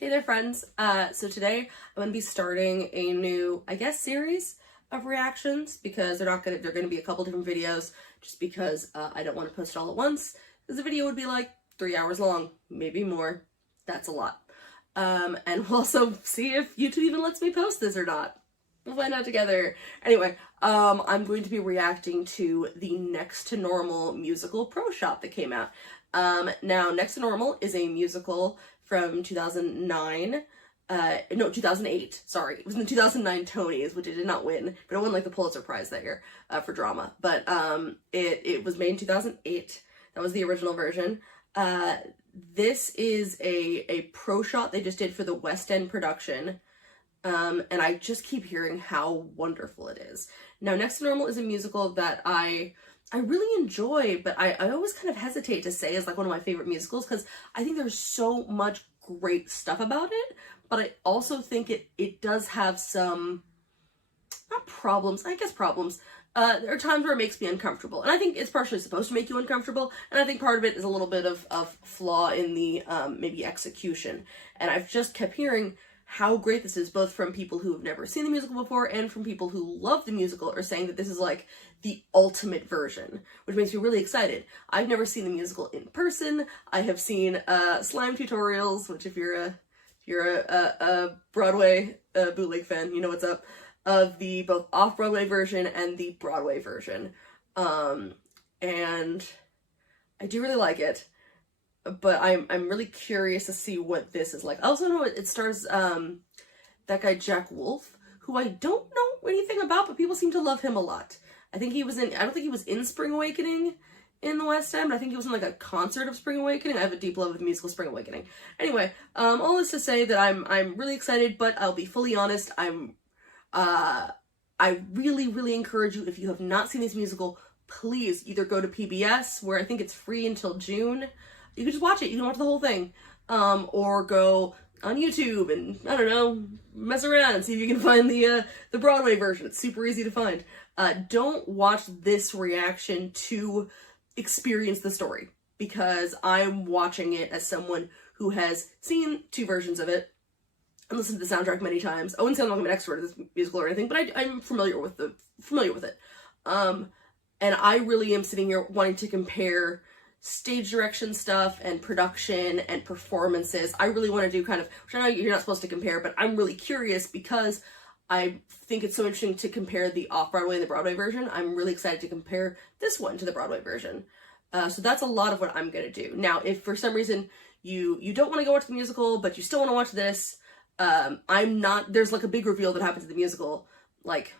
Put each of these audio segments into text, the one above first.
Hey there, friends. So today I'm going to be starting a new, I guess, series of reactions because they're going to be a couple different videos just because I don't want to post it all at once because the video would be like 3 hours long, maybe more. That's a lot. And we'll also see if YouTube even lets me post this or not. We'll find out together. Anyway, I'm going to be reacting to the Next to Normal musical Proshot that came out. Now, Next to Normal is a musical from 2009, 2008, sorry. It was in the 2009 Tonys, which it did not win, but it won like the Pulitzer Prize that year for drama. But it was made in 2008. That was the original version. This is a Proshot they just did for the West End production. And I just keep hearing how wonderful it is. Now, Next to Normal is a musical that I really enjoy, but I always kind of hesitate to say is like one of my favorite musicals because I think there's so much great stuff about it, but I also think it does have some, not problems, I guess problems. There are times where it makes me uncomfortable, and I think it's partially supposed to make you uncomfortable, and I think part of it is a little bit of flaw in the maybe execution, and I've just kept hearing how great this is, both from people who have never seen the musical before and from people who love the musical are saying that this is like the ultimate version, which makes me really excited. I've never seen the musical in person. I have seen slime tutorials, which if you're a Broadway bootleg fan, you know what's up, of the both off-Broadway version and the Broadway version. And I do really like it. But I'm really curious to see what this is like. I also know it stars that guy Jack Wolf, who I don't know anything about, but people seem to love him a lot. I think he was in, I don't think he was in Spring Awakening in the West End, but I think he was in like a concert of Spring Awakening. I have a deep love of the musical Spring Awakening. Anyway, all this to say that I'm really excited, but I'll be fully honest, I really encourage you, if you have not seen this musical, please either go to PBS, where I think it's free until June. You can just watch it. You can watch the whole thing. Or go on YouTube and, I don't know, mess around and see if you can find the Broadway version. It's super easy to find. Don't watch this reaction to experience the story, because I'm watching it as someone who has seen 2 versions of it and listened to the soundtrack many times. I wouldn't say I'm like an expert at this musical or anything, but I'm familiar with it. And I really am sitting here wanting to compare stage direction stuff and production and performances. I really want to do kind of, which I know you're not supposed to compare, but I'm really curious because I think it's so interesting to compare the off-Broadway and the Broadway version. I'm really excited to compare this one to the Broadway version. So that's a lot of what I'm going to do. Now, if for some reason you don't want to go watch the musical, but you still want to watch this, there's like a big reveal that happens in the musical, like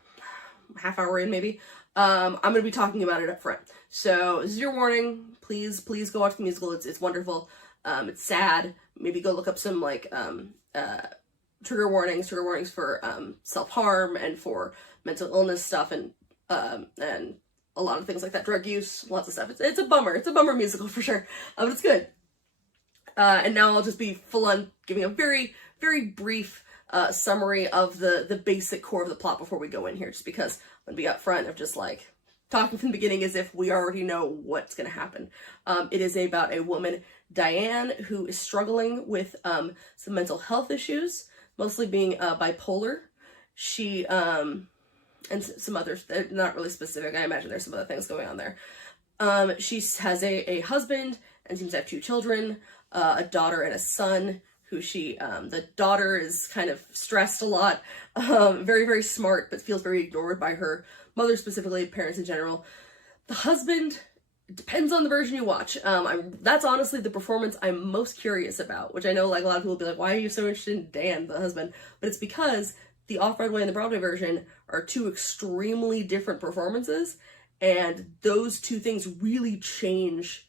half hour in maybe. I'm going to be talking about it up front. So this is your warning. Please go watch the musical. It's wonderful. It's sad. Maybe go look up some like trigger warnings for self-harm and for mental illness stuff and a lot of things like that, drug use, lots of stuff. It's a bummer. It's a bummer musical for sure, but it's good. And now I'll just be full on giving a very brief summary of the basic core of the plot before we go in here, just because I'm gonna be up front of just like talking from the beginning as if we already know what's gonna happen. It is about a woman, Diane, who is struggling with some mental health issues, mostly being bipolar. She and some others, they're not really specific. I imagine there's some other things going on there. She has a husband and seems to have 2 children, a daughter and a son, who the daughter is kind of stressed a lot, very smart, but feels very ignored by her mother specifically, parents in general. The husband, depends on the version you watch. That's honestly the performance I'm most curious about, which I know like a lot of people will be like, why are you so interested in Dan, the husband? But it's because the off-Broadway and the Broadway version are 2 extremely different performances, and those 2 things really change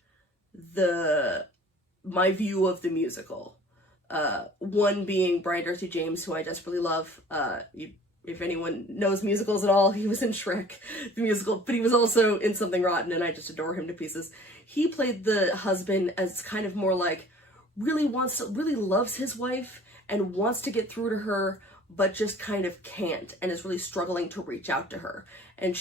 my view of the musical. One being Brian Darcy James, who I desperately love. If anyone knows musicals at all, he was in Shrek, the musical, but he was also in Something Rotten, and I just adore him to pieces. He played the husband as kind of more like really loves his wife and wants to get through to her, but just kind of can't, and is really struggling to reach out to her. And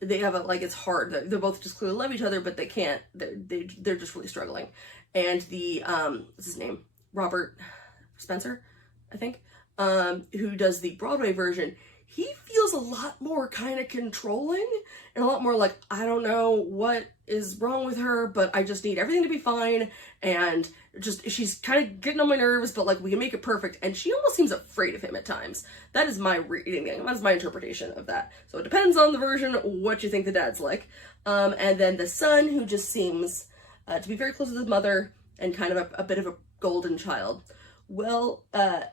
they have it's hard. They're both just clearly love each other, but they can't. They're just really struggling. And what's his name? Robert, Spencer, I think, who does the Broadway version, he feels a lot more kind of controlling and a lot more like, I don't know what is wrong with her, but I just need everything to be fine, and just, she's kind of getting on my nerves, but like, we can make it perfect, and she almost seems afraid of him at times. That is my reading, that is my interpretation of that. So it depends on the version, what you think the dad's like. And then the son, who just seems to be very close with his mother, and kind of a bit of a golden child. Well,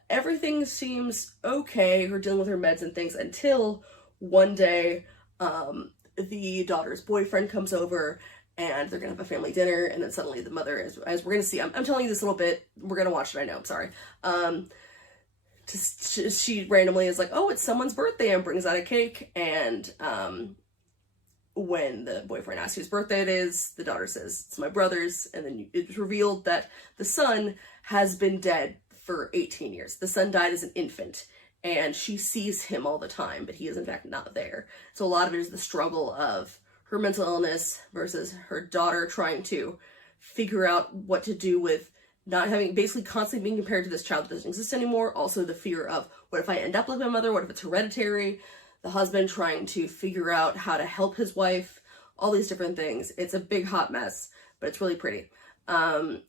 everything seems okay, her dealing with her meds and things, until one day, the daughter's boyfriend comes over, and they're gonna have a family dinner, and then suddenly the mother, as we're gonna see, I'm telling you this a little bit, we're gonna watch it, I know, I'm sorry, she randomly is like, oh, it's someone's birthday, and brings out a cake, and, when the boyfriend asks whose birthday it is, the daughter says, it's my brother's, and then it's revealed that the son has been dead for 18 years. The son died as an infant, and she sees him all the time, but he is in fact not there. So a lot of it is the struggle of her mental illness versus her daughter trying to figure out what to do with not having, basically constantly being compared to this child that doesn't exist anymore. Also the fear of, what if I end up like my mother? What if it's hereditary? The husband trying to figure out how to help his wife, all these different things. It's a big hot mess, but it's really pretty. And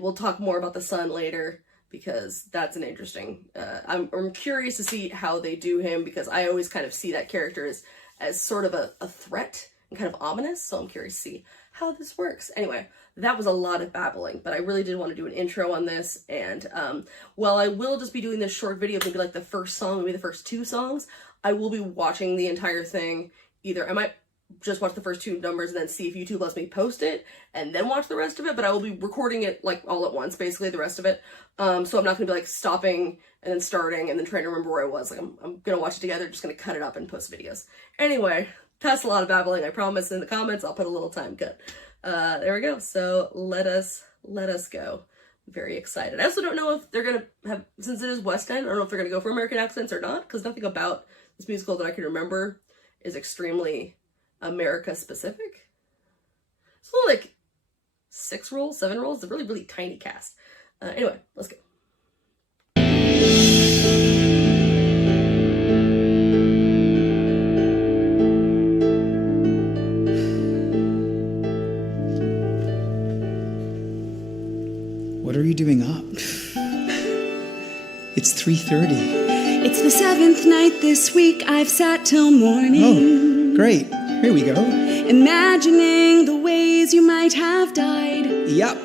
we'll talk more about the son later, because that's an interesting, I'm curious to see how they do him, because I always kind of see that character as sort of a threat and kind of ominous, so I'm curious to see how this works. Anyway, that was a lot of babbling, but I really did want to do an intro on this, and while I will just be doing this short video, maybe like the first song, maybe the first 2 songs, I will be watching the entire thing. Either I might just watch the first 2 numbers and then see if YouTube lets me post it and then watch the rest of it, but I will be recording it like all at once, basically the rest of it. So I'm not gonna be like stopping and then starting and then trying to remember where I was. Like I'm gonna watch it together, just gonna cut it up and post videos. Anyway, that's a lot of babbling, I promise. In the comments, I'll put a little time cut. There we go. So let us go. Very excited. I also don't know if they're gonna have, since it is West End, I don't know if they're gonna go for American accents or not, because nothing about this musical that I can remember is extremely America specific. It's only like 6 roles, 7 roles. It's a really, really tiny cast. Anyway, let's go. What are you doing up? It's 3:30. It's the 7th night this week. I've sat till morning. Oh, great. Here we go. Imagining the ways you might have died. Yep.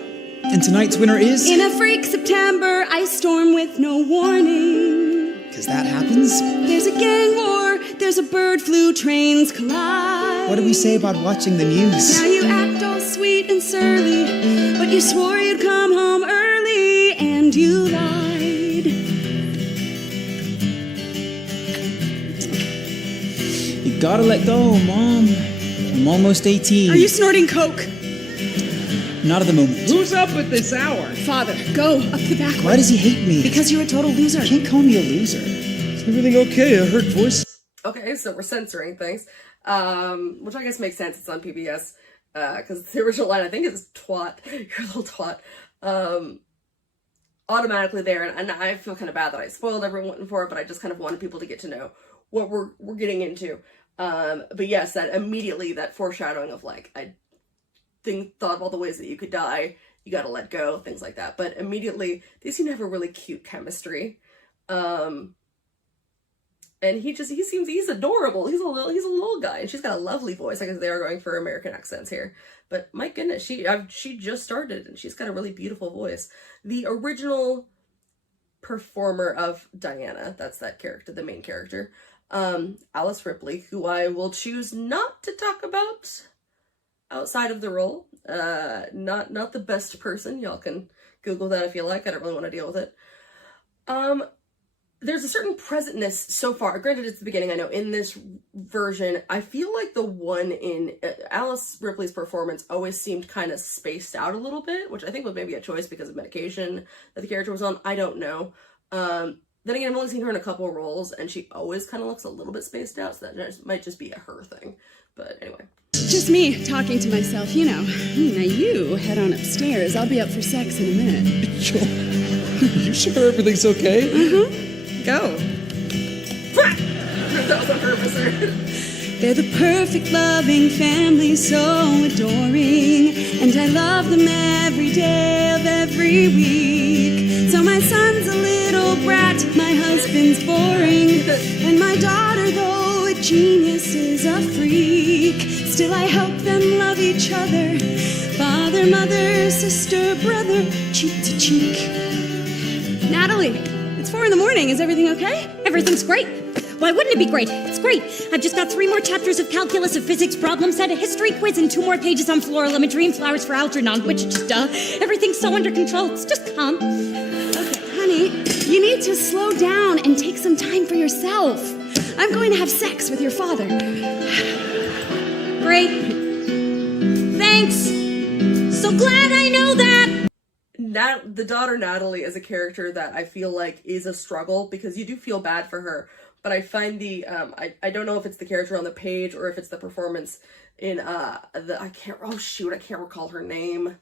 And tonight's winner is... In a freak September ice storm with no warning. Because that happens. There's a gang war. There's a bird flu. Trains collide. What do we say about watching the news? Now you act all sweet and surly, but you swore you'd come home early and you lied. You gotta let go, Mom. I'm almost 18. Are you snorting coke? Not at the moment. Who's up at this hour? Father, go up the back way. Why does he hate me? Because you're a total loser. You can't call me a loser. Is everything okay? I heard voices. Okay, so we're censoring things, which I guess makes sense. It's on PBS, because the original line, I think, is twat. You're a little twat. Automatically there, and I feel kind of bad that I spoiled everyone for it, but I just kind of wanted people to get to know what we're getting into. But yes, that immediately, that foreshadowing of like, I thought of all the ways that you could die, you gotta let go, things like that. But immediately, they seem to have a really cute chemistry. And he's adorable. He's a little guy, and she's got a lovely voice. I guess they are going for American accents here. But my goodness, she just started, and she's got a really beautiful voice. The original performer of Diana, that's that character, the main character, Alice Ripley, who I will choose not to talk about outside of the role. Not the best person. Y'all can Google that if you like. I don't really want to deal with it. There's a certain presentness so far. Granted, it's the beginning, I know, in this version. I feel like the one in Alice Ripley's performance always seemed kind of spaced out a little bit, which I think was maybe a choice because of medication that the character was on. I don't know. Then again, I've only seen her in a couple of roles, and she always kind of looks a little bit spaced out, so that might just be a her thing. But anyway. Just me talking to myself, you know. Now you head on upstairs. I'll be up for sex in a minute. Joel, are you sure everything's okay? Go. That was on purpose. They're the perfect loving family, so adoring, and I love them every day of every week. So my son's a little brat, my husband's boring, and my daughter, though a genius, is a freak. Still I help them love each other, father, mother, sister, brother, cheek to cheek. Natalie, it's 4 a.m. Is everything okay? Everything's great. Why wouldn't it be great? It's great. I've just got 3 more chapters of calculus, a physics problem set, a history quiz, and 2 more pages on floral imagery and flowers for Algernon, which just, everything's so under control. It's just calm. Okay, honey, you need to slow down and take some time for yourself. I'm going to have sex with your father. Great. Thanks. So glad I know that. The daughter Natalie is a character that I feel like is a struggle because you do feel bad for her. But I find I don't know if it's the character on the page or if it's the performance in I can't recall her name.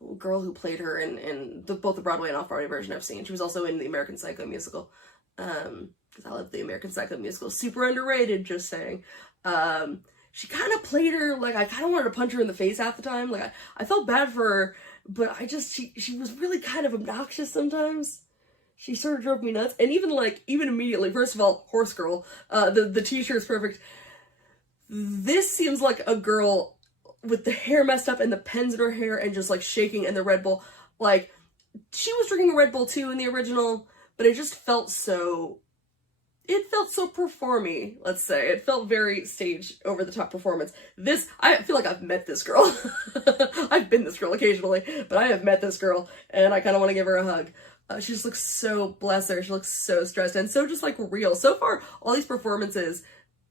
The girl who played her in both the Broadway and off-Broadway version I've seen. She was also in the American Psycho musical. Because I love the American Psycho musical. Super underrated, just saying. She kind of played her, like, I kind of wanted to punch her in the face half the time. Like, I felt bad for her, but she was really kind of obnoxious sometimes. She sort of drove me nuts. And even immediately, first of all, Horse Girl, the t-shirt's perfect. This seems like a girl with the hair messed up and the pens in her hair and just, like, shaking and the Red Bull. Like, she was drinking a Red Bull, too, in the original, but it just felt so... It felt so performy, let's say. It felt very stage, over-the-top performance. This, I feel like I've met this girl. I've been this girl occasionally, but I have met this girl, and I kind of want to give her a hug. She just looks so, bless her, she looks so stressed, and so just, like, real. So far, all these performances,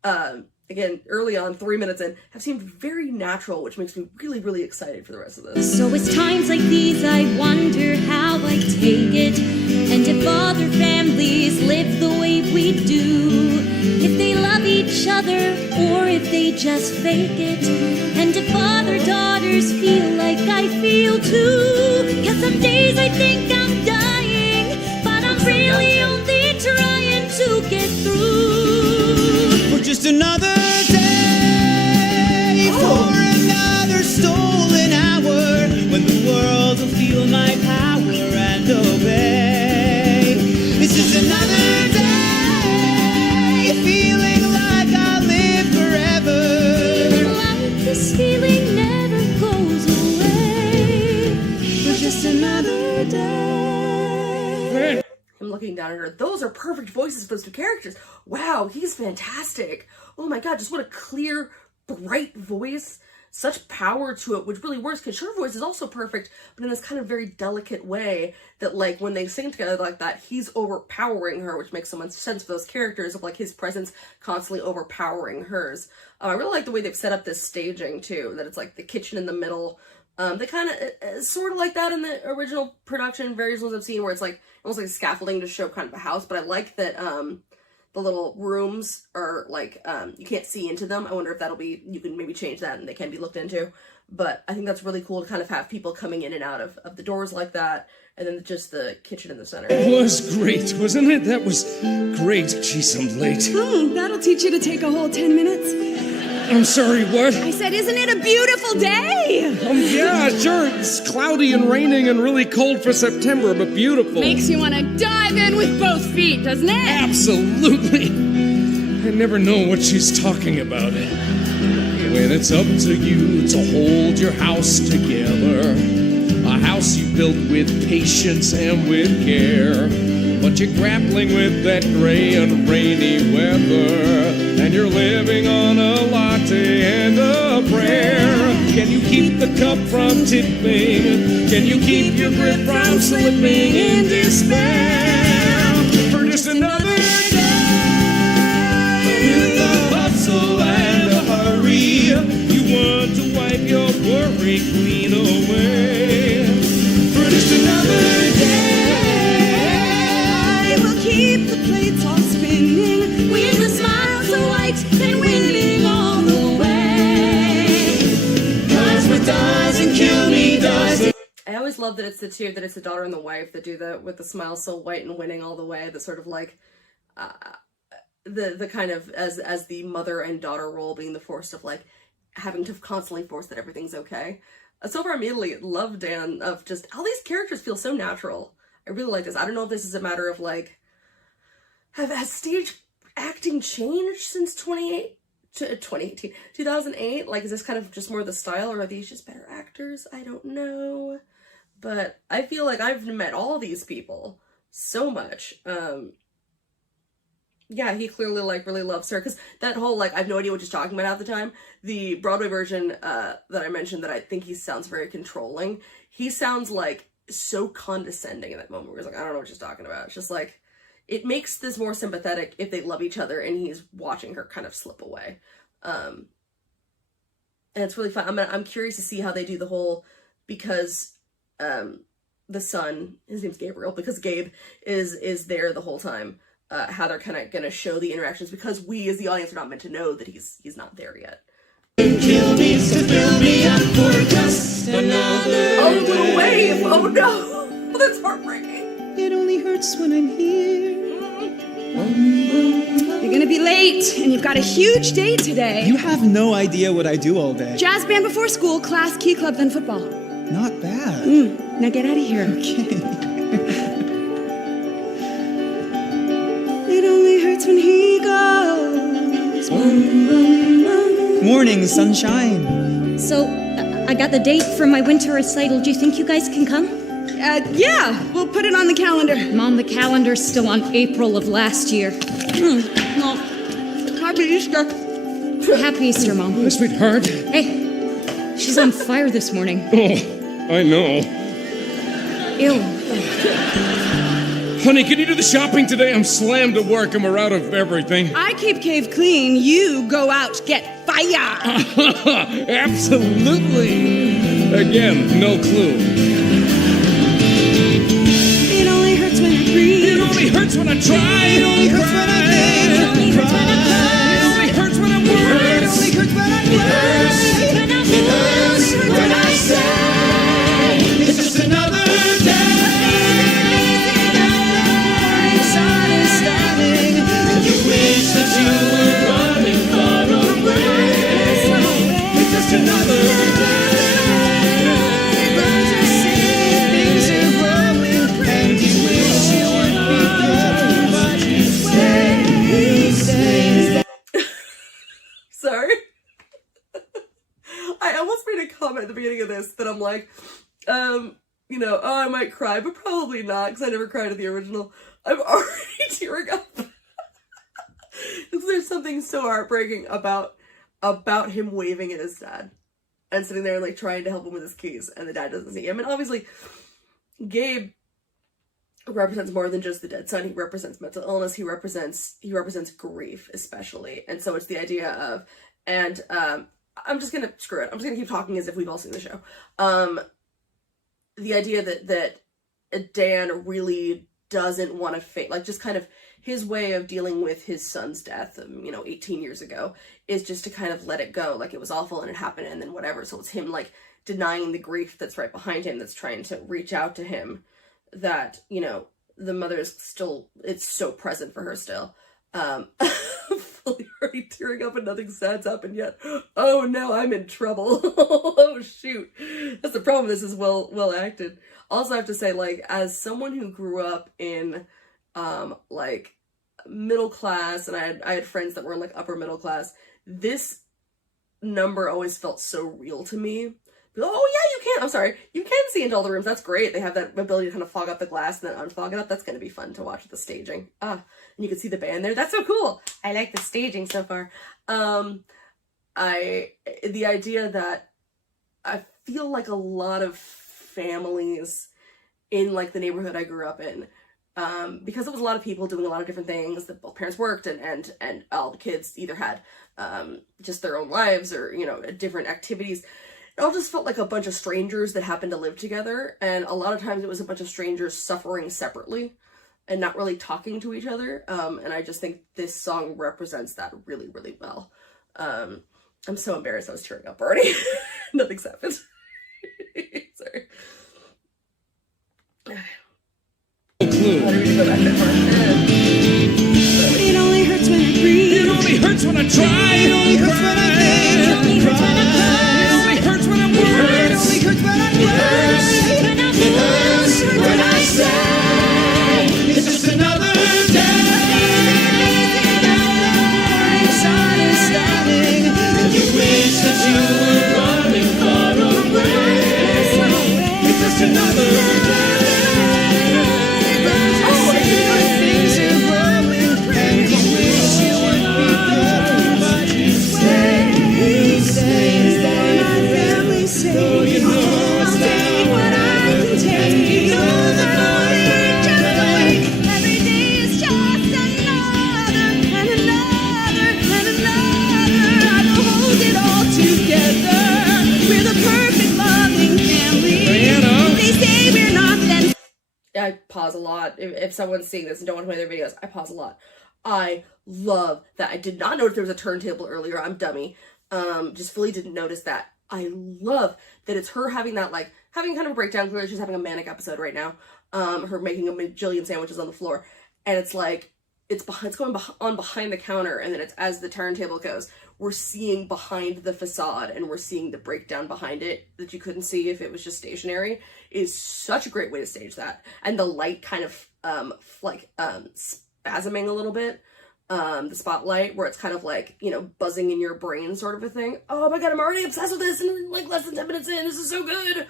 again, early on, 3 minutes in, have seemed very natural, which makes me really, really excited for the rest of this. So it's times like these I wonder how I take it, and if other families live the way we do, if they love each other or if they just fake it, and if other daughters feel like I feel too. 'Cause some days I think I'm dying, but I'm really only trying to get through. For just another day, for another stolen hour, when the world will feel my power and obey. This is another day, feeling like I'll live forever. Feeling like this feeling never goes away. For just another day. Him looking down at her. Those are perfect voices for those two characters. Wow, he's fantastic. Oh my god, just what a clear, bright voice. Such power to it, which really works, because her voice is also perfect, but in this kind of very delicate way that, like, when they sing together like that, he's overpowering her, which makes so much sense for those characters of, like, his presence constantly overpowering hers. I really like the way they've set up this staging, too, that it's, like, the kitchen in the middle. They kind of, sort of like that in the original production, various ones I've seen, where it's, like, almost like scaffolding to show kind of a house, but I like that, the little rooms are, like, you can't see into them. I wonder if that'll be, you can maybe change that and they can be looked into. But I think that's really cool to kind of have people coming in and out of the doors like that. And then just the kitchen in the center. It was great, wasn't it? That was great. Jeez, I'm late. That'll teach you to take a whole 10 minutes. I'm sorry, what? I said, isn't it a beautiful day? Yeah, sure. It's cloudy and raining and really cold for September, but beautiful. Makes you want to dive in with both feet, doesn't it? Absolutely. I never know what she's talking about. When it's up to you to hold your house together, a house you built with patience and with care, but you're grappling with that gray and rainy weather, and you're living on a latte and a prayer. Can you keep the cup from tipping? Can you keep your grip from slipping in despair? For just another day, with a hustle and a hurry, you want to wipe your worry clean away. For just another day, we'll keep the plates all spinning, with a smile so white and winning all the way. 'Cause what doesn't kill me doesn't. I always love that it's the daughter and the wife that do the, with the smile so white and winning all the way, the sort of like, the kind of, as the mother and daughter role being the force of like, having to constantly force that everything's okay. So far, I immediately love Dan, of just, all these characters feel so natural. I really like this. I don't know if this is a matter of like, has stage acting changed since 2008? Like, is this kind of just more the style, or are these just better actors? I don't know. But I feel like I've met all these people so much. Yeah, he clearly like really loves her, because that whole like, I have no idea what she's talking about at the time. The Broadway version that I mentioned, that I think he sounds very controlling. He sounds like so condescending in that moment where he's like, I don't know what she's talking about. It's just like, it makes this more sympathetic if they love each other and he's watching her kind of slip away. And it's really fun. I'm curious to see how they do the whole, because the son, his name's Gabriel, because Gabe is there the whole time. How they're kind of gonna show the interactions, because we as the audience are not meant to know that he's not there yet. Kill me to fill me up for just another Oh, little wave! Oh no! That's heartbreaking. It only hurts when I'm here. You're gonna be late, and you've got a huge day today. You have no idea what I do all day. Jazz band before school, class, key club, then football. Not bad. Now get out of here. Okay. It only hurts when he goes. Morning, sunshine. So, I got the date for my winter recital. Do you think you guys can come? Yeah, we'll put it on the calendar. Mom, the calendar's still on April of last year. Well, happy Easter. Happy Easter, Mom. Hi, sweetheart. Hey, she's on fire this morning. Oh, I know. Ew. Honey, can you do the shopping today? I'm slammed at work and we're out of everything. I keep cave clean. You go out, get fire. Absolutely. Again, no clue. It only hurts when I breathe. It only hurts when I try. It only hurts when I think. It only hurts when I cry. It only hurts when I'm worried. It only hurts when I curse. It hurts when I say it's just another day. Misunderstanding. You wish that you were running far away. It's just another day. Things are growing, and you wish you would be careful what you say. Sorry. I almost made a comment at the beginning of this that I'm like, you know, oh, I might cry, but probably not, because I never cried at the original. I'm already tearing up. Because there's something so heartbreaking about him waving at his dad and sitting there and like trying to help him with his keys, and the dad doesn't see him. And obviously, Gabe represents more than just the dead son. He represents mental illness. He represents grief, especially. And so it's the idea of, and I'm just gonna screw it. I'm just gonna keep talking as if we've all seen the show. The idea that Dan really doesn't want to face, like, just kind of his way of dealing with his son's death, 18 years ago, is just to kind of let it go. Like, it was awful and it happened and then whatever. So it's him, like, denying the grief that's right behind him, that's trying to reach out to him, that, the mother is still, it's so present for her still. I'm fully already tearing up and nothing sad's happened yet. Oh no, I'm in trouble. Oh shoot. That's the problem. This is well acted. Also, I have to say, like, as someone who grew up in, like, middle class, and I had friends that were in, like, upper middle class, this number always felt so real to me. Oh yeah, you can see into all the rooms. That's great. They have that ability to kind of fog up the glass and then unfog it up. That's going to be fun to watch with the staging. And you can see the band there. That's so cool. I like the staging so far. The idea that I feel like a lot of families in, like, the neighborhood I grew up in, because it was a lot of people doing a lot of different things, that both parents worked and all the kids either had just their own lives or, different activities. It all just felt like a bunch of strangers that happened to live together, and a lot of times it was a bunch of strangers suffering separately and not really talking to each other, and I just think this song represents that really, really well. I'm so embarrassed I was tearing up already. Nothing's happened. Sorry. Clue. I don't need to go back that far. It only hurts when I breathe. It only hurts when I try. It only hurts when I think. It only hurts when I cry. It only hurts when I worry. It only hurts when I cry. It hurts when I say It's just another day. Misunderstanding. And you wish that you were running far away. It's just another day. Things are growing, and you wish you would be there, but you stay. my family say, You know I'll take what I can take. You know that we're just awake. Every day is just another and another and another. I will hold it all together. We're the perfect loving family. Diana. They say we're not then. I pause a lot. If someone's seeing this and don't want to play their videos, I pause a lot. I love that. I did not notice there was a turntable earlier. I'm dummy. Just fully didn't notice that. I love that it's her having that, like, having kind of a breakdown. Clearly she's having a manic episode right now. Her making a bajillion sandwiches on the floor. And it's like, it's going on behind the counter, and then it's as the turntable goes, we're seeing behind the facade, and we're seeing the breakdown behind it that you couldn't see if it was just stationary. Is such a great way to stage that. And the light kind of spasming a little bit, the spotlight, where it's kind of like, you know, buzzing in your brain sort of a thing. Oh my god, I'm already obsessed with this, and like less than 10 minutes in, this is so good.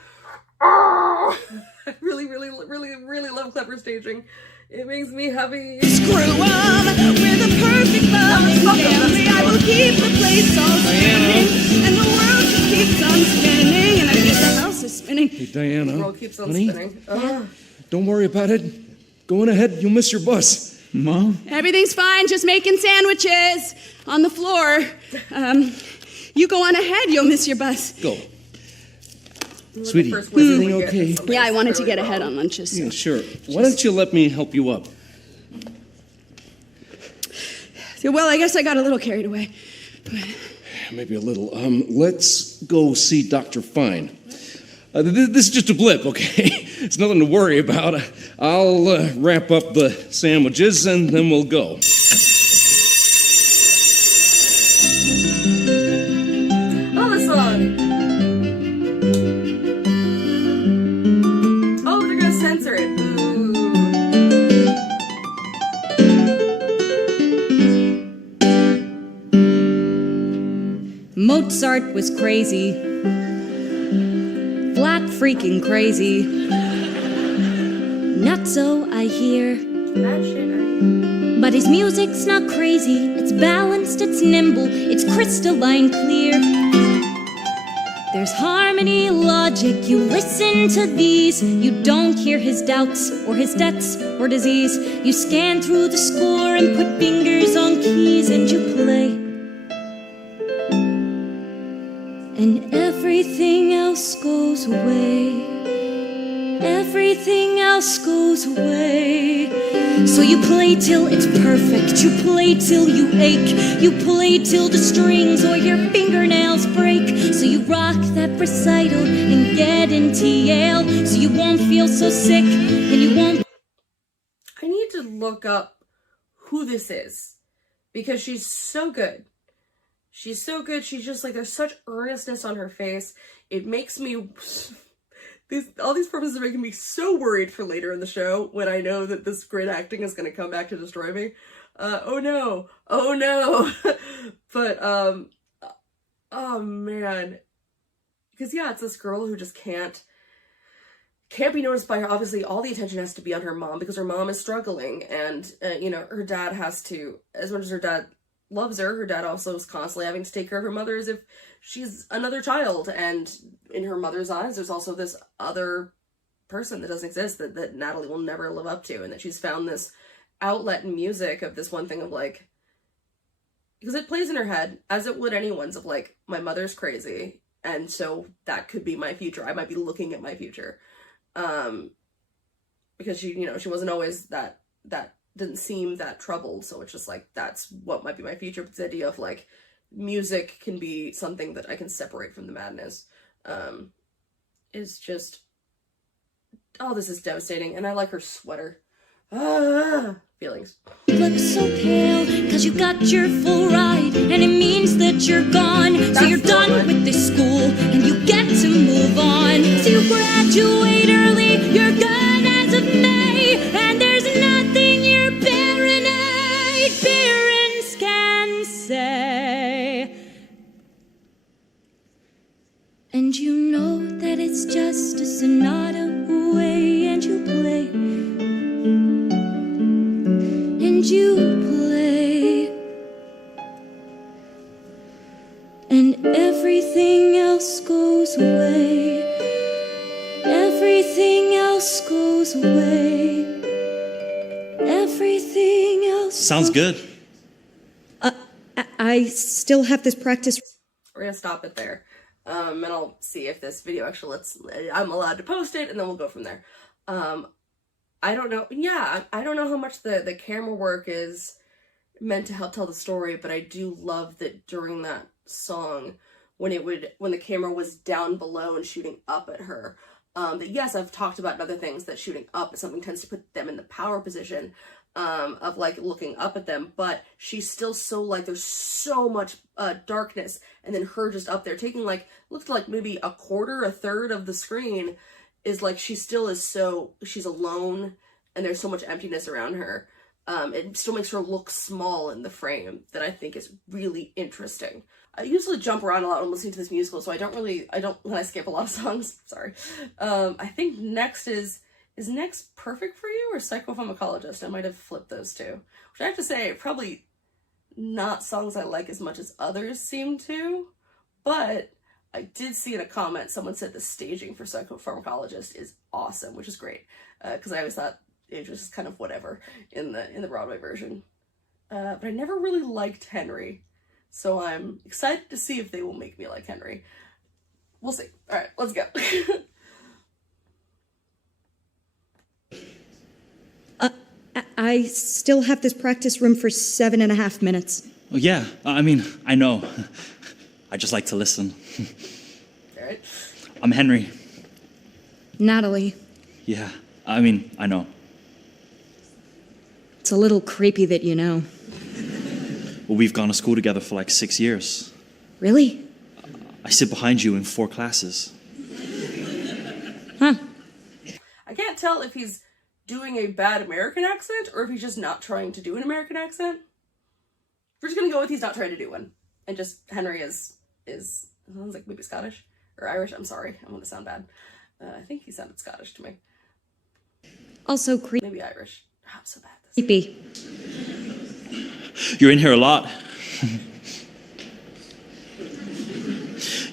Oh, I really love clever staging. It makes me happy. Screw 'em. We're the perfect loving family. I will keep the place all spinning, and the world just keeps on spinning, and I think the house is spinning. Hey, Diana. The world keeps on honey, spinning. Oh. don't worry about it. Go on ahead. You'll miss your bus. Mom? Everything's fine, just making sandwiches on the floor. You go on ahead, you'll miss your bus. Go. We're the Sweetie, first wizard everything we get. okay? Yeah, I wanted to Really get ahead wrong. on lunches. Yeah, sure. Why don't you let me help you up? Well, I guess I got a little carried away. Maybe a little. Let's go see Dr. Fine. This is just a blip, okay? It's nothing to worry about. I'll wrap up the sandwiches, and then we'll go. Oh, the song! Oh, they're gonna censor it. Ooh. Mozart was crazy. Flat freaking crazy. Not so, I hear. That shit, I... But his music's not crazy. It's balanced, it's nimble, it's crystalline clear. There's harmony, logic, you listen to these. You don't hear his doubts, or his debts, or disease. You scan through the score and put fingers on keys, and you play. And everything else goes away. Everything else goes away. So you play till it's perfect. You play till you ache. You play till the strings or your fingernails break. So you rock that recital and get into Yale. So you won't feel so sick and you won't. I need to look up who this is, because she's so good. She's so good. She's just like, there's such earnestness on her face. It makes me... all these performances are making me so worried for later in the show, when I know that this great acting is going to come back to destroy me. Oh no. Oh no. But, oh man. Because yeah, it's this girl who just can't be noticed by her. Obviously, all the attention has to be on her mom, because her mom is struggling, and, you know, her dad has to, as much as her dad loves her dad also is constantly having to take care of her mother as if she's another child, and in her mother's eyes, there's also this other person that doesn't exist that Natalie will never live up to, and that she's found this outlet in music of this one thing of like, because it plays in her head, as it would anyone's, of like, my mother's crazy, and so that could be my future. I might be looking at my future. Because she, you know, she wasn't always that didn't seem that troubled, so it's just like, that's what might be my future. But the idea of like, music can be something that I can separate from the madness, is just oh, this is devastating. And I like her sweater. Feelings. You look so pale, cause you got your full ride, and it means that you're gone. So you're done with this school, and you get to move on. So you graduate early, you're gone as of May, and there's nothing your parents can say. And you know that it's just a sonata away, and you play. And you play, and everything else goes away. Everything else goes away. Everything else. Sounds good. I still have this practice. We're gonna stop it there. And I'll see if this video actually I'm allowed to post it, and then we'll go from there. I don't know. Yeah, I don't know how much the camera work is meant to help tell the story, but I do love that during that song, when the camera was down below and shooting up at her, that yes, I've talked about in other things that shooting up at something tends to put them in the power position, of like looking up at them, but she's still so like, there's so much darkness, and then her just up there taking like, looked like maybe a third of the screen, is like she's alone, and there's so much emptiness around her. It still makes her look small in the frame, that I think is really interesting. I usually jump around a lot when listening to this musical, so I don't when I skip a lot of songs, sorry. I think next is next Perfect for You or Psychopharmacologist? I might have flipped those two. Which I have to say, probably not songs I like as much as others seem to, but I did see in a comment someone said the staging for Psychopharmacologist is awesome, which is great, because I always thought it was just kind of whatever in the Broadway version. But I never really liked Henry, so I'm excited to see if they will make me like Henry. We'll see. All right, let's go. I still have this practice room for 7.5 minutes. Oh, yeah, I mean, I know. I just like to listen. All right. I'm Henry. Natalie. Yeah, I mean, I know. It's a little creepy that you know. Well, we've gone to school together for like 6 years. Really? I sit behind you in 4 classes. Huh. I can't tell if he's doing a bad American accent or if he's just not trying to do an American accent. We're just gonna go with he's not trying to do one. And just Henry is sounds like maybe Scottish or Irish. I'm sorry, I'm gonna sound bad. I think he sounded Scottish to me. Also creepy. Maybe Irish. Oh, I'm so bad at this. Creepy. You're in here a lot.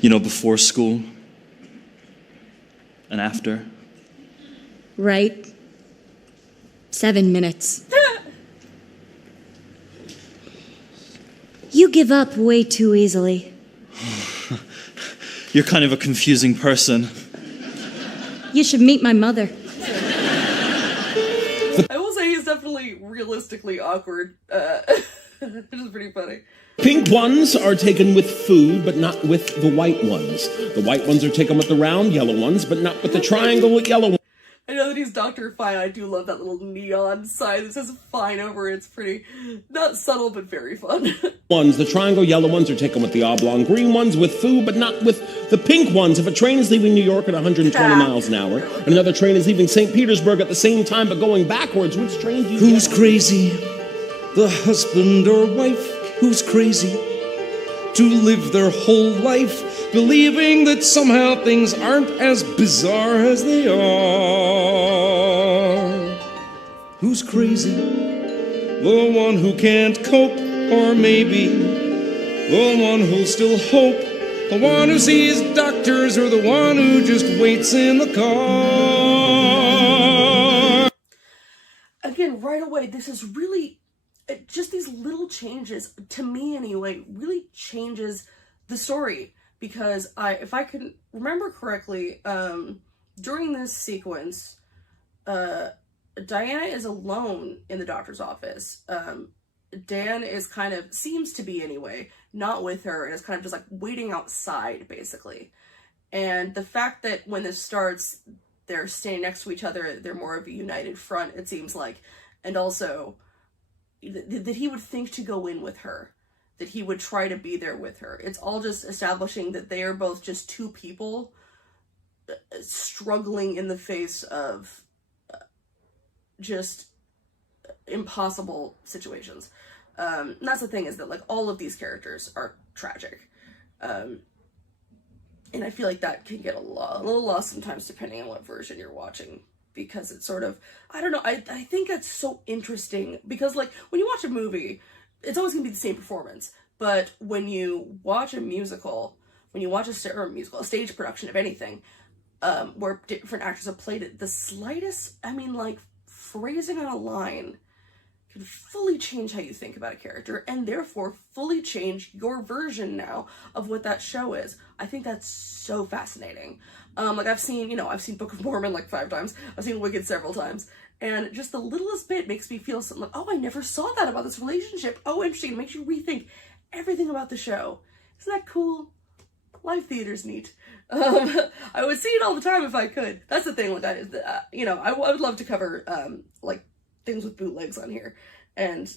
You know, before school and after. Right. 7 minutes. You give up way too easily. You're kind of a confusing person. You should meet my mother. I will say he's definitely realistically awkward. Which is pretty funny. Pink ones are taken with food, but not with the white ones. The white ones are taken with the round yellow ones, but not with the triangle yellow ones. I know that he's Dr. Fine. I do love that little neon sign that says Fine over it. It's pretty, not subtle, but very fun. The triangle yellow ones are taken with the oblong green ones with food, but not with the pink ones. If a train is leaving New York at 120 miles an hour, and another train is leaving St. Petersburg at the same time but going backwards, which train do you Who's get on? crazy? The husband or wife who's crazy to live their whole life believing that somehow things aren't as bizarre as they are. Who's crazy? The one who can't cope, or maybe the one who'll still hope, the one who sees doctors, or the one who just waits in the car. Again, right away, this is really, just these little changes, to me anyway, really changes the story. Because if I can remember correctly, during this sequence, Diana is alone in the doctor's office. Dan is kind of, seems to be anyway, not with her, and is kind of just like waiting outside, basically. And the fact that when this starts, they're standing next to each other. They're more of a united front, it seems like. And also that he would think to go in with her, that he would try to be there with her. It's all just establishing that they are both just two people struggling in the face of just impossible situations. And that's the thing, is that like all of these characters are tragic. And I feel like that can get a little lost sometimes depending on what version you're watching, because it's sort of, I don't know, I think that's so interesting, because like when you watch a movie, it's always gonna be the same performance, but when you watch a musical, when you watch a stage production of anything, where different actors have played it, the slightest, I mean, like phrasing on a line can fully change how you think about a character, and therefore fully change your version now of what that show is. I think that's so fascinating. Like I've seen Book of Mormon like 5 times. I've seen Wicked several times. And just the littlest bit makes me feel something like, oh, I never saw that about this relationship. Oh, interesting. It makes you rethink everything about the show. Isn't that cool? Live theater's neat. I would see it all the time if I could. That's the thing. Like I would love to cover like things with bootlegs on here, and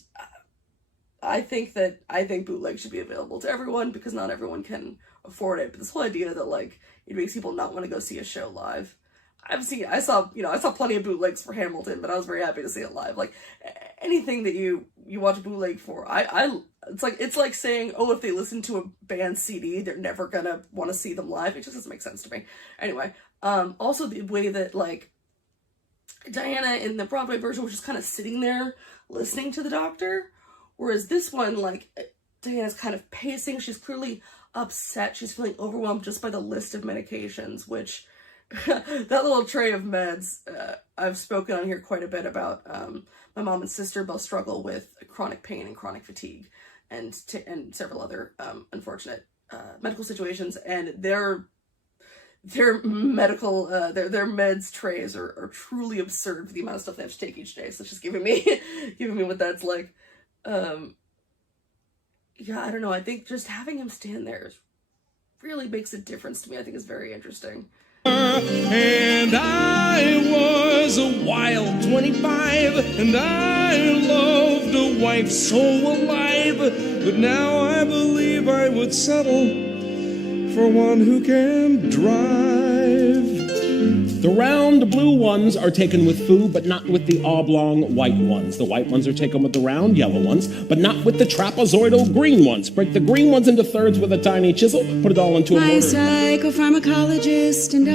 I think bootlegs should be available to everyone, because not everyone can afford it. But this whole idea that like it makes people not want to go see a show live. I saw plenty of bootlegs for Hamilton, but I was very happy to see it live. Like anything that you watch a bootleg for, it's like saying, oh, if they listen to a band's CD, they're never gonna want to see them live. It just doesn't make sense to me. Anyway, also the way that like Diana in the Broadway version was just kind of sitting there listening to the doctor, whereas this one, like, Diana's kind of pacing. She's clearly upset. She's feeling overwhelmed just by the list of medications, which that little tray of meds, I've spoken on here quite a bit about. My mom and sister both struggle with chronic pain and chronic fatigue, and several other unfortunate medical situations, and their medical their meds trays are truly absurd for the amount of stuff they have to take each day. So it's just giving me what that's like. Yeah, I don't know. I think just having him stand there really makes a difference to me. I think it's very interesting. And I was a wild 25, and I loved a wife so alive, but now I believe I would settle for one who can drive. The round blue ones are taken with foo, but not with the oblong white ones. The white ones are taken with the round yellow ones, but not with the trapezoidal green ones. Break the green ones into thirds with a tiny chisel, put it all into a mortar. My psychopharmacologist and I,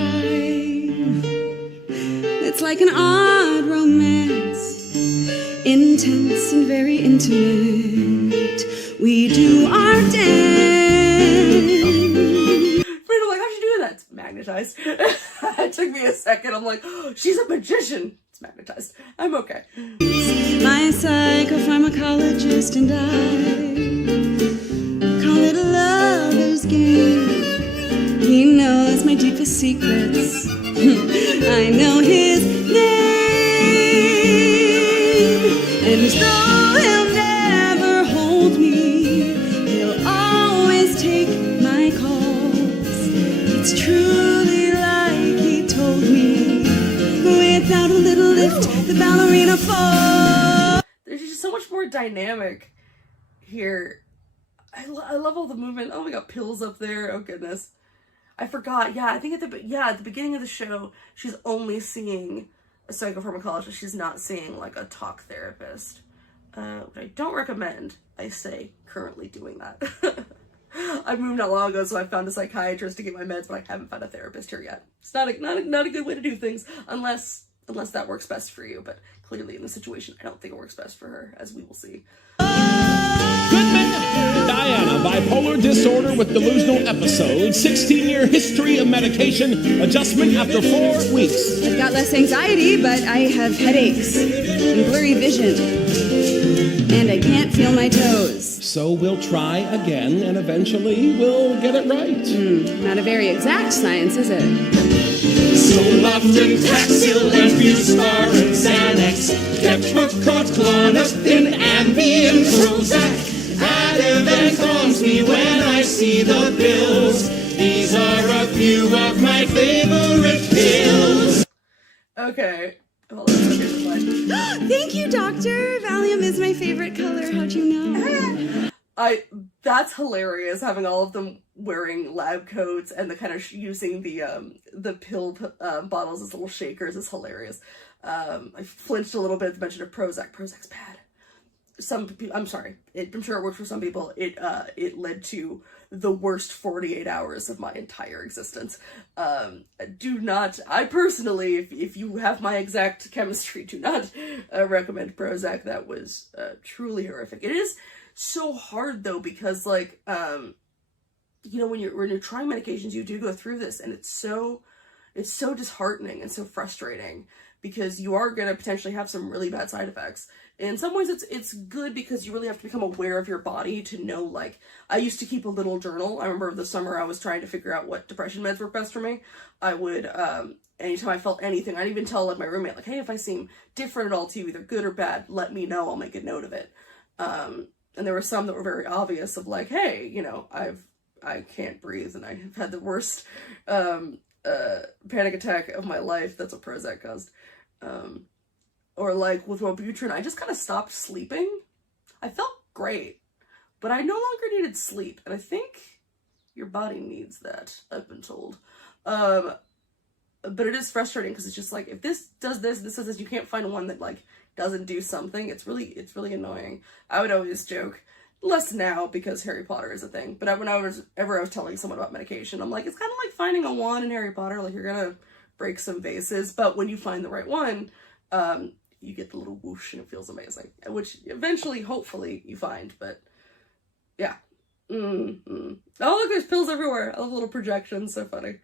it's like an odd romance, intense and very intimate. We do our dance. I'm like, how'd you do that? It's magnetized. It took me a second. I'm like, oh, she's a magician. It's magnetized. I'm okay. My psychopharmacologist and I call it a lover's game. He knows my deepest secrets. I know his name. And though he'll never hold me, he'll always take my calls. It's truly like he told me. Without a little lift, the ballerina falls. There's just so much more dynamic here. I love all the movement. Oh, we got pills up there. Oh goodness, I forgot. Yeah, I think at the beginning of the show, she's only seeing a psychopharmacologist. She's not seeing like a talk therapist, which I don't recommend. I say currently doing that. I moved not long ago, so I found a psychiatrist to get my meds, but I haven't found a therapist here yet. It's not a good way to do things unless that works best for you. But clearly in this situation, I don't think it works best for her, as we will see. Diana, bipolar disorder with delusional episodes, 16-year history of medication, adjustment after 4 weeks. I've got less anxiety, but I have headaches and blurry vision. And I can't feel my toes. So we'll try again, and eventually we'll get it right. Not a very exact science, is it? So often Taxil and Buspar and Xanax, Depakote, Clonopin, Ambien, Prozac. Ativan calms me when I see the bills. These are a few of my favorite pills. Okay. Hold on. Okay, Thank you, Doctor. Valium is my favorite color. How'd you know? That's hilarious, having all of them wearing lab coats and the kind of using the pill bottles as little shakers is hilarious. I flinched a little bit at the mention of Prozac. Prozac's bad. I'm sorry. I'm sure it worked for some people. It led to the worst 48 hours of my entire existence. I personally, if you have my exact chemistry, do not recommend Prozac. That was truly horrific. It is so hard though, because like, you know, when you're trying medications, you do go through this, and it's so disheartening and so frustrating, because you are going to potentially have some really bad side effects. In some ways, it's good because you really have to become aware of your body to know, like, I used to keep a little journal. I remember the summer I was trying to figure out what depression meds were best for me. I would, anytime I felt anything, I'd even tell, like, my roommate, like, hey, if I seem different at all to you, either good or bad, let me know, I'll make a note of it. And there were some that were very obvious of, like, hey, you know, I can't breathe, and I've had the worst, panic attack of my life. That's what Prozac caused. Or like with Wellbutrin, I just kind of stopped sleeping. I felt great, but I no longer needed sleep, and I think your body needs that, I've been told. But it is frustrating, because it's just like, if this does this, this does this, you can't find one that like doesn't do something. It's really annoying. I would always joke, less now because Harry Potter is a thing, but when I was telling someone about medication, I'm like, it's kind of like finding a wand in Harry Potter. Like, you're gonna break some vases, but when you find the right one, you get the little whoosh and it feels amazing, which eventually, hopefully, you find. But yeah. Oh, look, there's pills everywhere. I love little projections. So funny.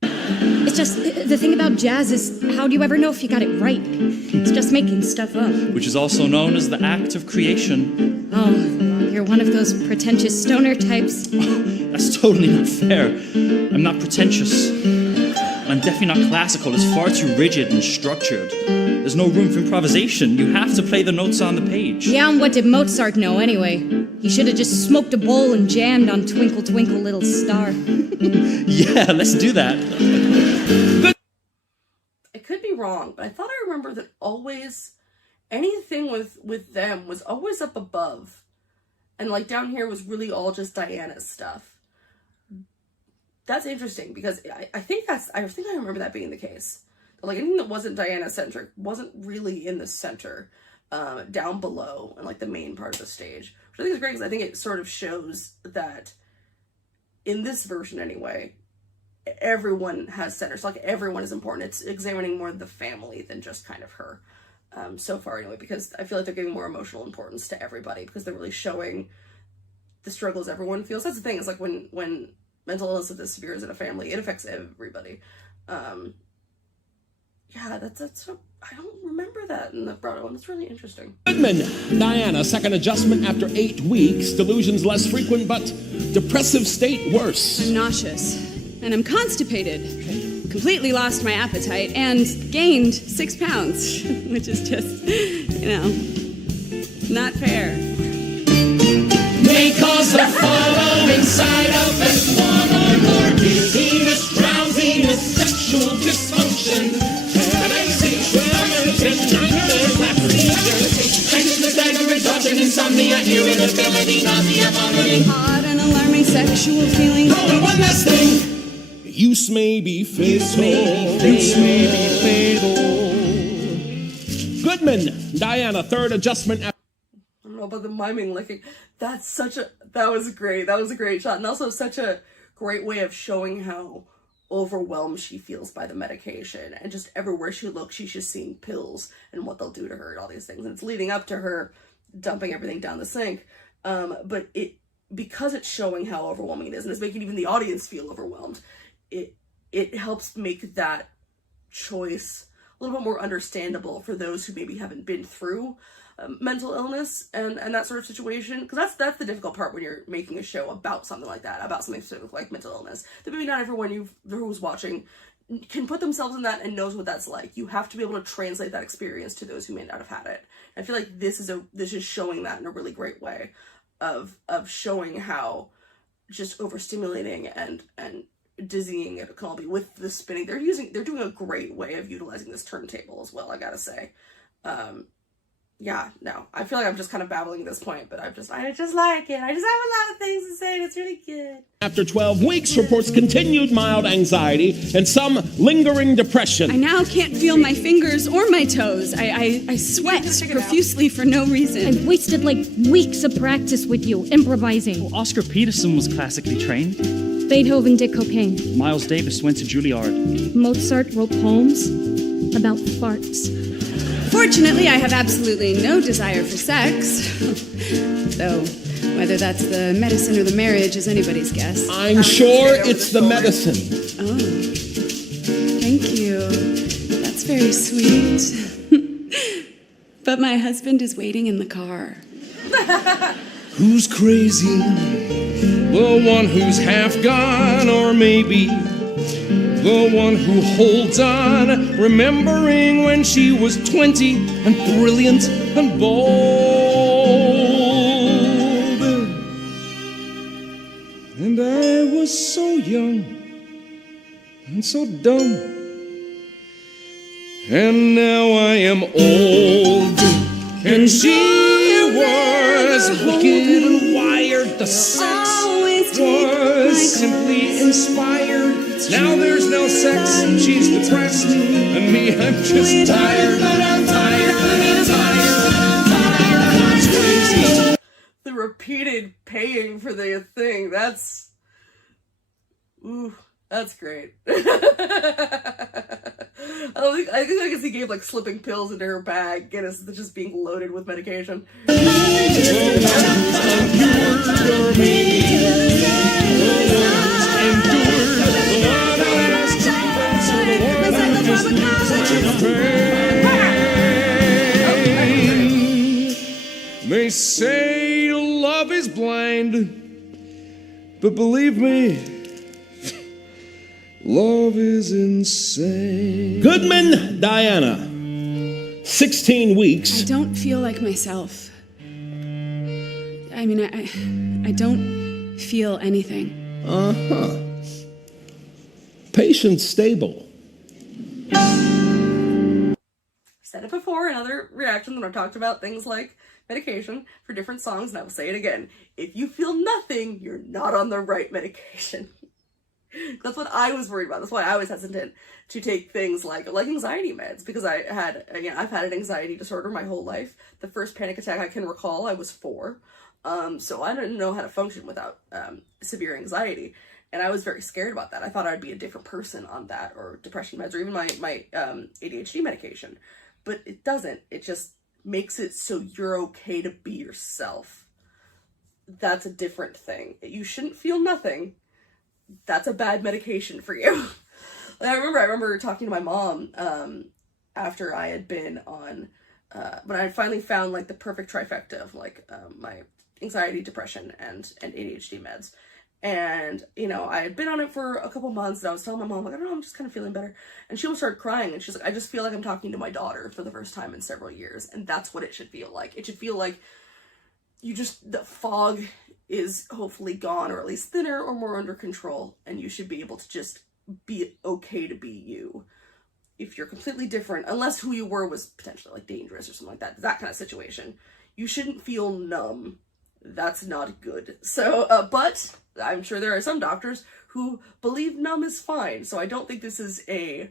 It's just, the thing about jazz is, how do you ever know if you got it right? It's just making stuff up. Which is also known as the act of creation. Oh, you're one of those pretentious stoner types. That's totally not fair. I'm not pretentious. I'm definitely not classical. It's far too rigid and structured. There's no room for improvisation. You have to play the notes on the page. Yeah, and what did Mozart know anyway? He should have just smoked a bowl and jammed on Twinkle Twinkle Little Star. Yeah, let's do that. I could be wrong, but I thought I remember that always, anything with them was always up above. And like down here was really all just Diana's stuff. That's interesting, because I think I remember that being the case. But like anything that wasn't Diana-centric wasn't really in the center, down below, and like the main part of the stage. Which I think is great, because I think it sort of shows that, in this version anyway, everyone has centers. So like everyone is important. It's examining more the family than just kind of her. So far anyway, because I feel like they're giving more emotional importance to everybody, because they're really showing the struggles everyone feels. That's the thing, is like when mental illness of this severe is in a family, it affects everybody. Yeah, that's what, I don't remember that in the broader one. It's really interesting. Goodman, Diana, second adjustment after 8 weeks. Delusions less frequent, but depressive state worse. I'm nauseous, and I'm constipated. Completely lost my appetite, and gained 6 pounds, which is just, you know, not fair. May cause the following side effects: one or more dizziness, drowsiness, sexual dysfunction, headache, tremors, nightmares, anxiousness, anger, exhaustion, insomnia, irritability, nausea, vomiting, Odd and alarming sexual feelings. Oh, and one last thing. Use may be fatal. Use may be fatal. Goodman, Diana, third adjustment after. I don't know about the miming licking. That was great. That was a great shot. And also such a great way of showing how overwhelmed she feels by the medication. And just everywhere she looks, she's just seeing pills and what they'll do to her and all these things. And it's leading up to her dumping everything down the sink. But because it's showing how overwhelming it is, and it's making even the audience feel overwhelmed, it helps make that choice a little bit more understandable for those who maybe haven't been through mental illness and that sort of situation, because that's the difficult part when you're making a show about something like that, about something specific like mental illness, that maybe not everyone who's watching can put themselves in that and knows what that's like. You have to be able to translate that experience to those who may not have had it. I feel like this is showing that in a really great way of showing how just overstimulating and dizzying it can all be with the spinning. They're doing a great way of utilizing this turntable as well, I gotta say. Yeah, no, I feel like I'm just kind of babbling at this point, but I just like it. I just have a lot of things to say, and it's really good. After 12 weeks, reports continued mild anxiety and some lingering depression. I now can't feel my fingers or my toes. I sweat profusely for no reason. I've wasted like weeks of practice with you, improvising. Oscar Peterson was classically trained. Beethoven did cocaine. Miles Davis went to Juilliard. Mozart wrote poems about farts. Fortunately, I have absolutely no desire for sex. Though, whether that's the medicine or the marriage is anybody's guess. I'm sure it's the medicine. Oh, thank you. That's very sweet. But my husband is waiting in the car. Who's crazy? The one who's half gone, or maybe the one who holds on, remembering when she was 20 and brilliant and bold. And I was so young and so dumb, and now I am old. And she was wicked and wired, the sex was simply inspired. Now there's no sex, she's depressed, and me, I'm just tired, but I'm tired, but I'm tired. It's crazy. The repeated paying for the thing, that's great. I think I can see Gabe like slipping pills into her bag, and it's just being loaded with medication. They say love is blind, but believe me, love is insane. Goodman Diana, 16 weeks. I don't feel like myself. I mean, I don't feel anything. Uh-huh. Patient stable. Said it before in other reactions when I talked about things like medication for different songs, and I will say it again. If you feel nothing, you're not on the right medication. That's what I was worried about. That's why I was hesitant to take things like anxiety meds, because I've had an anxiety disorder my whole life. The first panic attack I can recall, I was 4. So I didn't know how to function without severe anxiety. And I was very scared about that. I thought I'd be a different person on that, or depression meds, or even my ADHD medication. But it doesn't. It just makes it so you're okay to be yourself. That's a different thing. You shouldn't feel nothing. That's a bad medication for you. I remember talking to my mom after I had been on, when I finally found like the perfect trifecta of like my anxiety, depression, and ADHD meds. And, you know, I had been on it for a couple months, and I was telling my mom, like, I don't know, I'm just kind of feeling better. And she almost started crying, and she's like, I just feel like I'm talking to my daughter for the first time in several years. And that's what it should feel like. It should feel like the fog is hopefully gone, or at least thinner or more under control, and you should be able to just be okay to be you. If you're completely different, unless who you were was potentially like dangerous or something like that kind of situation, you shouldn't feel numb. That's not good. So, but I'm sure there are some doctors who believe numb is fine. So I don't think this is a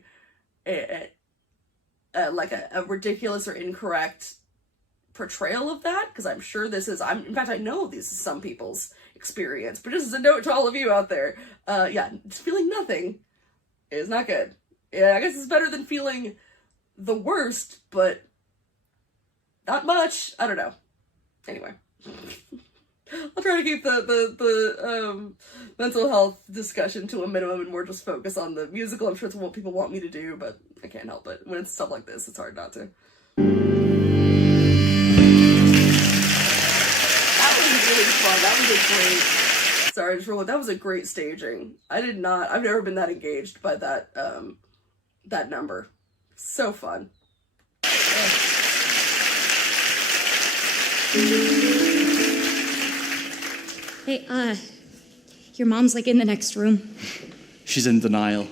ridiculous or incorrect portrayal of that, because I'm sure this is, in fact, I know this is some people's experience, but just as a note to all of you out there, just feeling nothing is not good. Yeah, I guess it's better than feeling the worst, but not much. I don't know. Anyway. I'll try to keep the mental health discussion to a minimum and more just focus on the musical. I'm sure it's what people want me to do, but I can't help it. When it's stuff like this, it's hard not to. That was really fun. That was a great... Sorry, I just realized that was a great staging. I've never been that engaged by that, that number. So fun. Hey, your mom's like in the next room. She's in denial.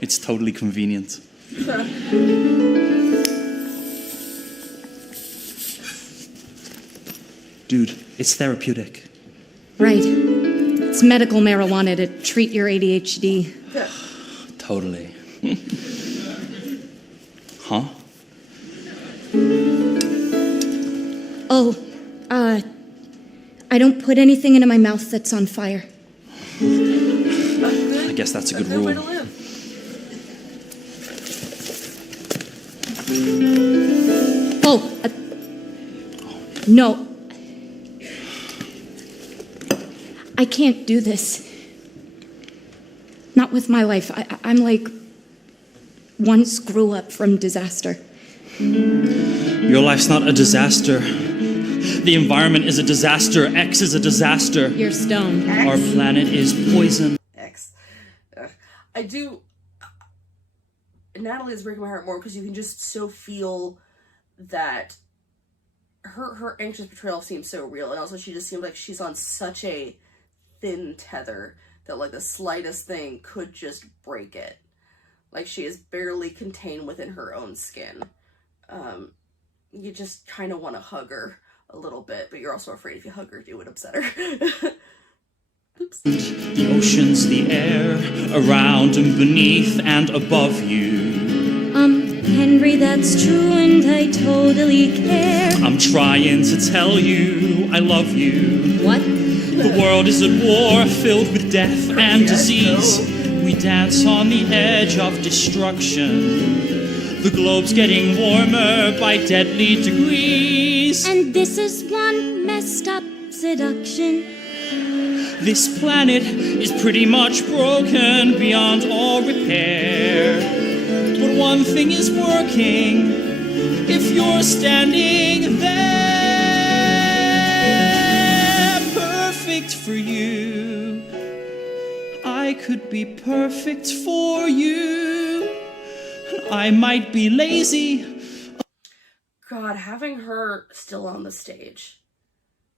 It's totally convenient. Dude, it's therapeutic. Right. It's medical marijuana to treat your ADHD. Totally. Huh? Oh, I don't put anything into my mouth that's on fire. I guess that's a good Way to rule. live. Oh, no. I can't do this. Not with my life. I'm like one screw up from disaster. Your life's not a disaster. The environment is a disaster. X is a disaster. You're stoned. Our planet is poison. X. I do. Natalie is breaking my heart more because you can just so feel that her anxious portrayal seems so real, and also she just seems like she's on such a thin tether that like the slightest thing could just break it. Like she is barely contained within her own skin. You just kind of want to hug her a little bit, but you're also afraid if you hug her, it would upset her. Oops. The oceans, the air, around and beneath and above you. Henry, that's true, and I totally care. I'm trying to tell you I love you. What? The world is at war, filled with death and disease. We dance on the edge of destruction. The globe's getting warmer by deadly degrees. And this is one messed up seduction. This planet is pretty much broken beyond all repair. But one thing is working, if you're standing there, perfect for you. I could be perfect for you. I might be lazy. God, having her still on the stage,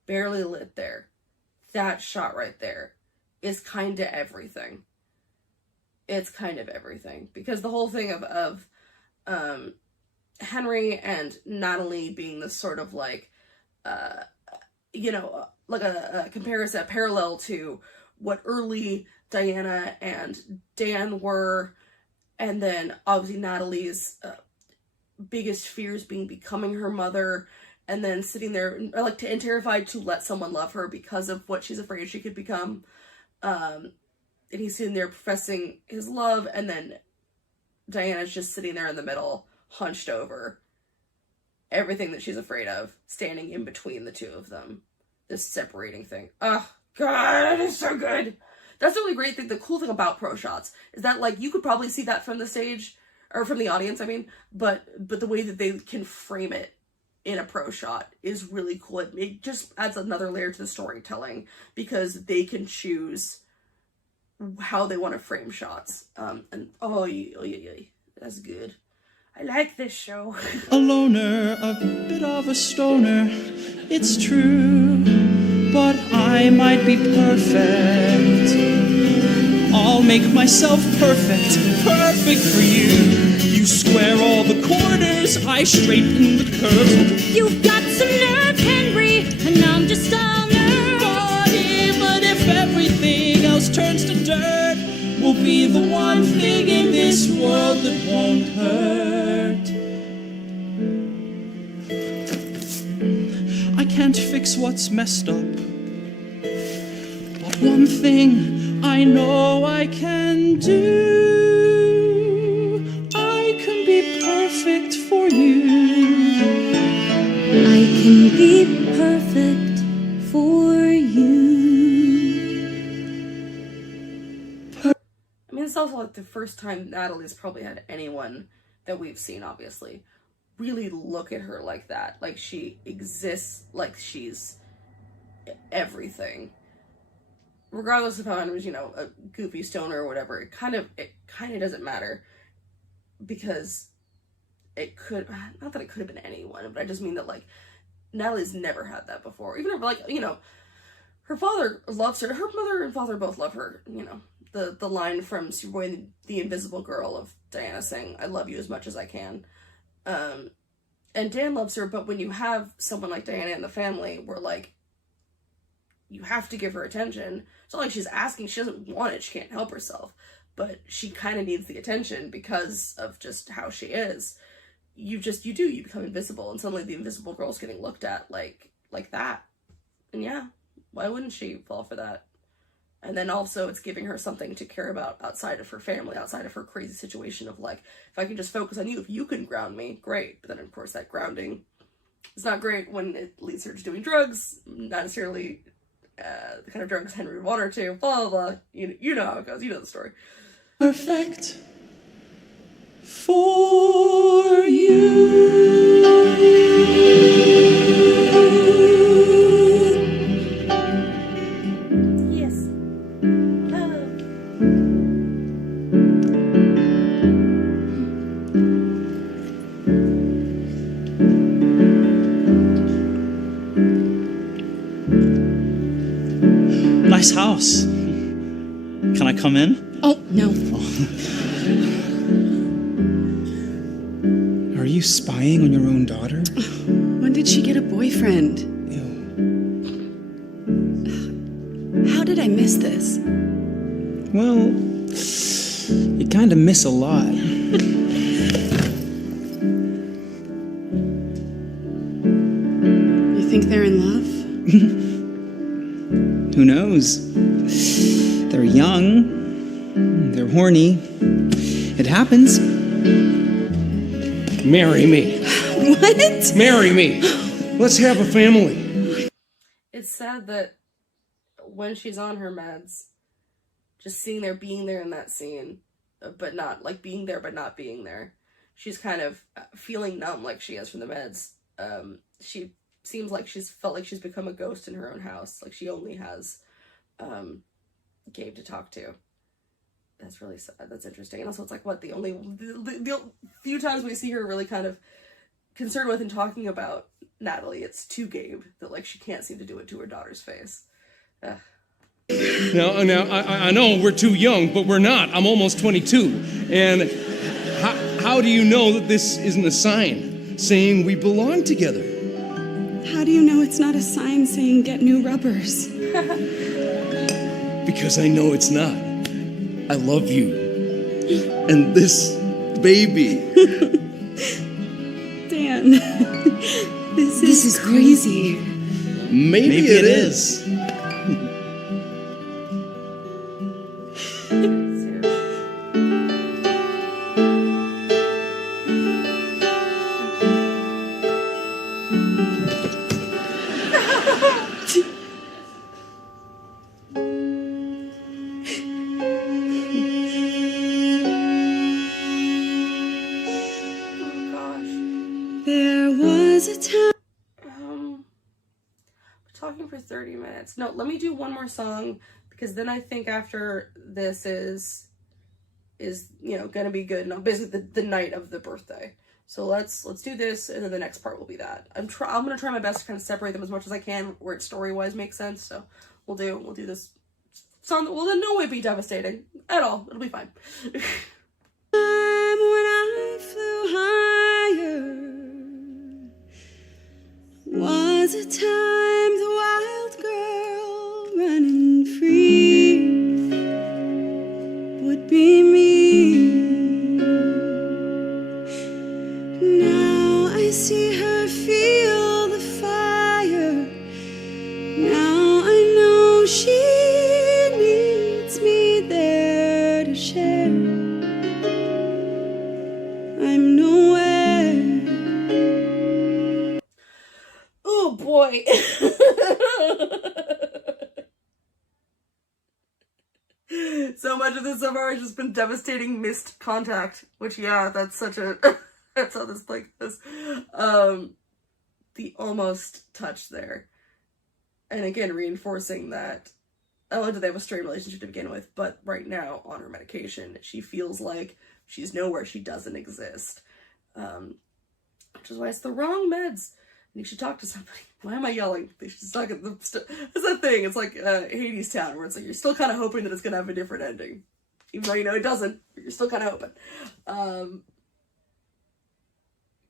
barely lit there, that shot right there is kind of everything. It's kind of everything, because the whole thing of Henry and Natalie being this sort of like, like a comparison, a parallel to what early Diana and Dan were, and then obviously Natalie's biggest fears being becoming her mother, and then sitting there and terrified to let someone love her because of what she's afraid she could become. And he's sitting there professing his love, and then Diana's just sitting there in the middle, hunched over. Everything that she's afraid of, standing in between the two of them. This separating thing. Oh, God, it's so good. That's the really great thing. The cool thing about Proshots is that, like, you could probably see that from the stage, or from the audience, I mean, but the way that they can frame it in a pro shot is really cool. It just adds another layer to the storytelling, because they can choose how they want to frame shots. And that's good. I like this show. A loner, a bit of a stoner, it's true, but I might be perfect. I'll make myself perfect for you. You square all the corners, I straighten the curves. You've got some nerve, Henry, and I'm just all nerve. But even if everything else turns to dirt, we'll be the one thing in this world that won't hurt. I can't fix what's messed up, but one thing I know I can do. I can be perfect for you. I can be perfect for you. I mean, it's also like the first time Natalie's probably had anyone that we've seen, obviously, really look at her like that. Like, she exists, like she's everything. Regardless of how Henry's, a goofy stoner or whatever, it kind of doesn't matter, because it could, not that it could have been anyone, but I just mean that, like, Natalie's never had that before. Even if, like, her father loves her, her mother and father both love her, the line from Superboy and the Invisible Girl of Diana saying, "I love you as much as I can." And Dan loves her, but when you have someone like Diana in the family, where like you have to give her attention. It's not like she's asking, she doesn't want it, she can't help herself, but she kind of needs the attention because of just how she is. You become invisible, and suddenly the invisible girl's getting looked at like that. And yeah, why wouldn't she fall for that? And then also it's giving her something to care about outside of her family, outside of her crazy situation of like, if I can just focus on you, if you can ground me, great. But then of course that grounding is not great when it leads her to doing drugs, not necessarily the kind of drugs Henry would want her to, blah, blah, blah. You know how it goes. You know the story. Perfect for you. Yes. Love. Nice house. Can I come in? Oh, no. Are you spying on your own daughter? When did she get a boyfriend? Ew. How did I miss this? Well, you kind of miss a lot. You think they're in love? Who knows? They're young. They're horny. It happens. Marry me. What? Marry me. Let's have a family. It's sad that when she's on her meds, just being there in that scene, but not, like, being there but not being there, she's kind of feeling numb like she is from the meds. She seems like she's felt like she's become a ghost in her own house. Like, she only has Gabe to talk to. That's really sad. That's interesting. And also it's like, what, the few times we see her really kind of concerned with and talking about Natalie, it's to Gabe, that like she can't seem to do it to her daughter's face. Now, I know we're too young, but we're not. I'm almost 22. And how do you know that this isn't a sign saying we belong together? How do you know it's not a sign saying get new rubbers? Because I know it's not. I love you. And this baby. Dan, this is crazy. Maybe it is. There was a time. We're talking for 30 minutes. No, let me do one more song, because then I think after this is gonna be good. No, basically the night of the birthday. So let's do this, and then the next part will be that. I'm gonna try my best to kind of separate them as much as I can where it story-wise makes sense. So we'll do this song that will in no way be devastating at all. It'll be fine. Time when I flew higher was a time the wild girl running free would be me. Now I see her feel the fire. Now I know she needs me there to share. I'm nowhere. Oh boy. So much of this so far has just been devastating missed contact, which, yeah, that's such a that's how this like this. The almost touch there. And again, reinforcing that I love that they have a strained relationship to begin with, but right now on her medication, she feels like she's nowhere, she doesn't exist. Which is why it's the wrong meds. you should talk to somebody. Why am I yelling? They should talk at the... It's that thing. It's like Hades Town, where it's like you're still kind of hoping that it's going to have a different ending. Even though you know it doesn't. But you're still kind of hoping.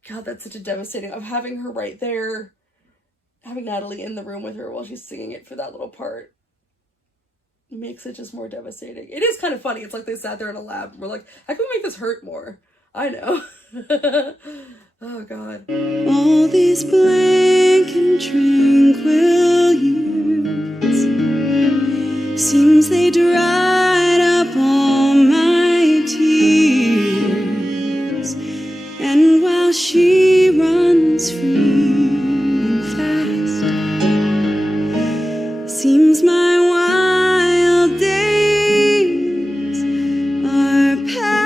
God, that's such a devastating... Of having her right there, having Natalie in the room with her while she's singing it for that little part, makes it just more devastating. It is kind of funny. It's like they sat there in a lab and we're like, how can we make this hurt more? I know. Oh, God. All these blank and tranquil years, seems they dried up all my tears. And while she runs free and fast, seems my wild days are past.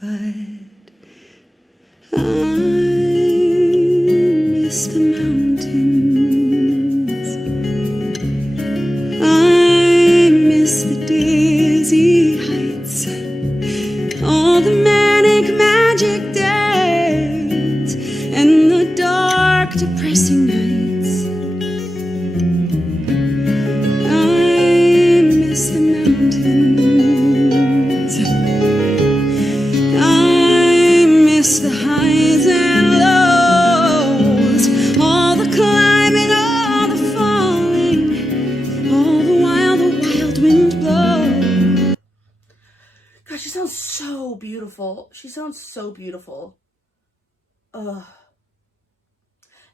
But I miss the mountains. I miss the dizzy heights, all the manic magic days, and the dark, depressing nights. I miss the mountains. I miss the highs and lows, all the climbing, all the falling, all the while the wild wind blows. God, she sounds so beautiful. She sounds so beautiful. Ugh.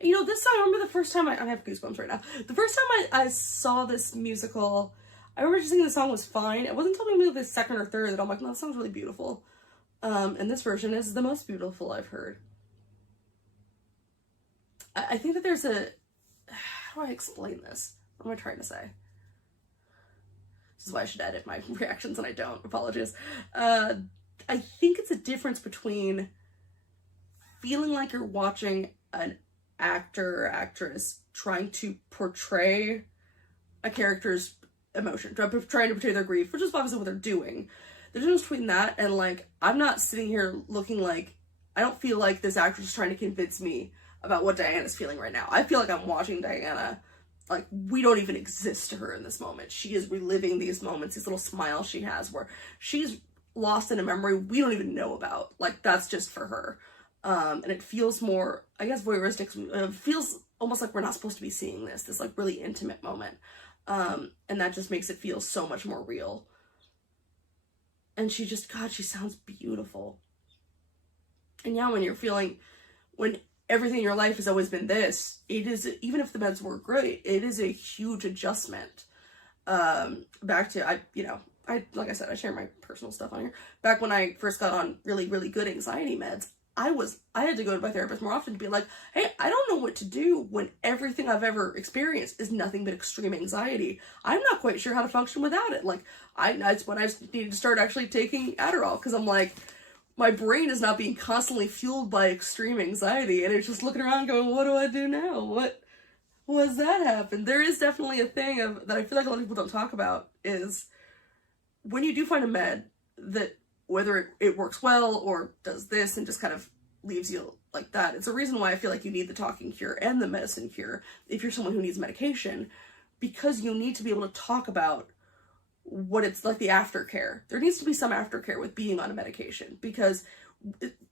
You know, this song, I remember the first time I have goosebumps right now. The first time I saw this musical, I remember just thinking the song was fine. It wasn't until maybe the second or third that I'm like, no, that song's really beautiful. And this version is the most beautiful I've heard. I think that there's a... How do I explain this? What am I trying to say? This is why I should edit my reactions and I don't. Apologies. I think it's a difference between feeling like you're watching an actor or actress trying to portray a character's emotion, trying to portray their grief, which is obviously what they're doing. The difference between that and, like, I'm not sitting here looking like, I don't feel like this actress is trying to convince me about what Diana's feeling right now. I feel like I'm watching Diana, like, we don't even exist to her in this moment. She is reliving these moments, these little smiles she has where she's lost in a memory we don't even know about. Like, that's just for her. And it feels more, I guess, voyeuristic. It feels almost like we're not supposed to be seeing this like, really intimate moment. And that just makes it feel so much more real. And she just, God, she sounds beautiful. And yeah, when everything in your life has always been this, it is, even if the meds were great, it is a huge adjustment. Back to, like I said, I share my personal stuff on here. Back when I first got on really, really good anxiety meds, I had to go to my therapist more often to be like, hey, I don't know what to do when everything I've ever experienced is nothing but extreme anxiety. I'm not quite sure how to function without it. Like, that's when I needed to start actually taking Adderall, because I'm like, my brain is not being constantly fueled by extreme anxiety, and it's just looking around going, what do I do now? What has that happened? There is definitely a thing that I feel like a lot of people don't talk about, is when you do find a med that, whether it works well or does this and just kind of leaves you like that, it's a reason why I feel like you need the talking cure and the medicine cure if you're someone who needs medication, because you need to be able to talk about what it's like, the aftercare. There needs to be some aftercare with being on a medication, because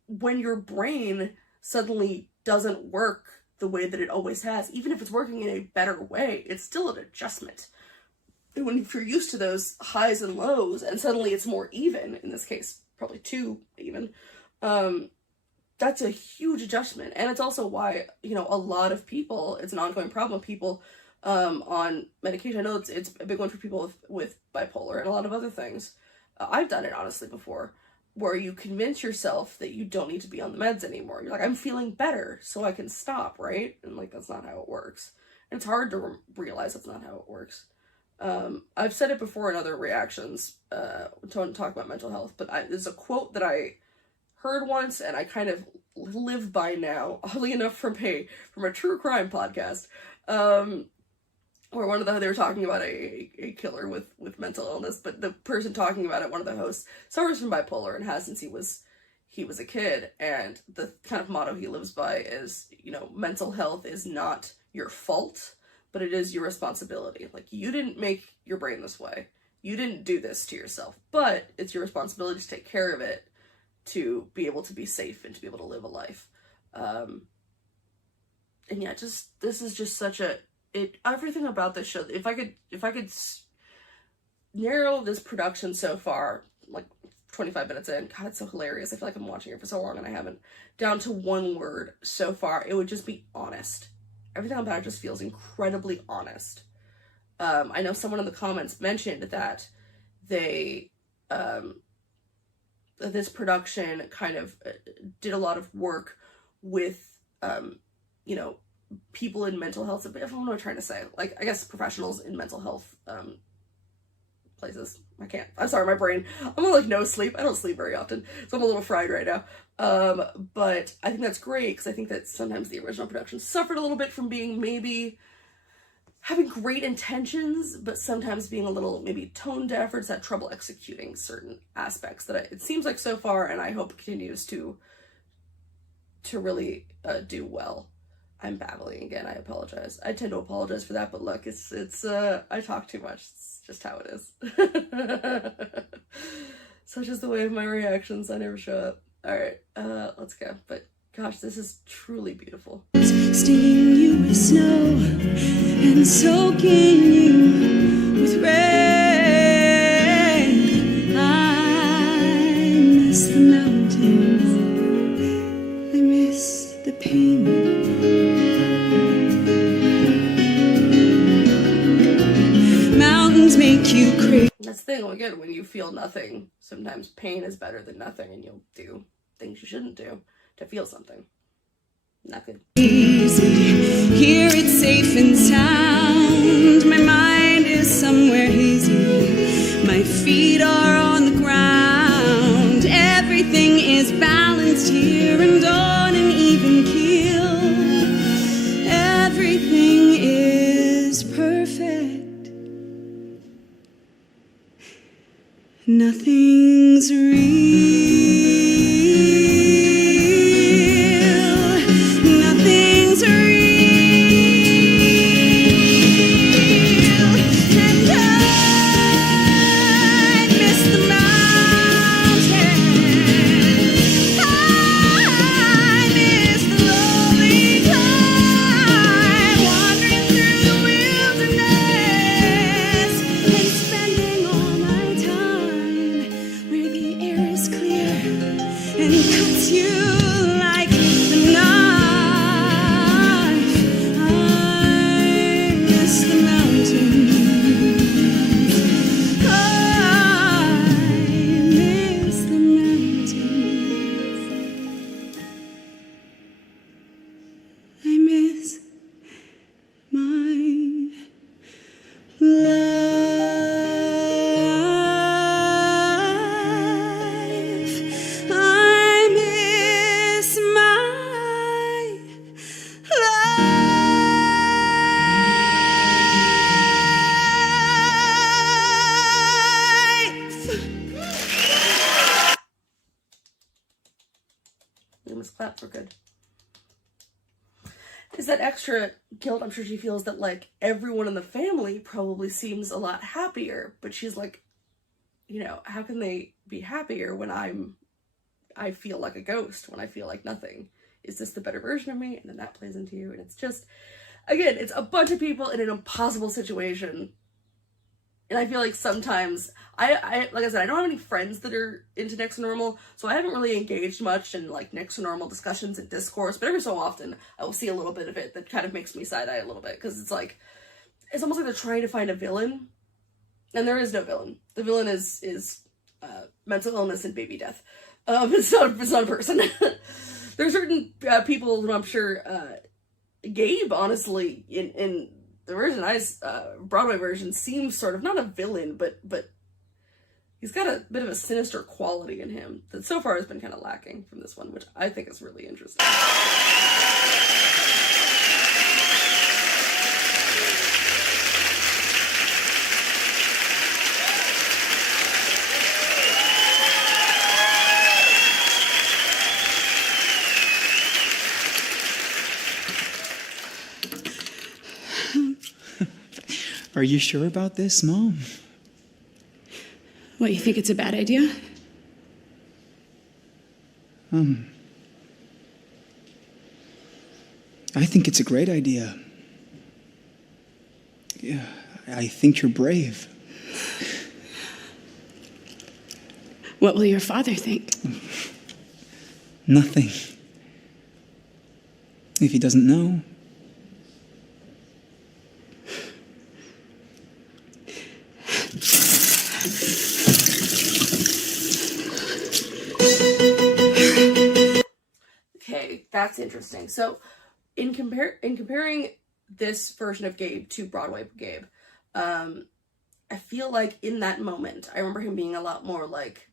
when your brain suddenly doesn't work the way that it always has, even if it's working in a better way, it's still an adjustment. If you're used to those highs and lows and suddenly it's more even, in this case probably too even, that's a huge adjustment. And it's also why, a lot of people, it's an ongoing problem, people on medication. I know it's a big one for people with bipolar and a lot of other things. I've done it honestly before, where you convince yourself that you don't need to be on the meds anymore. You're like, I'm feeling better, so I can stop, right? And like, that's not how it works. And it's hard to realize that's not how it works. I've said it before in other reactions, to talk about mental health, but there's a quote that I heard once and I kind of live by now, oddly enough, from a true crime podcast. or they were talking about a killer with mental illness, but the person talking about it, one of the hosts, suffers from bipolar and has since he was a kid, and the kind of motto he lives by is, you know, mental health is not your fault, but it is your responsibility. Like, you didn't make your brain this way. You didn't do this to yourself, but it's your responsibility to take care of it, to be able to be safe and to be able to live a life. And yeah, this is just such everything about this show. If I could narrow this production so far, like 25 minutes in, God, it's so hilarious. I feel like I'm watching it for so long and I haven't, down to one word so far, it would just be honest. Everything about it just feels incredibly honest. I know someone in the comments mentioned that this production kind of did a lot of work with, you know, people in mental health. I don't know what I'm trying to say. Like, I guess professionals in mental health places. I'm sorry, my brain. I'm on like no sleep. I don't sleep very often, so I'm a little fried right now. But I think that's great, because I think that sometimes the original production suffered a little bit from being maybe having great intentions, but sometimes being a little maybe tone deaf, or just had trouble executing certain aspects that it seems like so far, and I hope continues to really do well. I'm babbling again. I apologize. I tend to apologize for that, but look, it's I talk too much. It's just how it is. Such is the way of my reactions. I never show up. All right, let's go. But gosh, this is truly beautiful. Stinging you with snow and soaking you with rain. I miss the mountains. I miss the pain. Mountains make you crazy. That's the thing, again, when you feel nothing, sometimes pain is better than nothing, and you'll do things you shouldn't do to feel something. Not good. Here it's safe and sound. My mind is somewhere hazy. My feet are on the ground. Everything is balanced here and on an even keel. Everything is perfect. Nothing's real. Nothing's real. And I miss the mountains. I miss the lonely climb, wandering through the wilderness and spending all my time where the air is clear and cuts you like a knife. I miss the mountains. I miss the mountains. I miss my life. I miss my life. We must clap for good. Is that extra guilt I'm sure she feels that, like, everyone in the family probably seems a lot happier, but she's like, you know, how can they be happier when I feel like a ghost, when I feel like nothing? Is this the better version of me? And then that plays into you, and it's just, again, it's a bunch of people in an impossible situation. And I feel like sometimes, I like I said, I don't have any friends that are into Next to Normal, so I haven't really engaged much in, like, Next to Normal discussions and discourse, but every so often, I will see a little bit of it that kind of makes me side-eye a little bit, because it's like, it's almost like they're trying to find a villain, and there is no villain. The villain is mental illness and baby death. It's not a person. There are certain people who I'm sure, Gabe, honestly, in the version Broadway version, seems sort of not a villain, but he's got a bit of a sinister quality in him that so far has been kind of lacking from this one, which I think is really interesting. Are you sure about this, Mom? What, you think it's a bad idea? I think it's a great idea. Yeah, I think you're brave. What will your father think? Nothing. If he doesn't know. Okay, that's interesting. So, in comparing this version of Gabe to Broadway Gabe, I feel like in that moment, I remember him being a lot more like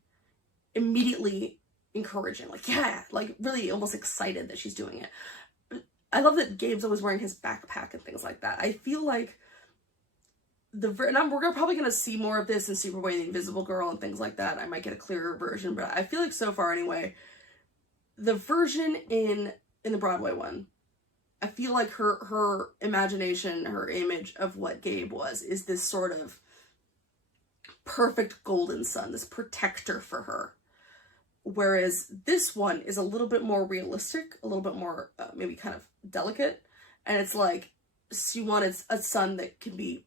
immediately encouraging, like yeah, like really almost excited that she's doing it. I love that Gabe's always wearing his backpack and things like that. I feel like we're probably going to see more of this in Superboy and the Invisible Girl and things like that. I might get a clearer version, but I feel like so far anyway, the version in the Broadway one, I feel like her imagination, her image of what Gabe was is this sort of perfect golden son, this protector for her. Whereas this one is a little bit more realistic, a little bit more maybe kind of delicate. And it's like she wanted a son that can be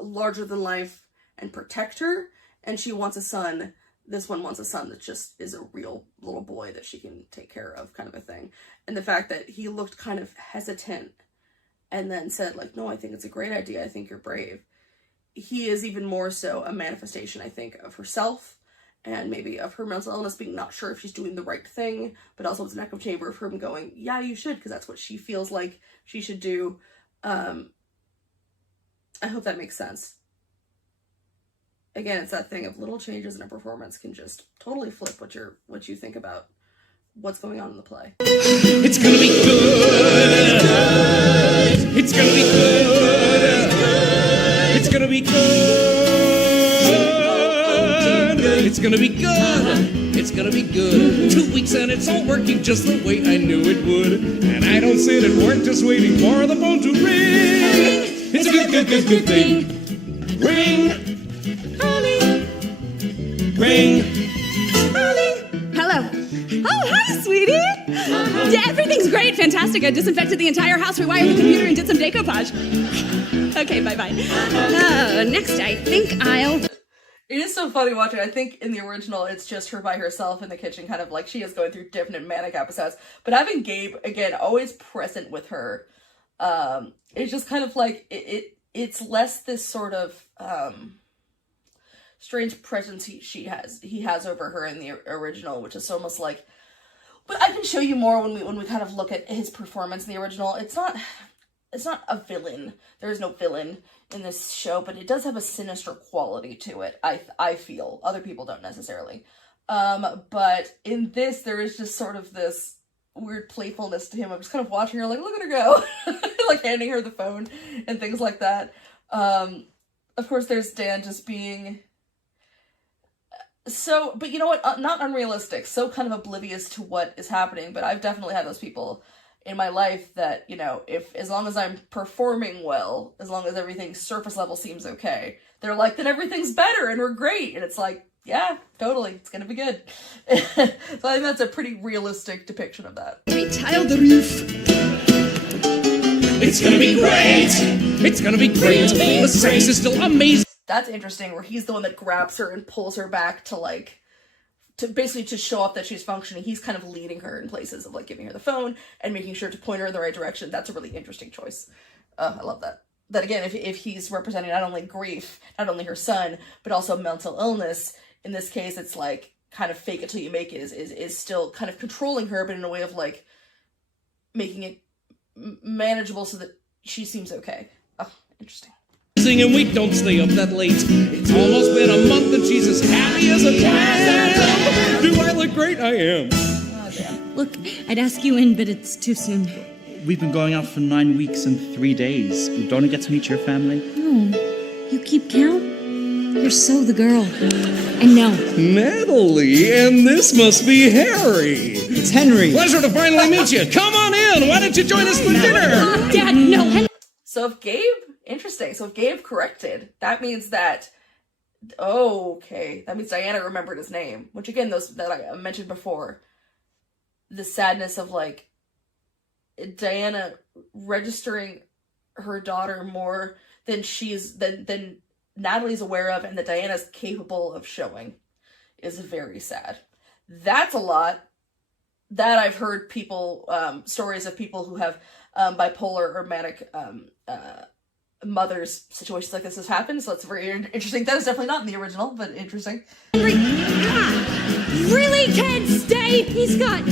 larger than life and protect her. And she wants a son, this one wants a son that just is a real little boy that she can take care of, kind of a thing. And the fact that he looked kind of hesitant and then said like, no, I think it's a great idea. I think you're brave. He is even more so a manifestation, I think, of herself and maybe of her mental illness, being not sure if she's doing the right thing, but also it's an echo chamber of him going, yeah, you should, because that's what she feels like she should do. I hope that makes sense. Again, it's that thing of little changes in a performance can just totally flip what you think about what's going on in the play. It's gonna be good. It's gonna be good. It's gonna be good. It's gonna be good. It's gonna be good. 2 weeks and it's all working just the way I knew it would. And I don't sit at work just waiting for the phone to ring. It's a good thing. Ring. Ring. Hello. Oh, hi, sweetie. Yeah, everything's great, fantastic. I disinfected the entire house, rewired the computer, and did some decoupage. Okay, bye-bye. Next, I think I'll... It is so funny watching. I think in the original, it's just her by herself in the kitchen, kind of like she is going through different manic episodes. But having Gabe, again, always present with her, it's just kind of like, it's less this sort of strange presence he has over her in the original, which is almost like, but I can show you more when we kind of look at his performance in the original. It's not a villain. There is no villain in this show, but it does have a sinister quality to it. I feel other people don't necessarily. But in this, there is just sort of this weird playfulness to him. I'm just kind of watching her like, look at her go, like handing her the phone and things like that. Of course, there's Dan just being so, but you know what? Not unrealistic. So kind of oblivious to what is happening. But I've definitely had those people in my life that, you know, as long as I'm performing well, as long as everything surface level seems okay, they're like, then everything's better and we're great. And it's like, yeah, totally, it's gonna be good. So I think that's a pretty realistic depiction of that. We tiled the roof. It's gonna be great. It's gonna be great. The sex is still amazing. That's interesting, where he's the one that grabs her and pulls her back to basically to show off that she's functioning. He's kind of leading her in places of like giving her the phone and making sure to point her in the right direction. That's a really interesting choice. I love that. That again, if he's representing not only grief, not only her son, but also mental illness, in this case, it's like kind of fake it till you make it is still kind of controlling her, but in a way of like making it manageable so that she seems okay. Oh, interesting. And we don't stay up that late. It's almost been a month and she's as happy as a clam. Do I look great? I am. Oh, damn. Look, I'd ask you in, but it's too soon. We've been going out for 9 weeks and 3 days. Don't I get to meet your family? Oh, you keep count? You're so the girl. And no. Natalie, and this must be Harry. It's Henry. Pleasure to finally meet you. Come on in. Why don't you join us for dinner? Dad, no. So if Gabe interesting. So if Gabe corrected, that means that, that means Diana remembered his name. Which again, those that I mentioned before, the sadness of like Diana registering her daughter more than than Natalie's aware of, and that Diana's capable of showing, is very sad. That's a lot that I've heard people, stories of people who have bipolar or manic mothers, situations like this has happened, so it's very interesting. That is definitely not in the original, but interesting. Really, kids, stay. He's got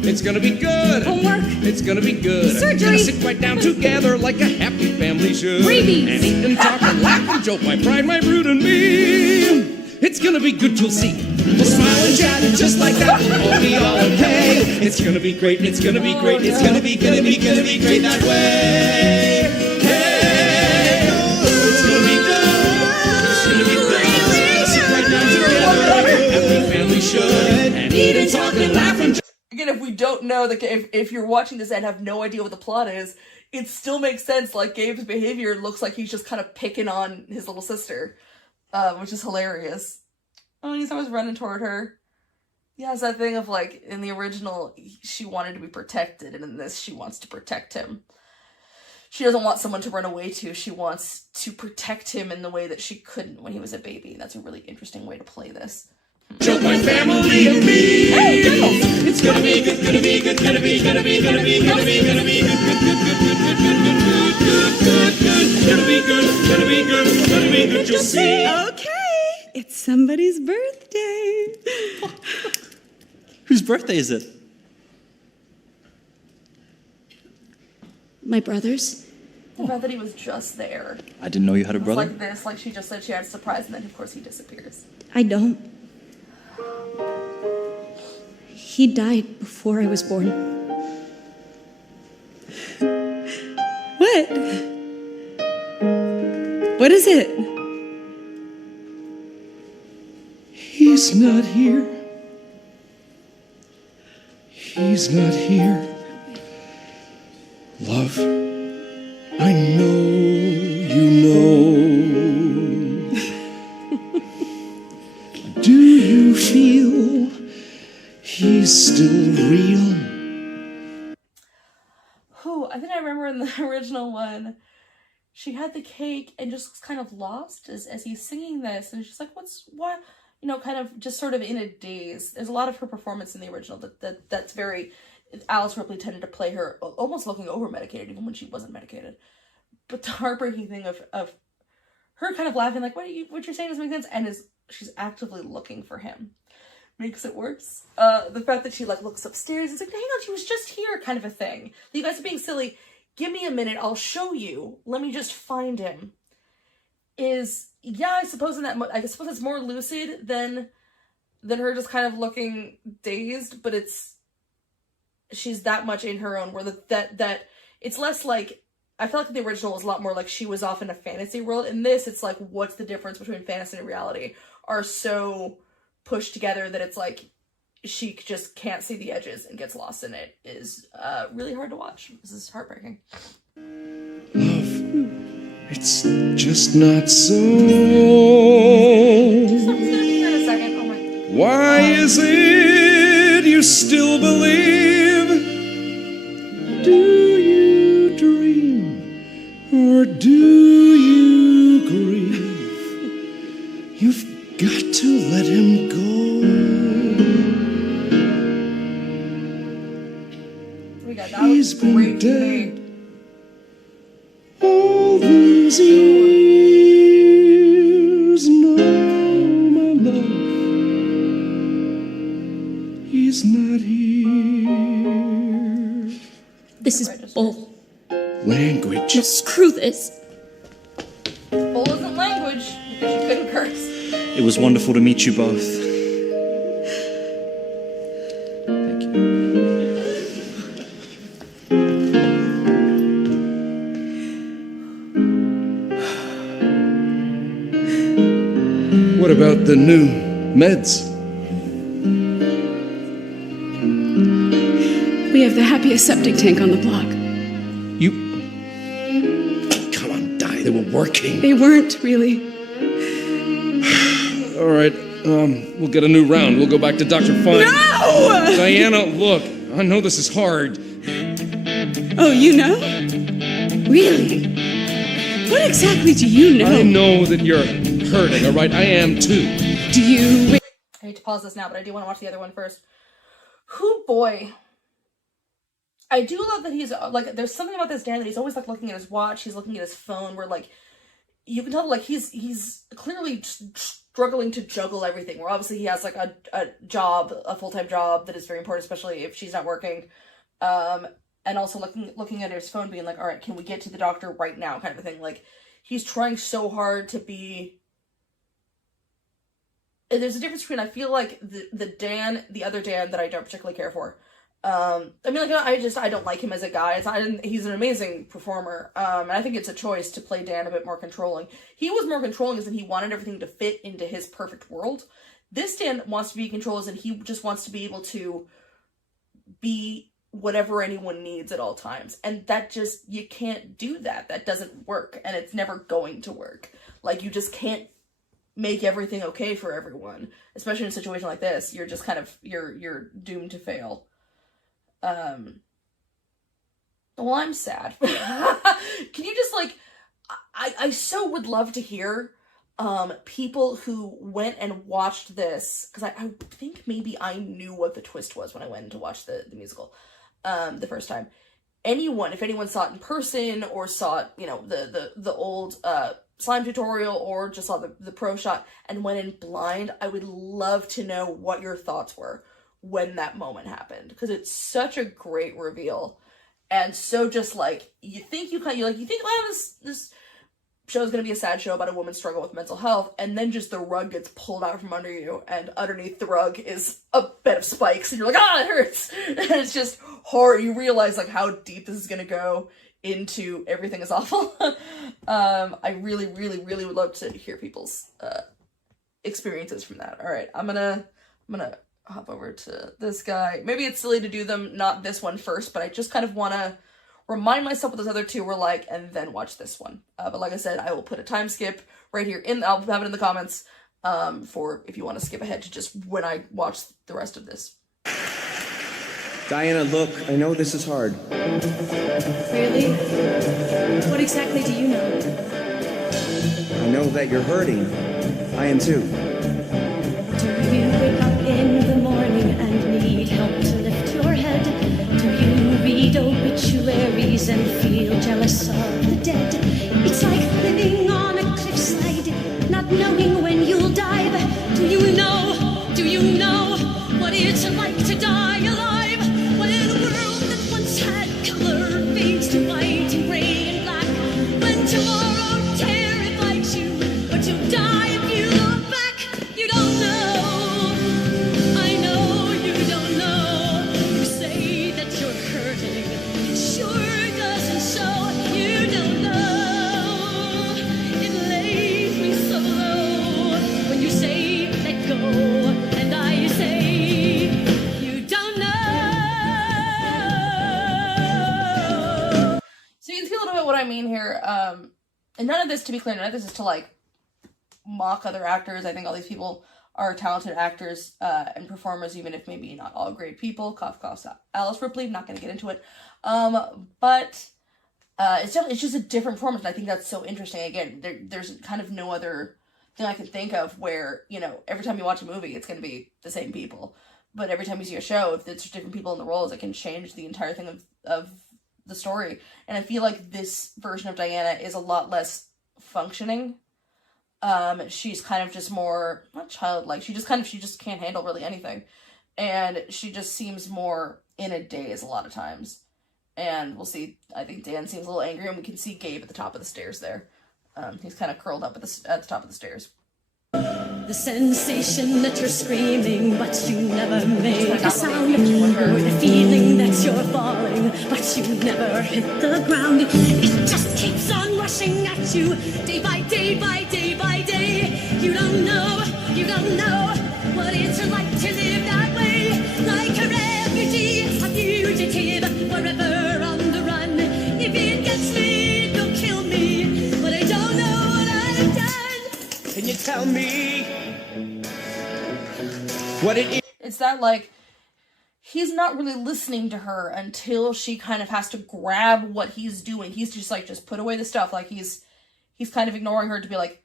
It's gonna be good. Homework. It's gonna be good. Surgery. Gonna sit right down together like a happy family should. Rabies. And eat and talk and laugh and joke, my pride, my brood, and me. It's gonna be good, you'll see. We'll smile and chat and just like that we'll all be all okay. It's gonna be great, it's gonna be great, it's gonna be great that way. Hey, it's gonna be good, it's gonna be great. Sit right down together like a happy family should. And eat and talk and laugh and joke. Again, if we don't know, if you're watching this and have no idea what the plot is, it still makes sense. Like, Gabe's behavior looks like he's just kind of picking on his little sister, which is hilarious. Oh, he's always running toward her. Yeah, it's that thing of, like, in the original, she wanted to be protected, and in this, she wants to protect him. She doesn't want someone to run away to. She wants to protect him in the way that she couldn't when he was a baby. And that's a really interesting way to play this. Joke my family and me. Hey, Giggles! It's gonna be good, gonna be good, gonna be, gonna be, gonna be, gonna be, gonna be good, good, good, good, good, good, good, good, good, good, gonna be good, gonna be good, gonna be good, you'll see. Okay, it's somebody's birthday. Whose birthday is it? My brother's. The fact that he was just there. I didn't know you had a It's brother. like this, like she just said she had a surprise, and then of course he disappears. I don't. He died before I was born. What? What is it? He's not here. He's not here. Love, I know you know. Do you feel he's still real? Oh, I think I remember in the original one, she had the cake and just was kind of lost as he's singing this, and she's like, what? You know, kind of just sort of in a daze. There's a lot of her performance in the original that's very... Alice Ripley tended to play her almost looking over-medicated, even when she wasn't medicated. But the heartbreaking thing of her kind of laughing, like, what you're saying doesn't make sense, and she's actively looking for him. Makes it worse. The fact that she, like, looks upstairs, it's like, hang on, she was just here, kind of a thing. You guys are being silly. Give me a minute, I'll show you. Let me just find him. I suppose it's more lucid than her just kind of looking dazed, but she's that much in her own world that it's less like, I feel like the original was a lot more like she was off in a fantasy world. In this, it's like, what's the difference between fantasy and reality are so pushed together that it's like she just can't see the edges and gets lost in it. Is really hard to watch. This is heartbreaking. Love, it's just not so. Just gonna be here in a second. Oh my. Why is it you still believe? Do you dream or do you grieve? You've got to let him go. We got that. He's was been great to dead me. all these years. No, my love, he's not here. This is bull. Language. No, screw this. Bull isn't language because you couldn't curse. It was wonderful to meet you both. Thank you. What about the new meds? We have the happiest septic tank on the block. You they were working. They weren't, really. All right, we'll get a new round. We'll go back to Dr. Fine. No! Diana, look, I know this is hard. Oh, you know? Really? What exactly do you know? I know that you're hurting, all right? I am too. Do you... I hate to pause this now, but I do want to watch the other one first. Who boy. I do love that he's, like, there's something about this Dan that he's always, like, looking at his watch, he's looking at his phone, where, like, you can tell, like, he's clearly struggling to juggle everything, where obviously he has, like, a job, a full-time job that is very important, especially if she's not working, and also looking at his phone being like, all right, can we get to the doctor right now, kind of a thing. Like, he's trying so hard to be... And there's a difference between, I feel like, the other Dan that I don't particularly care for. I mean, like, I don't like him as a guy. He's an amazing performer. And I think it's a choice to play Dan a bit more controlling. He was more controlling as in he wanted everything to fit into his perfect world. This Dan wants to be controlled as in he just wants to be able to be whatever anyone needs at all times. And that just, you can't do that. That doesn't work. And it's never going to work. Like, you just can't make everything okay for everyone. Especially in a situation like this. You're just kind of, you're doomed to fail. Well, I'm sad. Can you just, like, I so would love to hear people who went and watched this, because I think maybe I knew what the twist was when I went to watch the musical the first time. If anyone saw it in person or saw it, you know, the old slime tutorial or just saw the Proshot and went in blind, I would love to know what your thoughts were when that moment happened, because it's such a great reveal. And so just, like, you think, wow, this show is going to be a sad show about a woman's struggle with mental health, and then just the rug gets pulled out from under you, and underneath the rug is a bed of spikes, and you're like, ah, it hurts! And it's just horror. You realize, like, how deep this is going to go into everything is awful. I really, really, really would love to hear people's experiences from that. All right, I'm gonna hop over to this guy. Maybe it's silly to do them, not this one first, but I just kind of want to remind myself what those other two were like, and then watch this one. But like I said, I will put a time skip right here I'll have it in the comments for if you want to skip ahead to just when I watch the rest of this. Diana, look, I know this is hard. Really? What exactly do you know? I know that you're hurting. I am too. Do you wake up in the morning and need help to lift your head? Do you read obituaries and feel jealous of the dead? It's like living on a cliffside, not knowing when you'll dive. Do you know what it's like to die alive? When a world that once had color fades to white and gray and black. When tomorrow terrifies you, but you'll die if you look back. You don't know. I know you don't know. You say that you're hurting. It sure doesn't show. You don't know. It lays me so low when you say let go, and I say you don't know. So you can feel a little bit what I mean here. And none of this, to be clear, none of this is to, like, mock other actors. I think all these people are talented actors and performers, even if maybe not all great people. Cough, cough, Alice Ripley, not going to get into it. But it's just a different performance, and I think that's so interesting. Again, there's kind of no other thing I can think of where, you know, every time you watch a movie, it's going to be the same people. But every time you see a show, if it's different people in the roles, it can change the entire thing of the story. And I feel like this version of Diana is a lot less functioning. She's kind of just more, not childlike, she just can't handle really anything. And she just seems more in a daze a lot of times. And we'll see, I think Dan seems a little angry, and we can see Gabe at the top of the stairs there. He's kind of curled up at the top of the stairs. The sensation that you're screaming, but you never make a sound. Or the feeling that you're falling, but you never hit the ground. It just keeps on rushing at you, day by day by day by day. You don't know what it's like to live that way. Like a refugee, a fugitive, wherever on the run. If it gets me, it'll kill me, but I don't what it is. It's that, like, he's not really listening to her until she kind of has to grab what he's doing. He's just like, just put away the stuff. Like, he's kind of ignoring her to be like,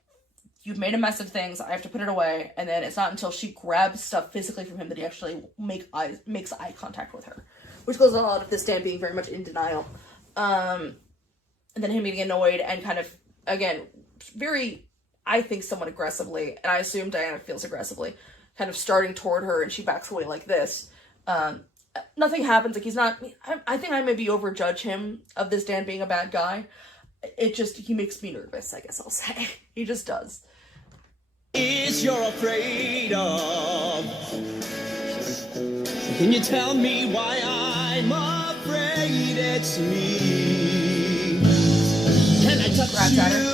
you've made a mess of things, I have to put it away. And then it's not until she grabs stuff physically from him that he actually makes eye contact with her. Which goes a lot of this Dan being very much in denial. And then him being annoyed and kind of, again, very, I think, somewhat aggressively, and I assume Diana feels aggressively, kind of starting toward her, and she backs away like this. Nothing happens. Like, he's not, I think I maybe overjudge him of this Dan being a bad guy. It just, he makes me nervous, I guess I'll say. He just does. Is you're afraid of? Can you tell me why I'm afraid it's me? Can I touch you?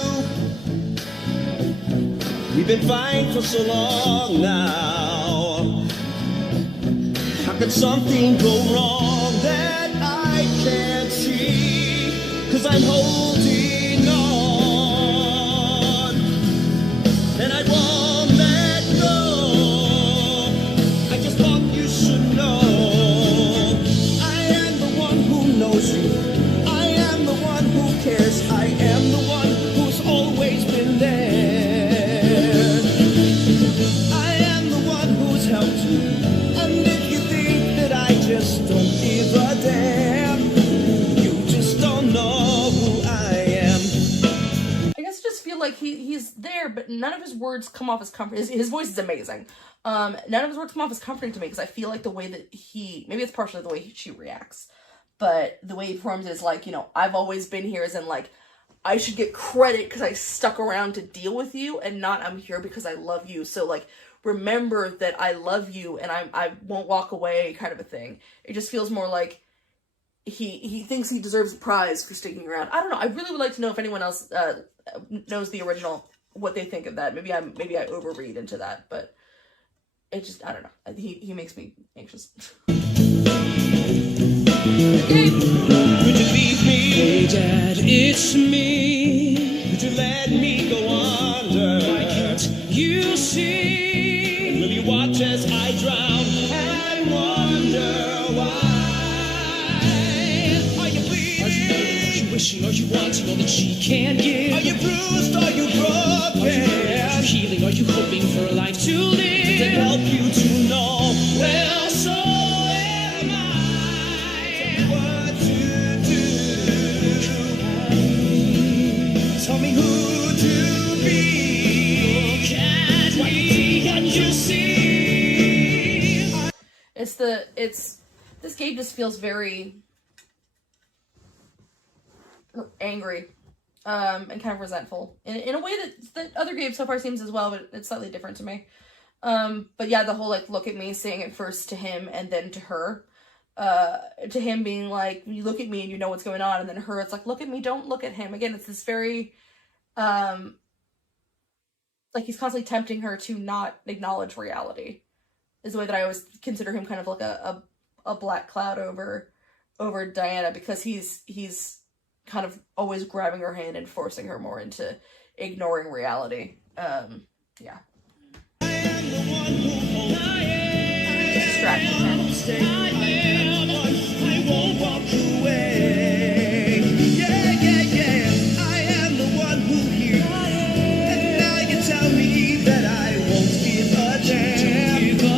We've been fine for so long now. How could something go wrong that I can't see? 'Cause I'm holding on, and I won't let go. I just thought you should know I am the one who knows you. I am the one who cares. I am the one who's always been there. I am the one who's helped you. And if you think that I just don't give a damn, you just don't know who I am. I guess I just feel like he's there, but none of his words come off as comforting. His voice is amazing. None of his words come off as comforting to me, because I feel like the way that maybe it's partially the way she reacts, but the way he performs is like, you know, I've always been here, as in like, I should get credit because I stuck around to deal with you, and not I'm here because I love you. So like, remember that I love you and I won't walk away, kind of a thing. It just feels more like he thinks he deserves a prize for sticking around. I don't know. I really would like to know if anyone else knows the original, what they think of that. Maybe I overread into that, but it just, I don't know. He makes me anxious. Could you leave me? Hey Dad, it's me. Could you let me go under? Why can't you see? Will you watch as I drown and wonder why? Are you bleeding? Are you wishing? Are you wanting all that she can't give? Are you bruised? Are you broken? Are you healing? Are you hoping for a life to live? To help you to know, Well, so am I. what to do. Tell me who to be. Look at me, can you see? This game just feels very angry, and kind of resentful in a way that other games so far seems as well, but it's slightly different to me. But yeah, the whole like, look at me, saying it first to him and then to her, to him being like, you look at me and you know what's going on, and then her, it's like, look at me, don't look at him. Again, it's this very, like, he's constantly tempting her to not acknowledge reality, is the way that I always consider him, kind of like a black cloud over Diana, because he's kind of always grabbing her hand and forcing her more into ignoring reality. Yeah. Distracting her. I won't walk away. Yeah, yeah, yeah. I am the one who hears. And now you tell me that I won't give a damn. I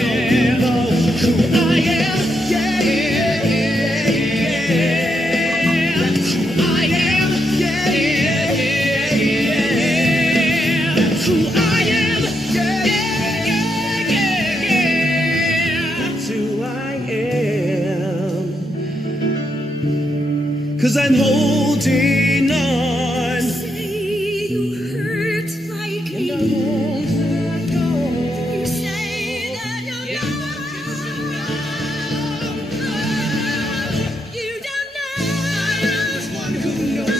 don't know who I am. Yeah, yeah, yeah, yeah. That's who I am. Yeah, yeah, yeah, yeah. That's who I am. Yeah, yeah, yeah, yeah. That's who I am. 'Cause I'm holding on. Say you hurt like me. And I won't let go. You say that you're you don't know. I am the one who knows. I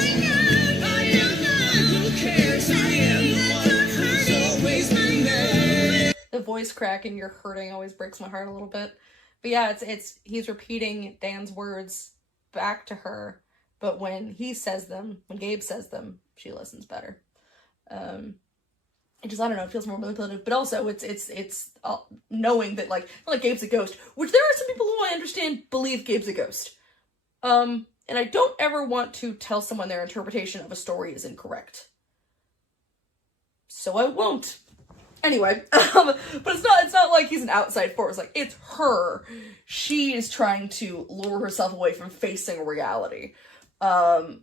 am the one who cares. I am the one who's always been there. The voice cracking, you're hurting, always breaks my heart a little bit. But yeah, it's he's repeating Dan's words back to her, but when he says them, when Gabe says them, she listens better. And it just, I don't know, it feels more manipulative, but also it's knowing that, like, not like Gabe's a ghost, which there are some people who I understand believe Gabe's a ghost. And I don't ever want to tell someone their interpretation of a story is incorrect. So I won't. Anyway, but it's not like he's an outside force, like, it's her. She is trying to lure herself away from facing reality. I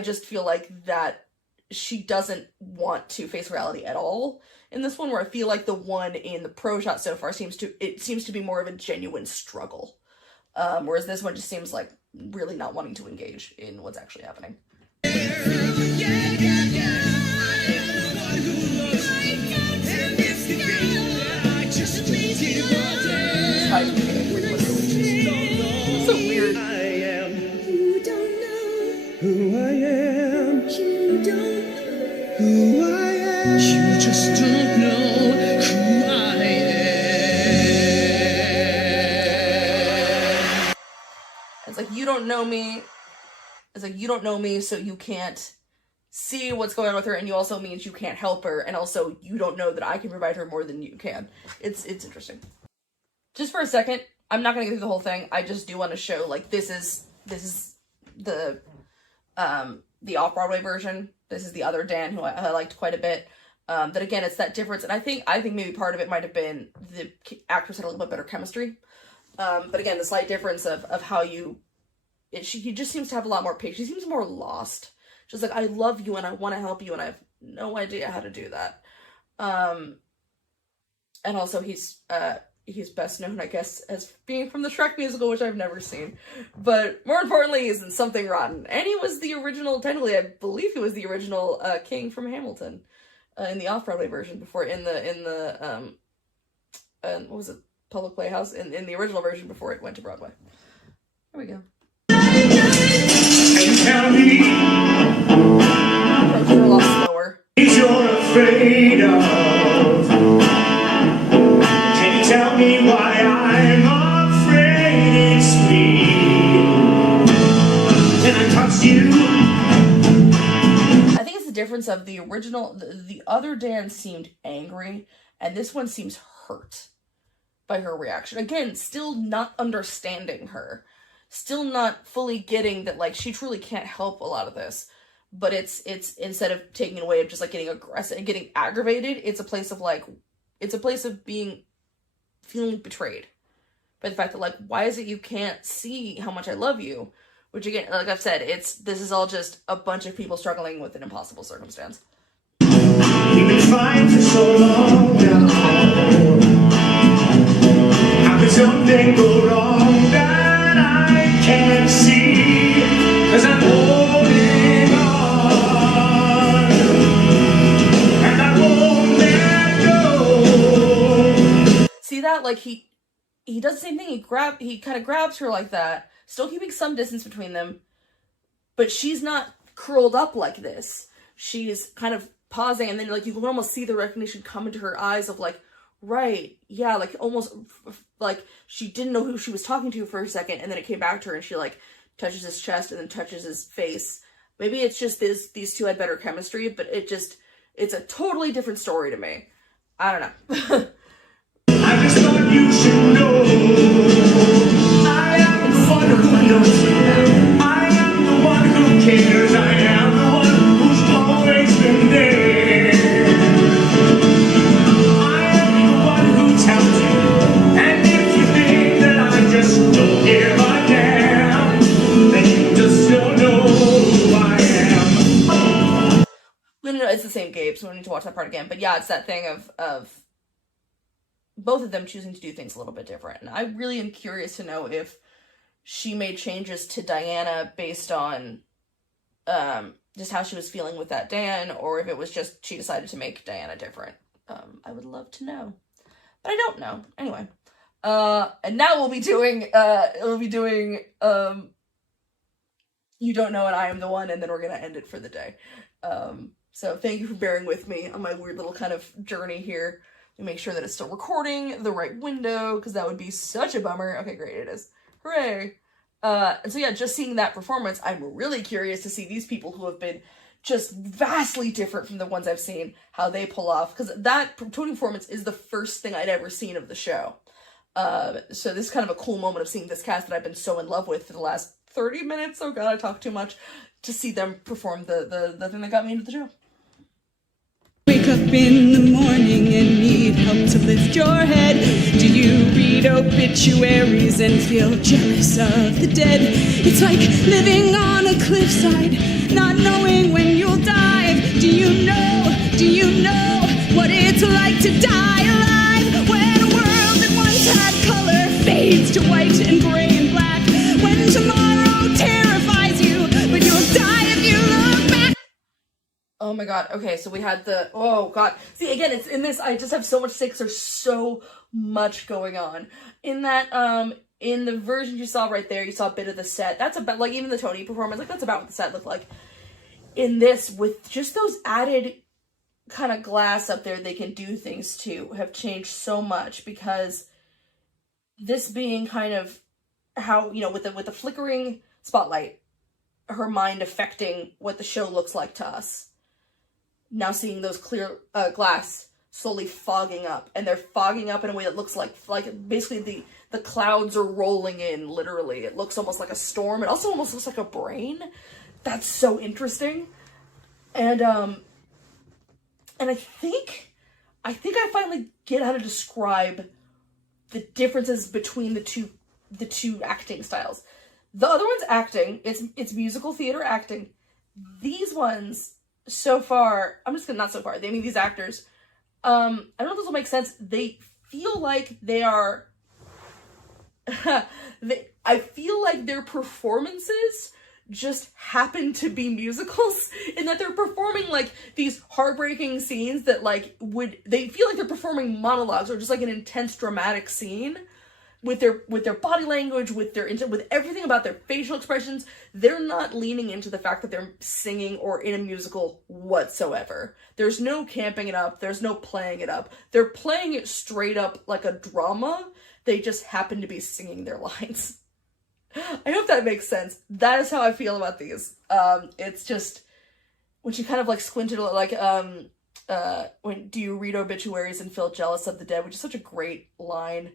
just feel like that she doesn't want to face reality at all in this one, where I feel like the one in the Proshot so far seems to be more of a genuine struggle. Whereas this one just seems like really not wanting to engage in what's actually happening. So weird. I am. You don't know who I am. You don't know who I am. You just don't know who I am. It's like, you don't know me. It's like, you don't know me, so you can't see what's going on with her, and you also means you can't help her, and also you don't know that I can provide her more than you can. It's interesting. Just for a second, I'm not gonna get through the whole thing. I just do want to show, like, this is the off-Broadway version. This is the other Dan, who I liked quite a bit. That again, it's that difference, and I think maybe part of it might have been the actors had a little bit better chemistry. But again, the slight difference of how he just seems to have a lot more patience. He seems more lost. Just like, I love you and I want to help you and I have no idea how to do that. And also he's best known, I guess, as being from the Shrek musical, which I've never seen. But more importantly, he's in Something Rotten. And he was the original, technically, I believe he was the original King from Hamilton in the off-Broadway version before, in the what was it, Public Playhouse, in the original version before it went to Broadway. There we go. And tell me Approach her a lot slower. what you're afraid of. Can you tell me why I'm afraid it's me? When I touch you. I think it's the difference of the original, the other Dan seemed angry, and this one seems hurt by her reaction. Again, still not understanding her. Still not fully getting that, like, she truly can't help a lot of this. But it's instead of taking it away of just, like, getting aggressive and getting aggravated, it's a place of, like, it's a place of feeling betrayed by the fact that, like, why is it you can't see how much I love you? Which, again, like I've said, this is all just a bunch of people struggling with an impossible circumstance. We've been trying for so long now. How could something go wrong that I can't see? 'Cause I'm holding on, and I won't let go. See that? Like, he does the same thing. He kind of grabs her like that, still keeping some distance between them, but she's not curled up like this. She's kind of pausing, and then, like, you can almost see the recognition come into her eyes of, like, right, yeah, like, almost like she didn't know who she was talking to for a second, and then it came back to her, and she, like, touches his chest and then touches his face. Maybe it's just these two had better chemistry, but it's a totally different story to me. I don't know. I just thought you should know. I am the one who knows. I am the one who cares. I am the one who's always been there. I am the one who tells you. And if you think that I just don't give a damn, then you just don't know who I am. No, it's the same Gabe, so we don't need to watch that part again. But yeah, it's that thing of both of them choosing to do things a little bit different. And I really am curious to know if she made changes to Diana based on just how she was feeling with that Dan, or if it was just she decided to make Diana different. I would love to know. But I don't know. Anyway. And now we'll be doing You Don't Know and I Am the One, and then we're gonna end it for the day. So thank you for bearing with me on my weird little kind of journey here. Make sure that it's still recording the right window, because that would be such a bummer. Okay, great, it is. Hooray! And so yeah, just seeing that performance, I'm really curious to see these people who have been just vastly different from the ones I've seen, how they pull off, because that Tony performance is the first thing I'd ever seen of the show. So this is kind of a cool moment of seeing this cast that I've been so in love with for the last 30 minutes. Oh god, I talk too much. To see them perform the thing that got me into the show. Wake up in the morning and need help to lift your head. Do you read obituaries and feel jealous of the dead? It's like living on a cliffside, not knowing when you'll dive. Do you know what it's like to die alive? When a world that once had color fades to white and gray and black. When tomorrow terrifies you, but you'll die if you look back. Oh my god, okay, so we had the, oh god. See, again, it's in this, I just have so much to say because there's so much going on. In that, in the version you saw right there, you saw a bit of the set. That's about, like, even the Tony performance, like, that's about what the set looked like. In this, with just those added kind of glass up there they can do things to, have changed so much, because this being kind of how, you know, with the flickering spotlight, her mind affecting what the show looks like to us. Now seeing those clear glass slowly fogging up, and they're fogging up in a way that looks like basically the clouds are rolling in, literally. It looks almost like a storm. It also almost looks like a brain. That's so interesting. And I think I finally get how to describe the differences between the two acting styles. The other one's acting, it's musical theater acting. These ones, so far, I'm just gonna, not so far, I mean these actors, I don't know if this will make sense, they feel like they are, I feel like their performances just happen to be musicals, in that they're performing like these heartbreaking scenes that like they feel like they're performing monologues or just like an intense dramatic scene. With their body language, with everything about their facial expressions, they're not leaning into the fact that they're singing or in a musical whatsoever. There's no camping it up. There's no playing it up. They're playing it straight up like a drama. They just happen to be singing their lines. I hope that makes sense. That is how I feel about these. It's just, when she kind of like squinted, like, when do you read obituaries and feel jealous of the dead, which is such a great line.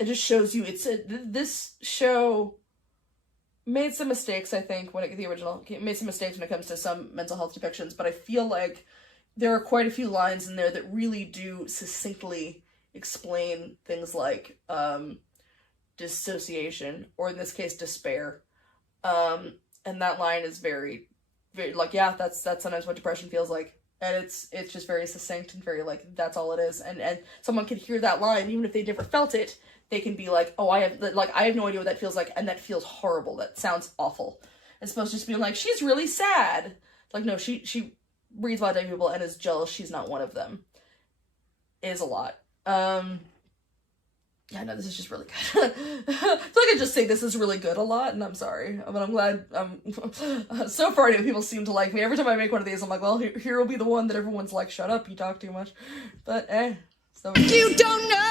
It just shows you, this show made some mistakes, I think, when the original made some mistakes when it comes to some mental health depictions, but I feel like there are quite a few lines in there that really do succinctly explain things like, dissociation, or in this case, despair. And that line is very, very, like, yeah, that's sometimes what depression feels like. And it's just very succinct and very, like, that's all it is. And someone can hear that line, even if they never felt it, they can be like, oh, I have no idea what that feels like, and that feels horrible. That sounds awful. As opposed to just being like, she's really sad. Like, no, she reads about dead people and is jealous she's not one of them. It is a lot. Yeah, no, this is just really good. I feel like I just say this is really good a lot, and I'm sorry. But I'm glad, so far people seem to like me. Every time I make one of these, I'm like, well, here will be the one that everyone's like, shut up, you talk too much. But, so. You don't know,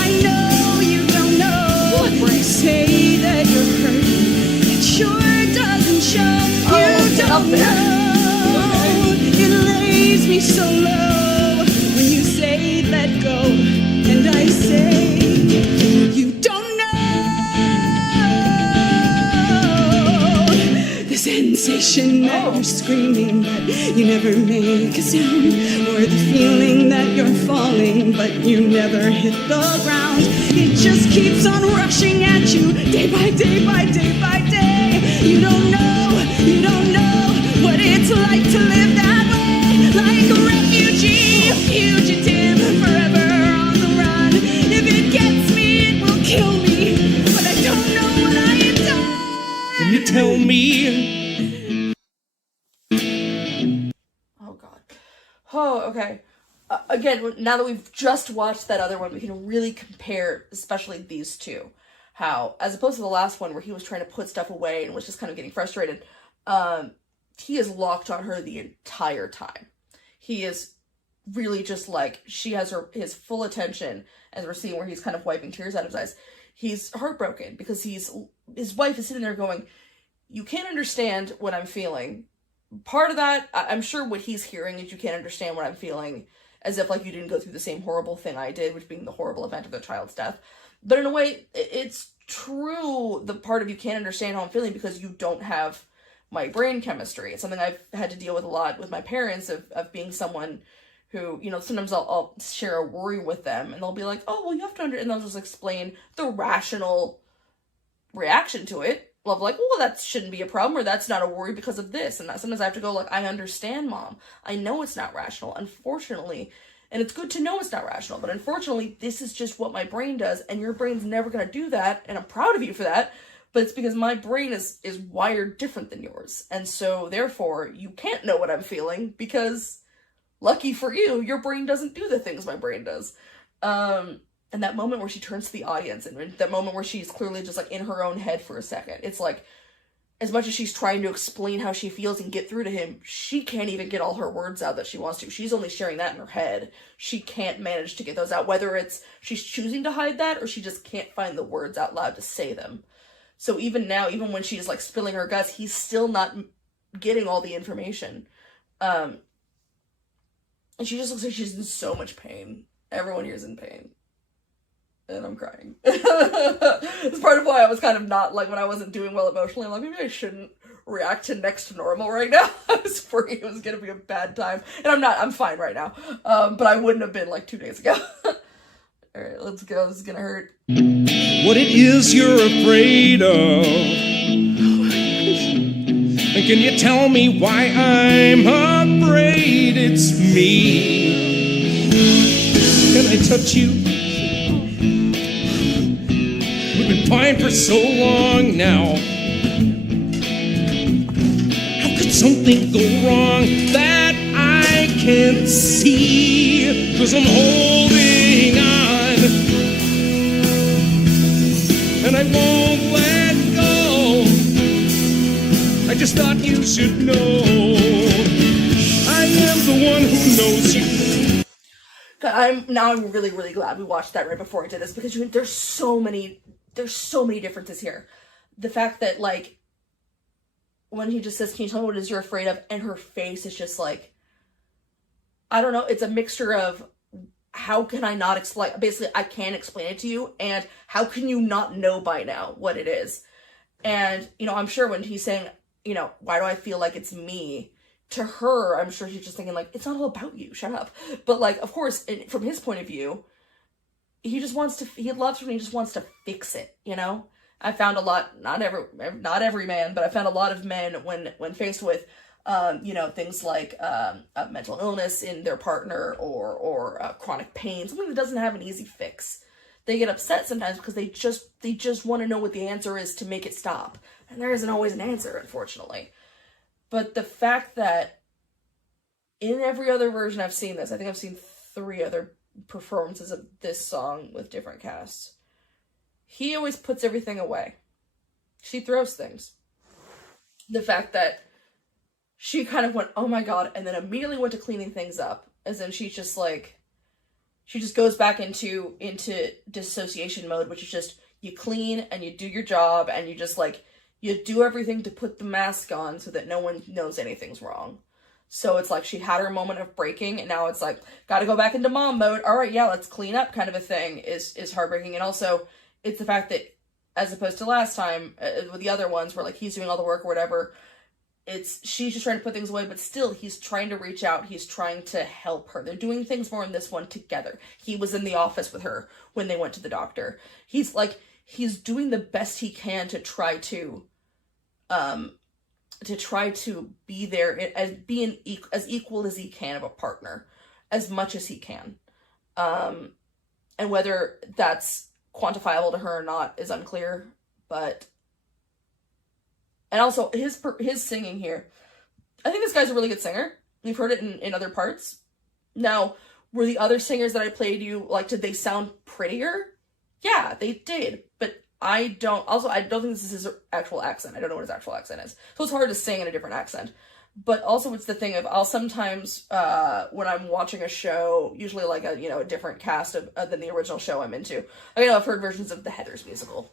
I know you don't know. You say that you're hurting, it sure doesn't show. You don't know, it lays me so low when you say let go. And I say, you don't know the sensation that you're screaming, but you never make a sound, or the feeling that you're falling, but you never hit the ground. It just keeps on rushing at you, day by day by day by day. You don't know what it's like to live that way, like a refugee, a fugitive, forever. Kill me, but I don't know what I have done. Can you tell me? Oh god. Oh, okay. Again, now that we've just watched that other one, we can really compare, especially these two. How, as opposed to the last one where he was trying to put stuff away and was just kind of getting frustrated, he is locked on her the entire time. He is really just like, she has his full attention, as we're seeing where he's kind of wiping tears out of his eyes. He's heartbroken because his wife is sitting there going, you can't understand what I'm feeling. Part of that, I'm sure what he's hearing is you can't understand what I'm feeling, as if like you didn't go through the same horrible thing I did, which being the horrible event of their child's death. But in a way, it's true, the part of you can't understand how I'm feeling because you don't have my brain chemistry. It's something I've had to deal with a lot with my parents, of being someone who, you know, sometimes I'll share a worry with them and they'll be like, oh, well, you have to and they'll just explain the rational reaction to it. Of like, well, that shouldn't be a problem, or that's not a worry because of this. And that sometimes I have to go like, I understand, Mom. I know it's not rational, unfortunately. And it's good to know it's not rational, but unfortunately, this is just what my brain does, and your brain's never going to do that, and I'm proud of you for that, but it's because my brain is wired different than yours. And so, therefore, you can't know what I'm feeling, because, lucky for you, your brain doesn't do the things my brain does. And that moment where she turns to the audience, and that moment where she's clearly just like in her own head for a second, it's like, as much as she's trying to explain how she feels and get through to him, she can't even get all her words out that she wants to. She's only sharing that in her head. She can't manage to get those out, whether it's she's choosing to hide that or she just can't find the words out loud to say them. So even now, even when she's like spilling her guts, he's still not getting all the information. And she just looks like she's in so much pain. Everyone here's in pain. And I'm crying. It's part of why I was kind of not, like, when I wasn't doing well emotionally, I'm like, maybe I shouldn't react to next to normal right now. I was worried it was gonna be a bad time. And I'm not, I'm fine right now. But I wouldn't have been, like, 2 days ago. Alright, let's go. This is gonna hurt. What it is you're afraid of. And can you tell me why I'm afraid it's me? Can I touch you? We've been fine for so long now. How could something go wrong that I can't see? 'Cause I'm holding on, and I won't let go. I just thought you should know I am the one who knows you. I'm really, really glad we watched that right before I did this, because there's so many differences here. The fact that, like, when he just says, can you tell me what it is you're afraid of? And her face is just like, I don't know, it's a mixture of, how can I not explain, basically, I can't explain it to you, and how can you not know by now what it is? And, you know, I'm sure when he's saying, you know, why do I feel like it's me? To her, I'm sure she's just thinking, like, it's not all about you, shut up. But, like, of course, from his point of view, he just wants to, he loves her and he just wants to fix it, you know? I found a lot, not every man, but I found a lot of men when faced with, you know, things like mental illness in their partner or chronic pain, something that doesn't have an easy fix. They get upset sometimes because they just want to know what the answer is to make it stop. And there isn't always an answer, unfortunately. But the fact that in every other version I've seen this, I think I've seen 3 other performances of this song with different casts, he always puts everything away. She throws things. The fact that she kind of went, oh my god, and then immediately went to cleaning things up, as in she's just like, she just goes back into dissociation mode, which is just, you clean and you do your job and you just like, you do everything to put the mask on so that no one knows anything's wrong. So it's like she had her moment of breaking, and now it's like, gotta go back into mom mode. All right, yeah, let's clean up kind of a thing is heartbreaking. And also, it's the fact that, as opposed to last time, with the other ones where like he's doing all the work or whatever, she's just trying to put things away, but still he's trying to reach out. He's trying to help her. They're doing things more in this one together. He was in the office with her when they went to the doctor. He's doing the best he can to try to be there as being as equal as he can of a partner, as much as he can. And whether that's quantifiable to her or not is unclear, but, and also his singing here, I think this guy's a really good singer. We've heard it in other parts. Now, were the other singers that I played you, like, did they sound prettier? Yeah, they did, but I don't think this is his actual accent. I don't know what his actual accent is. So it's hard to sing in a different accent. But also it's the thing of, I'll sometimes, when I'm watching a show, usually like a different cast than the original show I'm into. I've heard versions of the Heathers musical.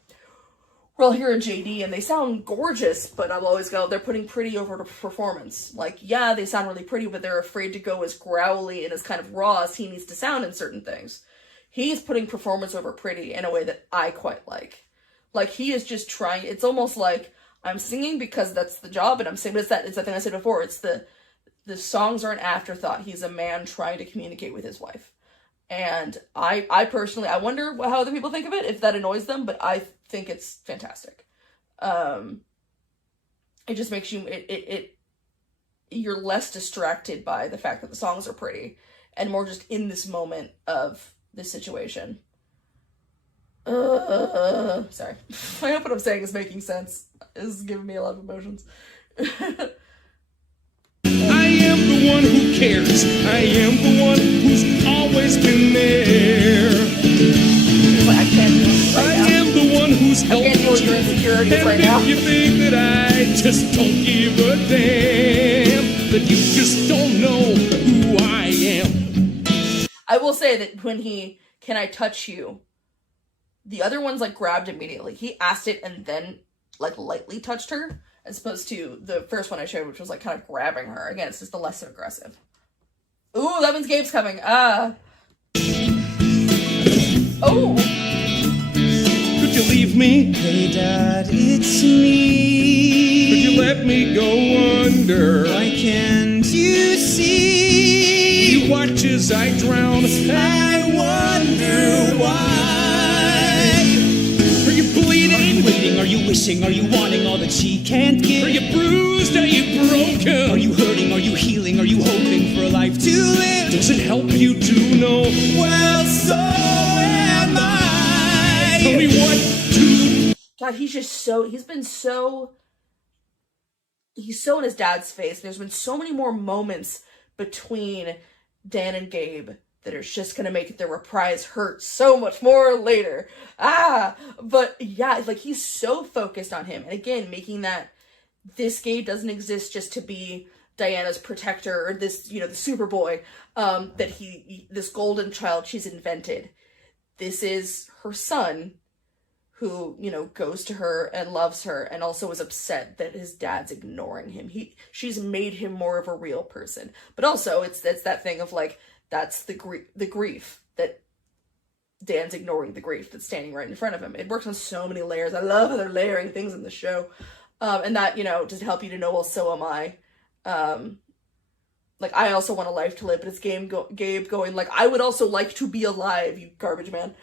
we'll hear a JD and they sound gorgeous, but I'll always go, they're putting pretty over to performance. Like, yeah, they sound really pretty, but they're afraid to go as growly and as kind of raw as he needs to sound in certain things. He's putting performance over pretty in a way that I quite like. Like, he is just trying, it's almost like, I'm singing because that's the job, and I'm singing, but it's that thing I said before, it's the songs are an afterthought. He's a man trying to communicate with his wife. And I personally, I wonder how other people think of it, if that annoys them, but I think it's fantastic. It just makes you, you're less distracted by the fact that the songs are pretty, and more just in this moment of this situation. Sorry. I hope what I'm saying is making sense. This is giving me a lot of emotions. I am the one who cares. I am the one who's always been there. But I can't do it right now. I am the one who's helped I can't deal with your insecurities and right if now. you think that I just don't give a damn, that you just don't know who I am. I will say that when he, can I touch you? The other ones, like, grabbed immediately. He asked it and then, like, lightly touched her, as opposed to the first one I showed, which was, like, kind of grabbing her. Again, it's just the less aggressive. Ooh, that means Gabe's coming. Oh! Could you leave me? Hey Dad, it's me. Could you let me go under? Why can't you see? You watch as I drown. I wonder why. Are you bleeding? Are you waiting? Are you wishing? Are you wanting all that she can't give? Are you bruised? Are you broken? Are you hurting? Are you healing? Are you hoping for a life to live? Does it help you to know? Well, so am I. Tell me what to. God, he's just so, he's so in his dad's face. There's been so many more moments between Dan and Gabe that are just gonna make the reprise hurt so much more later. But yeah, like, he's so focused on him. And again, making that this Gabe doesn't exist just to be Diana's protector, or this, the Superboy, that this golden child she's invented. This is her son who, goes to her and loves her, and also is upset that his dad's ignoring him. She's made him more of a real person. But also, it's that thing of, like, that's the grief that Dan's ignoring, the grief that's standing right in front of him. It works on so many layers. I love how they're layering things in the show. And that, just help you to know, well, so am I. Like, I also want a life to live, but it's Gabe going, like, I would also like to be alive, you garbage man.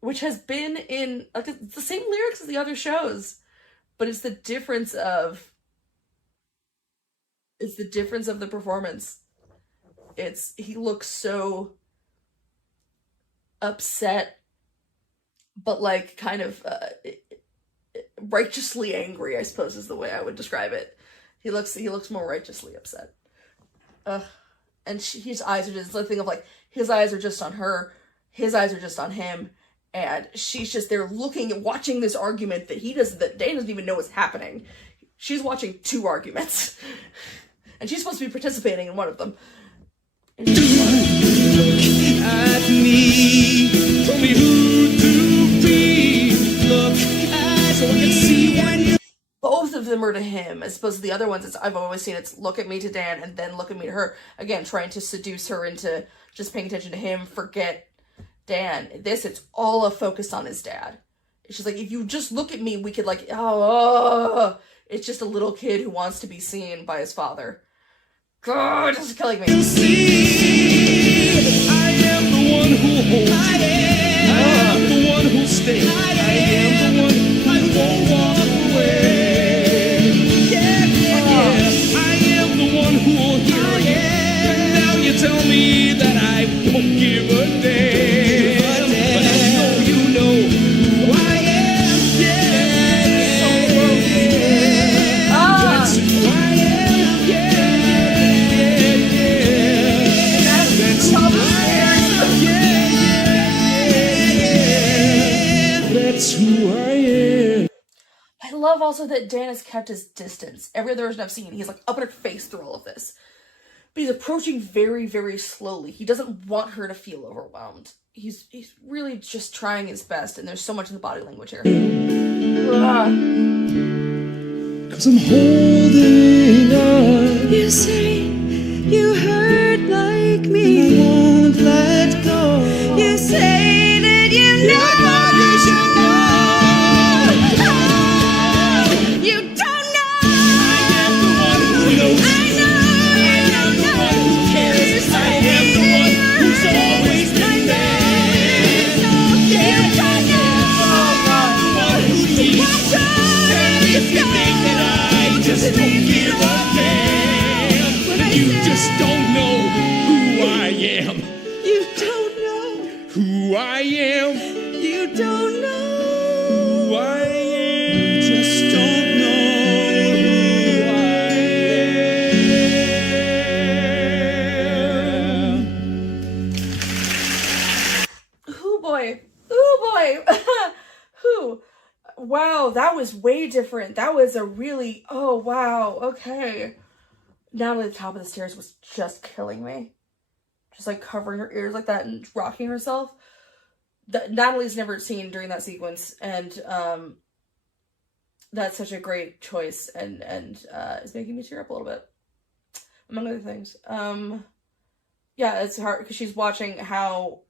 Which has been in, like, it's the same lyrics as the other shows, but it's the difference of the performance. He looks so upset, but, like, kind of righteously angry, I suppose is the way I would describe it. He looks more righteously upset. And his eyes are just the thing of, like, his eyes are just on her, his eyes are just on him, and she's just there looking and watching this argument that Dan doesn't even know what's happening. She's watching two arguments, and she's supposed to be participating in one of them. Look at me. Tell me who to be. Look at me. So I can see when you. Both of them are to him, as opposed to the other ones. I've always seen it's look at me to Dan and then look at me to her. Again, trying to seduce her into just paying attention to him, forget Dan. It's all a focus on his dad. It's just like, if you just look at me, we could, like, it's just a little kid who wants to be seen by his father. God, this is killing me. See, I am the one who holds you. I am the one who stays. I am the one who won't walk away. I am the one who will hear you. And now you tell me that I won't give a damn. But I know you know who I am. That's who I am. That's who I am. That's who I am. I love also that Dan has kept his distance. Every other version I've seen, he's, like, up in her face through all of this. but he's approaching very, very slowly. He doesn't want her to feel overwhelmed. He's really just trying his best, and there's so much in the body language here. 'Cause I'm holding on. You say you hurt like me, I won't let go. you say that you know. You don't know. I am the one who knows. I know. I am the one who cares. I am the one who's always been there. You don't know. I'm the one who needs. And if you think that I just don't give a damn, You just don't know who I am. You don't know. Who I am. You don't know. Who I am. just don't know who I am. Ooh boy. Ooh boy. Who? Wow, that was way different. That was a really, oh wow, okay. Natalie at the top of the stairs was just killing me. Just like covering her ears like that and rocking herself. Natalie's never seen during that sequence, and that's such a great choice, and is making me tear up a little bit, among other things. Yeah, it's hard because she's watching how,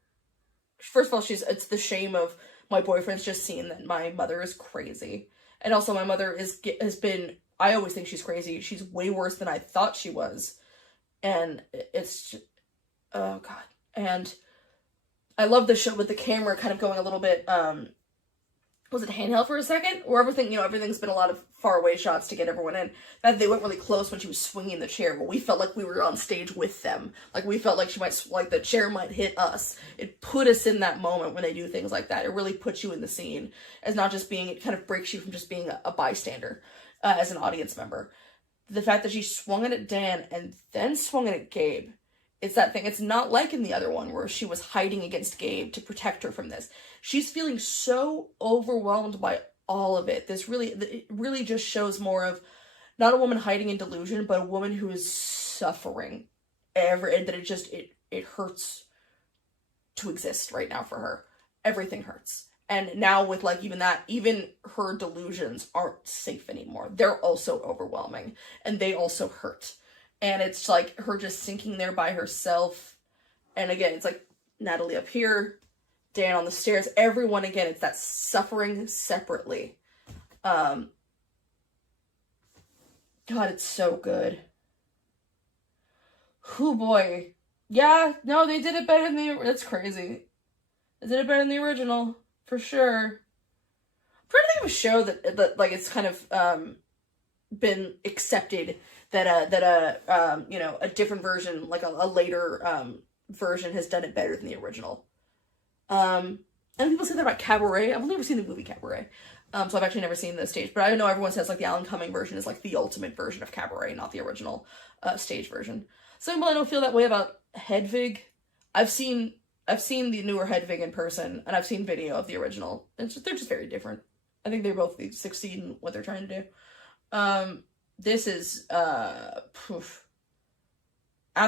first of all, it's the shame of my boyfriend's just seen that my mother is crazy, and also my mother has been, I always think she's crazy. She's way worse than I thought she was, and it's just, oh god. And I love the shot with the camera kind of going a little bit, was it handheld for a second? Or everything's been a lot of far away shots to get everyone in. That they went really close when she was swinging the chair, but we felt like we were on stage with them. Like we felt like the chair might hit us. It put us in that moment when they do things like that. It really puts you in the scene as not just being, it kind of breaks you from just being a bystander as an audience member. The fact that she swung it at Dan and then swung it at Gabe. It's that thing. It's not like in the other one where she was hiding against Gabe to protect her from this. She's feeling so overwhelmed by all of it. It really just shows more of not a woman hiding in delusion, but a woman who is suffering. And that it hurts to exist right now for her. Everything hurts. And now with even her delusions aren't safe anymore. They're also overwhelming. And they also hurt. And it's like her just sinking there by herself. And again, it's like Natalie up here, Dan on the stairs, everyone, again, it's that suffering separately. God, it's so good. Oh boy. Yeah, no, they did it better than that's crazy. They did it better than the original, for sure. I'm trying to think of a show that like it's kind of been accepted that a different version, like a later version, has done it better than the original. And people say that about Cabaret. I've only ever seen the movie Cabaret, so I've actually never seen the stage. But I know everyone says like the Alan Cumming version is like the ultimate version of Cabaret, not the original stage version. Some people I don't feel that way about Hedwig. I've seen the newer Hedwig in person, and I've seen video of the original. They're just very different. I think they both succeed in what they're trying to do. This is, I don't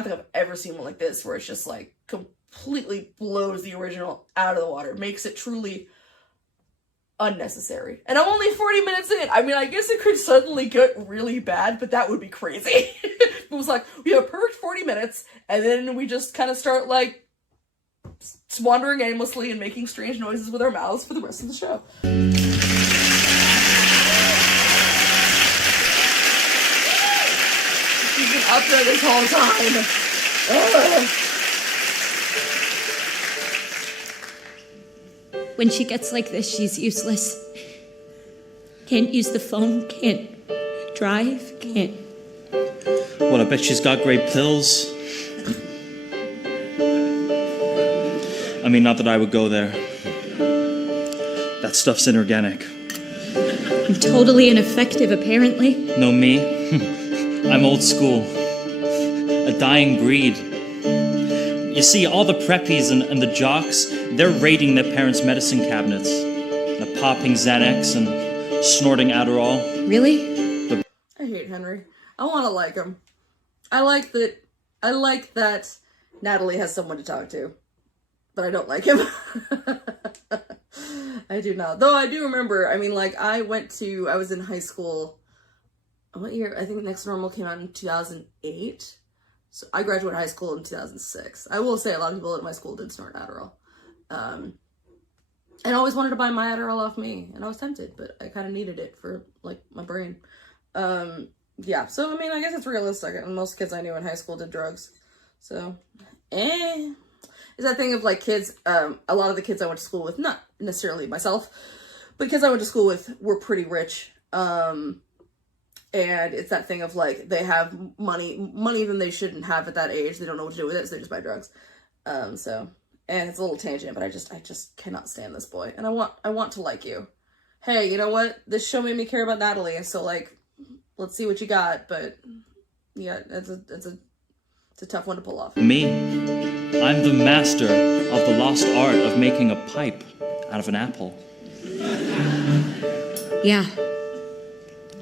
think I've ever seen one like this, where it's just like completely blows the original out of the water, makes it truly unnecessary. And I'm only 40 minutes in. I mean, I guess it could suddenly get really bad, but that would be crazy. It was like, we have a perfect 40 minutes, and then we just kind of start like wandering aimlessly and making strange noises with our mouths for the rest of the show. She's been up there this whole time. Ugh. When she gets like this, she's useless. Can't use the phone, can't drive, can't... Well, I bet she's got great pills. I mean, not that I would go there. That stuff's inorganic. I'm totally ineffective, apparently. Know me? I'm old school. A dying breed. You see, all the preppies and the jocks, they're raiding their parents' medicine cabinets. They're popping Xanax and snorting Adderall. Really? I hate Henry. I want to like him. I like I like that Natalie has someone to talk to, but I don't like him. I do not. Though I do remember, I mean, like, I was in high school, what year? I think Next Normal came out in 2008. So I graduated high school in 2006. I will say a lot of people at my school did snort Adderall. And always wanted to buy my Adderall off me. And I was tempted, but I kind of needed it for, like, my brain. Yeah, so, I mean, I guess it's realistic. And most kids I knew in high school did drugs. So, It's that thing of, like, kids, a lot of the kids I went to school with, not necessarily myself, but kids I went to school with were pretty rich. And it's that thing of, like, they have money than they shouldn't have at that age. They don't know what to do with it, so they just buy drugs. And it's a little tangent, but I just cannot stand this boy. And I want to like you. Hey, you know what? This show made me care about Natalie, so, like, let's see what you got. But yeah, it's a tough one to pull off. Me, I'm the master of the lost art of making a pipe out of an apple. Yeah.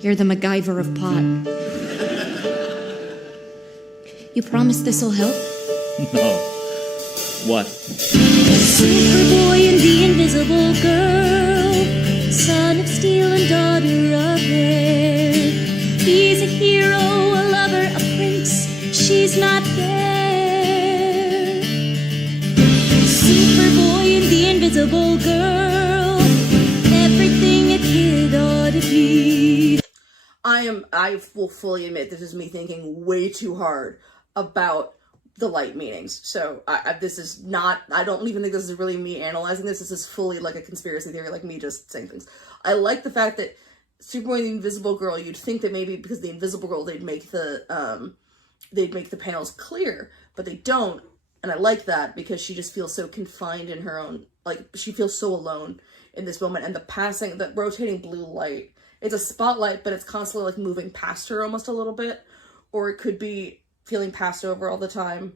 You're the MacGyver of pot. You promise this'll help? No. What? Superboy and the Invisible Girl, son of steel and daughter of air. He's a hero, a lover, a prince. She's not there. Superboy and the Invisible Girl, everything a kid ought to be. I will fully admit this is me thinking way too hard about the light meanings. So this is not, I don't even think this is really me analyzing this. This is fully like a conspiracy theory, like me just saying things. I like the fact that Superboy and the Invisible Girl, you'd think that maybe because the Invisible Girl, they'd make the panels clear, but they don't. And I like that because she just feels so confined in her own, like, she feels so alone in this moment. And the rotating blue light, it's a spotlight, but it's constantly, like, moving past her almost a little bit. Or it could be feeling passed over all the time.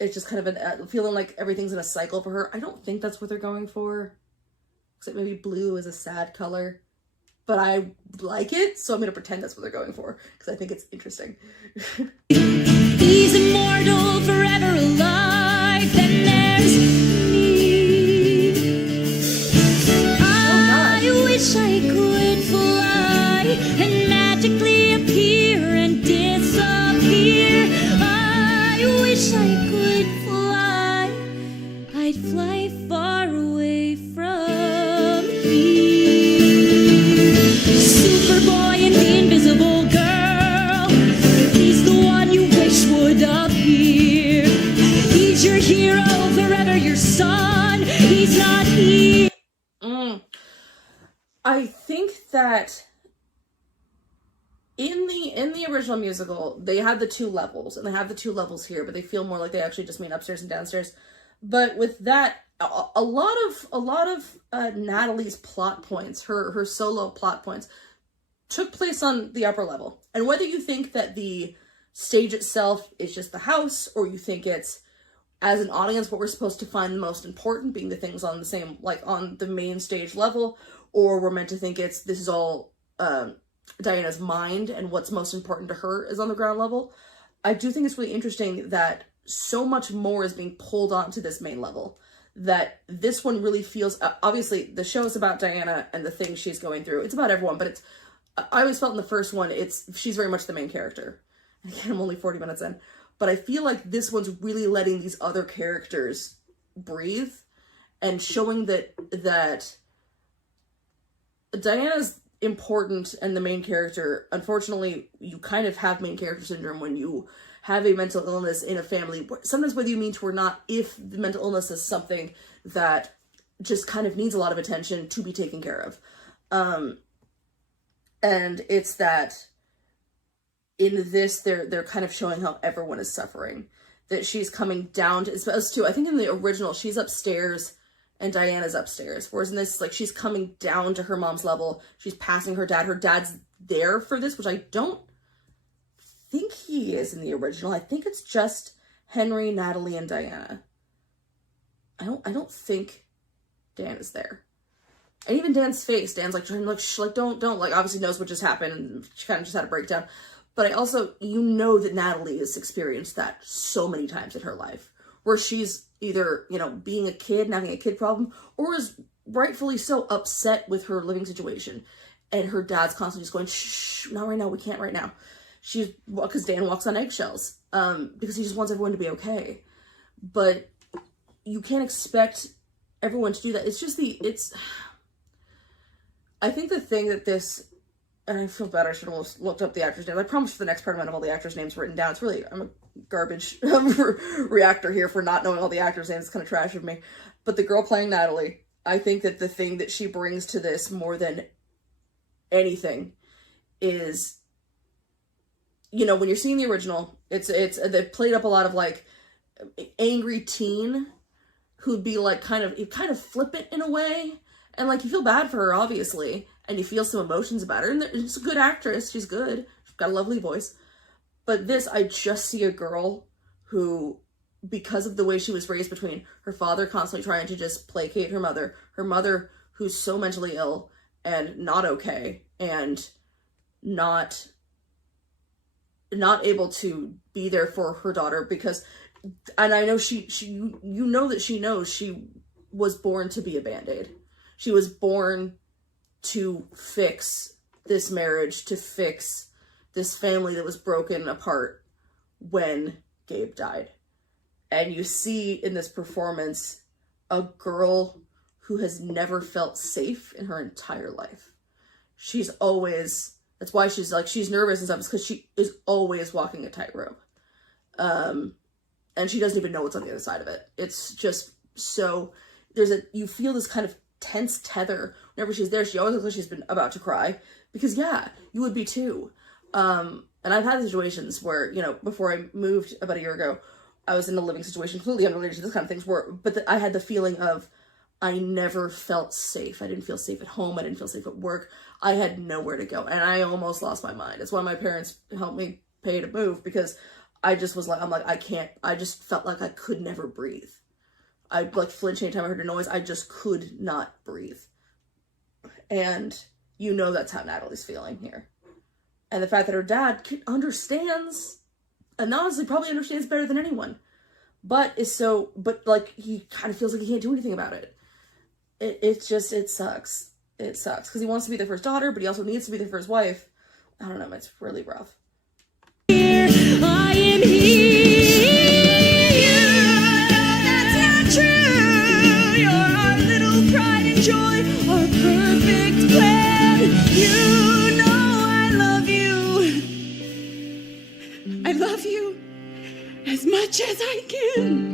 It's just kind of feeling like everything's in a cycle for her. I don't think that's what they're going for. Except maybe blue is a sad color. But I like it, so I'm going to pretend that's what they're going for. Because I think it's interesting. He's immortal, forever alive, and there's me. I wish I could fly and magically appear and disappear. I wish I could fly. I'd fly far away from me. Superboy and the Invisible Girl, he's the one you wish would appear. He's your hero, forever your son. He's not here. I think that in the original musical, they had the two levels, and they have the two levels here, but they feel more like they actually just mean upstairs and downstairs. But with that, a lot of Natalie's plot points, her solo plot points, took place on the upper level. And whether you think that the stage itself is just the house, or you think it's, as an audience, what we're supposed to find the most important, being the things on the same, like, on the main stage level, or we're meant to think this is all Diana's mind, and what's most important to her is on the ground level. I do think it's really interesting that so much more is being pulled onto this main level. That this one really feels, obviously the show is about Diana and the things she's going through. It's about everyone, but I always felt in the first one, she's very much the main character. Again, I'm only 40 minutes in, but I feel like this one's really letting these other characters breathe and showing that Diana's important and the main character. Unfortunately, you kind of have main character syndrome when you have a mental illness in a family, sometimes whether you mean to or not, if the mental illness is something that just kind of needs a lot of attention to be taken care of. And it's that in this, they're kind of showing how everyone is suffering. That she's coming down to, as to, I think in the original, she's upstairs and Diana's upstairs. Whereas in this, like, she's coming down to her mom's level. She's passing her dad. Her dad's there for this, which I don't think he is in the original. I think it's just Henry, Natalie, and Diana. I don't think Dan is there. And even Dan's face, Dan's like trying to, like, don't, like, obviously knows what just happened, and she kind of just had a breakdown. But I also, you know that Natalie has experienced that so many times in her life, where she's either, you know, being a kid and having a kid problem, or is rightfully so upset with her living situation. And her dad's constantly just going, shh, not right now, we can't right now. Because Dan walks on eggshells, because he just wants everyone to be okay. But you can't expect everyone to do that. It's just I think the thing that this, and I feel bad, I should have looked up the actors' names. I promise for the next part I'm going to have all the actors' names written down. It's really, I'm a garbage reactor here for not knowing all the actors' names. It's kind of trash of me. But the girl playing Natalie, I think that the thing that she brings to this more than anything is, you know, when you're seeing the original, they played up a lot of like angry teen who'd be like kind of flippant in a way, and like you feel bad for her obviously, and you feel some emotions about her, and she's a good actress, she's good, she's got a lovely voice. But this, I just see a girl who, because of the way she was raised, between her father constantly trying to just placate her mother who's so mentally ill and not okay, and not able to be there for her daughter, because, and I know you know that she knows she was born to be a Band-Aid. She was born to fix this marriage, to fix this family that was broken apart when Gabe died. And you see in this performance a girl who has never felt safe in her entire life. She's always, that's why she's like, she's nervous and stuff, it's because she is always walking a tightrope. And she doesn't even know what's on the other side of it. It's just so, you feel this kind of tense tether whenever she's there. She always looks like she's been about to cry, because yeah, you would be too. And I've had situations where, you know, before I moved about a year ago, I was in a living situation completely unrelated to this kind of things, I had the feeling of, I never felt safe. I didn't feel safe at home. I didn't feel safe at work. I had nowhere to go, and I almost lost my mind. It's why my parents helped me pay to move, because I just was like, I just felt like I could never breathe. I'd like flinch anytime I heard a noise. I just could not breathe. And you know that's how Natalie's feeling here. And the fact that her dad understands, and honestly probably understands better than anyone, but like he kind of feels like he can't do anything about it. It sucks. It sucks because he wants to be there for his daughter, but he also needs to be there for his wife. I don't know, it's really rough. Here, I am here. That's not true. You're our little pride and joy, our perfect plan. You know I love you. I love you as much as I can.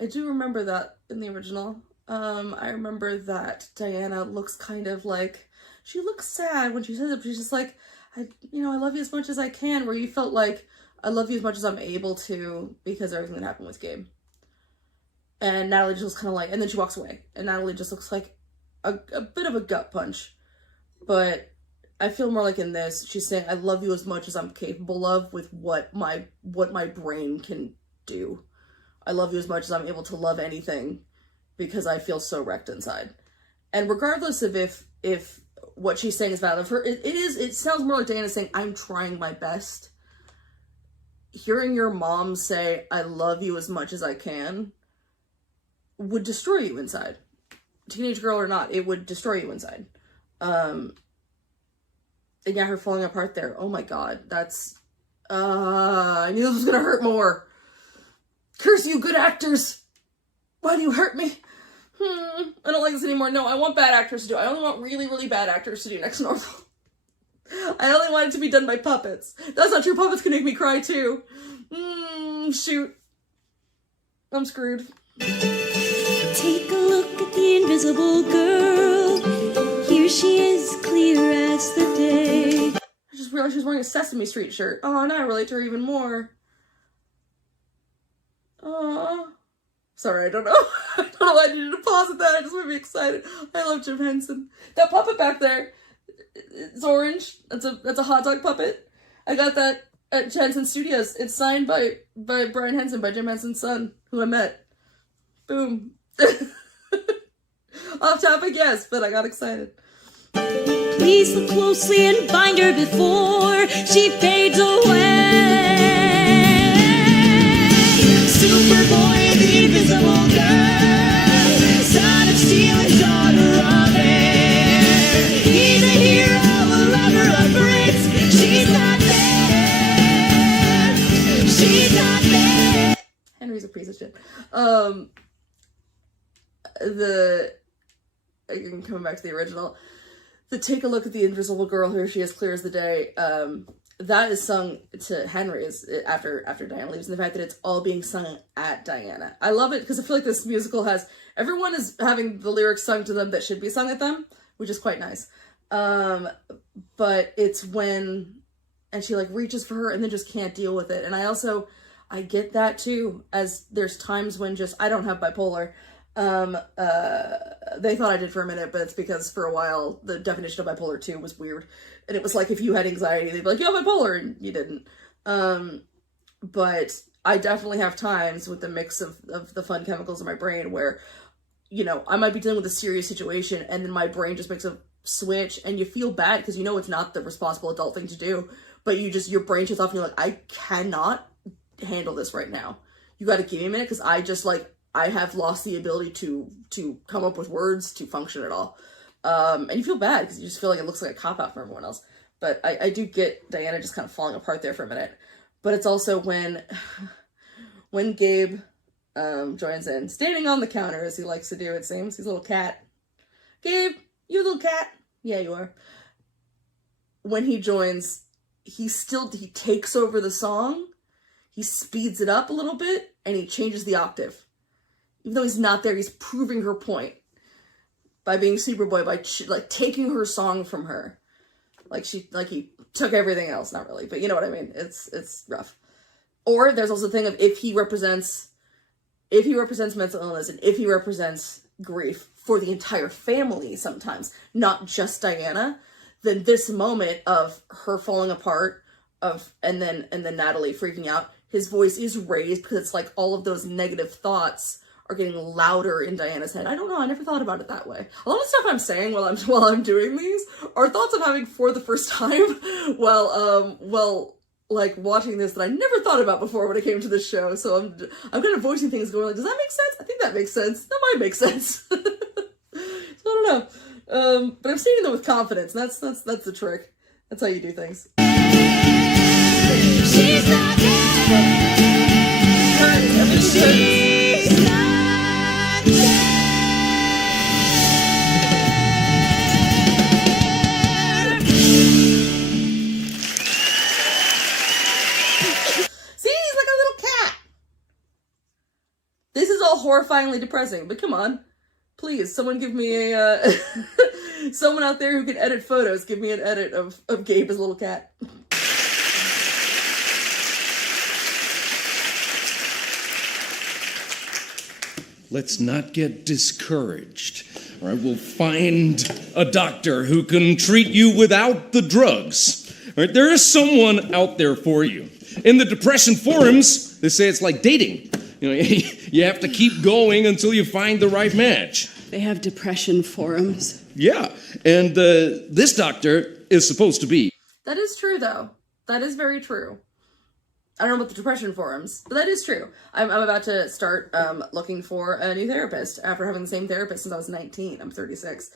I do remember that in the original. I remember that Diana looks kind of like, she looks sad when she says it, but she's just like, I love you as much as I can, where you felt like, I love you as much as I'm able to, because of everything that happened with Gabe. And Natalie just looks kind of like, and then she walks away, and Natalie just looks like a bit of a gut punch. But I feel more like in this, she's saying, I love you as much as I'm capable of with what my brain can do. I love you as much as I'm able to love anything, because I feel so wrecked inside. And regardless of if what she's saying is valid of her, it sounds more like Diana saying, I'm trying my best. Hearing your mom say, I love you as much as I can, would destroy you inside. Teenage girl or not, it would destroy you inside. And yeah, her falling apart there. Oh my god, that's, I knew this was gonna hurt more. Curse you, good actors! Why do you hurt me? I don't like this anymore. No, I want bad actors to do it. I only want really, really bad actors to do Next Normal. I only want it to be done by puppets. That's not true. Puppets can make me cry too. Shoot. I'm screwed. Take a look at the invisible girl. Here she is, clear as the day. I just realized she was wearing a Sesame Street shirt. Oh, now I relate to her even more. Oh, sorry, I don't know. I don't know why I needed to pause at that. I just made me excited. I love Jim Henson. That puppet back there, it's orange. That's a hot dog puppet. I got that at Henson Studios. It's signed by Brian Henson, by Jim Henson's son, who I met. Boom. Off topic, yes, but I got excited. Please look closely and find her before she fades away. Superboy, the invisible girl, son of steel and daughter of air. He's a hero, a lover of bricks. She's not there. She's not there. Henry's a piece of shit. Again, coming back to the original, take a look at the invisible girl, here she is, clear as the day. That is sung to Henry after Diana leaves, and the fact that it's all being sung at Diana. I love it because I feel like this musical has, everyone is having the lyrics sung to them that should be sung at them, which is quite nice. But it's when, and she like reaches for her and then just can't deal with it. And I get that too, as there's times when just, I don't have bipolar. They thought I did for a minute, but it's because for a while the definition of bipolar 2 was weird, and it was like if you had anxiety they'd be like, you have bipolar, and you didn't. But I definitely have times with the mix of the fun chemicals in my brain where, you know, I might be dealing with a serious situation and then my brain just makes a switch, and you feel bad because you know it's not the responsible adult thing to do, but your brain shuts off and you're like, I cannot handle this right now. You got to give me a minute because I have lost the ability to come up with words to function at all. And you feel bad because you just feel like it looks like a cop-out for everyone else. But I do get Diana just kind of falling apart there for a minute. But it's also when Gabe joins in, standing on the counter as he likes to do, it seems. He's a little cat. Gabe, you a little cat? Yeah, you are. When he joins, he takes over the song, he speeds it up a little bit, and he changes the octave. Even though he's not there, he's proving her point by being Superboy, by taking her song from her. He took everything else, not really, but you know what I mean. It's rough. Or there's also the thing of if he represents mental illness and if he represents grief for the entire family sometimes, not just Diana, then this moment of her falling apart and then Natalie freaking out, his voice is raised because it's like all of those negative thoughts are getting louder in Diana's head. I don't know, I never thought about it that way. A lot of stuff I'm saying while I'm doing these are thoughts I'm having for the first time while like watching this that I never thought about before when it came to this show. So I'm kind of voicing things going like, does that make sense? I think that makes sense. That might make sense. So I don't know. But I'm stating them with confidence, and that's the trick. That's how you do things. She's not there. She's not there. See, he's like a little cat. This is all horrifyingly depressing, but come on. Please, someone give me a someone out there who can edit photos, give me an edit of Gabe as a little cat. Let's not get discouraged, or I will find a doctor who can treat you without the drugs. All right, there is someone out there for you. In the depression forums, they say it's like dating. You know, you have to keep going until you find the right match. They have depression forums. Yeah, and this doctor is supposed to be. That is true, though. That is very true. I don't know about the depression forums, but that is true. I'm about to start looking for a new therapist after having the same therapist since I was 19. I'm 36.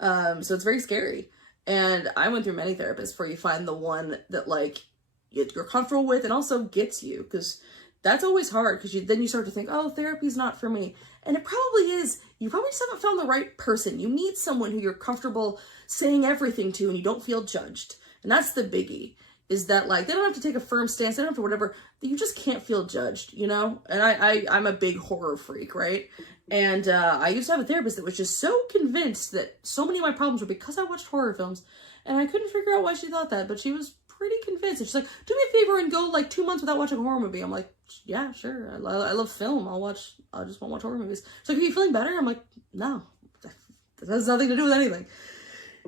So it's very scary. And I went through many therapists before you find the one that, like, you're comfortable with and also gets you. Because that's always hard, because then you start to think, oh, therapy's not for me. And it probably is. You probably just haven't found the right person. You need someone who you're comfortable saying everything to and you don't feel judged. And that's the biggie. Is that, like, they don't have to take a firm stance, they don't have to whatever, you just can't feel judged, you know? And I'm a big horror freak, right? And I used to have a therapist that was just so convinced that so many of my problems were because I watched horror films, and I couldn't figure out why she thought that, but she was pretty convinced. And she's like, do me a favor and go, like, 2 months without watching a horror movie. I'm like, yeah, sure, I love film, I just won't watch horror movies. She's like, are you feeling better? I'm like, no, that has nothing to do with anything.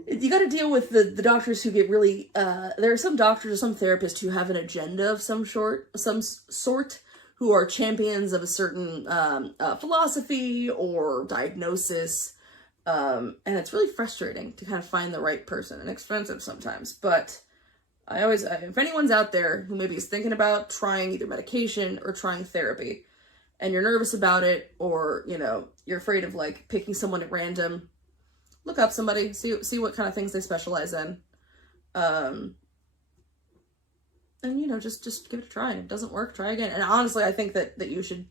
you got to deal with the doctors who get really, there are some doctors or some therapists who have an agenda of some sort, who are champions of a certain philosophy or diagnosis. And it's really frustrating to kind of find the right person, and expensive sometimes. But I always, if anyone's out there who maybe is thinking about trying either medication or trying therapy, and you're nervous about it, or, you know, you're afraid of like picking someone at random, look up somebody, see what kind of things they specialize in. And, you know, just give it a try. And if it doesn't work, try again. And honestly, I think that you should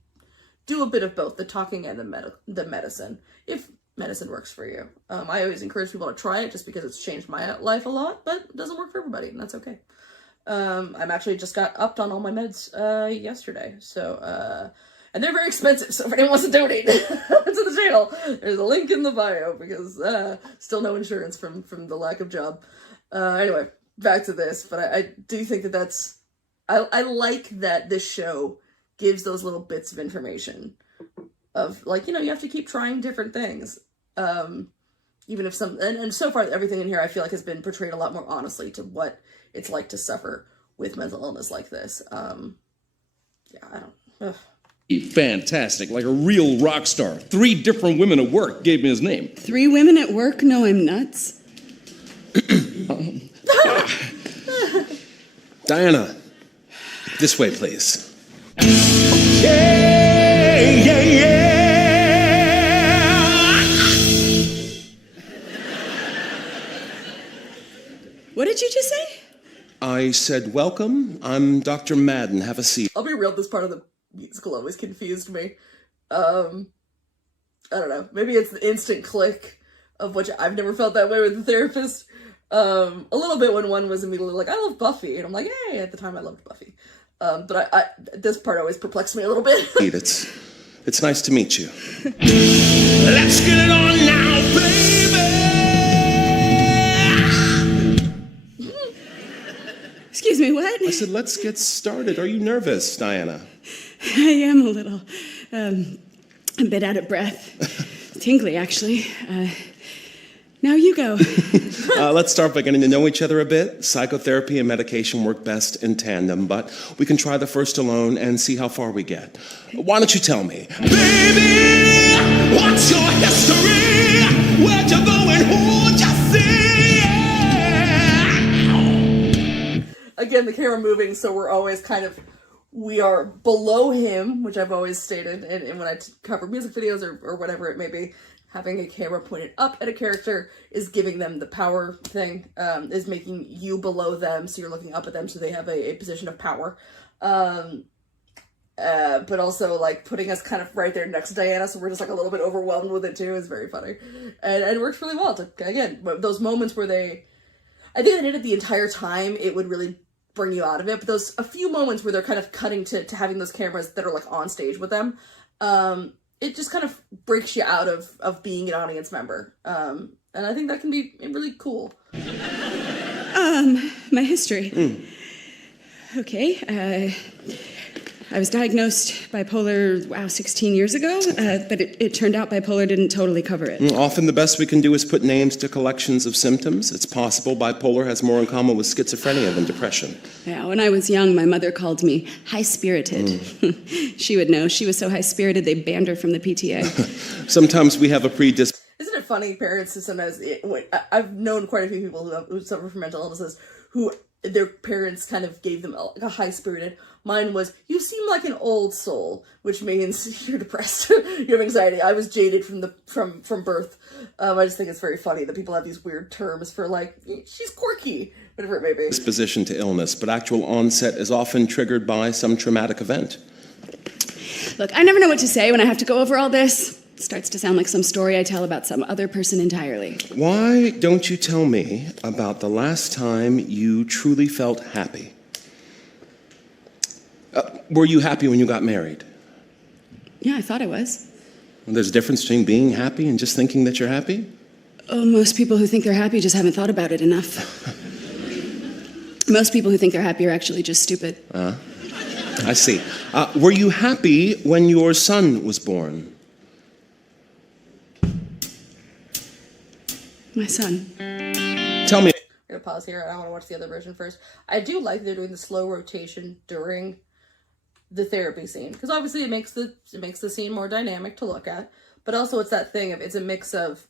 do a bit of both, the talking and the medicine, if medicine works for you. I always encourage people to try it just because it's changed my life a lot, but it doesn't work for everybody, and that's okay. I'm actually just got upped on all my meds yesterday, so and they're very expensive, so if anyone wants to donate to the channel, there's a link in the bio, because still no insurance from the lack of job. Anyway, back to this, but I do think that's I like that this show gives those little bits of information of, like, you know, you have to keep trying different things. Even if and so far everything in here I feel like has been portrayed a lot more honestly to what it's like to suffer with mental illness like this. Yeah, I don't... Fantastic, like a real rock star. 3 different women at work gave me his name. 3 women at work? No, I'm nuts. Diana, this way, please. What did you just say? I said, welcome. I'm Dr. Madden. Have a seat. I'll be real, this part of the musical always confused me. I don't know. Maybe it's the instant click of which I've never felt that way with the therapist. A little bit when one was immediately like, I love Buffy. And I'm like, hey, at the time I loved Buffy. But I this part always perplexed me a little bit. It's nice to meet you. Let's get it on now, baby! Excuse me, what? I said, let's get started. Are you nervous, Diana? I am a little, a bit out of breath. Tingly, actually. Now you go. Let's start by getting to know each other a bit. Psychotherapy and medication work best in tandem, but we can try the first alone and see how far we get. Why don't you tell me? Baby, what's your history? Where'd you go and who'd you see? Again, the camera moving, so we're always kind of, we are below him, which I've always stated, and when I cover music videos or whatever it may be, having a camera pointed up at a character is giving them the power thing, is making you below them, so you're looking up at them, so they have a position of power. But also, like, putting us kind of right there next to Diana, so we're just, like, a little bit overwhelmed with it, too, is very funny. And it works really well. Again, those moments where I think they did it the entire time, it would really bring you out of it, but those a few moments where they're kind of cutting to having those cameras that are, like, on stage with them, it just kind of breaks you out of being an audience member. And I think that can be really cool. My history. Okay, I was diagnosed bipolar, 16 years ago, but it turned out bipolar didn't totally cover it. Often the best we can do is put names to collections of symptoms. It's possible bipolar has more in common with schizophrenia than depression. Yeah, when I was young, my mother called me high-spirited. She would know. She was so high-spirited, they banned her from the PTA. Sometimes we have a Isn't it funny, parents, sometimes, I've known quite a few people who suffer from mental illnesses who their parents kind of gave them a high-spirited. Mine was, you seem like an old soul, which means you're depressed, you have anxiety. I was jaded from birth. I just think it's very funny that people have these weird terms for, like, she's quirky, whatever it may be. Disposition to illness, but actual onset is often triggered by some traumatic event. Look, I never know what to say when I have to go over all this. It starts to sound like some story I tell about some other person entirely. Why don't you tell me about the last time you truly felt happy? Were you happy when you got married? Yeah, I thought I was. Well, there's a difference between being happy and just thinking that you're happy? Oh, most people who think they're happy just haven't thought about it enough. Most people who think they're happy are actually just stupid. I see. Were you happy when your son was born? My son. pause here, and I want to watch the other version first. I do like they're doing the slow rotation during the therapy scene, because obviously it makes the scene more dynamic to look at, but also it's that thing of, it's a mix of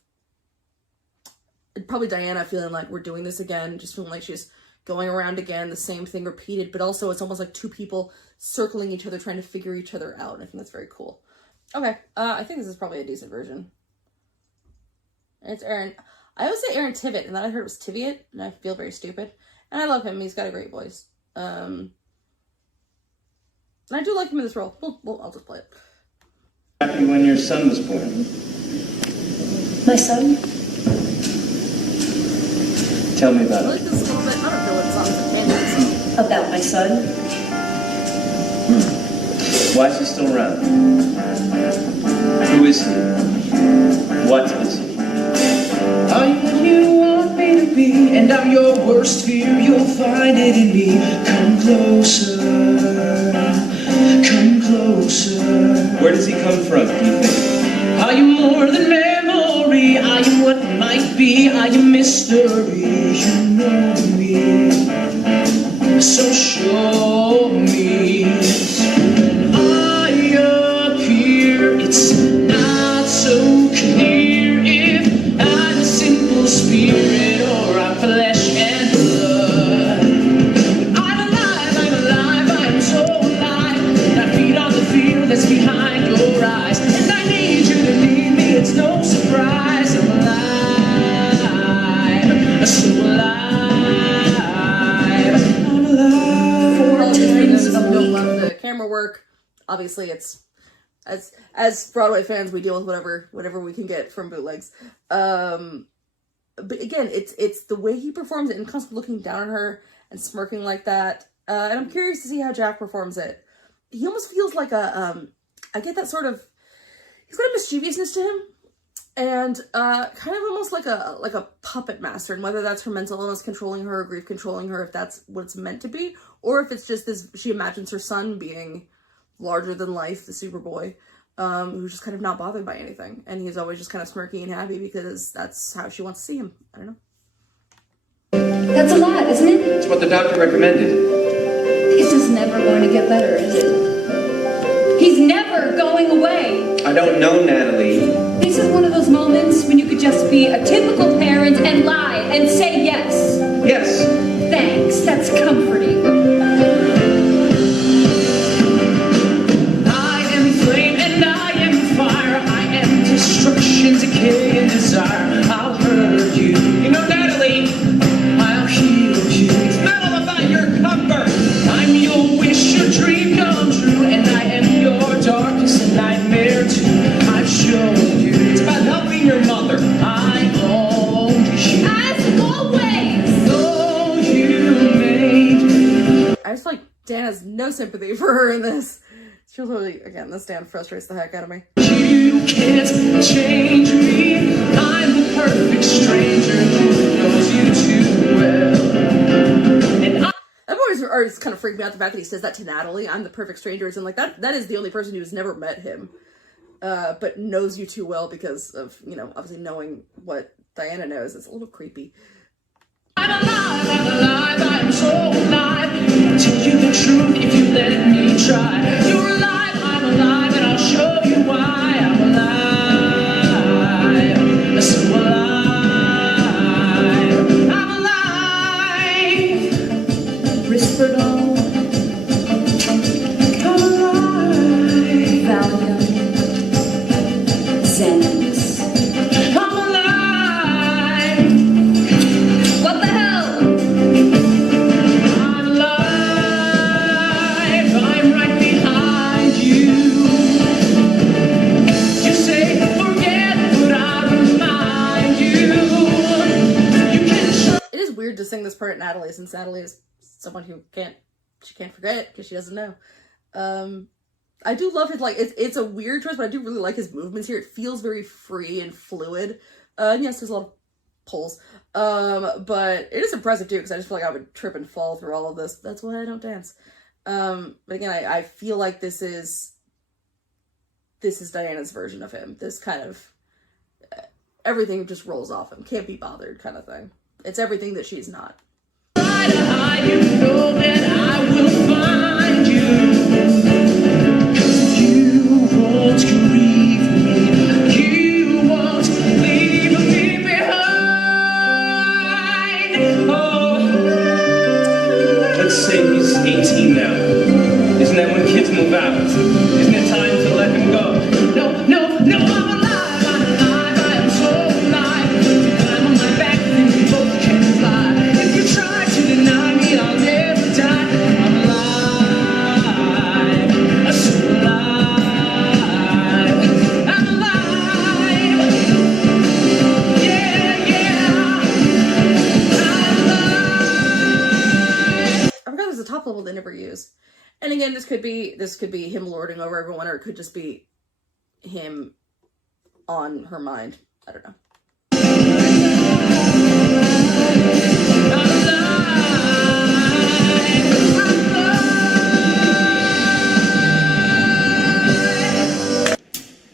probably Diana feeling like we're doing this again, just feeling like she's going around again, the same thing repeated, but also it's almost like two people circling each other, trying to figure each other out. And I think that's very cool. Okay, I think this is probably a decent version. It's Aaron. I always say Aaron Tveit, and then I heard it was Tiviot, and I feel very stupid. And I love him. He's got a great voice. And I do like him in this role. I'll just play it. Happy when your son was born. My son? Tell me about I like it. this a little bit. I don't know what songs and tangents. About my son? Why is he still around? Who is he? What is he? I'm what you want me to be, and I'm your worst fear. You'll find it in me. Come closer, come closer. Where does he come from, do you think? I am more than memory. I am what might be. I am mystery. You know me, so show me. When I appear, it's not so clear if I'm a simple spirit or I'm flesh and blood. I'm alive, I'm so alive. And I feed on the fear that's behind your eyes. And I need you to need me, it's no surprise. I'm alive, so alive. I'm alive. For all these reasons, I don't love the camera work. Obviously, it's as Broadway fans, we deal with whatever we can get from bootlegs. But again, it's the way he performs it and constantly looking down on her and smirking like that. And I'm curious to see how Jack performs it. He almost feels like I get that sort of, he's got a mischievousness to him, and kind of almost like a puppet master. And whether that's her mental illness controlling her, or grief controlling her, if that's what it's meant to be, or if it's just this, she imagines her son being larger than life, the Superboy, who's just kind of not bothered by anything, and he's always just kind of smirky and happy because that's how she wants to see him. I don't know. That's a lot, isn't it? It's what the doctor recommended. This is never going to get better, is it? He's never going away. I don't know, Natalie. This is one of those moments when you could just be a typical parent and lie and say yes. Yes. Thanks, that's comforting. I am flame and I am fire. I am destruction, decay, and desire. I'll hurt you. You know, Natalie, I'll heal you. It's not all about your comfort. I'm your wish, your dream come true, and I am your darkest nightmare too. I've shown you. It's about helping your mother. I own you. As always. Though you made. I just like Dan has no sympathy for her in this. She really, again, this Dan frustrates the heck out of me. You can't change me. I'm the perfect stranger who knows you too well. And I've always kind of freaked me out the fact that he says that to Natalie. I'm the perfect stranger, and like that is the only person who's never met him, but knows you too well because of, you know, obviously knowing what Diana knows. It's a little creepy. I'm alive, I'm so alive. I'll tell you the truth if you let me try. You're alive, I'm alive, and I'll show you why I'm alive. So alive, I'm alive. Risperdal, I'm alive. Valium, Xanax. I'm alive. What the hell? I'm alive. I'm right behind you. You say forget, but I remind you. You can show. It is weird to sing this part at Natalie, since Natalie is someone who can't forget because she doesn't know. I do love his, like, it's a weird choice, but I do really like his movements here. It feels very free and fluid. And yes, there's a lot of pulls. But it is impressive too, because I just feel like I would trip and fall through all of this. That's why I don't dance. But again, I feel like this is Diana's version of him. This kind of everything just rolls off him, can't be bothered kind of thing. It's everything that she's not. Try to hide, you know that I will find you. 'Cause you won't grieve me. You won't leave me behind. Oh. Let's say he's 18 now. Isn't that when kids move out? Isn't it time to let him go? No, no, no, I'm alive, I am so alive. I'm on my back and we both can fly. If you try to deny me, I'll never die. I'm alive, I'm so alive. I'm alive, yeah, yeah. I'm alive. I forgot there's a top level they never use. And again, this could be him lording over everyone, or it could just be him on her mind. I don't know.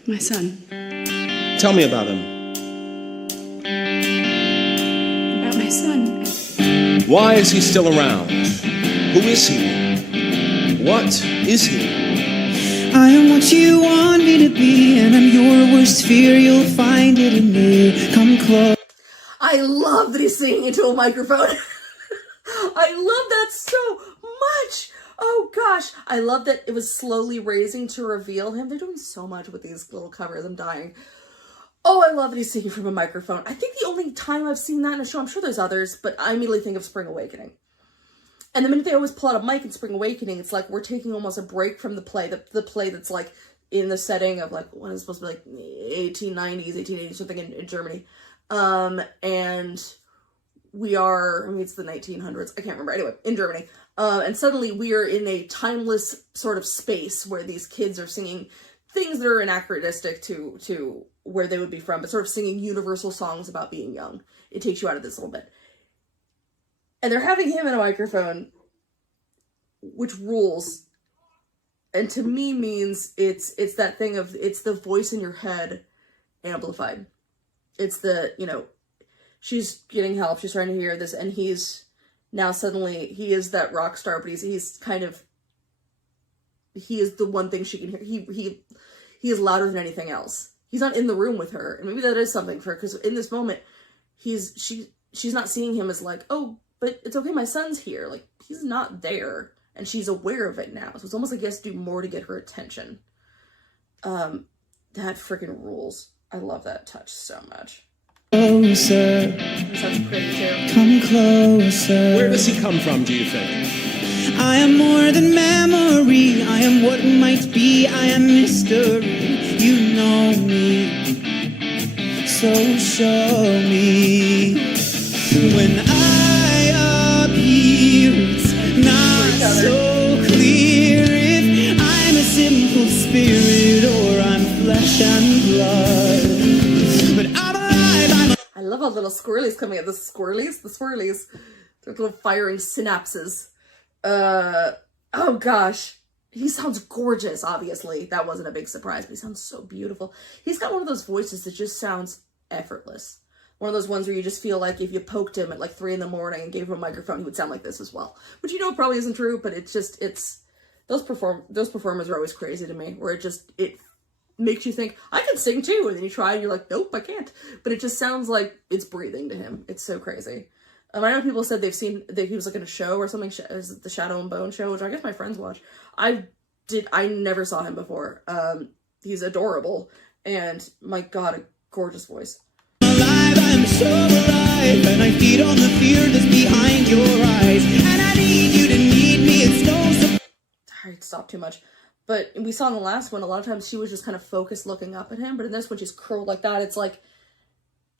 My son. Tell me about him. About my son. Why is he still around? Who is he? What is he? I am what you want me to be, and I'm your worst fear. You'll find it in me. Come close. I love that he's singing into a microphone. I love that so much. Oh gosh, I love that it was slowly raising to reveal him. They're doing so much with these little covers. I'm dying. Oh, I love that he's singing from a microphone. I think the only time I've seen that in a show, I'm sure there's others, but I immediately think of Spring Awakening. And the minute they always pull out a mic in Spring Awakening, it's like we're taking almost a break from the play that's like in the setting of like what is supposed to be like 1890s, 1880s, something in Germany. And we are, I mean, it's the 1900s, I can't remember, anyway, in Germany. And suddenly we are in a timeless sort of space where these kids are singing things that are anachronistic to where they would be from, but sort of singing universal songs about being young. It takes you out of this a little bit. And they're having him in a microphone, which rules. And to me means it's that thing of, it's the voice in your head amplified. It's the, you know, she's getting help, she's trying to hear this, and he's now suddenly, he is that rock star, but he's kind of, he is the one thing she can hear. He is louder than anything else. He's not in the room with her, and maybe that is something for her, because in this moment, she's not seeing him as like, oh, but it's okay, my son's here. Like, he's not there, and she's aware of it now. So it's almost like he has to do more to get her attention. That freaking rules. I love that touch so much. Closer. Sounds pretty too. Come closer. Where does he come from, do you think? I am more than memory. I am what might be. I am mystery. You know me. So show me. When I appear, it's not so clear if I'm a simple spirit or I'm flesh and blood. But I'm alive, I love all the little squirrelies coming out. The swirlies. They're little firing synapses. Oh gosh. He sounds gorgeous, obviously. That wasn't a big surprise, but he sounds so beautiful. He's got one of those voices that just sounds effortless. One of those ones where you just feel like if you poked him at like 3 in the morning and gave him a microphone, he would sound like this as well. Which, you know, probably isn't true, but it's those performers are always crazy to me, where it makes you think, I can sing too, and then you try and you're like, nope, I can't. But it just sounds like it's breathing to him. It's so crazy. I know people said they've seen that he was like in a show or something, is it the Shadow and Bone show, which I guess my friends watch. I never saw him before. He's adorable, and my god, a gorgeous voice. I'm so alive, and I feed on the fear that's behind your eyes, and I need you to need me. It's no surprise. I stopped too much, but we saw in the last one, a lot of times she was just kind of focused looking up at him, but in this one she's curled like that. It's like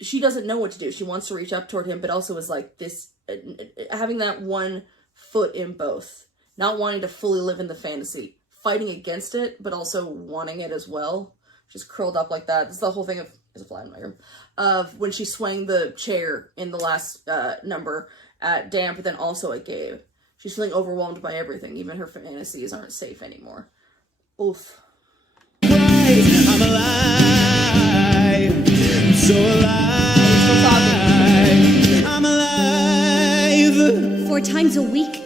she doesn't know what to do. She wants to reach up toward him, but also is like this, having that one foot in both, not wanting to fully live in the fantasy, fighting against it, but also wanting it as well. Just curled up like that. This is the whole thing of, there's a fly in my room, of when she swung the chair in the last number at Dan, but then also at Gabe. She's feeling overwhelmed by everything. Even her fantasies aren't safe anymore. Oof. I'm alive. I'm so alive. I'm alive. 4 times a week?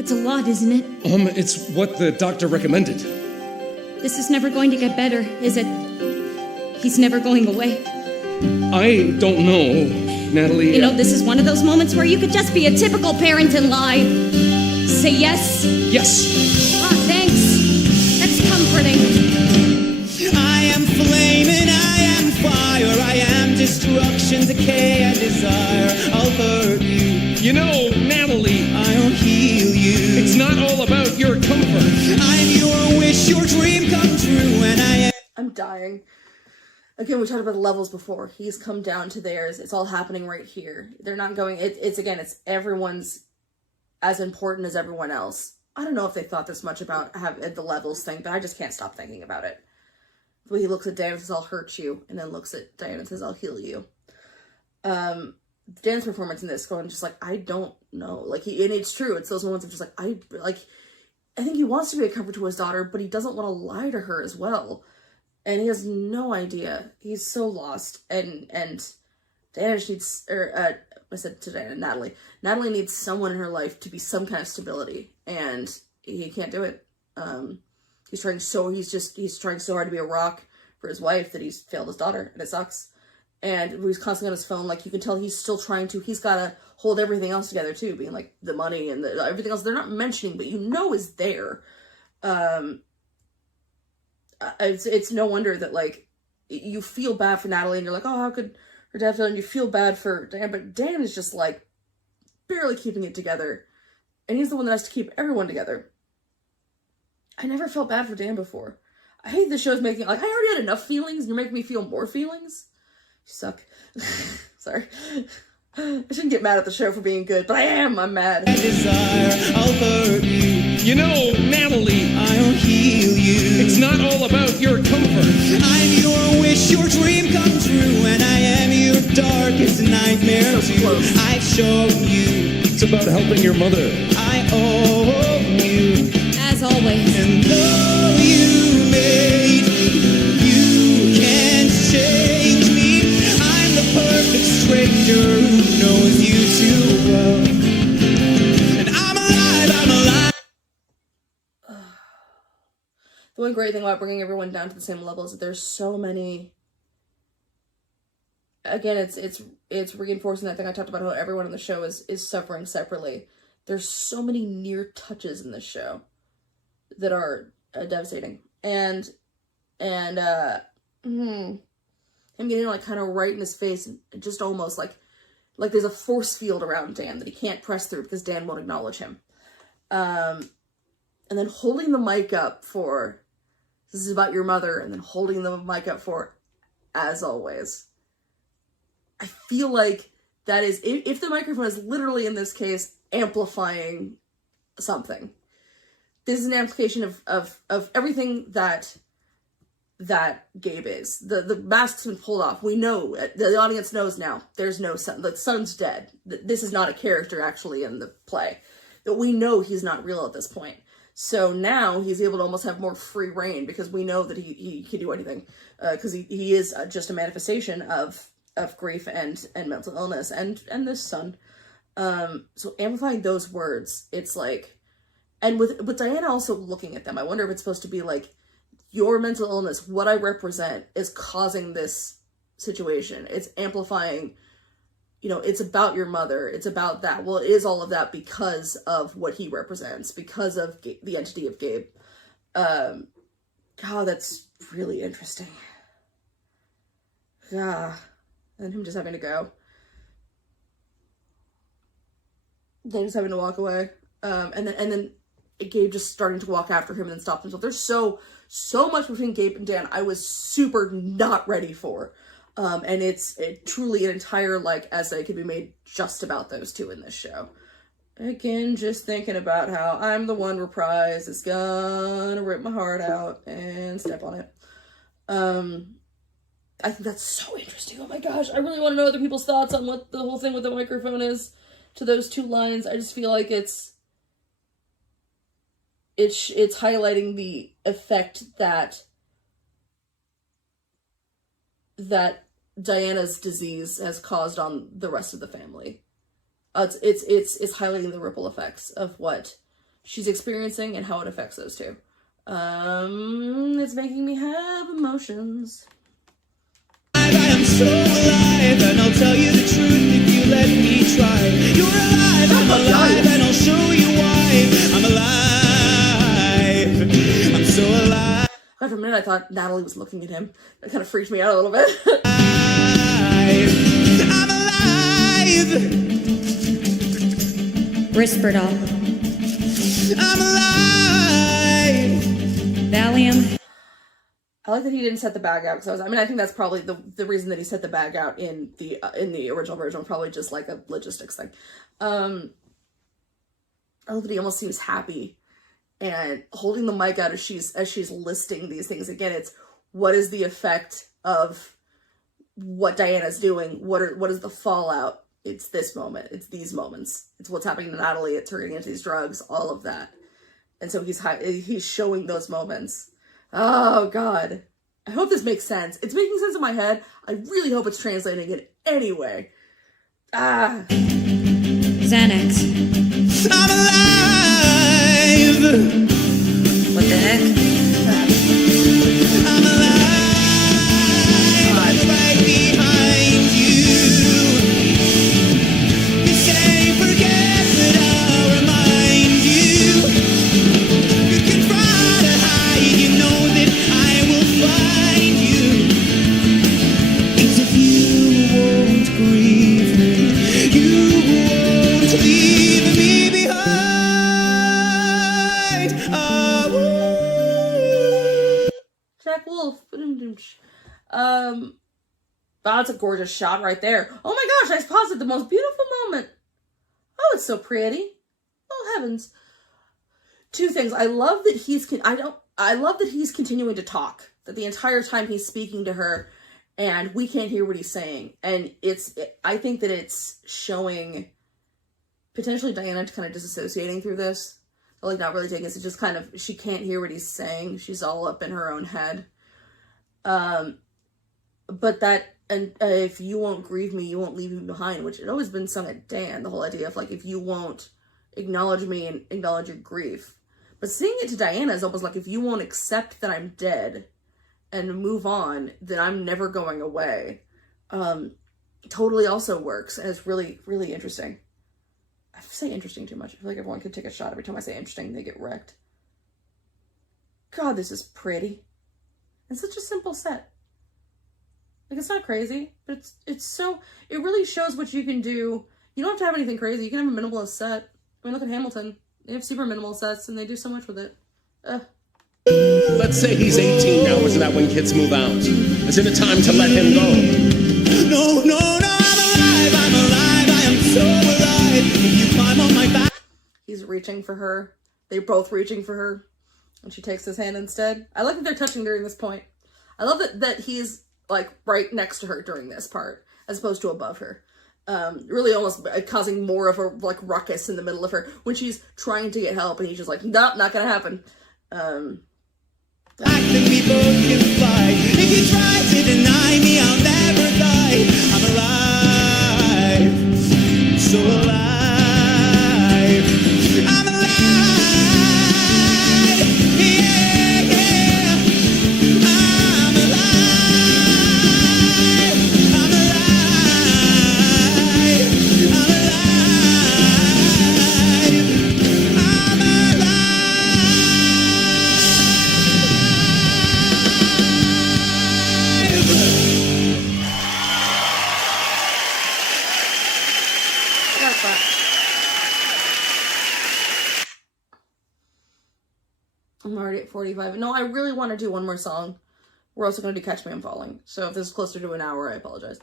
It's a lot, isn't it? It's what the doctor recommended. This is never going to get better, is it? He's never going away. I don't know, Natalie. You know, this is one of those moments where you could just be a typical parent and lie. Say yes? Yes. Ah, thanks. That's comforting. I am flame and I am fire. I am destruction, decay, and desire. I'll hurt you. You know, Natalie, I'll heal you. it's not all about your comfort. I'm your wish, your dream come true, and I am. I'm dying. Again, we talked about the levels before. He's come down to theirs. It's all happening right here. They're not going... It's everyone's as important as everyone else. I don't know if they thought this much about the levels thing, but I just can't stop thinking about it. The way he looks at Dan and says, I'll hurt you, and then looks at Diana and says, I'll heal you. Dan's performance in this, going just like, I don't know. Like, and it's true. It's those moments of just like, I think he wants to be a comfort to his daughter, but he doesn't want to lie to her as well. And he has no idea. He's so lost. And Diana just needs, I said to Diana, Natalie. Natalie needs someone in her life to be some kind of stability. And he can't do it. He's trying so hard to be a rock for his wife that he's failed his daughter. And it sucks. And he's constantly on his phone. Like, you can tell he's still trying to, he's got to hold everything else together too. Being like the money and everything else they're not mentioning, but you know is there. It's no wonder that, like, you feel bad for Natalie and you're like, oh, how could her dad feel? And you feel bad for Dan, but Dan is just, like, barely keeping it together. And he's the one that has to keep everyone together. I never felt bad for Dan before. I hate the show's making, like, I already had enough feelings and you're making me feel more feelings. You suck. Sorry. I shouldn't get mad at the show for being good, but I'm mad. Desire, I'll hurt you. You know, Natalie, I'll heal you. it's not all about your comfort. I'm your wish, your dream come true, and I am your darkest nightmare So too. close. I've shown you It's about helping your mother. I owe you. As always. And though you made me, you can't change me. I'm the perfect stranger who knows you too well. And I'm alive. The one great thing about bringing everyone down to the same level is that there's so many. Again, it's reinforcing that thing I talked about, how everyone in the show is suffering separately. There's so many near touches in this show that are devastating, and him getting, like, kind of right in his face, and just almost like there's a force field around Dan that he can't press through because Dan won't acknowledge him. And then holding the mic up for, this is about your mother, and then holding the mic up for, as always. I feel like that is, if the microphone is literally, in this case, amplifying something, this is an amplification of everything that Gabe is. The mask's been pulled off. We know, the audience knows now, there's no son. The son's dead. This is not a character actually in the play. That we know he's not real at this point. So now he's able to almost have more free reign because we know that he can do anything. Because he is just a manifestation of grief and mental illness and this son. So amplifying those words, it's like, and with Diana also looking at them, I wonder if it's supposed to be like, your mental illness, what I represent, is causing this situation. It's amplifying, it's about your mother. It's about that. Well, it is all of that because of what he represents, because of the entity of Gabe. God, that's really interesting. Yeah. And him just having to go. Then just having to walk away. And then Gabe just starting to walk after him and then stops himself. There's so much between Gabe and Dan I was super not ready for. And it's truly an entire, like, essay could be made just about those two in this show. Again, just thinking about how I'm the one Reprise is gonna rip my heart out and step on it. I think that's so interesting. Oh my gosh, I really want to know other people's thoughts on what the whole thing with the microphone is to those two lines. I just feel like it's highlighting the effect that Diana's disease has caused on the rest of the family. It's highlighting the ripple effects of what she's experiencing and how it affects those two. It's making me have emotions. I am so alive, and I'll tell you the truth if you let me try. You're alive, I'm alive, and I'll show you why. I'm alive, I'm so alive. For a minute, I thought Natalie was looking at him. That kind of freaked me out a little bit. I'm alive. Risperdal. I'm alive. Valium. I like that he didn't set the bag out, because I think that's probably the reason that he set the bag out in the original version was probably just like a logistics thing. I love that he almost seems happy and holding the mic out as she's listing these things. Again, it's what is the effect of what Diana's doing? What is the fallout? It's this moment. It's these moments. It's what's happening to Natalie. It's her getting into these drugs. All of that. And so he's showing those moments. Oh God. I hope this makes sense. It's making sense in my head. I really hope it's translating it anyway. Xanax. I'm alive. What the heck? I'm alive. I'm right behind you. You say forget, but I'll remind you. You can try to hide, you know that I will find you. It's if you won't grieve me, you won't leave me behind. Oh. Jack Wolf. That's a gorgeous shot right there. Oh my gosh, I paused at the most beautiful moment. Oh, it's so pretty. Oh heavens. Two things. I love that he's continuing to talk. That the entire time he's speaking to her and we can't hear what he's saying. And I think that it's showing potentially Diana kind of disassociating through this. Like not really taking it. It's just kind of, she can't hear what he's saying. She's all up in her own head. But that, and if you won't grieve me, you won't leave me behind, which had always been sung at Dan, the whole idea of like, if you won't acknowledge me and acknowledge your grief. But singing it to Diana is almost like, if you won't accept that I'm dead and move on, then I'm never going away. Totally also works, and it's really, really interesting. I say interesting too much. I feel like everyone could take a shot every time I say interesting and they get wrecked. God, this is pretty. It's such a simple set. Like, it's not crazy, but it's so, it really shows what you can do. You don't have to have anything crazy. You can have a minimalist set. I mean, look at Hamilton. They have super minimal sets, and they do so much with it. Let's say he's 18 now. Isn't that when kids move out? Isn't it time to let him go? No, no, no, I'm alive, I am so alive. If you climb on my back. He's reaching for her. They're both reaching for her. And she takes his hand instead. I like that they're touching during this point. I love that he's like right next to her during this part, as opposed to above her. Really almost causing more of a like ruckus in the middle of her when she's trying to get help, and he's just like, nope, not gonna happen. I think we both can fly. If you try to deny me, I'll never die. I'm alive, so alive. I'm alive, yeah, yeah. I'm alive, I'm alive, I'm alive, I'm alive. I'm already at 45. No, I really want to do one more song. We're also going to do Catch Me I'm Falling. So if this is closer to an hour, I apologize.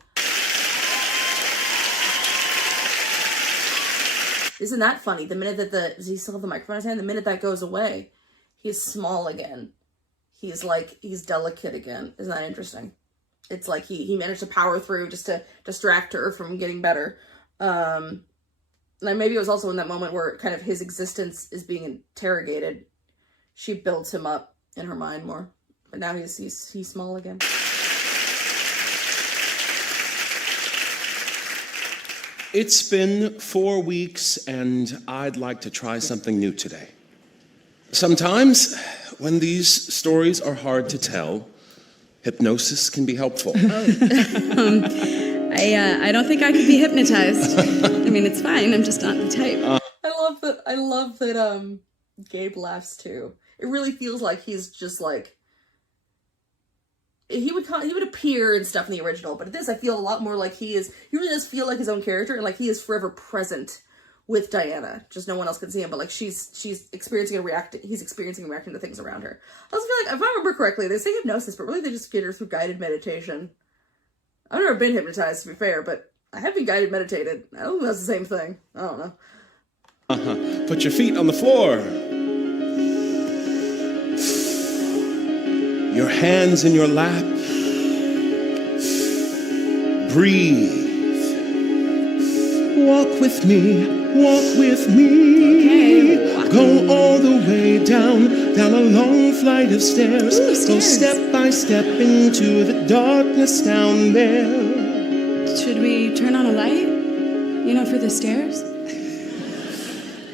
Isn't that funny? The minute that does he still have the microphone in his hand? The minute that goes away, he's small again. He's delicate again. Isn't that interesting? It's like he managed to power through just to distract her from getting better. And maybe it was also in that moment where kind of his existence is being interrogated. She builds him up in her mind more. But now he's small again. It's been 4 weeks, and I'd like to try something new today. Sometimes, when these stories are hard to tell, hypnosis can be helpful. I don't think I could be hypnotized. I mean, it's fine. I'm just not the type. I love that Gabe laughs too. It really feels like he's just like he would appear and stuff in the original, but at this I feel a lot more like he really does feel like his own character, and like he is forever present with Diana. Just no one else can see him, but like she's experiencing and reacting. He's experiencing and reacting to things around her. I also feel like, if I remember correctly, they say hypnosis, but really they just get her through guided meditation. I've never been hypnotized, to be fair, but I have been guided meditated. I don't know if that's the same thing. I don't know. Put your feet on the floor. Your hands in your lap. Breathe. Walk with me, walk with me. Okay. Go all the way down a long flight of stairs. Ooh, stairs. Go step by step into the darkness down there. Should we turn on a light? You know, for the stairs?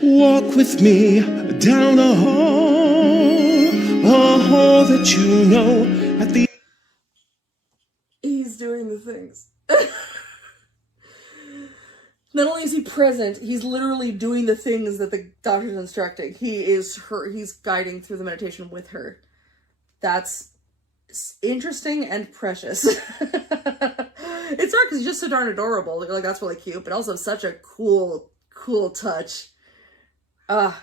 Walk with me down a hall that you know at the... He's doing the things. Not only is he present, he's literally doing the things that the doctor's instructing. He's guiding through the meditation with her. That's interesting and precious. It's hard because he's just so darn adorable. Like, that's really cute, but also such a cool touch. And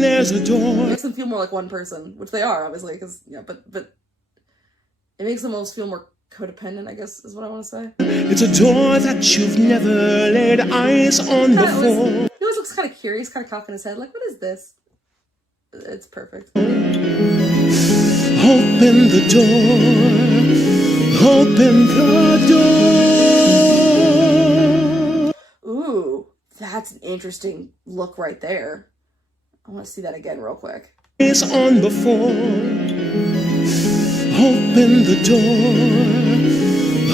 there's a door. It makes them feel more like one person, which they are, obviously, because, yeah, but it makes them almost feel more codependent, I guess, is what I want to say. It's a door that you've never laid eyes on before. He always looks kind of curious, kind of cocking his head, like, what is this? It's perfect. Open the door. Open the door. Ooh, that's an interesting look right there. I want to see that again real quick. It's on before. Open the door.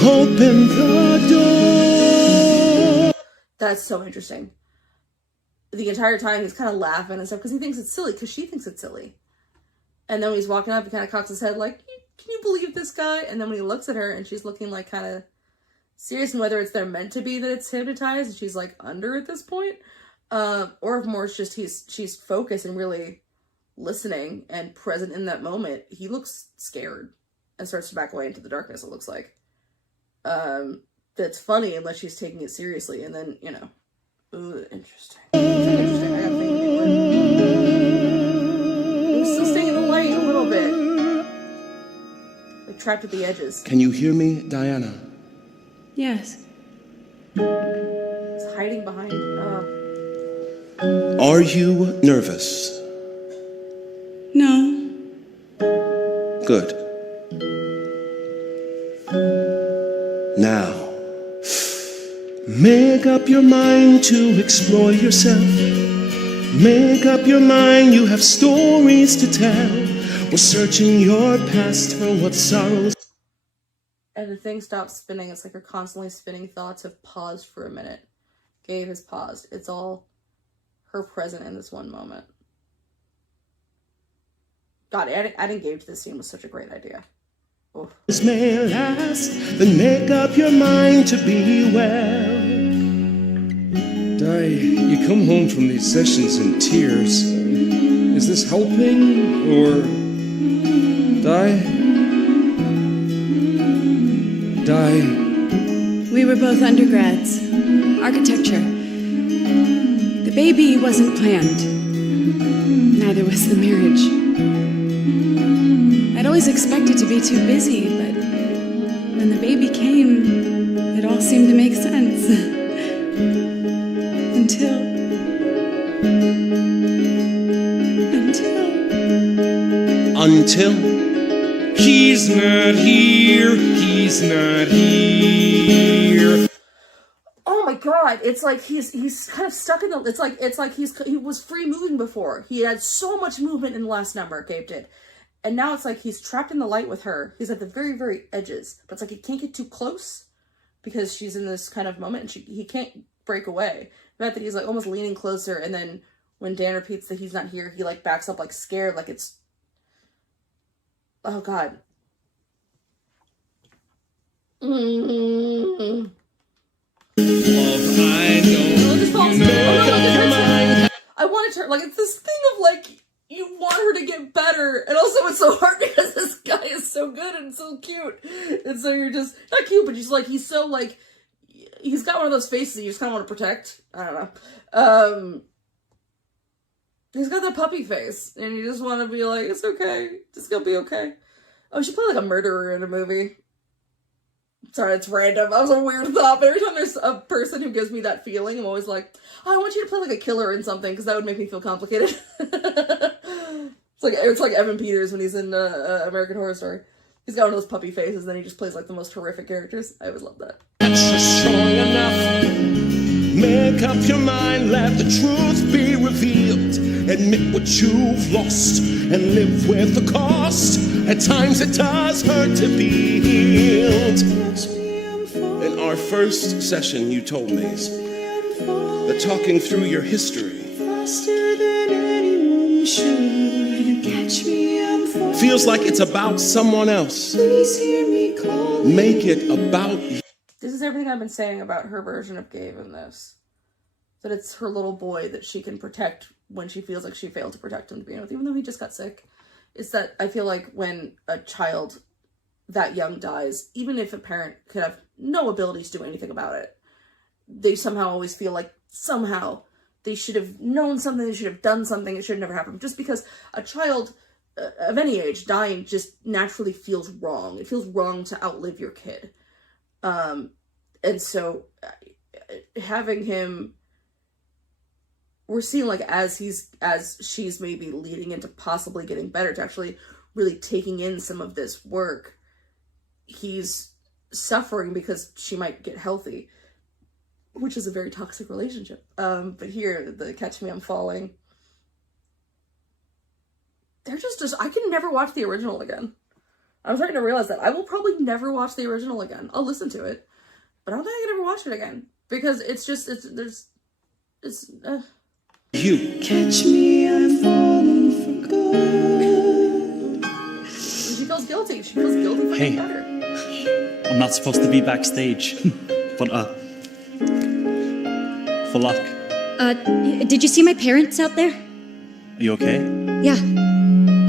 Open the door. That's so interesting. The entire time he's kind of laughing and stuff because he thinks it's silly, because she thinks it's silly. And then when he's walking up, he kind of cocks his head like, can you believe this guy? And then when he looks at her and she's looking like kind of serious, and whether it's they're meant to be that it's hypnotized and she's like under at this point, or if more it's just she's focused and really listening and present in that moment, he looks scared and starts to back away into the darkness, it looks like. That's funny unless she's taking it seriously, and then, you know. Ooh, interesting. Interesting. I gotta think of it. He's still staying in the light a little bit. Like trapped at the edges. Can you hear me, Diana? Yes. He's hiding behind. Are you nervous? No. Good. Now, make up your mind to explore yourself. Make up your mind, you have stories to tell. We're searching your past for what sorrows. And the thing stops spinning. It's like her constantly spinning thoughts have paused for a minute. Gabe has paused. It's all her present in this one moment. God, adding Gabe to this scene was such a great idea. Oof. This may last, then make up your mind to be well. Di, you come home from these sessions in tears. Is this helping, or... Di? We were both undergrads. Architecture. The baby wasn't planned. Neither was the marriage. I'd always expected to be too busy, but when the baby came, it all seemed to make sense. Until He's not here, he's not here. Oh my god, it's like he's kind of stuck in the, it's like he was free moving before. He had so much movement in the last number, Gabe did. And now it's like he's trapped in the light with her. He's at the very, very edges. But it's like he can't get too close. because she's in this kind of moment and he can't break away. The fact that he's like almost leaning closer, and then when Dan repeats that he's not here, he like backs up like scared, like it's, oh god. Love, I know. I wanted her, like, it's this thing of like, you want her to get better, and also it's so hard because this guy is so good and so cute, and so you're just, not cute, but just like, he's so like, he's got one of those faces that you just kind of want to protect. I don't know. He's got that puppy face, and you just want to be like, it's okay, it's gonna be okay. Oh, she played like a murderer in a movie. Sorry, it's random. That was a weird thought, but every time there's a person who gives me that feeling, I'm always like, oh, I want you to play like a killer in something, because that would make me feel complicated. It's like Evan Peters when he's in American Horror Story. He's got one of those puppy faces, and he just plays like the most horrific characters. I always love that. That's just strong enough. Make up your mind, let the truth be revealed. Admit what you've lost and live with the cost. At times it does hurt to be healed. In our first session, you told me that talking through your history feels like it's about someone else. Make it about you. This is everything I've been saying about her version of Gabe in this. That it's her little boy that she can protect when she feels like she failed to protect him to begin with, even though he just got sick. It's that I feel like when a child that young dies, even if a parent could have no ability to do anything about it, they somehow always feel like somehow they should have known something, they should have done something, it should have never happened. Just because a child of any age dying just naturally feels wrong. It feels wrong to outlive your kid. And so having him, we're seeing like as she's maybe leading into possibly getting better, to actually really taking in some of this work, he's suffering because she might get healthy, which is a very toxic relationship. But here, the Catch Me I'm Falling, they're just I can never watch the original again. I'm starting to realize that I will probably never watch the original again. I'll listen to it, but I don't think I can ever watch it again, because it's You Catch me, I'm falling for good. She feels guilty. She feels guilty for getting better. I'm not supposed to be backstage, but for luck. Did you see my parents out there? Are you okay? Yeah,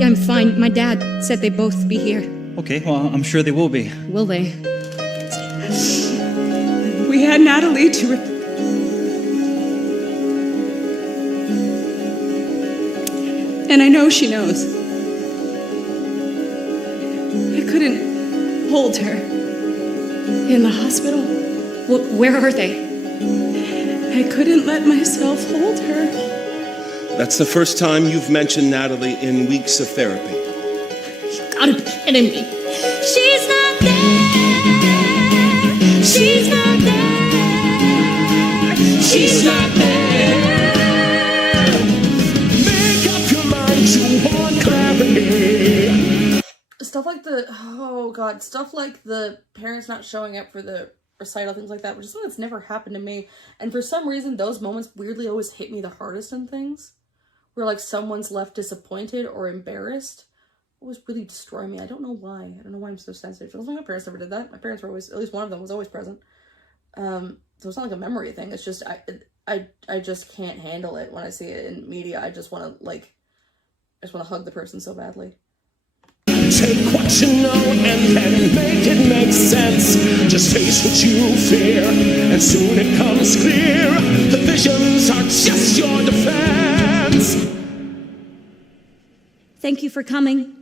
I'm fine. My dad said they'd both be here. Okay, well, I'm sure they will be. Will they? We had Natalie to and I know she knows. I couldn't hold her in the hospital. Where are they? I couldn't let myself hold her. That's the first time you've mentioned Natalie in weeks of therapy. You gotta be kidding me. She's not there. She's not there. She's not there. Make up your mind, you want clarity. Stuff like stuff like the parents not showing up for the recital, things like that, which is something that's never happened to me. And for some reason, those moments weirdly always hit me the hardest in things, where like someone's left disappointed or embarrassed. It always really destroy me. I don't know why. I don't know why I'm so sensitive. I don't think my parents ever did that. My parents were always, at least one of them was always present. So it's not like a memory thing. It's just I just can't handle it when I see it in media. I just want to hug the person so badly. Take what you know and then make it make sense. Just face what you fear, and soon it comes clear. The visions are just your defense. Thank you for coming.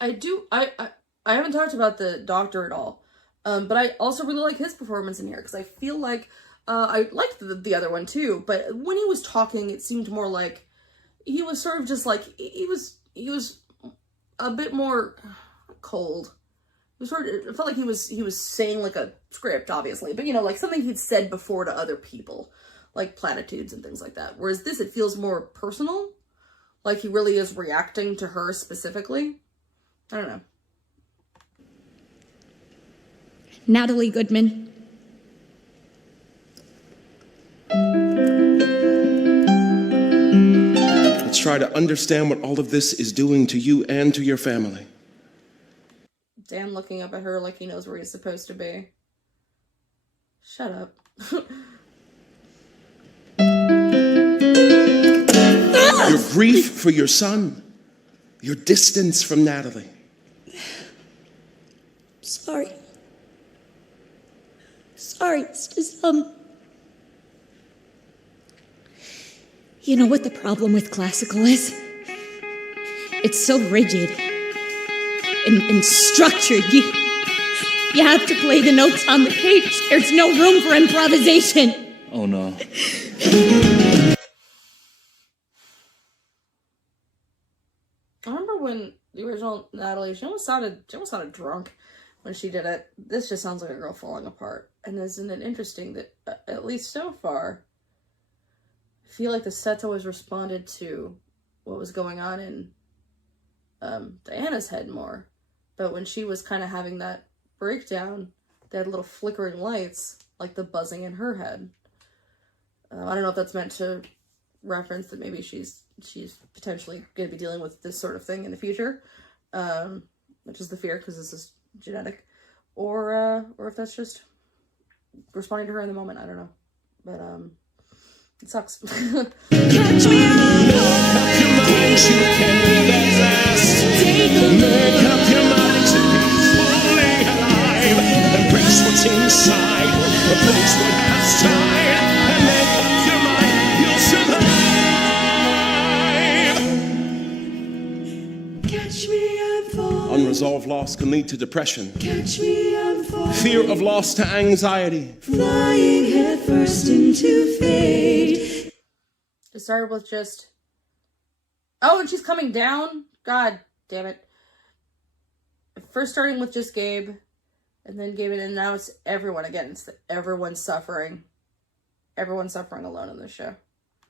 I haven't talked about the doctor at all, but I also really like his performance in here, because I feel like I liked the other one too, but when he was talking, it seemed more like he was sort of just like he was a bit more cold. It felt like he was saying like a script, obviously, but like something he'd said before to other people, like platitudes and things like that. Whereas this, it feels more personal, like he really is reacting to her specifically. I don't know. Natalie Goodman. try to understand what all of this is doing to you and to your family. Dan looking up at her like he knows where he's supposed to be. Shut up. Your grief for your son. Your distance from Natalie. Sorry. It's just, you know what the problem with classical is? It's so rigid and structured. You have to play the notes on the page. There's no room for improvisation. Oh no. I remember when the original Natalie, she almost sounded drunk when she did it. This just sounds like a girl falling apart. And isn't it interesting that, at least so far, I feel like the sets always responded to what was going on in Diana's head more. But when she was kind of having that breakdown, they had little flickering lights, like the buzzing in her head. I don't know if that's meant to reference that maybe she's potentially going to be dealing with this sort of thing in the future, which is the fear because this is genetic, or if that's just responding to her in the moment. I don't know, but it sucks. Make up your mind, you can live at last. Make up your mind to be fully alive. Embrace what's inside, replace what has died, and make up your mind, you'll survive. Catch me, I'm falling. Unresolved loss can lead to depression. Catch me, I'm falling. Fear of loss to anxiety. Flying headfirst into fate. It started with just, oh, and she's coming down. God damn it. First starting with just Gabe, and then Gabe, and now it's everyone again. It's everyone's suffering. Everyone's suffering alone in this show.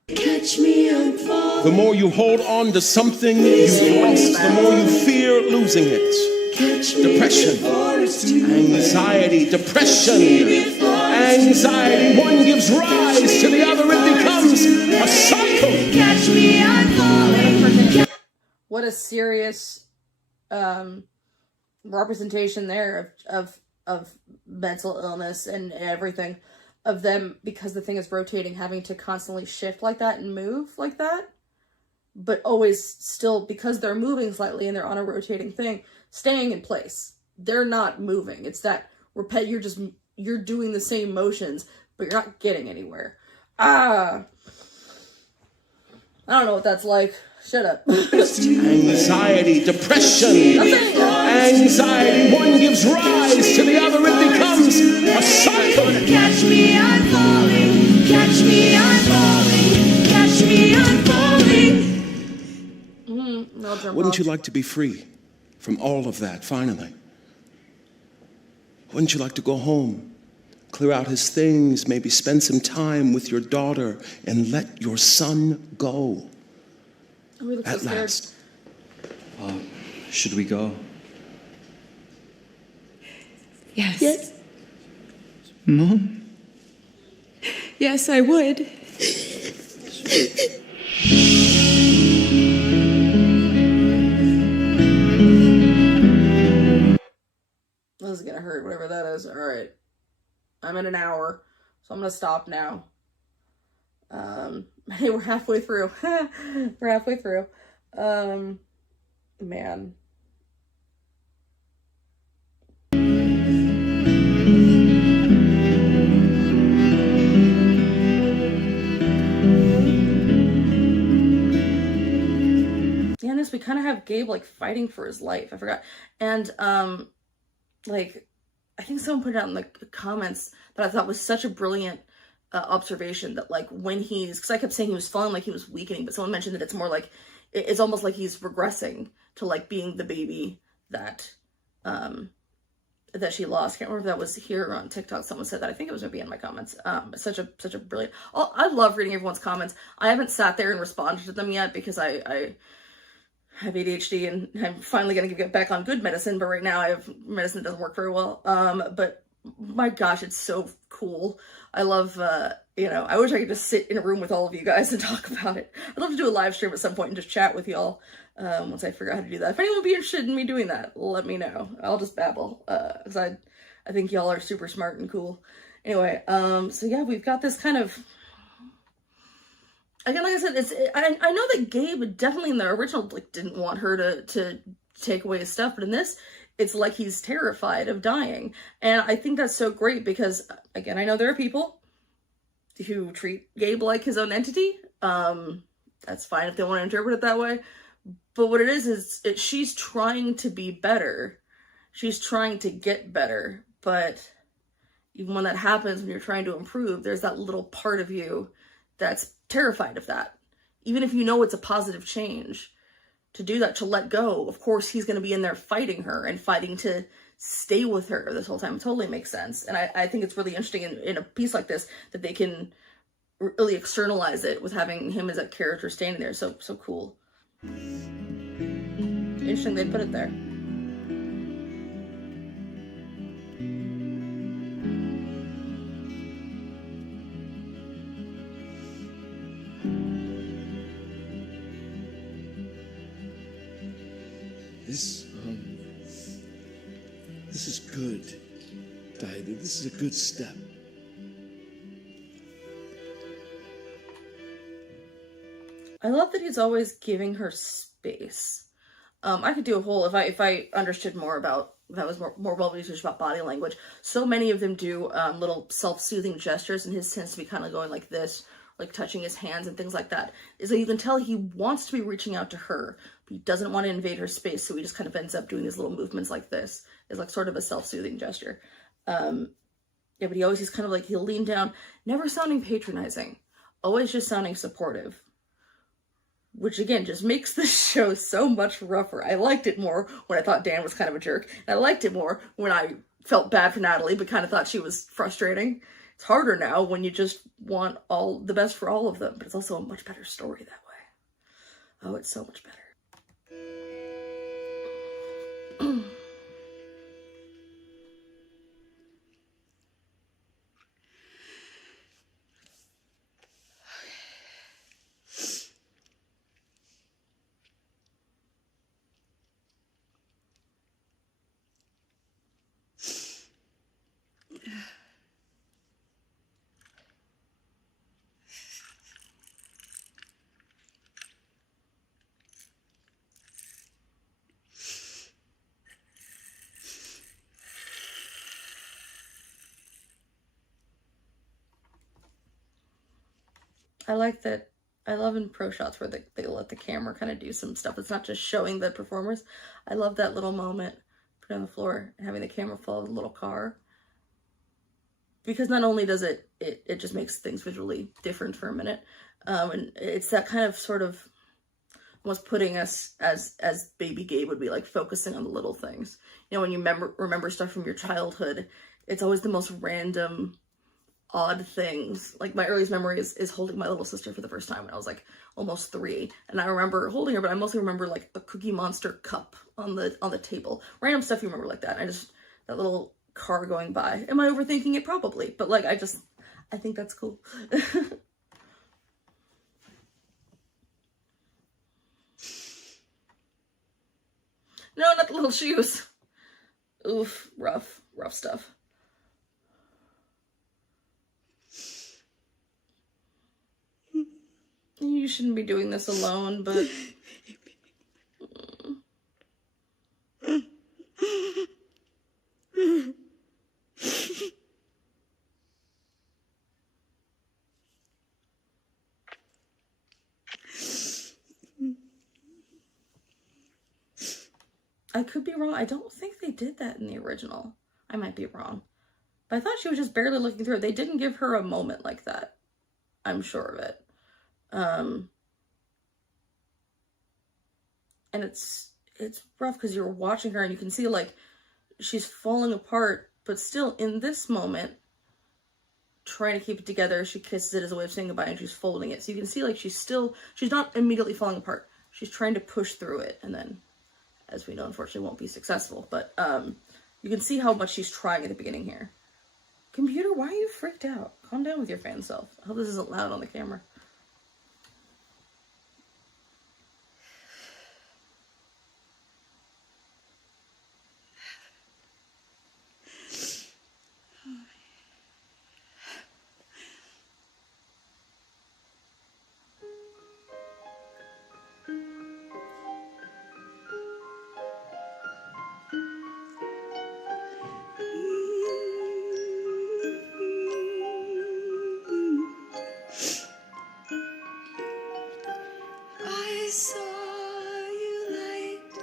Catch me, I'm falling. The more you hold on to something you've lost, the more you fear losing it. Catch me, Depression, anxiety, depression, anxiety. One gives rise to the other. It becomes a cycle. Catch me, I'm falling. What a serious representation there of mental illness and everything, of them, because the thing is rotating, having to constantly shift like that and move like that, but always still, because they're moving slightly and they're on a rotating thing, staying in place. They're not moving. It's that you're doing the same motions, but you're not getting anywhere. I don't know what that's like. Shut up. Anxiety, depression, anxiety. One gives rise to the other. It becomes a cycle. Catch me, I'm falling. Catch me, I'm falling. Catch me, I'm falling. Wouldn't you like to be free from all of that, finally? Wouldn't you like to go home, clear out his things, maybe spend some time with your daughter, and let your son go? At last. Should we go? Yes. Mom? Yes, I would. This is gonna hurt, whatever that is. Alright. I'm at an hour, so I'm gonna stop now. Hey, we're halfway through. We're halfway through. Man. Yeah, and we kind of have Gabe like fighting for his life. I forgot. And like, I think someone put it out in the comments that I thought was such a brilliant observation, that like when he's, because I kept saying he was falling like he was weakening, but someone mentioned that it's more like, it's almost like he's regressing to like being the baby that that she lost. Can't remember if that was here or on TikTok. Someone said that. I think it was maybe in my comments. Such a brilliant. I love reading everyone's comments. I haven't sat there and responded to them yet because I have ADHD and I'm finally gonna get back on good medicine, but right now I have medicine that doesn't work very well. But my gosh, it's so cool. I love, you know, I wish I could just sit in a room with all of you guys and talk about it. I'd love to do a live stream at some point and just chat with y'all once I figure out how to do that. If anyone would be interested in me doing that, let me know. I'll just babble, because I think y'all are super smart and cool. Anyway, so yeah, we've got this kind of, again, like I said, I know that Gabe definitely in the original, like, didn't want her to take away his stuff, but in this, it's like he's terrified of dying. And I think that's so great because, again, I know there are people who treat Gabe like his own entity. That's fine if they want to interpret it that way. But what it is she's trying to be better. She's trying to get better. But even when that happens, when you're trying to improve, there's that little part of you that's terrified of that. Even if you know it's a positive change, to do that, to let go, of course he's going to be in there fighting her and fighting to stay with her this whole time. It totally makes sense. And I think it's really interesting in a piece like this that they can really externalize it with having him as a character standing there. So cool. Interesting they put it there. This is good, Di. This is a good step. I love that he's always giving her space. I could do a whole, if I understood more about, if I was more well researched about body language. So many of them do little self-soothing gestures, and his tends to be kind of going like this, like touching his hands and things like that. So you can tell he wants to be reaching out to her, but he doesn't want to invade her space, so he just kind of ends up doing these little movements like this. It's like sort of a self-soothing gesture. Yeah, but he's kind of like, he'll lean down, never sounding patronizing, always just sounding supportive. Which again, just makes the show so much rougher. I liked it more when I thought Dan was kind of a jerk. And I liked it more when I felt bad for Natalie, but kind of thought she was frustrating. It's harder now when you just want all the best for all of them, but it's also a much better story that way. Oh, it's so much better. I like that. I love in Proshots where they let the camera kind of do some stuff. It's not just showing the performers. I love that little moment, put it on the floor and having the camera follow the little car. Because not only does it just makes things visually different for a minute. And it's that kind of sort of almost putting us as baby Gabe would be, like focusing on the little things. You know, when you remember stuff from your childhood, it's always the most random, odd things. Like my earliest memory is holding my little sister for the first time when I was like almost 3, and I remember holding her, but I mostly remember like a Cookie Monster cup on the table. Random stuff you remember like that. And that little car going by. Am I overthinking it? Probably, but like I think that's cool. No, not the little shoes. Oof, rough stuff. You shouldn't be doing this alone, but... I could be wrong. I don't think they did that in the original. I might be wrong. But I thought she was just barely looking through it. They didn't give her a moment like that. I'm sure of it. And it's rough because you're watching her and you can see like she's falling apart, but still in this moment trying to keep it together. She kisses it as a way of saying goodbye and she's folding it. So you can see like she's not immediately falling apart. She's trying to push through it, and then, as we know, unfortunately won't be successful. But you can see how much she's trying at the beginning here. Computer, why are you freaked out? Calm down with your fan self. I hope this isn't loud on the camera. I saw you light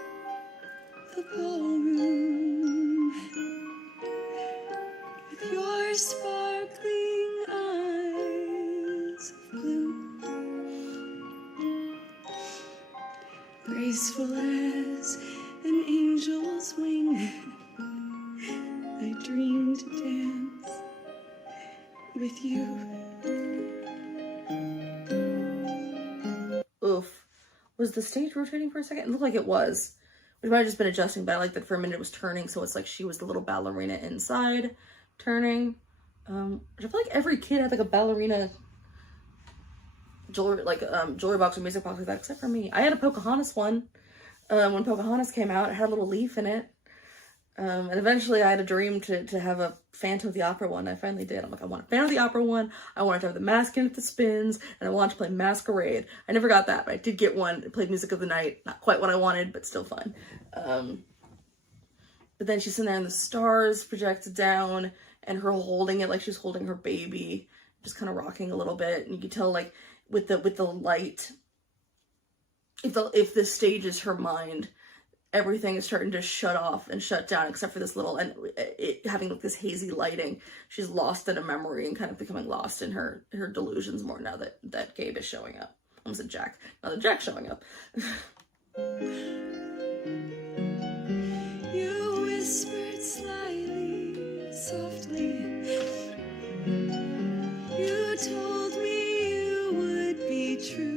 the ballroom with your sparkling eyes of blue, graceful as an angel's wing. I dreamed to dance with you. Oof. Was the stage rotating for a second? It looked like it was. Which might have just been adjusting, but I like that for a minute it was turning, so it's like she was the little ballerina inside, turning. I feel like every kid had like a ballerina jewelry, like jewelry box or music box like that, except for me. I had a Pocahontas one. When Pocahontas came out, it had a little leaf in it. And eventually I had a dream to have a Phantom of the Opera one. I finally did. I'm like, I want a Phantom of the Opera one. I wanted to have the mask in it that spins, and I wanted to play Masquerade. I never got that, but I did get one. It played Music of the Night. Not quite what I wanted, but still fun. But then she's sitting there and the stars projected down, and her holding it like she's holding her baby, just kind of rocking a little bit. And you can tell like with the light, if the stage is her mind, everything is starting to shut off and shut down except for this little, and it having like this hazy lighting. She's lost in a memory and kind of becoming lost in her delusions more now that Gabe is showing up. I almost said Jack. Now that Jack's showing up. You whispered slyly, softly. You told me you would be true.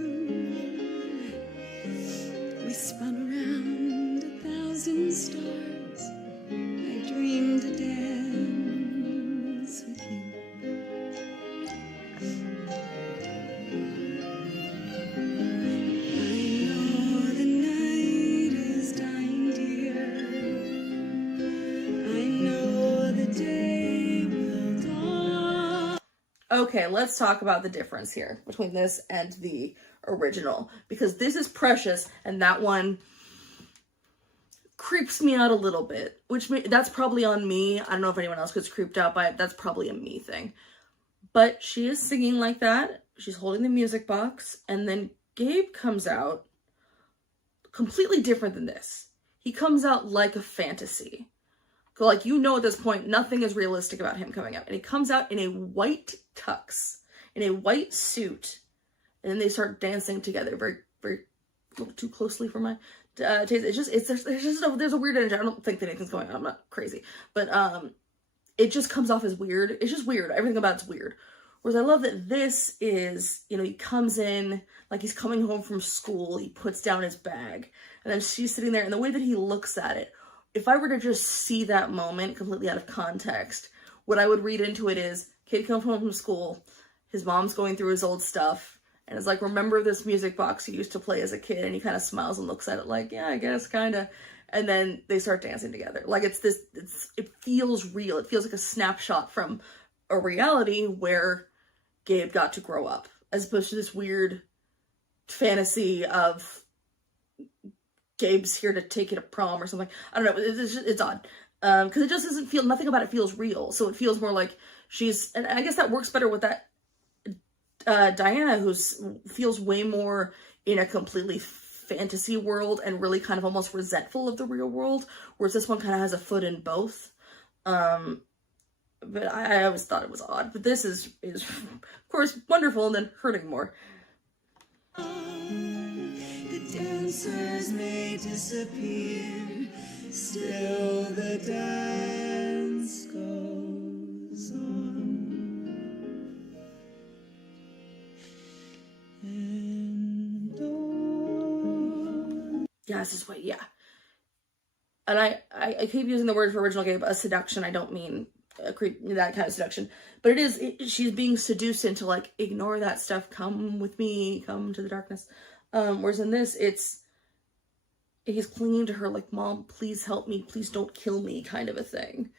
We spun around 1,000 stars. I dreamed to dance with you. I know the night is dying, dear. I know the day will dawn. Okay, let's talk about the difference here between this and the original, because this is Precious and that one creeps me out a little bit, that's probably on me. I don't know if anyone else gets creeped out by it. That's probably a me thing. But she is singing like that. She's holding the music box, and then Gabe comes out completely different than this. He comes out like a fantasy. Like, you know, at this point, nothing is realistic about him coming out. And he comes out in a white tux, in a white suit, and then they start dancing together very, very, a little too closely for my taste. There's a weird energy. I don't think that anything's going on. I'm not crazy, but it just comes off as weird. It's just weird. Everything about it's weird. Whereas I love that this is, you know, he comes in like he's coming home from school. He puts down his bag, and then she's sitting there, and the way that he looks at it, if I were to just see that moment completely out of context, what I would read into it is, kid comes home from school, his mom's going through his old stuff, and it's like, remember this music box you used to play as a kid? And he kind of smiles and looks at it like, yeah, I guess, kind of. And then they start dancing together. Like, it feels real. It feels like a snapshot from a reality where Gabe got to grow up, as opposed to this weird fantasy of Gabe's here to take you to prom or something. I don't know. It's odd. Because it just doesn't feel, nothing about it feels real. So it feels more like she's, and I guess that works better with that Diana, who feels way more in a completely fantasy world and really kind of almost resentful of the real world, whereas this one kind of has a foot in both. But I always thought it was odd. But this is of course wonderful, and then hurting more. The dancers may disappear, still the dance goes on. And on. Yeah, this is what, yeah. And I keep using the word for original Gabe, a seduction. I don't mean that kind of seduction. But she's being seduced into like, ignore that stuff, come with me, come to the darkness. Whereas in this, he's clinging to her like, Mom, please help me, please don't kill me, kind of a thing.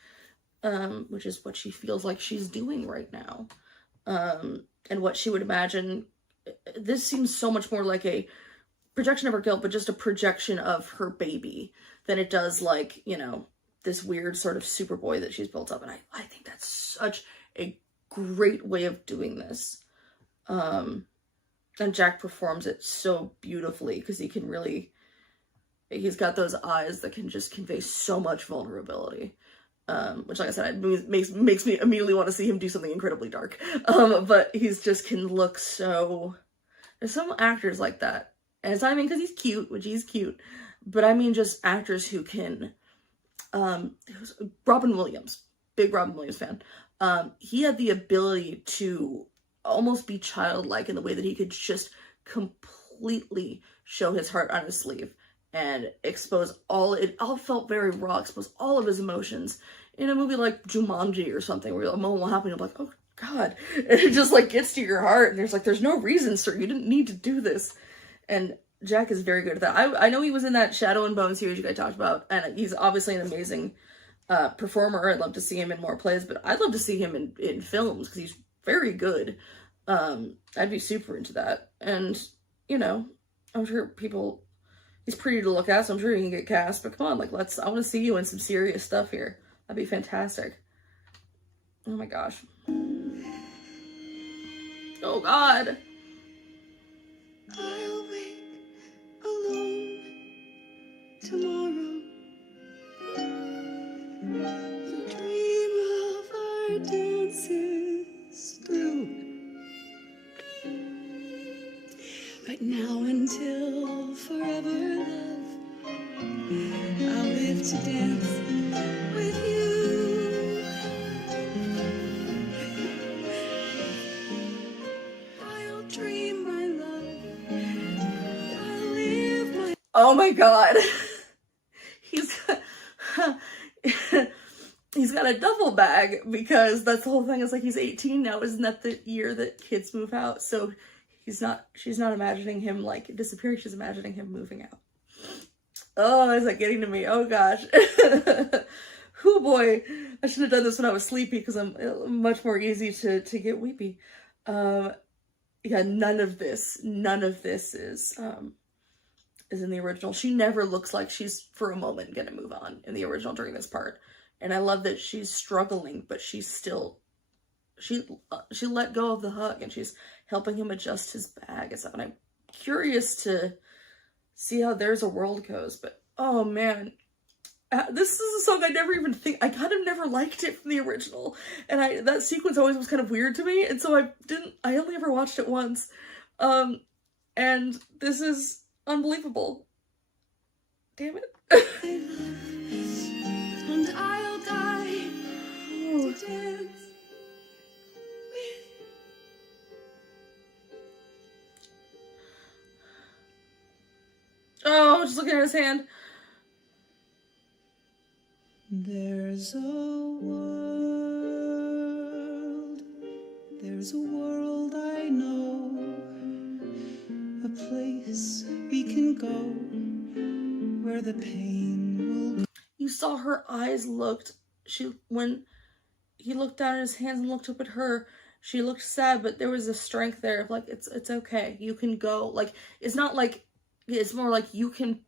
Which is what she feels like she's doing right now. And what she would imagine, this seems so much more like a projection of her guilt, but just a projection of her baby than it does like, you know, this weird sort of Superboy that she's built up. And I think that's such a great way of doing this. And Jack performs it so beautifully because he's got those eyes that can just convey so much vulnerability. Which, like I said, makes me immediately want to see him do something incredibly dark. But he's just can look so... There's some actors like that. And it's not even because he's cute, which he's cute, but I mean just actors who can... Robin Williams, big Robin Williams fan. He had the ability to almost be childlike in the way that he could just completely show his heart on his sleeve and expose it all felt very raw, expose all of his emotions in a movie like Jumanji or something, where a moment will happen, you're like, oh God, and it just like gets to your heart, and there's no reason, sir, you didn't need to do this. And Jack is very good at that. I know he was in that Shadow and Bone series you guys talked about, and he's obviously an amazing performer. I'd love to see him in more plays, but I'd love to see him in films, because he's very good. I'd be super into that. And, you know, I'm sure he's pretty to look at, so I'm sure he can get cast, but come on, like, I want to see you in some serious stuff here. That'd be fantastic. Oh my gosh. Oh God. I'll wake alone tomorrow. The dream of our dances through. But now until forever, love, I'll live to dance with you. I'll dream my love. I'll live my... Oh my God. He's got a duffel bag, because that's the whole thing. Is like, he's 18 now. Isn't that the year that kids move out? So she's not imagining him like disappearing. She's imagining him moving out. Oh, is that getting to me? Oh gosh. Oh boy. I should have done this when I was sleepy, because I'm much more easy to get weepy. Yeah, none of this is in the original. She never looks like she's for a moment gonna move on in the original during this part. And I love that she's struggling, but she's still, she let go of the hug, and she's helping him adjust his bag and stuff. And I'm curious to see how There's a World goes, but oh man, this is a song I kind of never liked it from the original. And that sequence always was kind of weird to me. And so I only ever watched it once. And this is unbelievable. Damn it. And I'll die to dance with. Oh, just looking at his hand. There's a world I know, a place we can go where the pain will. You saw her eyes looked, when he looked down at his hands and looked up at her, she looked sad, but there was a strength there of like, it's okay, you can go. Like, it's not like, it's more like, you can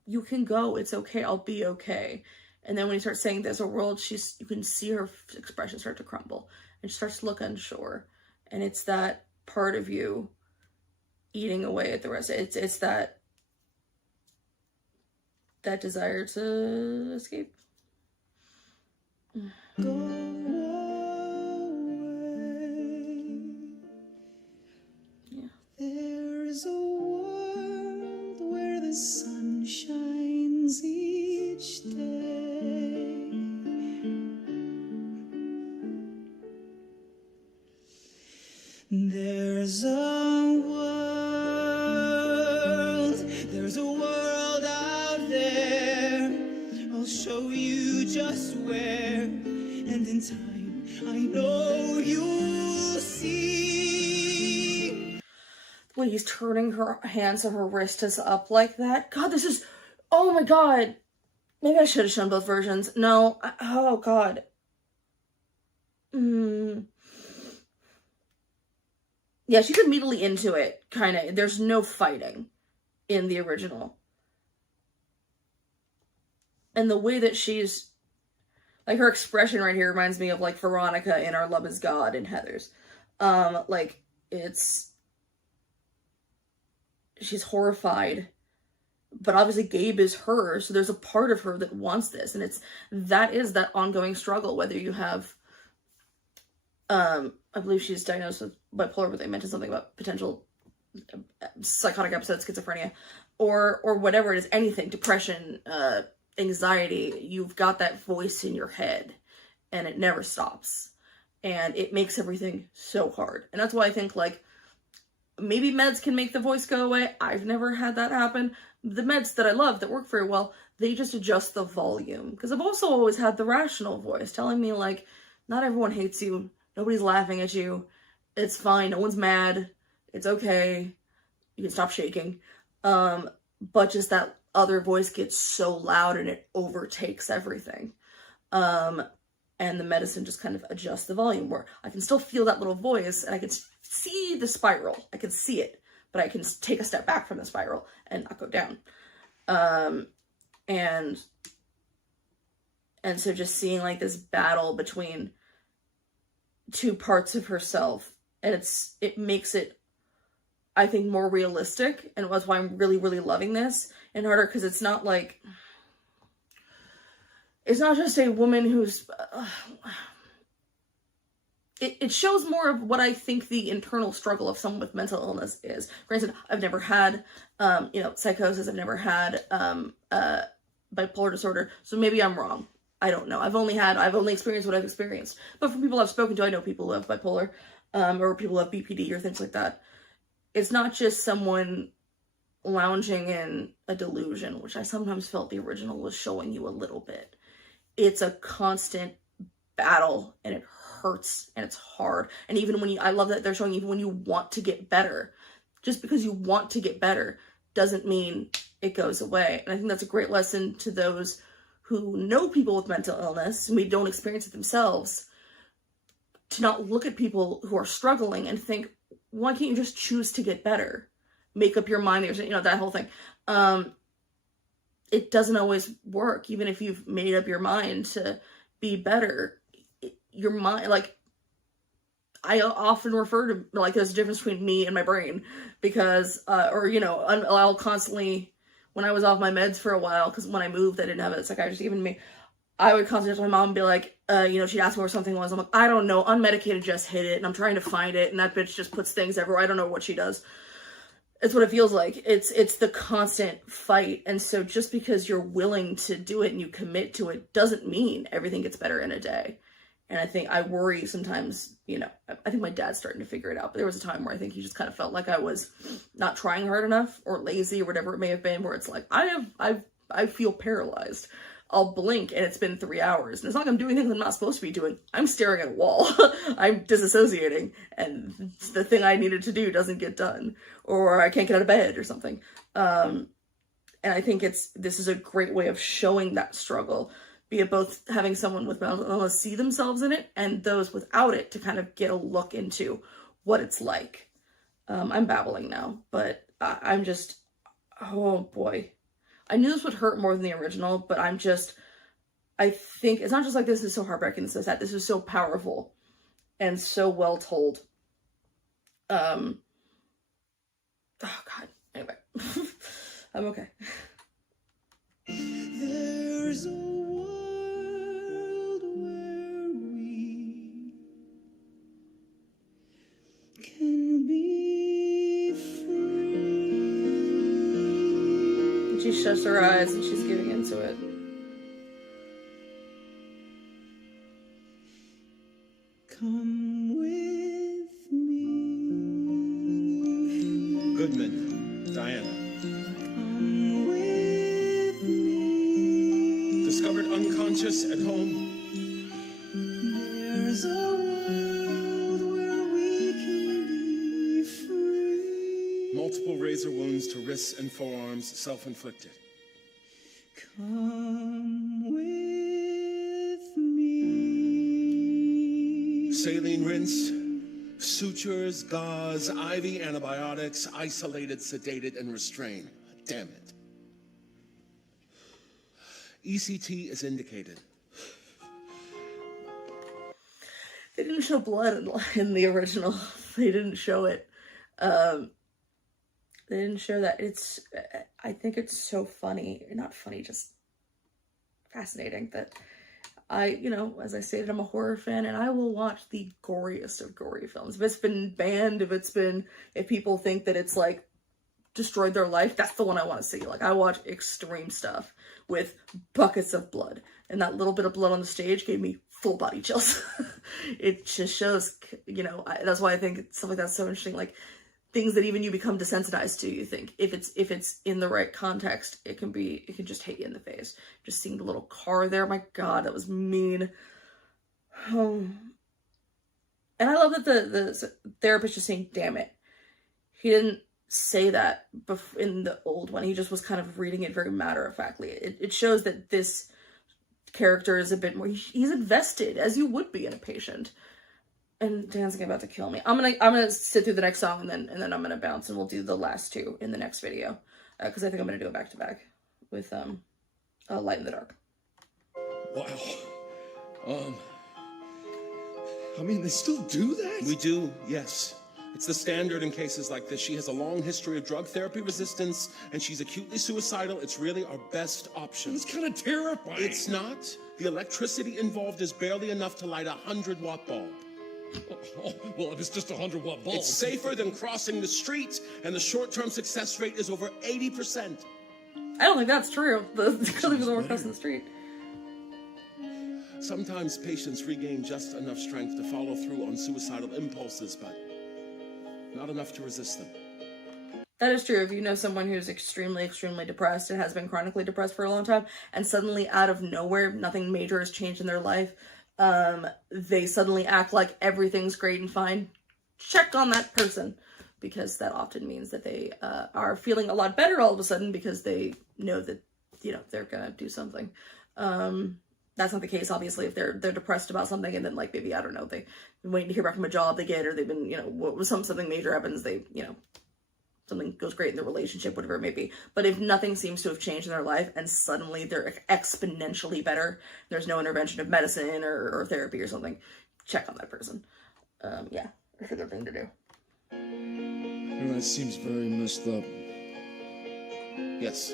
go, it's okay, I'll be okay. And then when he starts saying There's a World, you can see her expression start to crumble, and she starts to look unsure. And it's that part of you eating away at the rest. It's that desire to escape. Go away. Yeah. There's a world where the sun shines each day. There's a world out there. I'll show you just where, and in time I know you'll see. The way he's turning her hands so her wrist is up like that. God, this is, oh my God. Maybe I should have shown both versions. No, oh God. Yeah, she's immediately into it, kind of. There's no fighting in the original. And the way that she's, like, her expression right here reminds me of, like, Veronica in Our Love Is God in Heathers. Like, she's horrified. But obviously Gabe is her, so there's a part of her that wants this. And that is that ongoing struggle, whether you have, I believe she's diagnosed with bipolar, but they mentioned something about potential psychotic episodes, schizophrenia, or whatever it is, anything, depression, anxiety. You've got that voice in your head, and it never stops. And it makes everything so hard. And that's why I think, like, maybe meds can make the voice go away. I've never had that happen. The meds that I love that work very well, they just adjust the volume. Because I've also always had the rational voice telling me, like, not everyone hates you. Nobody's laughing at you. It's fine. No one's mad. It's okay. You can stop shaking. But just that other voice gets so loud and it overtakes everything. And the medicine just kind of adjusts the volume where I can still feel that little voice and I can see the spiral. I can see it, but I can take a step back from the spiral and not go down. And so just seeing, like, this battle between two parts of herself, and it makes it, I think, more realistic, and that's why I'm really, really loving this and harder, because it's not like, it's not just a woman who's, it shows more of what I think the internal struggle of someone with mental illness is. Granted, I've never had, psychosis, I've never had, bipolar disorder, so maybe I'm wrong. I don't know. I've only experienced what I've experienced. But from people I've spoken to, I know people who have bipolar, or people who have BPD or things like that. It's not just someone lounging in a delusion, which I sometimes felt the original was showing you a little bit. It's a constant battle, and it hurts, and it's hard. And even when I love that they're showing even when you want to get better, just because you want to get better doesn't mean it goes away. And I think that's a great lesson to those who know people with mental illness and maybe don't experience it themselves, to not look at people who are struggling and think, why can't you just choose to get better? Make up your mind, that whole thing. It doesn't always work. Even if you've made up your mind to be better, your mind, like, I often refer to, like, there's a difference between me and my brain, because, I'll constantly, when I was off my meds for a while, because when I moved, I didn't have a psychiatrist even me, I would constantly tell my mom and be like, she'd ask me where something was. I'm like, I don't know, unmedicated just hit it, and I'm trying to find it, and that bitch just puts things everywhere. I don't know what she does. It's what it feels like. It's the constant fight. And so just because you're willing to do it and you commit to it doesn't mean everything gets better in a day. And I think I worry sometimes, I think my dad's starting to figure it out, but there was a time where I think he just kind of felt like I was not trying hard enough or lazy or whatever it may have been, where it's like, I feel paralyzed. I'll blink and it's been 3 hours. And it's not like I'm doing things I'm not supposed to be doing. I'm staring at a wall. I'm disassociating, and the thing I needed to do doesn't get done, or I can't get out of bed or something. And I think this is a great way of showing that struggle, be it both having someone with mental illness see themselves in it and those without it to kind of get a look into what it's like. I'm babbling now, but I'm just, oh boy. I knew this would hurt more than the original, but I think it's not just like this is so heartbreaking, this is sad. This is so powerful and so well told. Oh God. Anyway, I'm okay. There's a world where we can be free. She shuts her eyes and she's getting into it. Come with me. Goodman, Diana. Come with me. Discovered unconscious at home. There's a multiple razor wounds to wrists and forearms, self-inflicted. Come with me. Saline rinse, sutures, gauze, IV antibiotics, isolated, sedated, and restrained. Damn it. ECT is indicated. They didn't show blood in the original. They didn't show it. They didn't show that. I think it's so funny. Not funny, just fascinating that as I stated, I'm a horror fan and I will watch the goriest of gory films. If it's been banned, if people think that it's like destroyed their life, that's the one I want to see. Like, I watch extreme stuff with buckets of blood, and that little bit of blood on the stage gave me full body chills. It just shows, that's why I think stuff like that's so interesting. Like, things that even you become desensitized to, you think if it's in the right context, it can just hit you in the face. Just seeing the little car there, my God, that was mean. And I love that the therapist just saying, damn it. He didn't say that in the old one. He just was kind of reading it very matter-of-factly. It shows that this character is a bit more, he's invested, as you would be in a patient. And Dan's about to kill me. I'm gonna sit through the next song and then I'm gonna bounce, and we'll do the last two in the next video, because I think I'm gonna do it back to back with Light in the Dark. Wow. I mean, they still do that? We do, yes. It's the standard in cases like this. She has a long history of drug therapy resistance, and she's acutely suicidal. It's really our best option. It's kind of terrifying. It's not. The electricity involved is barely enough to light a 100-watt bulb. Oh, well, if it's just a 100-watt bulb. It's safer than crossing the street, and the short-term success rate is over 80%. I don't think that's true. The clearly doesn't work crossing the street. Sometimes patients regain just enough strength to follow through on suicidal impulses, but not enough to resist them. That is true. If you know someone who's extremely, extremely depressed and has been chronically depressed for a long time, and suddenly out of nowhere, nothing major has changed in their life, they suddenly act like everything's great and fine, check on that person, because that often means that they are feeling a lot better all of a sudden because they know that, they're gonna do something. That's not the case, obviously, if they're depressed about something and then, like, maybe, I don't know, they've been waiting to hear back from a job they get, or they've been, something major happens, they, something goes great in their relationship, whatever it may be. But if nothing seems to have changed in their life and suddenly they're exponentially better, there's no intervention of medicine or therapy or something, check on that person. Yeah, it's a good thing to do. That seems very messed up. Yes.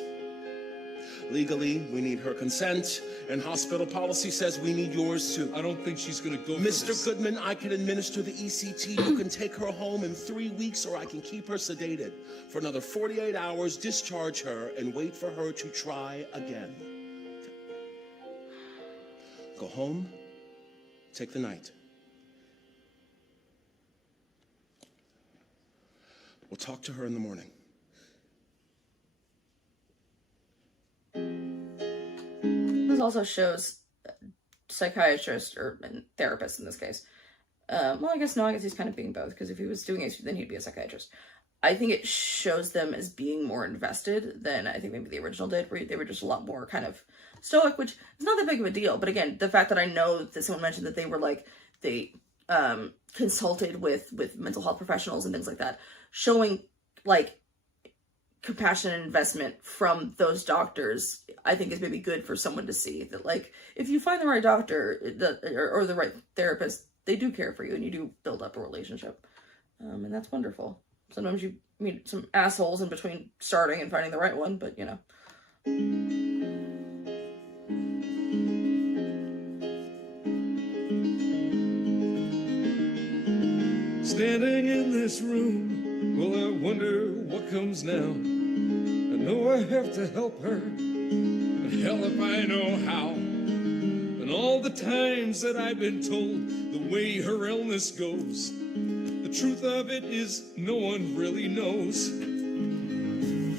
Legally, we need her consent, and hospital policy says we need yours too. I don't think she's gonna go for Mr. this. Goodman, I can administer the ECT. You can take her home in 3 weeks, or I can keep her sedated for another 48 hours, discharge her, and wait for her to try again. Go home, take the night. We'll talk to her in the morning. This also shows psychiatrist or therapist in this case. Well, I guess he's kind of being both, because if he was doing it, then he'd be a psychiatrist. I think it shows them as being more invested than I think maybe the original did, where they were just a lot more kind of stoic, which is not that big of a deal. But again, the fact that I know that someone mentioned that they were they consulted with mental health professionals and things like that, showing compassion and investment from those doctors, I think is maybe good for someone to see that, if you find the right doctor or the right therapist, they do care for you and you do build up a relationship. And that's wonderful. Sometimes you meet some assholes in between starting and finding the right one, but Standing in this room, well, I wonder what comes now. I know I have to help her, but hell if I know how. And all the times that I've been told the way her illness goes, the truth of it is no one really knows. And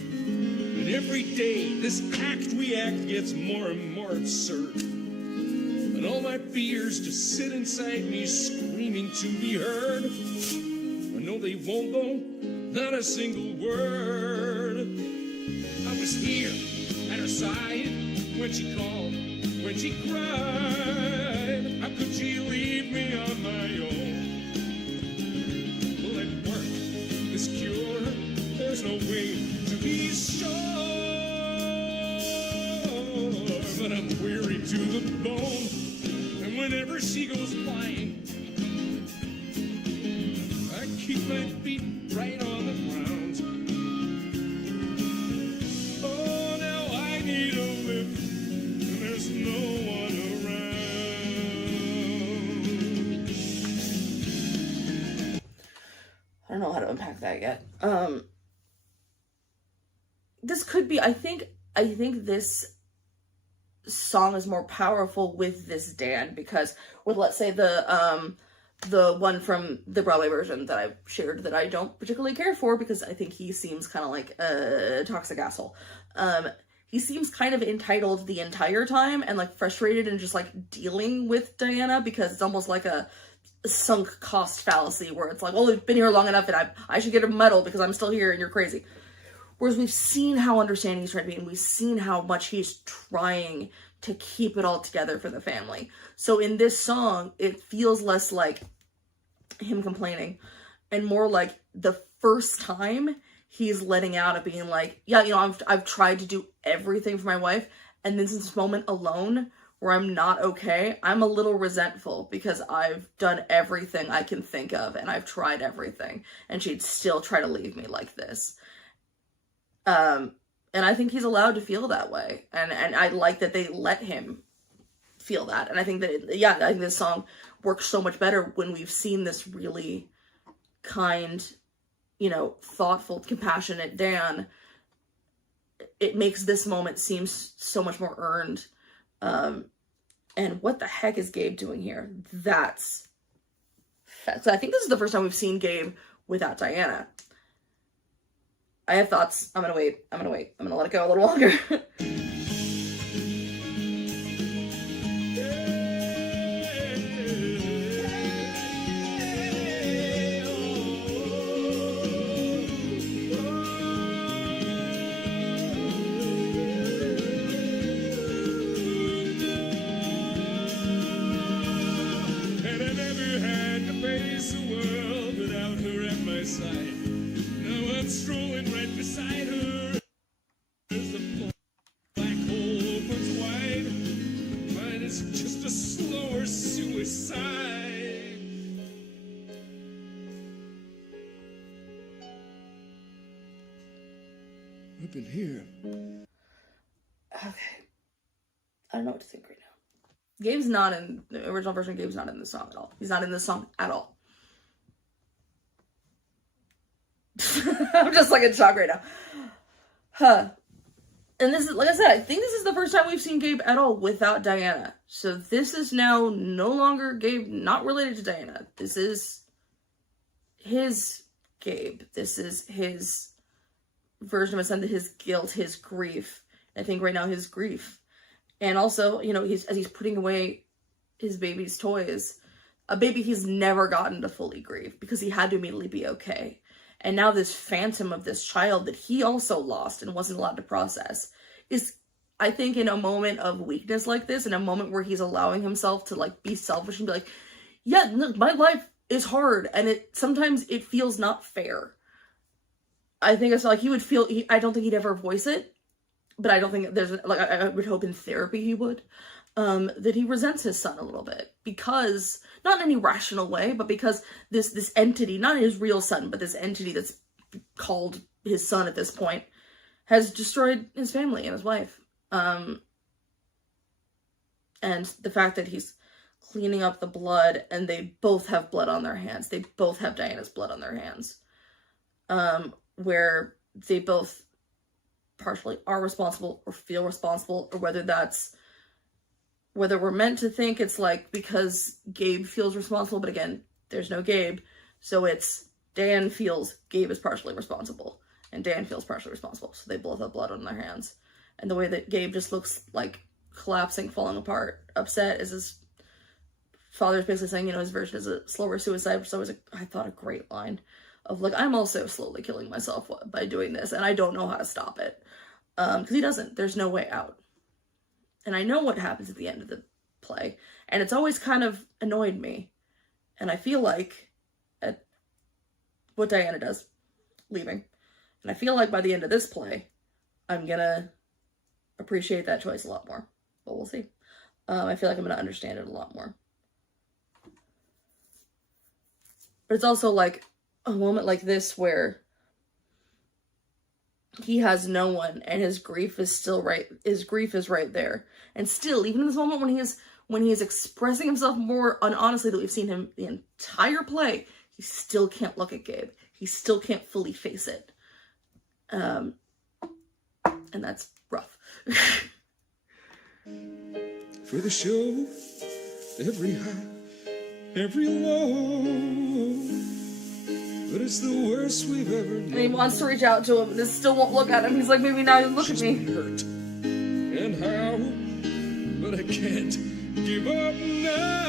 every day this act we act gets more and more absurd. And all my fears just sit inside me screaming to be heard. I know they won't though, not a single word. I was here at her side when she called, when she cried. How could she leave me on my own? Will it work, this cure? There's no way to be sure. But I'm weary to the bone, and whenever she goes flying, I keep my feet right on the ground. Oh, now I need a lift, and there's no one around. I don't know how to unpack that yet. This could be, I think this song is more powerful with this Dan, because with, let's say, the one from the Broadway version that I've shared that I don't particularly care for, because I think he seems kind of like a toxic asshole. He seems kind of entitled the entire time and like frustrated and just like dealing with Diana, because it's almost like a sunk cost fallacy where it's like, well, we've been here long enough and I should get a medal because I'm still here and you're crazy. Whereas we've seen how understanding he's trying to be, and we've seen how much he's trying to keep it all together for the family. So in this song, it feels less like him complaining and more like the first time he's letting out of being like, yeah, you know, I've tried to do everything for my wife, and then this moment alone where I'm not okay, I'm a little resentful because I've done everything I can think of and I've tried everything, and she'd still try to leave me like this. And I think he's allowed to feel that way. And I like that they let him feel that. And I think that, I think this song works so much better when we've seen this really kind, you know, thoughtful, compassionate Dan. It makes this moment seem so much more earned. And what the heck is Gabe doing here? So I think this is the first time we've seen Gabe without Diana. I have thoughts. I'm gonna wait. I'm gonna let it go a little longer. And I never had to face the world without her at my side. Now I'm strolling right beside her as the black hole opens wide. Mine is just a slower suicide. Up in here. Okay. I don't know what to think right now. Gabe's not in the original version. Gabe's not in the song at all. He's not in the song at all. I'm just like in shock right now. And this is, like I said, I think this is the first time we've seen Gabe at all without Diana. So this is now no longer Gabe, not related to Diana. This is his Gabe. This is his version of his son, his guilt, his grief. I think right now his grief. And also, you know, as he's putting away his baby's toys, a baby he's never gotten to fully grieve because he had to immediately be okay. And now this phantom of this child that he also lost and wasn't allowed to process is, I think, in a moment of weakness like this, in a moment where he's allowing himself to like be selfish and be like, yeah, look, my life is hard and sometimes it feels not fair. I think it's like he would feel, I don't think he'd ever voice it, but I don't think there's, like, I would hope in therapy he would, that he resents his son a little bit because, not in any rational way, but because this entity, not his real son, but this entity that's called his son at this point, has destroyed his family and his wife. And the fact that he's cleaning up the blood and they both have blood on their hands. They both have Diana's blood on their hands. Where they both partially are responsible or feel responsible, or whether we're meant to think it's like because Gabe feels responsible, but again, there's no Gabe, so it's Dan feels Gabe is partially responsible and Dan feels partially responsible, so they both have blood on their hands. And the way that Gabe just looks like collapsing, falling apart, upset, is his father's basically saying, you know, his version is a slower suicide, which is always I thought a great line. of like, I'm also slowly killing myself by doing this, and I don't know how to stop it. Because he doesn't. There's no way out. And I know what happens at the end of the play, and it's always kind of annoyed me. And I feel like at what Diana does, leaving, and I feel like by the end of this play, I'm gonna appreciate that choice a lot more. But we'll see. I feel like I'm gonna understand it a lot more. But it's also like a moment like this where he has no one, and his grief is still right. His grief is right there, and still, even in this moment when he is expressing himself more honestly than we've seen him the entire play, he still can't look at Gabe. He still can't fully face it, and that's rough. For the show, every high, every low. But it's the worst we've ever known. And he wants to reach out to him, and this still won't look at him. He's like, maybe now look at me. Hurt and how, but I can't give up now.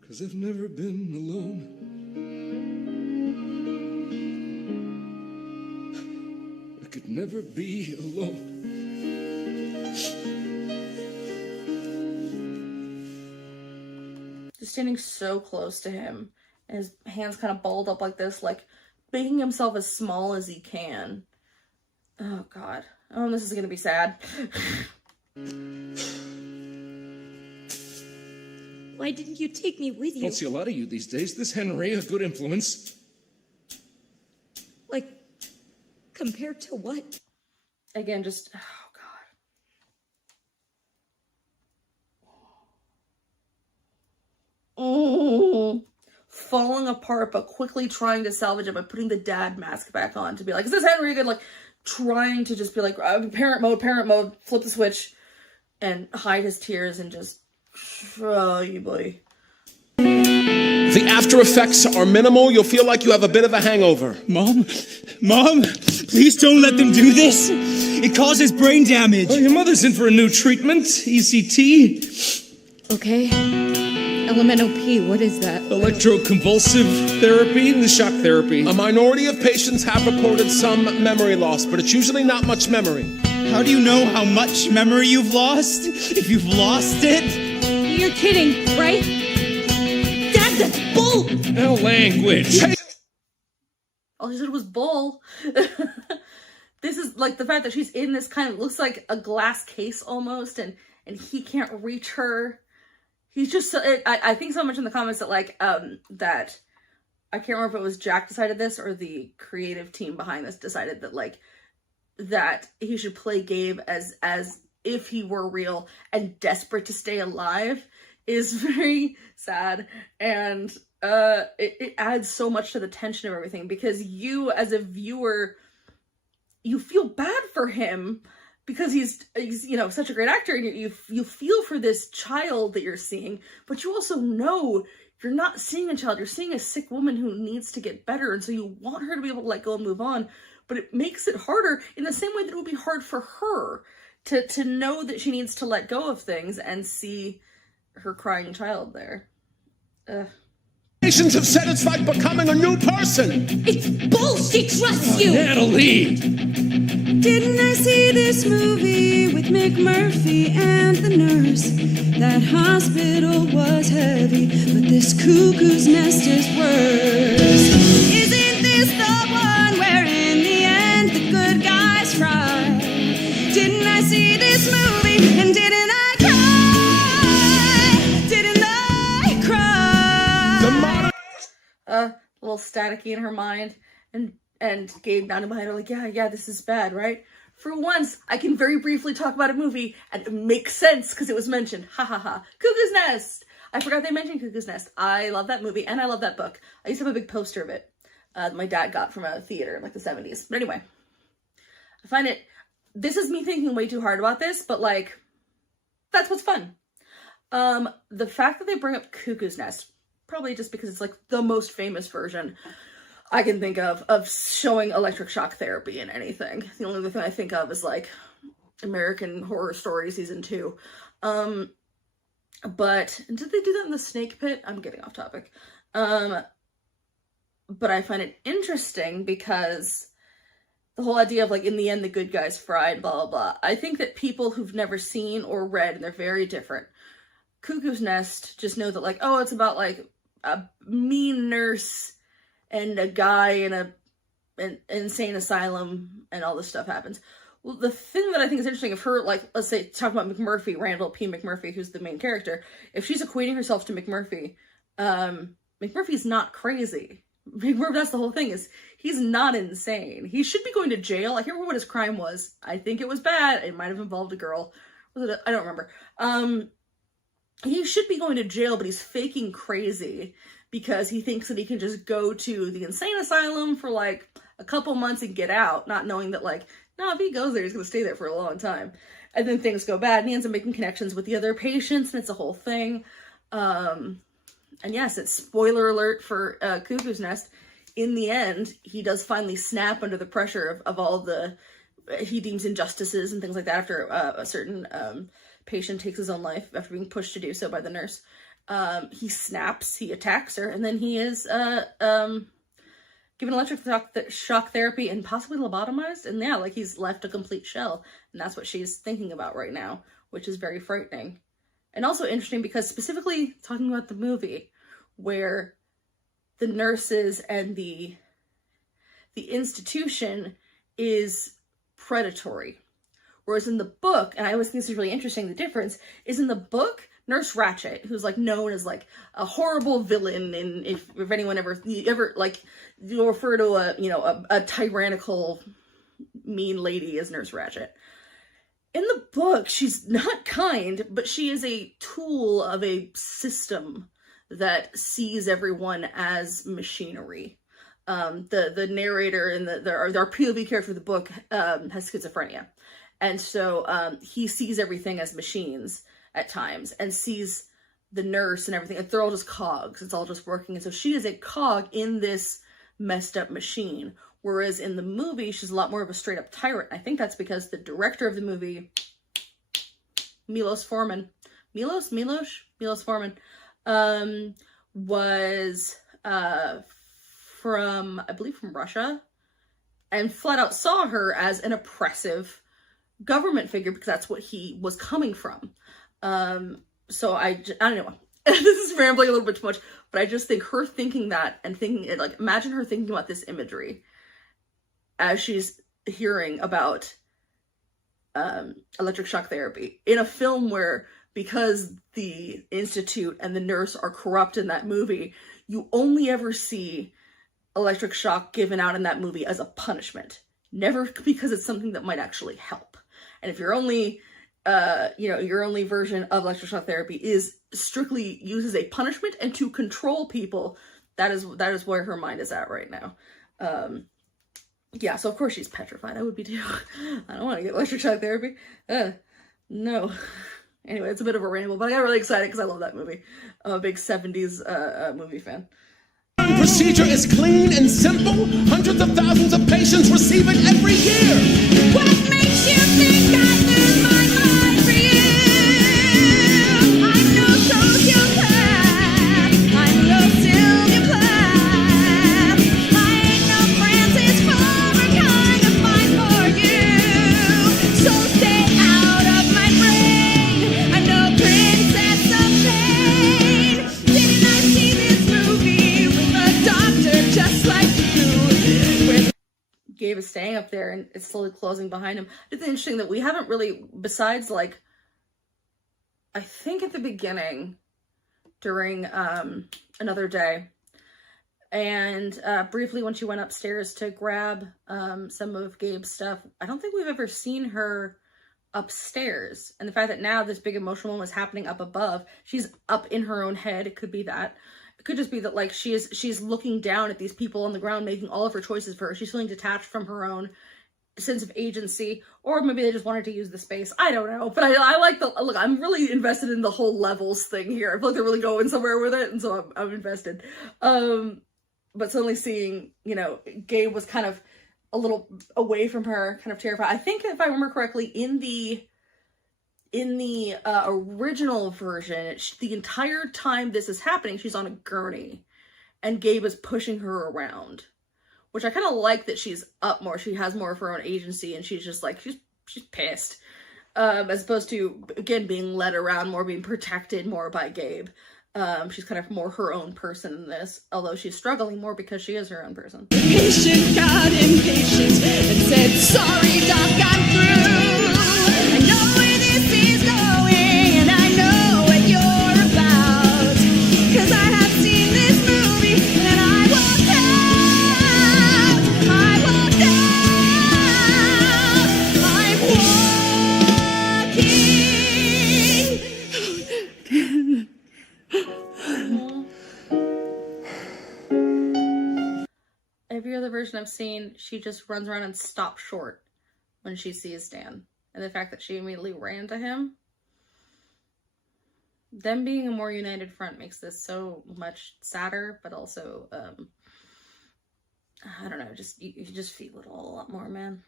'Cause I've never been alone. I could never be alone. Just standing so close to him, and his hands kind of balled up like this, like making himself as small as he can. Oh God. Oh, this is gonna be sad. Why didn't you take me with you? Don't see a lot of you these days. This Henry, a good influence. Like, compared to what? Again, just, oh God. Oh, falling apart, but quickly trying to salvage it by putting the dad mask back on to be like, is this Henry good? Like, trying to just be like, parent mode, flip the switch, and hide his tears and just, oh, you boy. The after effects are minimal. You'll feel like you have a bit of a hangover. Mom, please don't let them do this. It causes brain damage. Oh, your mother's in for a new treatment, ECT. Okay. Elemental P, what is that? Electroconvulsive therapy, the shock therapy. A minority of patients have reported some memory loss, but it's usually not much memory. How do you know how much memory you've lost? If you've lost it? You're kidding, right? Dad, that's bull! No language. All she said was bull. This is like the fact that she's in this kind of looks like a glass case almost, and he can't reach her. He's just so, I think so much in the comments that like that I can't remember if it was Jack decided this or the creative team behind this decided that like that he should play Gabe as if he were real and desperate to stay alive is very sad, and it adds so much to the tension of everything because you as a viewer, you feel bad for him because he's you know such a great actor, and you feel for this child that you're seeing, but you also know you're not seeing a child, you're seeing a sick woman who needs to get better, and so you want her to be able to let go and move on, but it makes it harder in the same way that it would be hard for her to know that she needs to let go of things and see her crying child there. Patients have said it's like becoming a new person. It's bullshit, trust you! Natalie! Didn't I see this movie with McMurphy and the nurse? That hospital was heavy, but this cuckoo's nest is worse. Isn't this the one where in the end the good guys cry? Didn't I see this movie and didn't I cry? Didn't I cry? A little staticky in her mind, and Gabe nodding behind her like, yeah, this is bad, right? For once, I can very briefly talk about a movie and it makes sense because it was mentioned. Ha ha ha. Cuckoo's Nest. I forgot they mentioned Cuckoo's Nest. I love that movie and I love that book. I used to have a big poster of it. My dad got from a theater in like the 70s. But anyway, I find it, this is me thinking way too hard about this, but like, that's what's fun. The fact that they bring up Cuckoo's Nest, probably just because it's like the most famous version I can think of showing electric shock therapy in anything. The only other thing I think of is like American Horror Story Season 2. But did they do that in the snake pit? I'm getting off topic. But I find it interesting because the whole idea of like, in the end, the good guy's fried, blah, blah, blah. I think that people who've never seen or read, and they're very different, Cuckoo's Nest just know that like, oh, it's about like a mean nurse and a guy in an insane asylum and all this stuff happens. Well, the thing that I think is interesting of her, like, let's say, talk about McMurphy, Randall P. McMurphy, who's the main character, if she's equating herself to McMurphy, McMurphy's not crazy. McMurphy, that's the whole thing, is he's not insane. He should be going to jail. I can't remember what his crime was. I think it was bad. It might have involved a girl. Was it I don't remember. He should be going to jail, but he's faking crazy because he thinks that he can just go to the insane asylum for like a couple months and get out, not knowing that like, no, if he goes there, he's going to stay there for a long time. And then things go bad, and he ends up making connections with the other patients, and it's a whole thing. And yes, it's spoiler alert for Cuckoo's Nest. In the end, he does finally snap under the pressure of all the, he deems injustices and things like that after a certain patient takes his own life after being pushed to do so by the nurse. He snaps, he attacks her, and then he is given electric shock therapy and possibly lobotomized. And yeah, like he's left a complete shell. And that's what she's thinking about right now, which is very frightening. And also interesting because specifically talking about the movie where the nurses and the institution is predatory. Whereas in the book, and I always think this is really interesting, the difference is in the book, Nurse Ratched, who's like known as like a horrible villain, and if anyone ever like, you'll refer to a tyrannical mean lady as Nurse Ratched. In the book, she's not kind, but she is a tool of a system that sees everyone as machinery. The narrator and our POV character of the book has schizophrenia. And so he sees everything as machines at times and sees the nurse and everything. They're all just cogs. It's all just working. And so she is a cog in this messed up machine. Whereas in the movie, she's a lot more of a straight up tyrant. I think that's because the director of the movie, Milos Forman, was from, I believe, from Russia, and flat out saw her as an oppressive government figure because that's what he was coming from. So I don't know. This is rambling a little bit too much, but I just think her thinking that and thinking it, like, imagine her thinking about this imagery as she's hearing about electric shock therapy in a film where, because the institute and the nurse are corrupt in that movie, you only ever see electric shock given out in that movie as a punishment, never because it's something that might actually help. And if your only your only version of electric shock therapy is strictly uses a punishment and to control people, that is where her mind is at right now. Yeah, so of course she's petrified. I would be too. I don't want to get electric shock therapy. No. Anyway, it's a bit of a ramble, but I got really excited because I love that movie. I'm a big 70s movie fan. Procedure is clean and simple. Hundreds of thousands of patients receive it every year. What makes you think I lose my mind for you? I'm no sociopath. I'm no Sylvia I ain't no Francis Foster kind of fine for you. So stay out of my brain. I'm no princess of pain. Didn't I see this movie with a doctor just like you? Gabe is staying up there and it's slowly closing behind him. It's interesting that we haven't really, besides like, I think at the beginning during Another Day, and briefly when she went upstairs to grab some of Gabe's stuff, I don't think we've ever seen her upstairs. And the fact that now this big emotional moment is happening up above, she's up in her own head. It could be that. It could just be that, like, she's looking down at these people on the ground making all of her choices for her. She's feeling detached from her own sense of agency, or maybe they just wanted to use the space. I don't know, but I like look, I'm really invested in the whole levels thing here. I feel like they're really going somewhere with it, and so I'm invested. But suddenly seeing, Gabe was kind of a little away from her, kind of terrified. I think if I remember correctly, in in the original version, the entire time this is happening, she's on a gurney, and Gabe is pushing her around, which I kind of like that she's up more. She has more of her own agency, and she's just like, she's pissed, as opposed to, again, being led around more, being protected more by Gabe. She's kind of more her own person in this, although she's struggling more because she is her own person. The patient got impatient and said, sorry, doc, I'm through. I know where this is going, and I know what you're about. 'Cause I have seen this movie, and I walked out. I'm walking. Every other version I've seen, she just runs around and stops short when she sees Dan. And the fact that she immediately ran to him. Them being a more united front makes this so much sadder, but also, I don't know, just you just feel it all a lot more, man.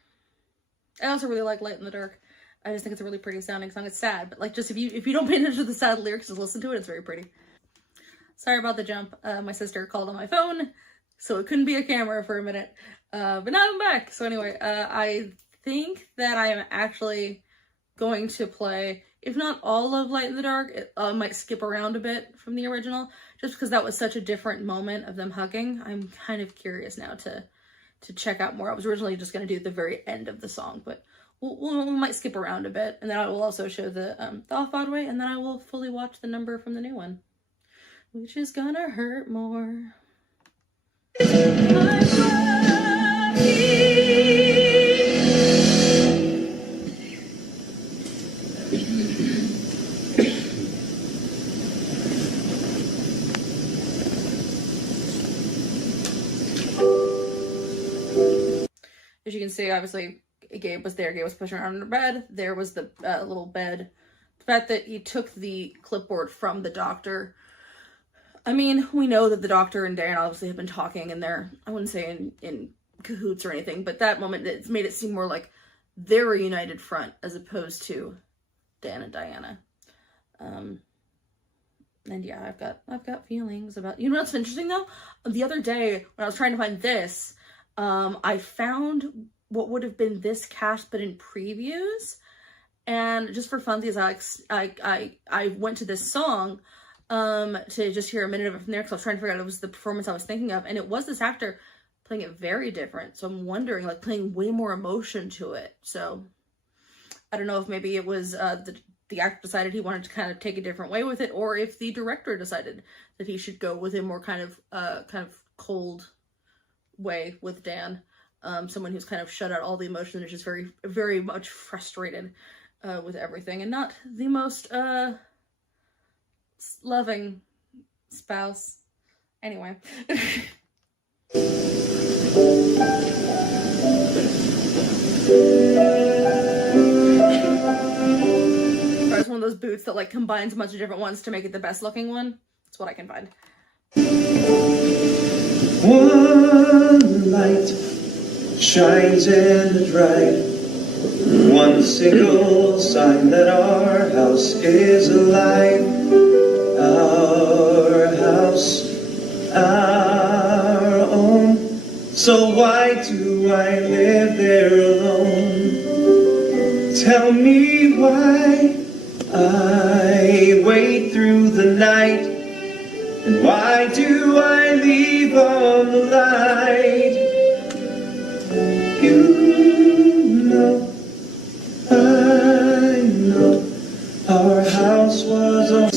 I also really like Light in the Dark. I just think it's a really pretty sounding song. It's sad, but like, just if you don't pay attention to the sad lyrics, just listen to it, it's very pretty. Sorry about the jump. My sister called on my phone, so it couldn't be a camera for a minute. But now I'm back. So anyway, I think that I am actually going to play, if not all of Light in the Dark, it might skip around a bit from the original, just because that was such a different moment of them hugging. I'm kind of curious now to check out more. I was originally just going to do the very end of the song, but we might skip around a bit, and then I will also show the off-Broadway, and then I will fully watch the number from the new one, which is gonna hurt more. As you can see, obviously, Gabe was there. Gabe was pushing around in her bed. There was the little bed. The fact that he took the clipboard from the doctor. I mean, we know that the doctor and Dan obviously have been talking, and they're, I wouldn't say in cahoots or anything, but that moment, it's made it seem more like they're a united front as opposed to Dan and Diana. And yeah, I've got feelings about, you know what's interesting though? The other day when I was trying to find this, I found what would have been this cast but in previews, and just for funsies, I went to this song to just hear a minute of it from there, because I was trying to figure out if it was the performance I was thinking of, and it was this actor playing it very different. So I'm wondering, like, playing way more emotion to it. So I don't know if maybe it was the actor decided he wanted to kind of take a different way with it, or if the director decided that he should go with a more kind of cold way with Dan, someone who's kind of shut out all the emotion and is just very, very much frustrated with everything, and not the most loving spouse. Anyway. It's one of those boots that like combines a bunch of different ones to make it the best looking one. That's what I can find. One light shines in the drive. One single sign that our house is alive. Our house, our own. So why do I live there alone? Tell me why I wait through the night, and why do I leave on the light? You know, I know, our house was a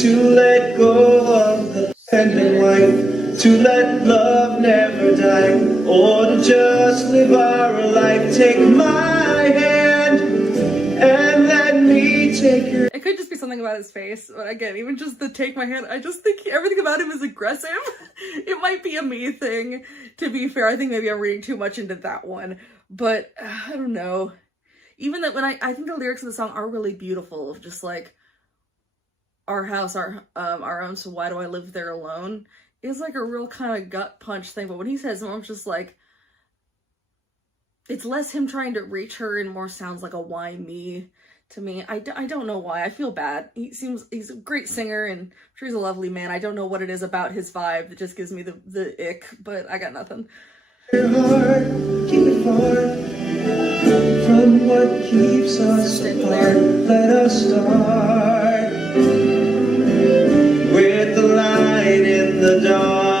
to let go of the pending life, to let love never die, or to just live our life. Take my hand and let me take your. It could just be something about his face, but again, even just the take my hand, I just think everything about him is aggressive. It might be a me thing, to be fair. I think maybe I'm reading too much into that one, but I don't know. Even that, when I think the lyrics of the song are really beautiful, just like, our house, our own, so why do I live there alone? It's like a real kind of gut punch thing, but when he says, I'm just like, it's less him trying to reach her and more sounds like a why me to me. I don't know why. I feel bad. He's a great singer and I'm sure he's a lovely man. I don't know what it is about his vibe that just gives me the ick, but I got nothing. Your heart, keep it far from what keeps us apart. Let us start with the light in the dark.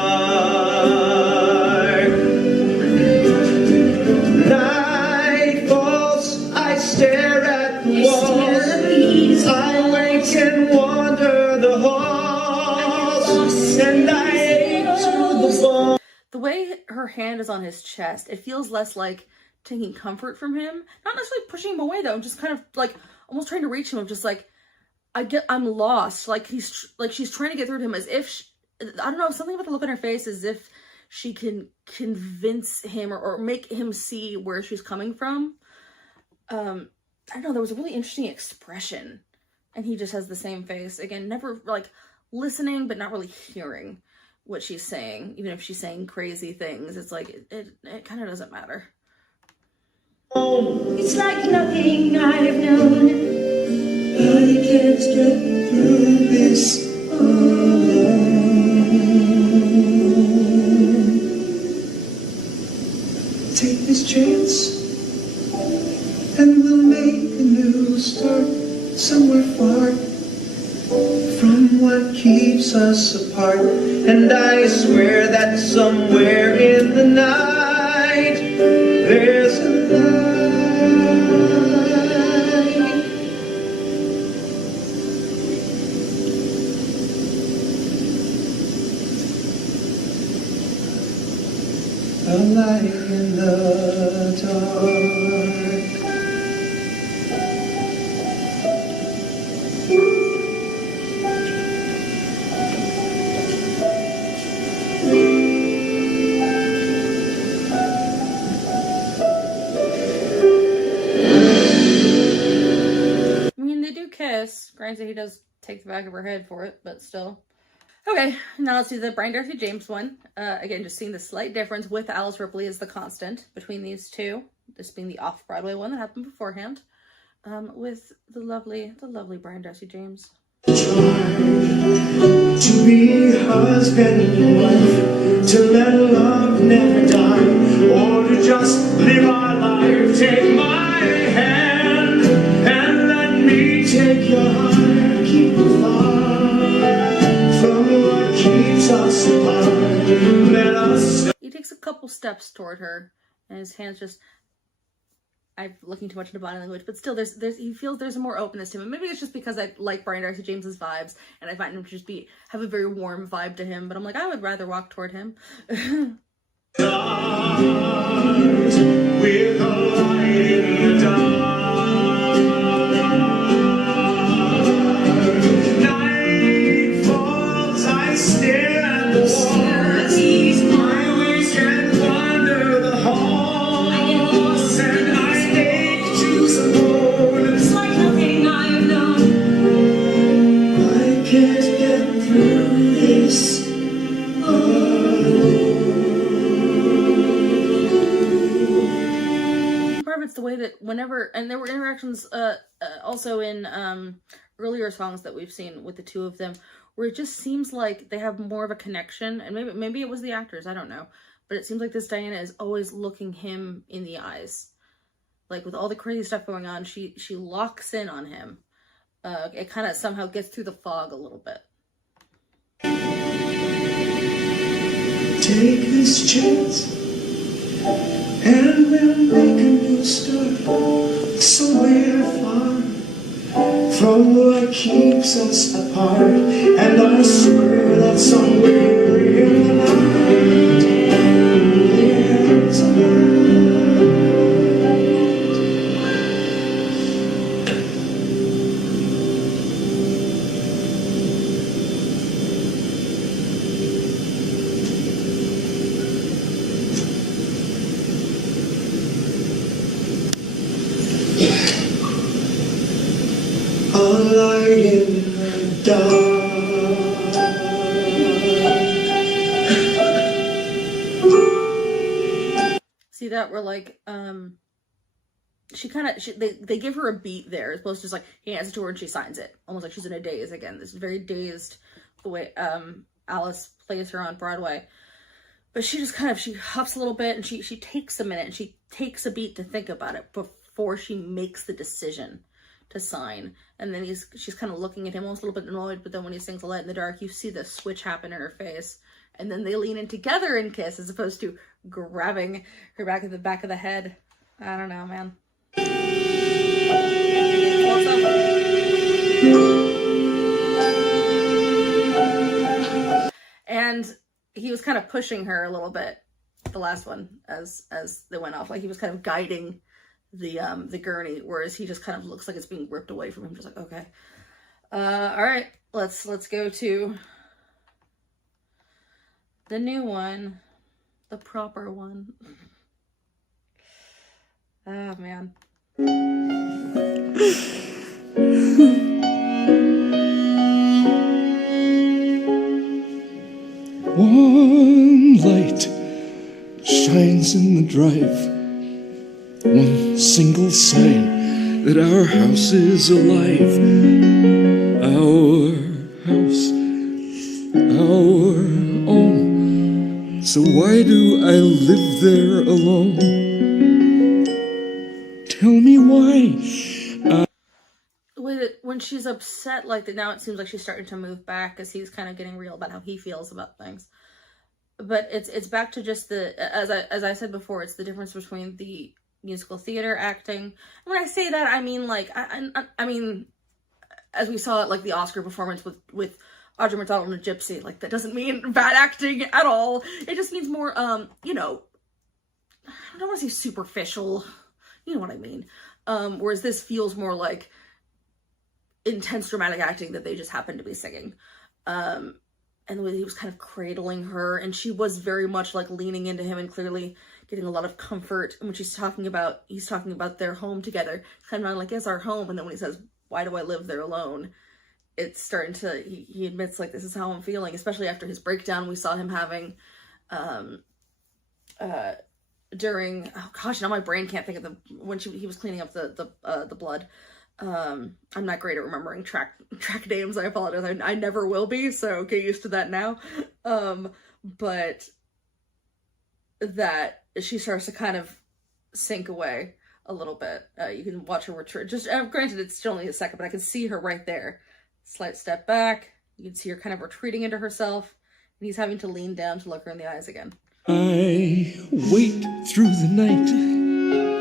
Night falls, I stare at the walls. I wait and wander the halls, and I ache to the bone. The way her hand is on his chest, it feels less like taking comfort from him. Not necessarily pushing him away though. I'm just kind of like almost trying to reach him. I'm just like, I'm lost. Like she's trying to get through to him as if I don't know, something about the look on her face as if she can convince him or make him see where she's coming from. I don't know. There was a really interesting expression, and he just has the same face again. Never like listening, but not really hearing what she's saying, even if she's saying crazy things. It's like it kind of doesn't matter. It's like nothing I've known. I can't get through this alone. Take this chance, and we'll make a new start somewhere far from what keeps us apart. And I swear that somewhere in the night there's a light in the dark. I mean, they do kiss. Granted, he does take the back of her head for it, but still. Okay, now let's do the Brian Darcy James one. Again, just seeing the slight difference with Alice Ripley as the constant between these two. This being the off-Broadway one that happened beforehand. With the lovely Brian Darcy James. To be husband and wife, to let love never die, or to just live our life. Take my hand and let me take your heart. Keep it far from what keeps us apart. Let us. He takes a couple steps toward her, and his hands just. I'm looking too much into body language, but still, he feels there's more openness to him. Maybe it's just because I like Brian Darcy James's vibes, and I find him to just have a very warm vibe to him. But I'm like, I would rather walk toward him. With a light in the dark. Night falls, I stare at the walls. My ways can wander the halls, and I ache to the bone. It's like nothing I've known. I can't get through this alone. It's the way that whenever, and there were interactions also in earlier songs that we've seen with the two of them, where it just seems like they have more of a connection, and maybe it was the actors, I don't know, but it seems like this Diana is always looking him in the eyes. Like with all the crazy stuff going on, she locks in on him. It kind of somehow gets through the fog a little bit. Take this chance, and we'll make a new start somewhere far from what keeps us apart. And I swear that somewhere in the night there's a light. A light in the dark. See, that where like they give her a beat there as opposed to just like he hands it to her and she signs it, almost like she's in a daze again. This is very dazed the way Alice plays her on Broadway. But she just kind of, she huffs a little bit and she takes a minute and she takes a beat to think about it before she makes the decision to sign. And then she's kind of looking at him, almost a little bit annoyed, but then when he sings A Light in the Dark, you see the switch happen in her face. And then they lean in together and kiss as opposed to grabbing her back at the back of the head. I don't know, man. And he was kind of pushing her a little bit, the last one, as they went off. Like he was kind of guiding the gurney, whereas he just kind of looks like it's being ripped away from him. Just like, okay. All right, let's go to the new one, the proper one. Oh man. One light shines in the drive, one single sign that our house is alive. Our house, our own. So why do I live there alone? Tell me why. When she's upset like that, now it seems like she's starting to move back as he's kind of getting real about how he feels about things. But it's back to just the, as I said before, it's the difference between the musical theater acting. And when I say that, I mean like, I mean, as we saw at like the Oscar performance with Audrey McDonald and Gypsy, like that doesn't mean bad acting at all. It just means more, you know, I don't want to say superficial, you know what I mean. Whereas this feels more like intense dramatic acting that they just happened to be singing. And the way he was kind of cradling her, and she was very much like leaning into him and clearly getting a lot of comfort. And when he's talking about their home together, kind of like, it's our home. And then when he says, why do I live there alone? It's starting to, he admits like, this is how I'm feeling, especially after his breakdown we saw him having, during, oh gosh, now my brain can't think of when he was cleaning up the blood. I'm not great at remembering track names. I apologize. I never will be, so get used to that now. But that she starts to kind of sink away a little bit. You can watch her retreat. Just granted, it's still only a second, but I can see her right there. Slight step back. You can see her kind of retreating into herself, and he's having to lean down to look her in the eyes again. I wait through the night.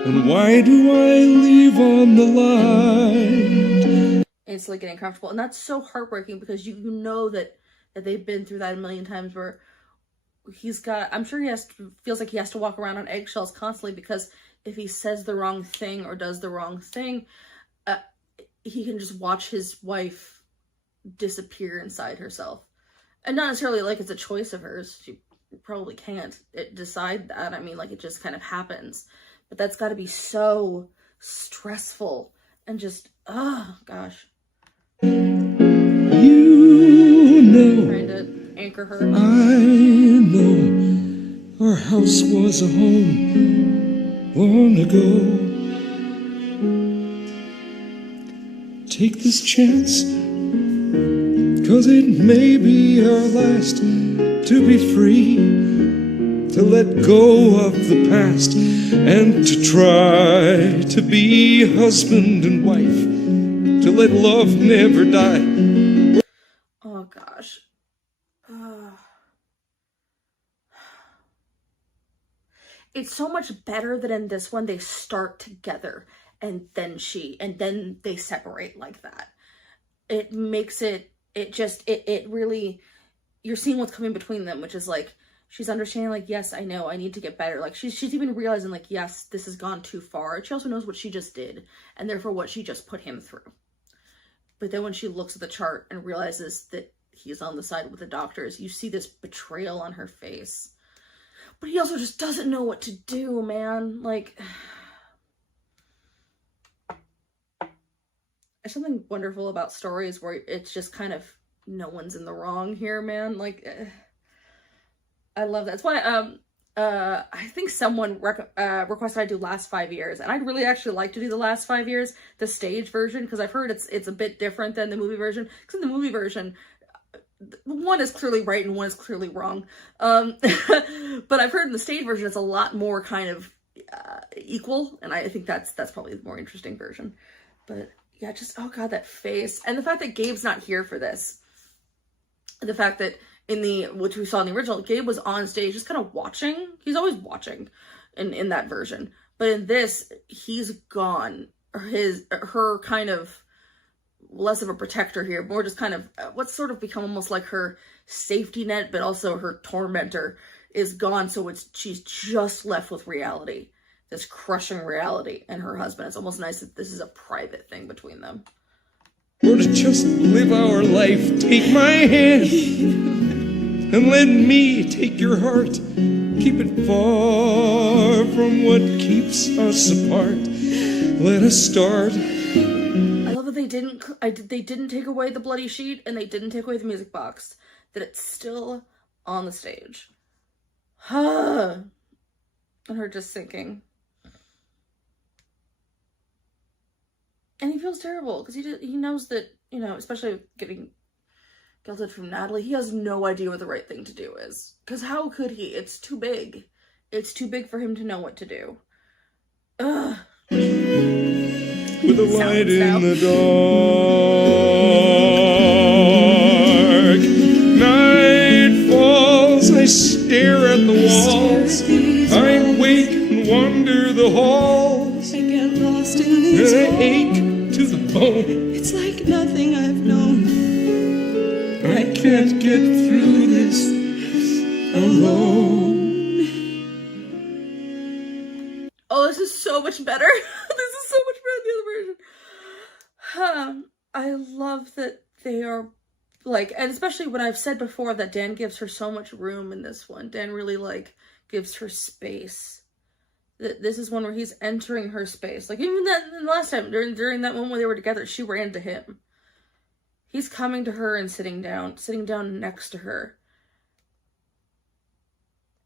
And why do I leave on the line? Instantly getting comfortable. And that's so heartbreaking because you know that they've been through that a million times where I'm sure feels like he has to walk around on eggshells constantly because if he says the wrong thing or does the wrong thing, he can just watch his wife disappear inside herself. And not necessarily like it's a choice of hers. She probably can't decide that. I mean, like it just kind of happens. But that's got to be so stressful and just, oh, gosh. You know, trying to anchor her. I know our house was a home long ago. Take this chance, 'cause it may be our last to be free. To let go of the past and to try to be husband and wife, to let love never die. Oh gosh. It's so much better that in this one they start together and then they separate like that. It makes it really, you're seeing what's coming between them, which is like, she's understanding, like, yes, I know, I need to get better. Like, she's even realizing, like, yes, this has gone too far. She also knows what she just did, and therefore what she just put him through. But then when she looks at the chart and realizes that he's on the side with the doctors, you see this betrayal on her face. But he also just doesn't know what to do, man. Like, there's something wonderful about stories where it's just kind of, no one's in the wrong here, man. Like, I love that. That's why I think someone requested I do last 5 years, and I'd really actually like to do the last 5 years, the stage version, because I've heard it's a bit different than the movie version. Because in the movie version, one is clearly right and one is clearly wrong. But I've heard in the stage version it's a lot more kind of equal, and I think that's probably the more interesting version. But yeah, just, oh god, that face, and the fact that Gabe's not here for this. The fact that which we saw in the original, Gabe was on stage just kind of watching. He's always watching in that version. But in this, he's gone. Her kind of less of a protector here, more just kind of what's sort of become almost like her safety net, but also her tormentor is gone. So she's just left with reality, this crushing reality, and her husband. It's almost nice that this is a private thing between them. Or to just live our life, take my hand. And let me take your heart, keep it far from what keeps us apart. Let us start. I love that they didn't take away the bloody sheet and they didn't take away the music box. That it's still on the stage. And her just sinking. And he feels terrible because he knows that, especially getting guilted from Natalie, he has no idea what the right thing to do is. Because how could he? It's too big. It's too big for him to know what to do. Ugh. With a light in the dark, night falls, I stare at the walls, I wake and wander the halls, I get lost in this and I hole. ache to the bone. It's like nothing I've known. I can't get through this alone. Oh, this is so much better. This is so much better than the other version. I love that they are and especially when I've said before that Dan gives her so much room in this one. Dan really gives her space. This is one where he's entering her space. Even that last time during that moment when they were together, she ran to him. He's coming to her and sitting down next to her.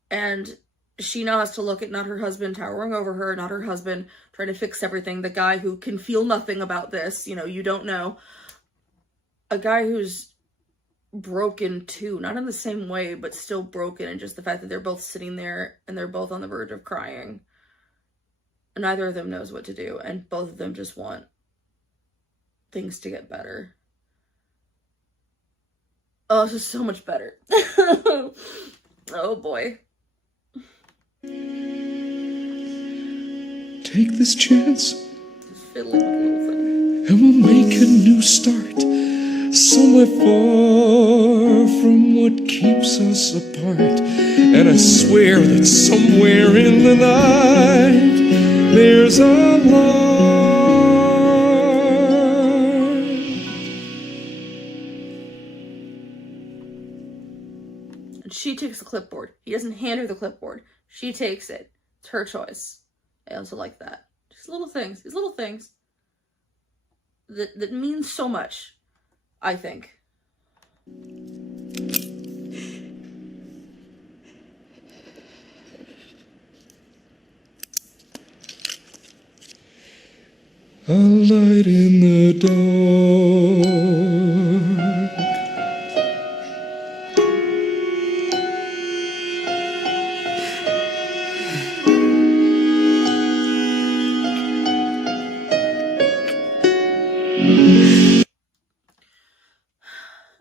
And she now has to look at not her husband towering over her, not her husband trying to fix everything, the guy who can feel nothing about this, you don't know. A guy who's broken too, not in the same way, but still broken, and just the fact that they're both sitting there and they're both on the verge of crying. And neither of them knows what to do, and both of them just want things to get better. Oh, this is so much better. Oh boy. Take this chance, Just fiddling with a little thing. and we'll make a new start, somewhere far from what keeps us apart. And I swear that somewhere in the night, there's a light. And she takes the clipboard. He doesn't hand her the clipboard. She takes it. It's her choice. I also like that. Just little things. These little things that mean so much, I think. A light in the dark.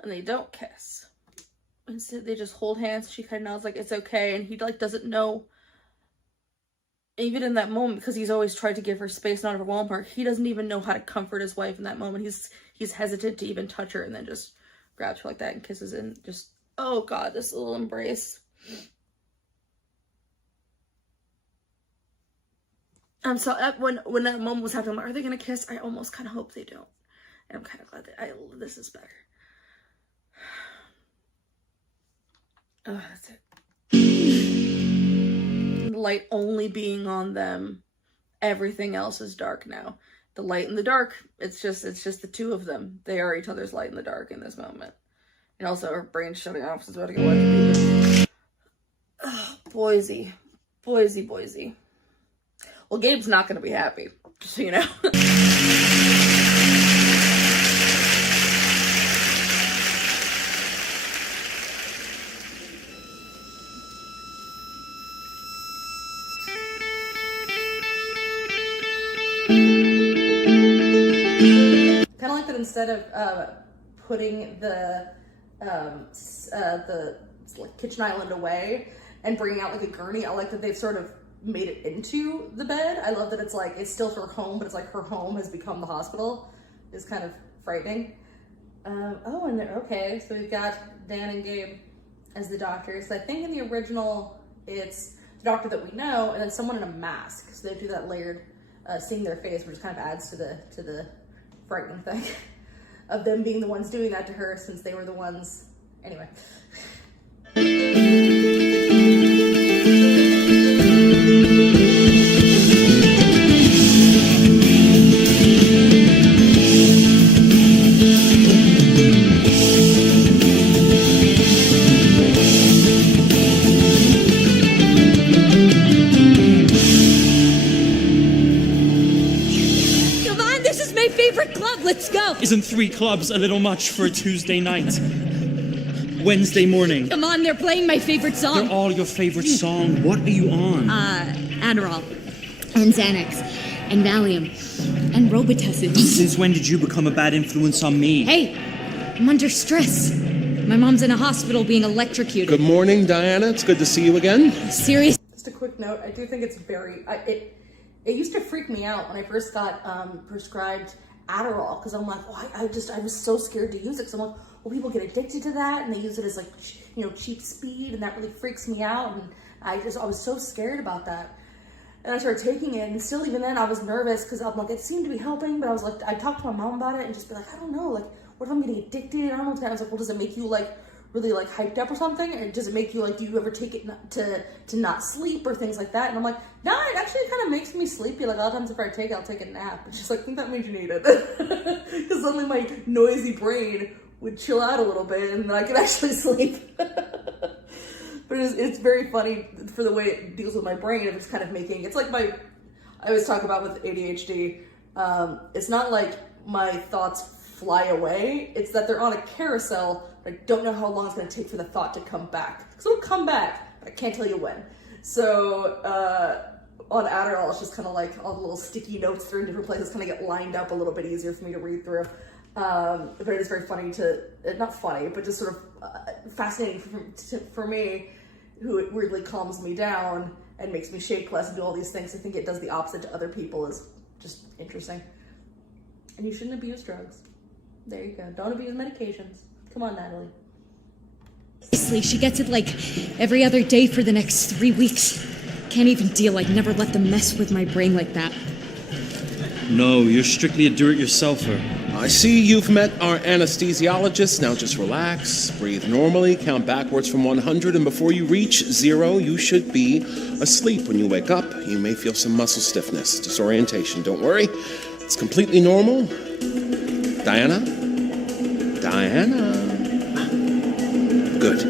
And they don't kiss. Instead, they just hold hands. She kind of nods like it's okay, and he doesn't know. Even in that moment, because he's always tried to give her space, not overwhelm her, he doesn't even know how to comfort his wife in that moment. He's hesitant to even touch her, and then just grabs her like that and kisses, and just, oh god, this little embrace. I'm so when that moment was happening, I'm like, are they gonna kiss? I almost kind of hope they don't, and I'm kind of glad that this is better. Oh, that's it. The light only being on them, everything else is dark now. The light in the dark, it's just the two of them. They are each other's light in the dark in this moment. And also her brain's shutting off, so it's about to get wet. Oh Boise. Well, Gabe's not gonna be happy, just so you know. Kind of like that instead of putting the like kitchen island away and bringing out like a gurney, I like that they've sort of made it into the bed. I love that it's like, it's still her home, but it's like her home has become the hospital. It's kind of frightening. Oh, and okay, so we've got Dan and Gabe as the doctors. So I think in the original, it's the doctor that we know, and then someone in a mask. So they do that layered, seeing their face, which kind of adds to the frightening thing of them being the ones doing that to her, since they were the ones, anyway. Let's go! Isn't 3 clubs a little much for a Tuesday night? Wednesday morning. Come on, they're playing my favorite song. They're all your favorite song. What are you on? Adderall. And Xanax. And Valium. And Robitussin. Since when did you become a bad influence on me? Hey, I'm under stress. My mom's in a hospital being electrocuted. Good morning, Diana. It's good to see you again. Serious? Just a quick note, I do think it's very, it used to freak me out when I first got prescribed Adderall, because I'm like, oh, I was so scared to use it, because I'm like, well, people get addicted to that, and they use it as like, cheap speed, and that really freaks me out, and I was so scared about that. And I started taking it, and still even then I was nervous, because I'm like, it seemed to be helping, but I was like, I talked to my mom about it, and just be like, I don't know, like, what if I'm getting addicted? I don't know what's going on. I was like, well, does it make you like really like hyped up or something? And does it make you like, do you ever take it to not sleep or things like that? And I'm like, no, it actually kind of makes me sleepy. Like a lot of times if I take it, I'll take a nap. It's just like, I think that means you need it. Because suddenly my noisy brain would chill out a little bit and then I could actually sleep. But it's very funny for the way it deals with my brain. It's kind of making, it's like I always talk about with ADHD, it's not like my thoughts fly away. It's that they're on a carousel. I don't know how long it's going to take for the thought to come back. Because it'll come back, but I can't tell you when. So on Adderall, it's just kind of like all the little sticky notes that are in different places kind of get lined up a little bit easier for me to read through. But it is very funny not funny, but just sort of fascinating for me, who it weirdly calms me down and makes me shake less and do all these things. I think it does the opposite to other people is just interesting. And you shouldn't abuse drugs. There you go. Don't abuse medications. Come on, Natalie. Seriously, she gets it like every other day for the next 3 weeks. Can't even deal. I'd never let them mess with my brain like that. No, you're strictly a do-it-yourselfer. I see you've met our anesthesiologist. Now just relax, breathe normally, count backwards from 100, and before you reach 0, you should be asleep. When you wake up, you may feel some muscle stiffness, disorientation. Don't worry, it's completely normal. Diana? Good.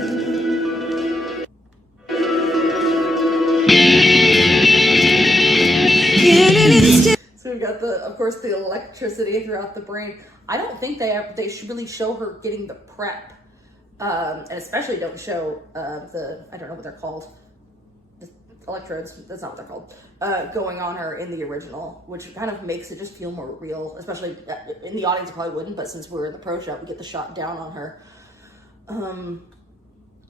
So we've got of course, the electricity throughout the brain. I don't think they should really show her getting the prep, and especially don't show I don't know what they're called, the electrodes. That's not what they're called. Going on her in the original, which kind of makes it just feel more real. Especially in the audience, probably wouldn't, but since we're in the Proshot, we get the shot down on her.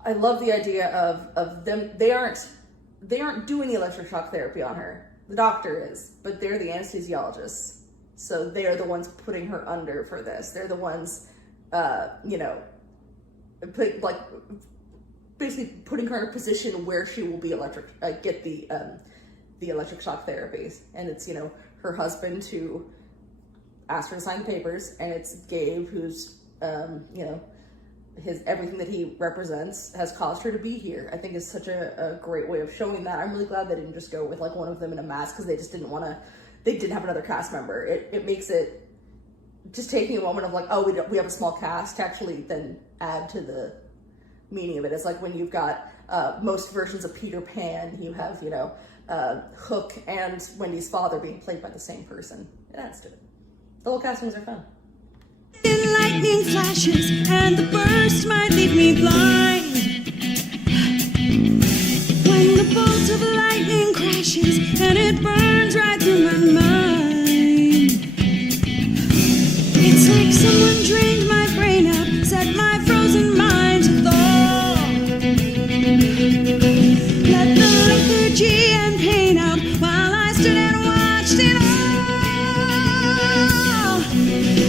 I love the idea of them. They aren't doing the electric shock therapy on her. The doctor is, but they're the anesthesiologists. So they are the ones putting her under for this. They're the ones, basically putting her in a position where she will be get the electric shock therapies. And it's, her husband who asked her to sign the papers, and it's Gabe who's, everything that he represents has caused her to be here. I think is such a great way of showing that. I'm really glad they didn't just go with like one of them in a mask, because they just didn't want to, they didn't have another cast member. It makes it just taking a moment of like, oh, we have a small cast to actually then add to the, meaning of it. It's like when you've got most versions of Peter Pan, you have, you know, Hook and Wendy's father being played by the same person. It adds to it. The little castings are fun. Lightning flashes and the burst might leave me blind. When the bolt of lightning crashes and it burns right through my mind. It's like someone drained my brain out, set my frozen mind to thaw. Let the lethargy and pain out while I stood and watched it all.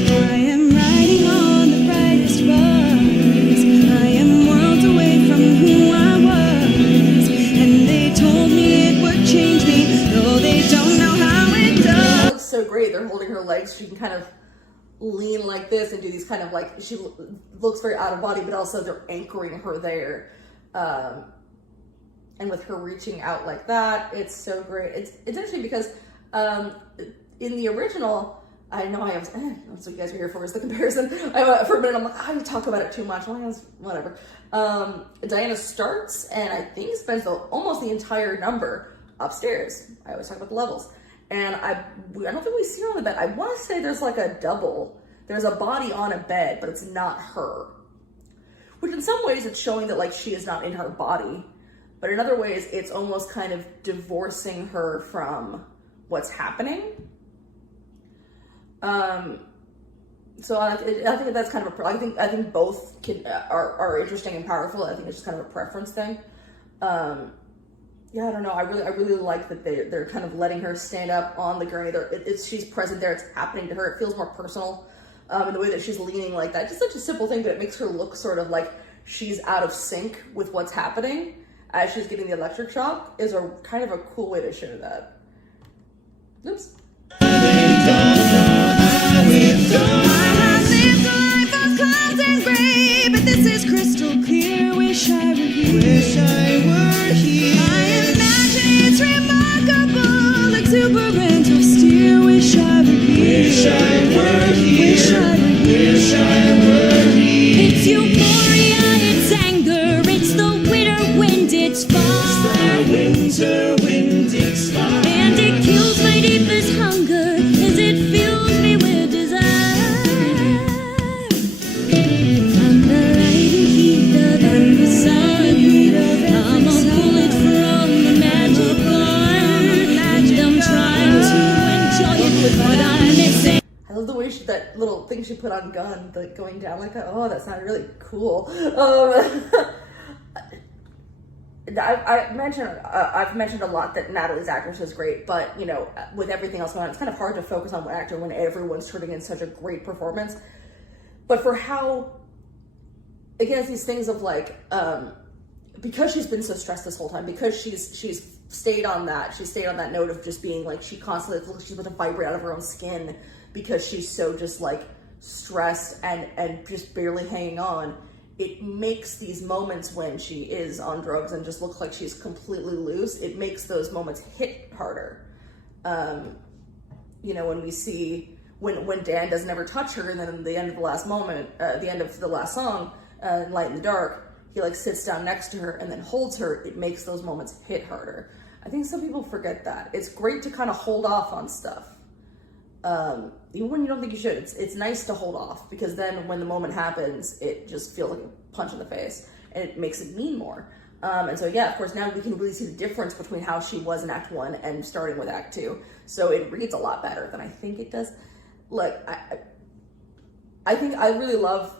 I am riding on the brightest bars. I am worlds away from who I was. And they told me it would change me, though they don't know how it does. That looks so great. They're holding her legs. She can kind of lean like this and do these kind of like, she looks very out of body, but also they're anchoring her there. And with her reaching out like that, it's so great. It's interesting because in the original, I know I have, that's what you guys are here for, is the comparison. For a minute, I'm like, I talk about it too much. Well, whatever. Diana starts and I think spends almost the entire number upstairs. I always talk about the levels. And I don't think we see her on the bed. I want to say there's like a double. There's a body on a bed, but it's not her. Which in some ways it's showing that like she is not in her body. But in other ways, it's almost kind of divorcing her from what's happening. So I think that's kind of I think both are interesting and powerful. I think it's just kind of a preference thing. Yeah, I don't know. I really like that they're kind of letting her stand up on the gurney. She's present there. It's happening to her. It feels more personal in the way that she's leaning like that. Just such a simple thing, but it makes her look sort of like she's out of sync with what's happening as she's getting the electric shock. Is a kind of a cool way to show that. Oops. This is crystal clear. Wish I were here. Wish I were here. I imagine it's remarkable, exuberant, austere. Wish I were here. Wish I were here. Wish I were here. Wish I were here. It's euphoria, it's anger, it's the winter wind, it's fire. It's the winter wind, it's fire. And it kills my deepest hunger as it fills me with desire. I'm the light and heat of every solid heat of I'm a bullet from the magic gun. And I'm trying to enjoy it, but I'm missing. I love the way that little thing she put on gun, like going down like that. Oh, that sounded really cool. I've mentioned a lot that Natalie's actress is great, but you know, with everything else going on, it's kind of hard to focus on one actor when everyone's turning in such a great performance. But for how, again, it's these things of like, because she's been so stressed this whole time, because she's stayed on that note of just being like, she's about to vibrate out of her own skin because she's so just like stressed and just barely hanging on. It makes these moments when she is on drugs and just looks like she's completely loose, it makes those moments hit harder. You know, when we see, when Dan doesn't ever touch her, and then at the end of the last moment, the end of the last song, Light in the Dark, he like sits down next to her and then holds her, it makes those moments hit harder. I think some people forget that. It's great to kind of hold off on stuff. Even when you don't think you should, it's nice to hold off, because then when the moment happens, it just feels like a punch in the face and it makes it mean more. And so, yeah, of course, now we can really see the difference between how she was in Act 1 and starting with Act 2. So it reads a lot better than I think it does. Like, I think I really love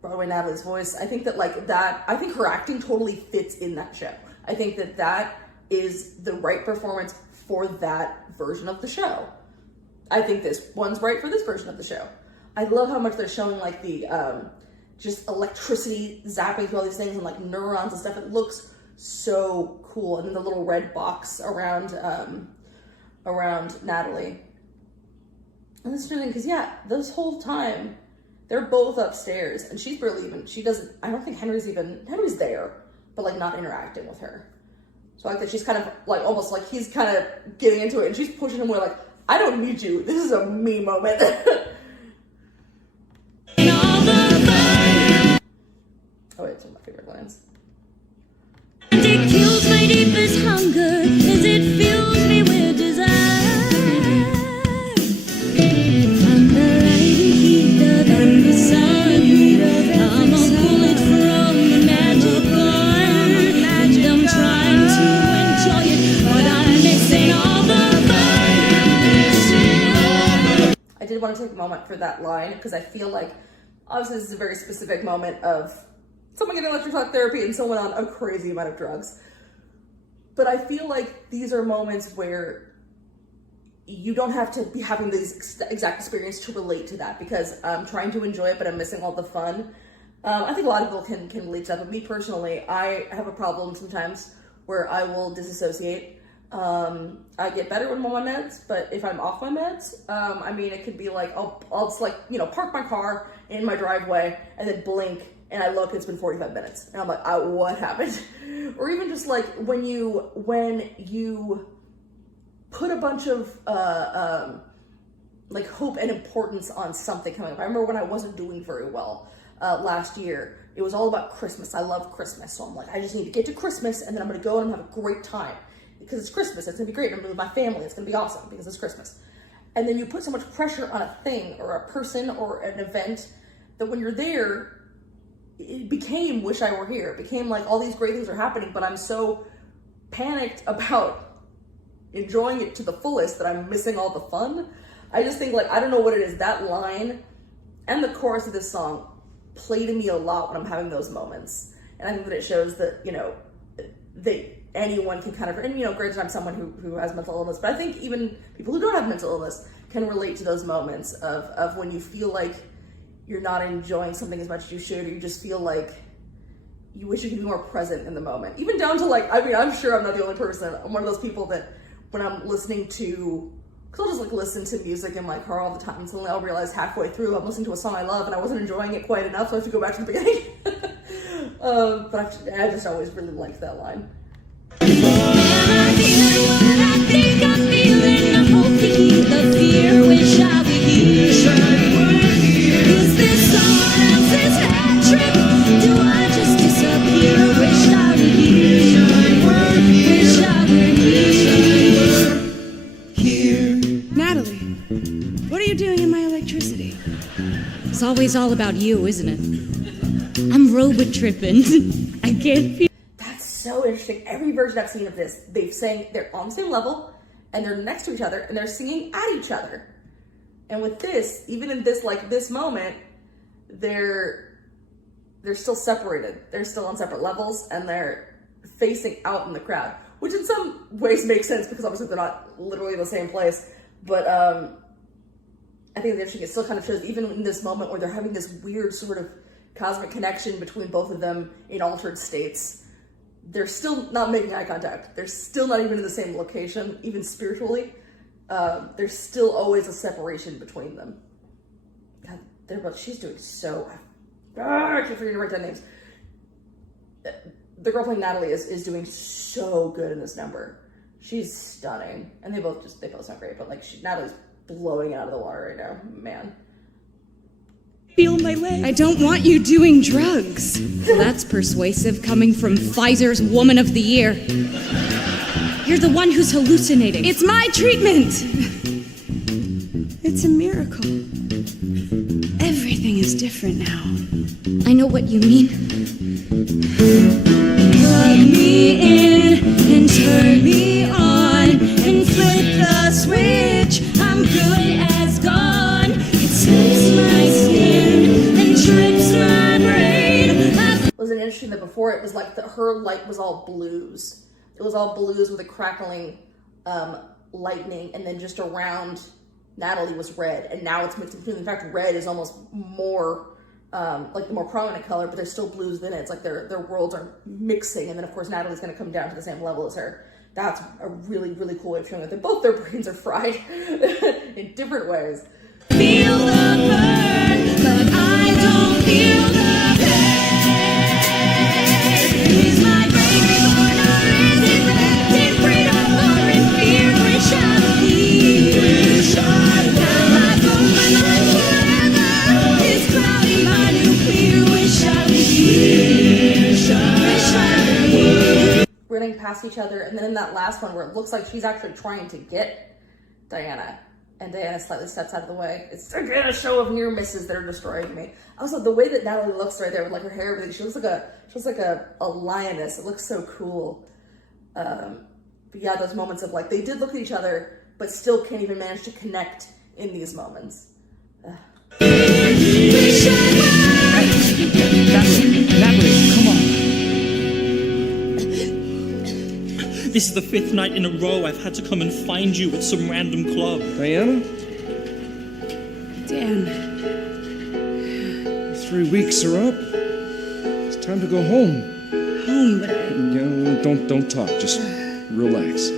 Broadway Natalie's voice. I think that I think her acting totally fits in that show. I think that is the right performance for that version of the show. I think this one's right for this version of the show. I love how much they're showing like the just electricity zapping through all these things and like neurons and stuff. It looks so cool. And then the little red box around Natalie. And it's interesting because, yeah, this whole time they're both upstairs and she's barely even, I don't think Henry's there, but like not interacting with her. So I like that she's kind of like, almost like he's kind of getting into it and she's pushing him away like, I don't need you. This is a me moment. Oh wait, it's one of my favorite moment for that line, because I feel like, obviously this is a very specific moment of someone getting electroshock therapy and someone on a crazy amount of drugs. But I feel like these are moments where you don't have to be having this exact experience to relate to that, because I'm trying to enjoy it, but I'm missing all the fun. I think a lot of people can relate to that, but me personally, I have a problem sometimes where I will disassociate. I get better when I'm on my meds, but if I'm off my meds, I mean, it could be like, I'll just like, you know, park my car in my driveway and then blink and I look, it's been 45 minutes. And I'm like, what happened? Or even just like when you put a bunch of, like hope and importance on something coming up. I remember when I wasn't doing very well, last year, it was all about Christmas. I love Christmas. So I'm like, I just need to get to Christmas and then I'm going to go and have a great time because it's Christmas. It's going to be great. I'm going to be with my family. It's going to be awesome because it's Christmas. And then you put so much pressure on a thing or a person or an event that when you're there, it became wish I were here. It became like all these great things are happening, but I'm so panicked about enjoying it to the fullest that I'm missing all the fun. I just think like, I don't know what it is. That line and the chorus of this song play to me a lot when I'm having those moments. And I think that it shows that, you know, anyone can kind of, and you know, granted I'm someone who has mental illness, but I think even people who don't have mental illness can relate to those moments of when you feel like you're not enjoying something as much as you should, or you just feel like you wish you could be more present in the moment. Even down to like, I mean, I'm sure I'm not the only person. I'm one of those people that when I'm listening to, because I'll just like listen to music in my car all the time, and suddenly I'll realize halfway through I'm listening to a song I love and I wasn't enjoying it quite enough, so I have to go back to the beginning. But I just always really liked that line. Natalie, what are you doing in my electricity? It's always all about you, isn't it? I'm robot tripping. I can't feel. That's so interesting. Every version I've seen of this, they've sang, they're on the same level and they're next to each other and they're singing at each other. And with this, even in this, like this moment, they're still separated. They're still on separate levels and they're facing out in the crowd, which in some ways makes sense because obviously they're not literally in the same place. But I think it's interesting. It still kind of shows, even in this moment where they're having this weird sort of cosmic connection between both of them in altered states, they're still not making eye contact. They're still not even in the same location, even spiritually. There's still always a separation between them. God, she's doing so... I can't forget to write down names. The girl playing Natalie is doing so good in this number. She's stunning. And they both sound great, but like Natalie's blowing it out of the water right now. Man. Feel my leg. I don't want you doing drugs. That's persuasive coming from Pfizer's Woman of the Year. You're the one who's hallucinating. It's my treatment. It's a miracle. Everything is different now. I know what you mean. Plug me in and turn me on and flip the switch. I'm good as gone. It slips my skin and trips my brain. Wasn't it interesting that before it was like her light was all blues. It was all blues with a crackling lightning, and then just around Natalie was red, and now it's mixed between. In fact, red is almost more like the more prominent color, but there's still blues in it. It's like their worlds are mixing, and then of course Natalie's going to come down to the same level as her. That's a really, really cool way of showing that both their brains are fried in different ways. Feel the burn, but I don't feel the pain. Is my brain reborn or is it wrapped in freedom or in fear? Wish I believe. Wish I believe. I broke my mind forever. It's cloudy, my nuclear. Wish I believe. Wish I believe. Running past each other, and then in that last one where it looks like she's actually trying to get Diana, and Diana slightly steps out of the way. It's again a show of near misses that are destroying me. Also, the way that Natalie looks right there with like her hair, everything, she looks like a lioness. It looks so cool. But yeah, those moments of like they did look at each other, but still can't even manage to connect in these moments. Natalie, come on. This is the 5th night in a row I've had to come and find you at some random club. Diana? Dan. 3 weeks are up. It's time to go home. Home, but Yeah, don't talk. Just relax.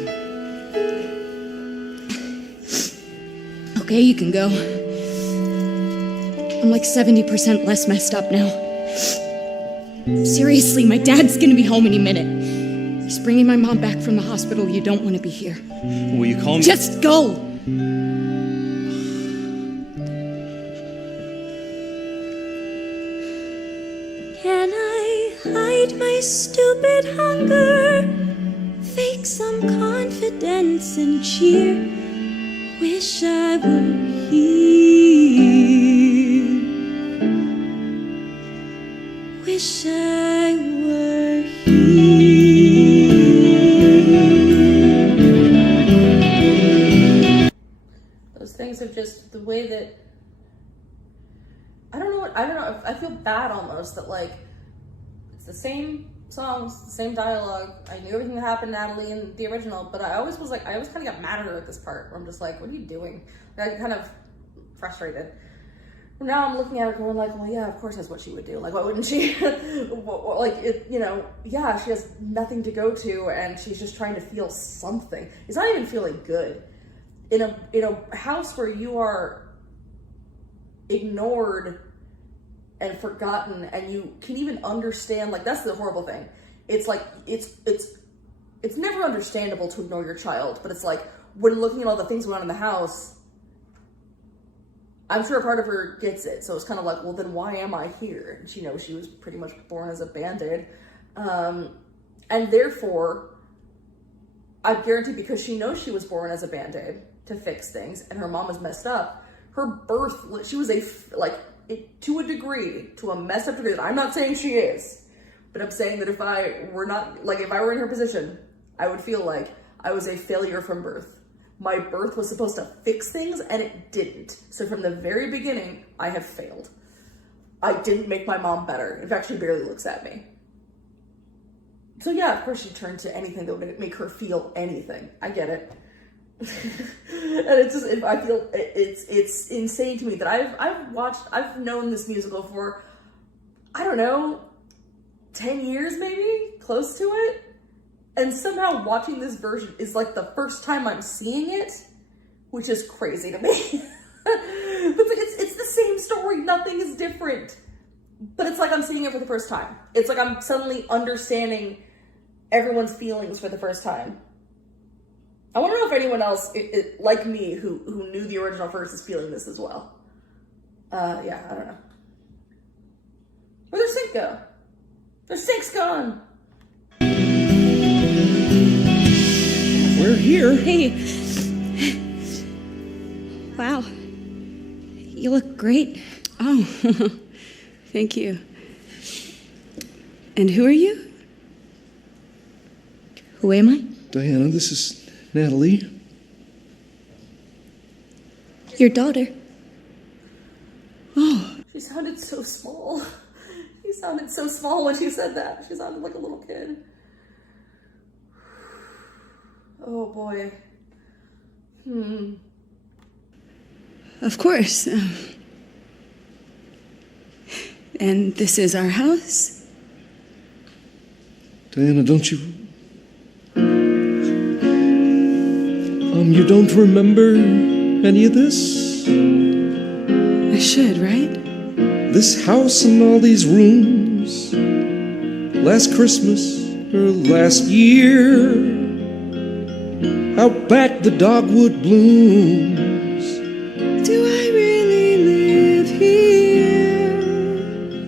okay, you can go. I'm like 70% less messed up now. Seriously, my dad's gonna be home any minute. He's bringing my mom back from the hospital. You don't want to be here. Will you call me? Just go! Can I hide my stupid hunger? Fake some confidence and cheer. Wish I were here. Wish I were here. Those things of just the way that I don't know. I feel bad almost that like it's the same songs, the same dialogue. I knew everything that happened to Natalie in the original, but I always kind of got mad at her at this part where I'm just like, what are you doing? Like, I kind of frustrated. Now I'm looking at her going like, well, yeah, of course that's what she would do. Like, why wouldn't she? Like, it, you know, yeah, she has nothing to go to and she's just trying to feel something. It's not even feeling good. In a house where you are ignored and forgotten and you can even understand, like, that's the horrible thing. It's like, it's never understandable to ignore your child, but it's like, when looking at all the things going on in the house, I'm sure a part of her gets it. So it's kind of like, well, then why am I here? And she knows she was pretty much born as a Band-Aid. And therefore, I guarantee because she knows she was born as a Band-Aid to fix things and her mom was messed up, her birth, she was to a degree, to a messed up degree that I'm not saying she is, but I'm saying that if I were in her position, I would feel like I was a failure from birth. My birth was supposed to fix things and it didn't. So from the very beginning, I have failed. I didn't make my mom better. In fact, she barely looks at me. So yeah, of course she turned to anything that would make her feel anything. I get it. And it's just, I feel it's insane to me that I've known this musical for, I don't know, 10 years maybe, close to it. And somehow watching this version is like the first time I'm seeing it, which is crazy to me. But it's the same story, nothing is different. But it's like I'm seeing it for the first time. It's like I'm suddenly understanding everyone's feelings for the first time. I want to know if anyone else, like me, who knew the original first is feeling this as well. Yeah, I don't know. Where'd their sync go? Their sync's gone. We're here. Hey. Wow. You look great. Oh, thank you. And who are you? Who am I? Diana, this is Natalie. Your daughter. Oh. She sounded so small. She sounded so small when she said that. She sounded like a little kid. Oh boy. Of course. And this is our house? Diana, don't you... you don't remember any of this? I should, right? This house and all these rooms. Last Christmas or last year. Out back the dogwood blooms. Do I really live here?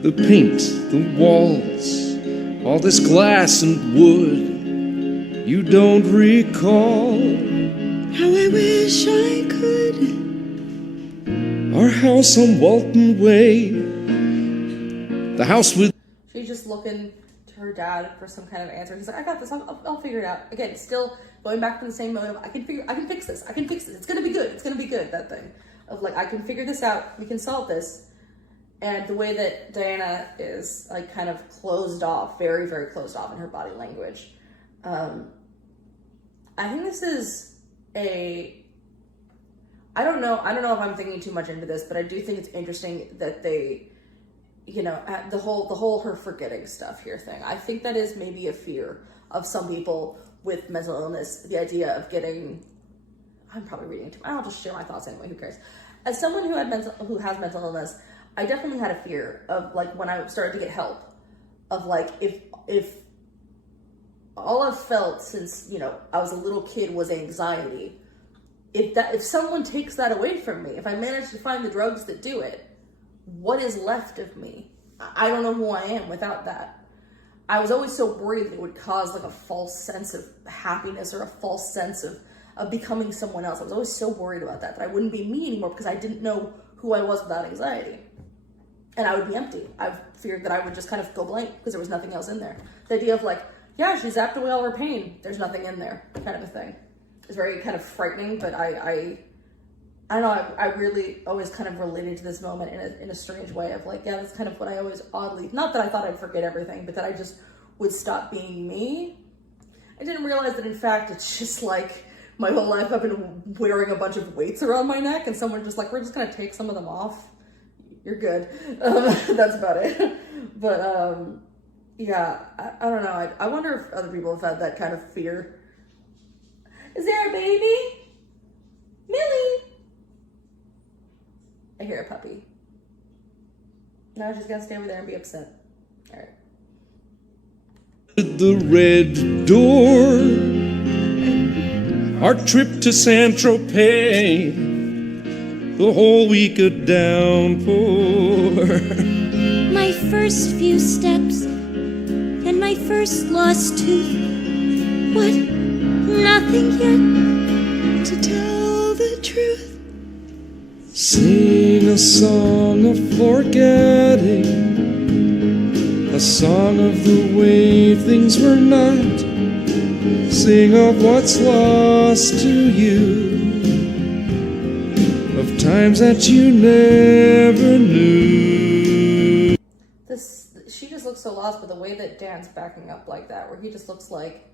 The paint, the walls, all this glass and wood. You don't recall how I wish I could. Our house on Walton Way. The house with... She's just looking to her dad for some kind of answer. He's like, I got this, I'll figure it out. Again, still going back to the same motive. I can fix this. It's gonna be good. It's gonna be good, that thing. of like, I can figure this out, we can solve this. And the way that Diana is like kind of closed off, very, very closed off in her body language. I think this is I don't know if I'm thinking too much into this, but I do think it's interesting that they, you know, the whole her forgetting stuff here thing. I think that is maybe a fear of some people with mental illness, the idea of getting, I'm probably reading too much, I'll just share my thoughts anyway, who cares. As someone who has mental illness, I definitely had a fear of like when I started to get help, of like if all I've felt since, you know, I was a little kid was anxiety. If someone takes that away from me, if I manage to find the drugs that do it, what is left of me? I don't know who I am without that. I was always so worried that it would cause like a false sense of happiness or a false sense of becoming someone else. I was always so worried about that I wouldn't be me anymore because I didn't know who I was without anxiety. And I would be empty. I feared that I would just kind of go blank because there was nothing else in there. The idea of like, yeah, she zapped away all her pain, there's nothing in there, kind of a thing. It's very kind of frightening, but I don't know, I really always kind of related to this moment in a strange way of like, yeah, that's kind of what I always oddly, not that I thought I'd forget everything, but that I just would stop being me. I didn't realize that in fact, it's just like my whole life I've been wearing a bunch of weights around my neck and someone just like, we're just gonna take some of them off. You're good. That's about it. But yeah, I don't know. I wonder if other people have had that kind of fear. Is there a baby? Millie! I hear a puppy. Now she's gonna stay over there and be upset. All right. The red door. Our trip to Saint-Tropez. The whole week of downpour. My first few steps and my first lost tooth. What? Nothing yet to tell the truth. Sing a song of forgetting, a song of the way things were not. Sing of what's lost to you, of times that you never knew. She just looks so lost, but the way that Dan's backing up like that, where he just looks like,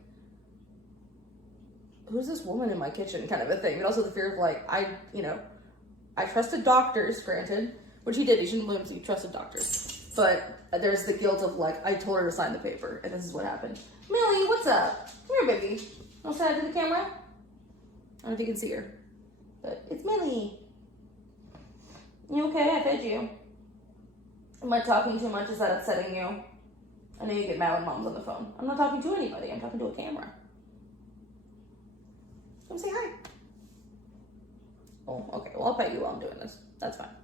who's this woman in my kitchen kind of a thing. But also the fear of like, I trusted doctors, granted, which he did. He shouldn't blame him, he trusted doctors. But there's the guilt of like, I told her to sign the paper and this is what happened. Millie, what's up? Come here, baby. Want to say hi to the camera? I don't know if you can see her, but it's Millie. You okay? I fed you. Am I talking too much? Is that upsetting you? I know you get mad when mom's on the phone. I'm not talking to anybody. I'm talking to a camera. Come say hi. Oh, okay. Well, I'll pet you while I'm doing this. That's fine.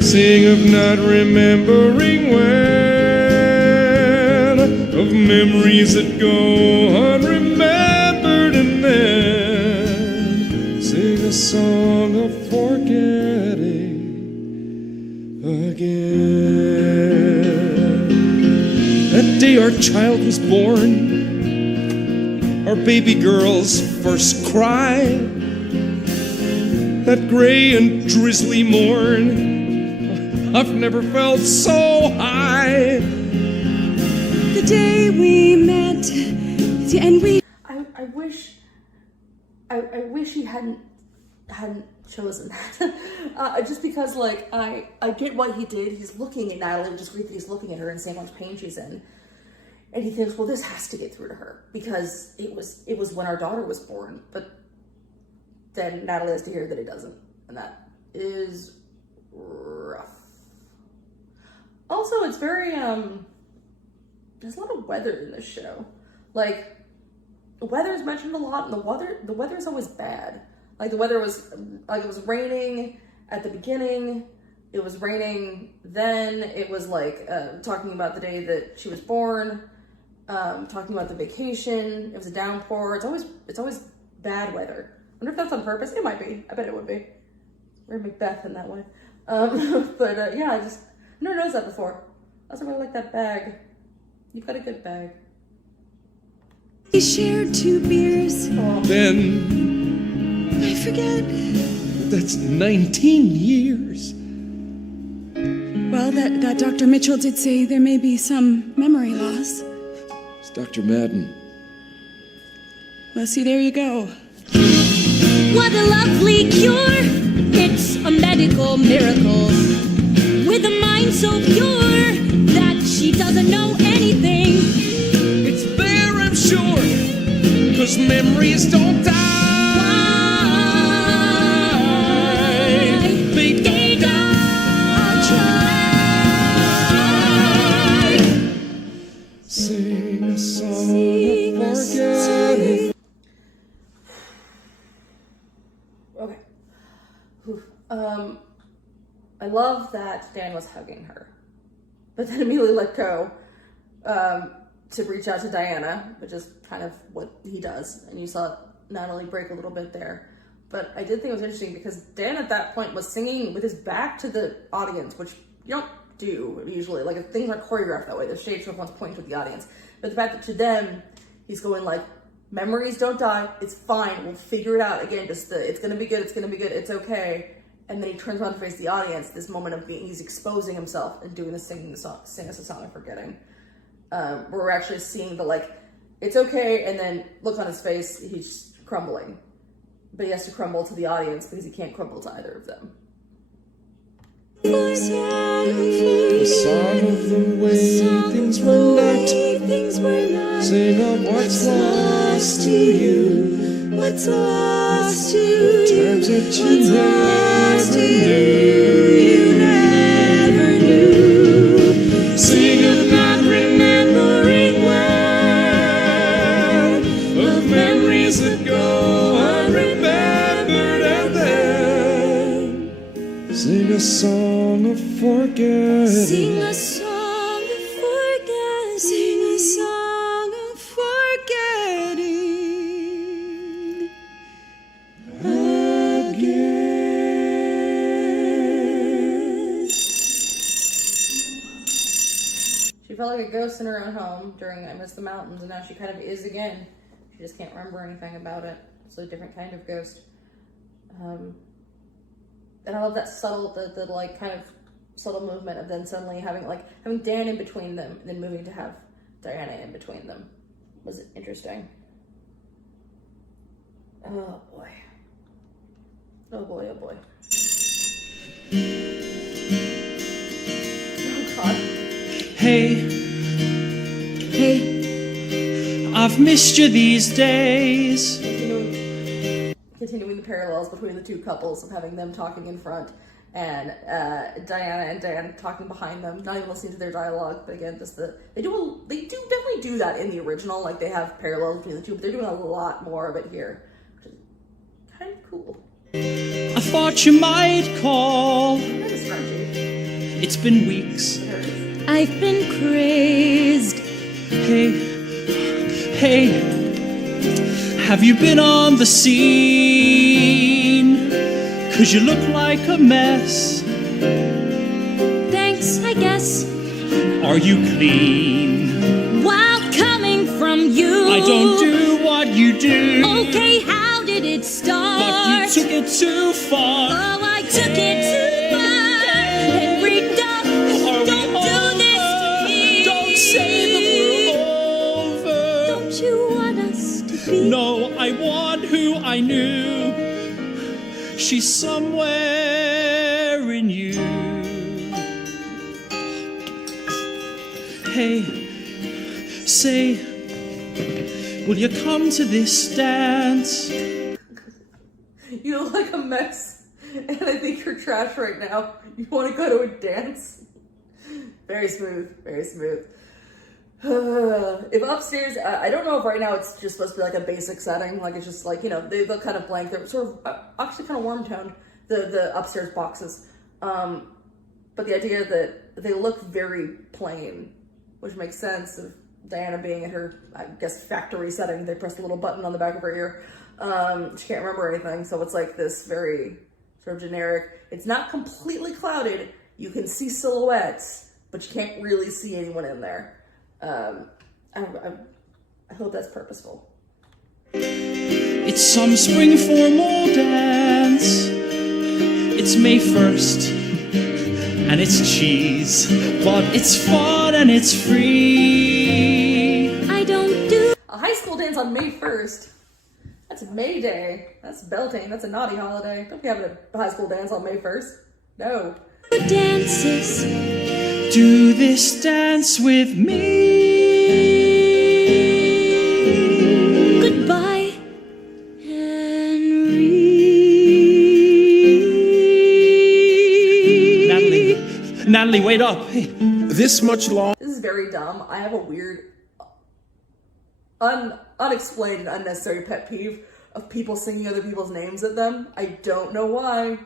Sing of not remembering when, of memories that go unremembered, and then sing a song of forgetting again. That day our child was born, our baby girl's first cry, that gray and drizzly morn, I've never felt so high. The day we met, and we. I wish he hadn't chosen that. Just because, like, I get what he did. He's looking at Natalie, just great that he's looking at her and seeing how much pain she's in, and he thinks, well, this has to get through to her because it was when our daughter was born. But then Natalie has to hear that it doesn't, and that is rough. Also, it's very, there's a lot of weather in this show. Like, the weather is mentioned a lot, and the weather is always bad. Like, the weather was, like, it was raining at the beginning, it was raining then, it was, like, talking about the day that she was born, talking about the vacation, it was a downpour, it's always bad weather. I wonder if that's on purpose. It might be. I bet it would be. We're Macbeth in that way. Yeah, I never noticed that before. I also really like that bag. You've got a good bag. We shared 2 beers. Then I forget. that's 19 years. Well, that Dr. Mitchell did say there may be some memory loss. It's Dr. Madden. Well, see, there you go. What a lovely cure! It's a medical miracle. With a mind so pure that she doesn't know anything. It's there, I'm sure, 'cause memories don't die. They don't die. Sing a song of forgetting. Okay. Whew. I love that Dan was hugging her, but then immediately let go to reach out to Diana, which is kind of what he does. And you saw Natalie break a little bit there. But I did think it was interesting because Dan at that point was singing with his back to the audience, which you don't do usually. Like, things aren't choreographed that way. The stage show wants to point to the audience. But the fact that to them, he's going like, memories don't die, it's fine, we'll figure it out. Again, just it's gonna be good, it's gonna be good, it's okay. And then he turns around to face the audience, this moment of he's exposing himself and doing this, sing us a song of forgetting. Where we're actually seeing the like, it's okay, and then look on his face, he's crumbling. But he has to crumble to the audience because he can't crumble to either of them. The song of the way things were not. Sing of what's lost to you. What's lost to you? Times that you never knew. Sing of not remembering well, of memories that go unremembered, and then sing a song of forgetting. Sing a song of forgetting. Sing a song of forgetting. Again. She felt like a ghost in her own home during I Miss the Mountains, and now she kind of is again. She just can't remember anything about it. It's a different kind of ghost. And I love that subtle, the like kind of subtle movement of then suddenly having Dan in between them and then moving to have Diana in between them was interesting. Oh boy. Oh boy, oh boy. Oh God. Hey, I've missed you these days. Continuing the parallels between the two couples of having them talking in front and Diana and Dan talking behind them, not even listening to their dialogue, but again, just they do definitely do that in the original, like they have parallels between the two, but they're doing a lot more of it here, which is kind of cool. I thought you might call. Kind of scrunchy. It's been weeks. I've been crazed. Hey, have you been on the scene? 'Cause you look like a mess. Thanks, I guess. Are you clean? While coming from you. I don't do what you do. Okay, how did it start? But you took it too far. Oh, I took it too far. Henry, don't do this to me. Don't say that we're over. Don't you want us to be? No, I want who I knew. She's somewhere in you. Hey, say, will you come to this dance? You look like a mess, and I think you're trash right now. You want to go to a dance? Very smooth, very smooth. If upstairs, I don't know if right now it's just supposed to be like a basic setting, like it's just like, you know, they look kind of blank. They're sort of actually kind of warm toned, the upstairs boxes. But the idea that they look very plain, which makes sense of Diana being in her, I guess, factory setting. They press a little button on the back of her ear. She can't remember anything, so it's like this very sort of generic. It's not completely clouded. You can see silhouettes, but you can't really see anyone in there. I hope that's purposeful. It's some spring formal dance. It's May 1st, and it's cheese, but it's fun and it's free. I don't do A high school dance on May 1st. That's May Day. That's belting. That's a naughty holiday. Don't be having a high school dance on May 1st. No. dances. Do this dance with me. Goodbye, Henry. Natalie, wait up. Hey. This much long. This is very dumb. I have a weird, unexplained and unnecessary pet peeve of people singing other people's names at them. I don't know why.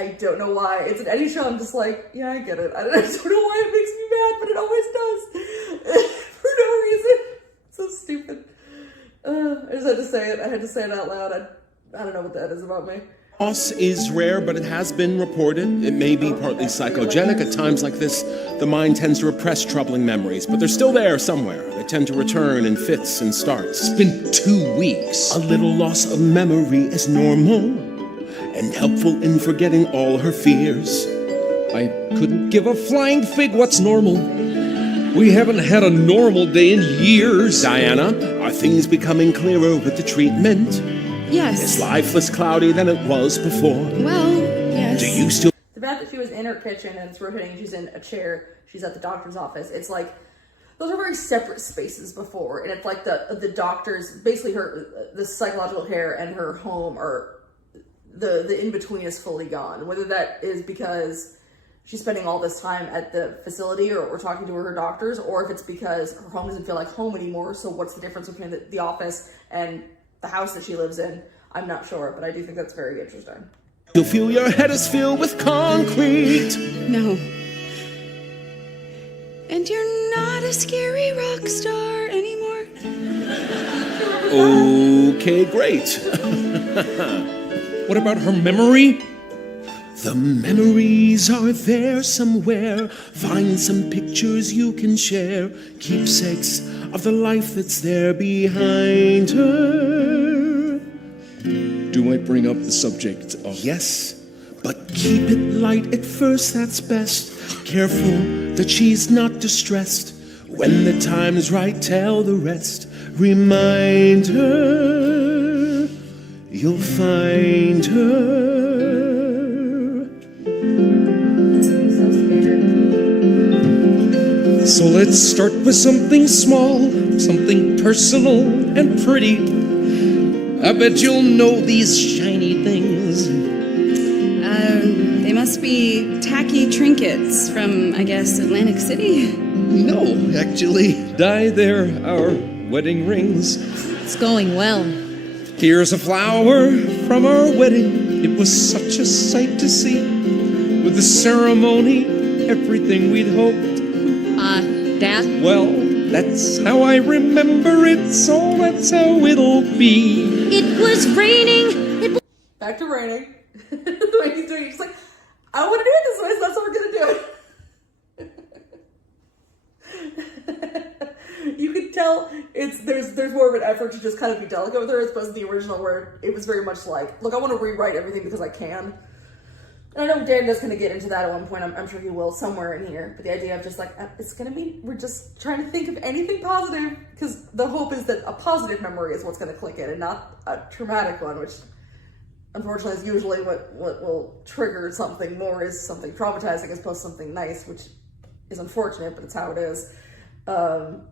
It's in any show, I'm just like, yeah, I get it. I don't know why it makes me mad, but it always does. For no reason. So stupid. I just had to say it. I had to say it out loud. I don't know what that is about me. Loss is rare, but it has been reported. It may be partly psychogenic. At times like this, the mind tends to repress troubling memories, but they're still there somewhere. They tend to return in fits and starts. It's been 2 weeks. A little loss of memory is normal and helpful in forgetting all her fears. I couldn't give a flying fig what's normal. We haven't had a normal day in years. Diana, are things becoming clearer with the treatment? Yes. Is life less cloudy than it was before? Well, yes. Do you still... The fact that she was in her kitchen and it's rotating, she's in a chair, she's at the doctor's office, it's like, those are very separate spaces before, and it's like the doctor's, basically the psychological care and her home are, the in-between is fully gone. Whether that is because she's spending all this time at the facility or talking to her doctors, or if it's because her home doesn't feel like home anymore, so what's the difference between the office and the house that she lives in? I'm not sure, but I do think that's very interesting. You'll feel your head is filled with concrete. No. And you're not a scary rock star anymore. Okay, great. What about her memory? The memories are there somewhere. Find some pictures you can share. Keepsakes of the life that's there behind her. Do I bring up the subject of... Yes, but keep it light at first, that's best. Careful that she's not distressed. When the time's right, tell the rest. Remind her, you'll find her. So let's start with something small, something personal and pretty. I bet you'll know these shiny things. They must be tacky trinkets from, I guess, Atlantic City. No, actually. They're our wedding rings. It's going well. Here's a flower from our wedding. It was such a sight to see. With the ceremony, everything we'd hoped. Dad? Well, that's how I remember it, so that's how it'll be. It was raining. Back to raining. The way he's doing it, he's like, I don't want to do it this way, so that's how we're gonna do it. You can tell there's more of an effort to just kind of be delicate with her as opposed to the original where it was very much like, look, I want to rewrite everything because I can. And I know Dan is going to get into that at one point. I'm sure he will somewhere in here. But the idea of just like, it's going to be, we're just trying to think of anything positive because the hope is that a positive memory is what's going to click in and not a traumatic one, which unfortunately is usually what will trigger something more is something traumatizing as opposed to something nice, which is unfortunate, but it's how it is. So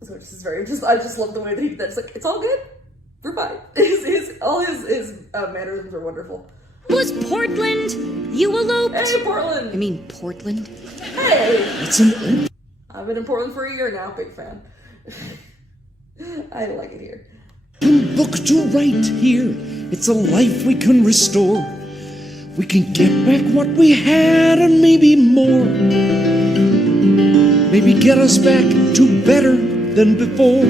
this is very, I just love the way that that's like, it's all good. We're fine. All his mannerisms are wonderful. Was Portland. You eloped. Hey, Portland. I mean, Portland. Hey. It's an... I've been in Portland for a year now. Big fan. I like it here. Book to write here. It's a life we can restore. We can get back what we had and maybe more. Maybe get us back to better than before.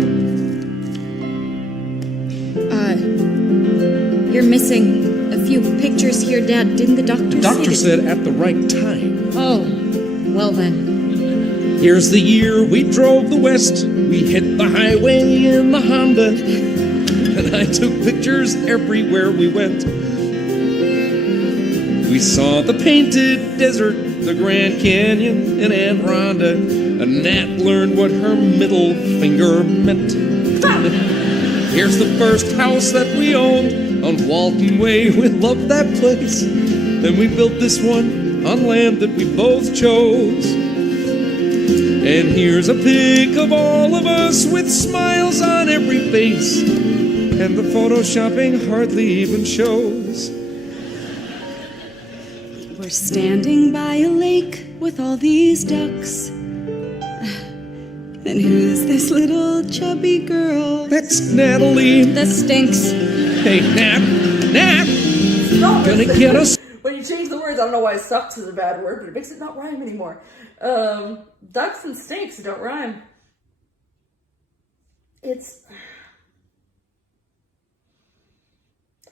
You're missing a few pictures here, Dad. Didn't the doctor say? The doctor said at the right time. Oh, well then. Here's the year we drove the west. We hit the highway in the Honda, and I took pictures everywhere we went. We saw the painted desert, the Grand Canyon, and Aunt Rhonda, and Nat learned what her middle finger meant. Here's the first house that we owned on Walton Way. We loved that place. Then we built this one on land that we both chose. And here's a pic of all of us with smiles on every face, and the photoshopping hardly even shows. We're standing by a lake with all these ducks. Then who's this little chubby girl? That's Natalie. That stinks. Hey, Nat, gonna get us. When you change the words, I don't know why sucks is a bad word, but it makes it not rhyme anymore. Ducks and stinks don't rhyme.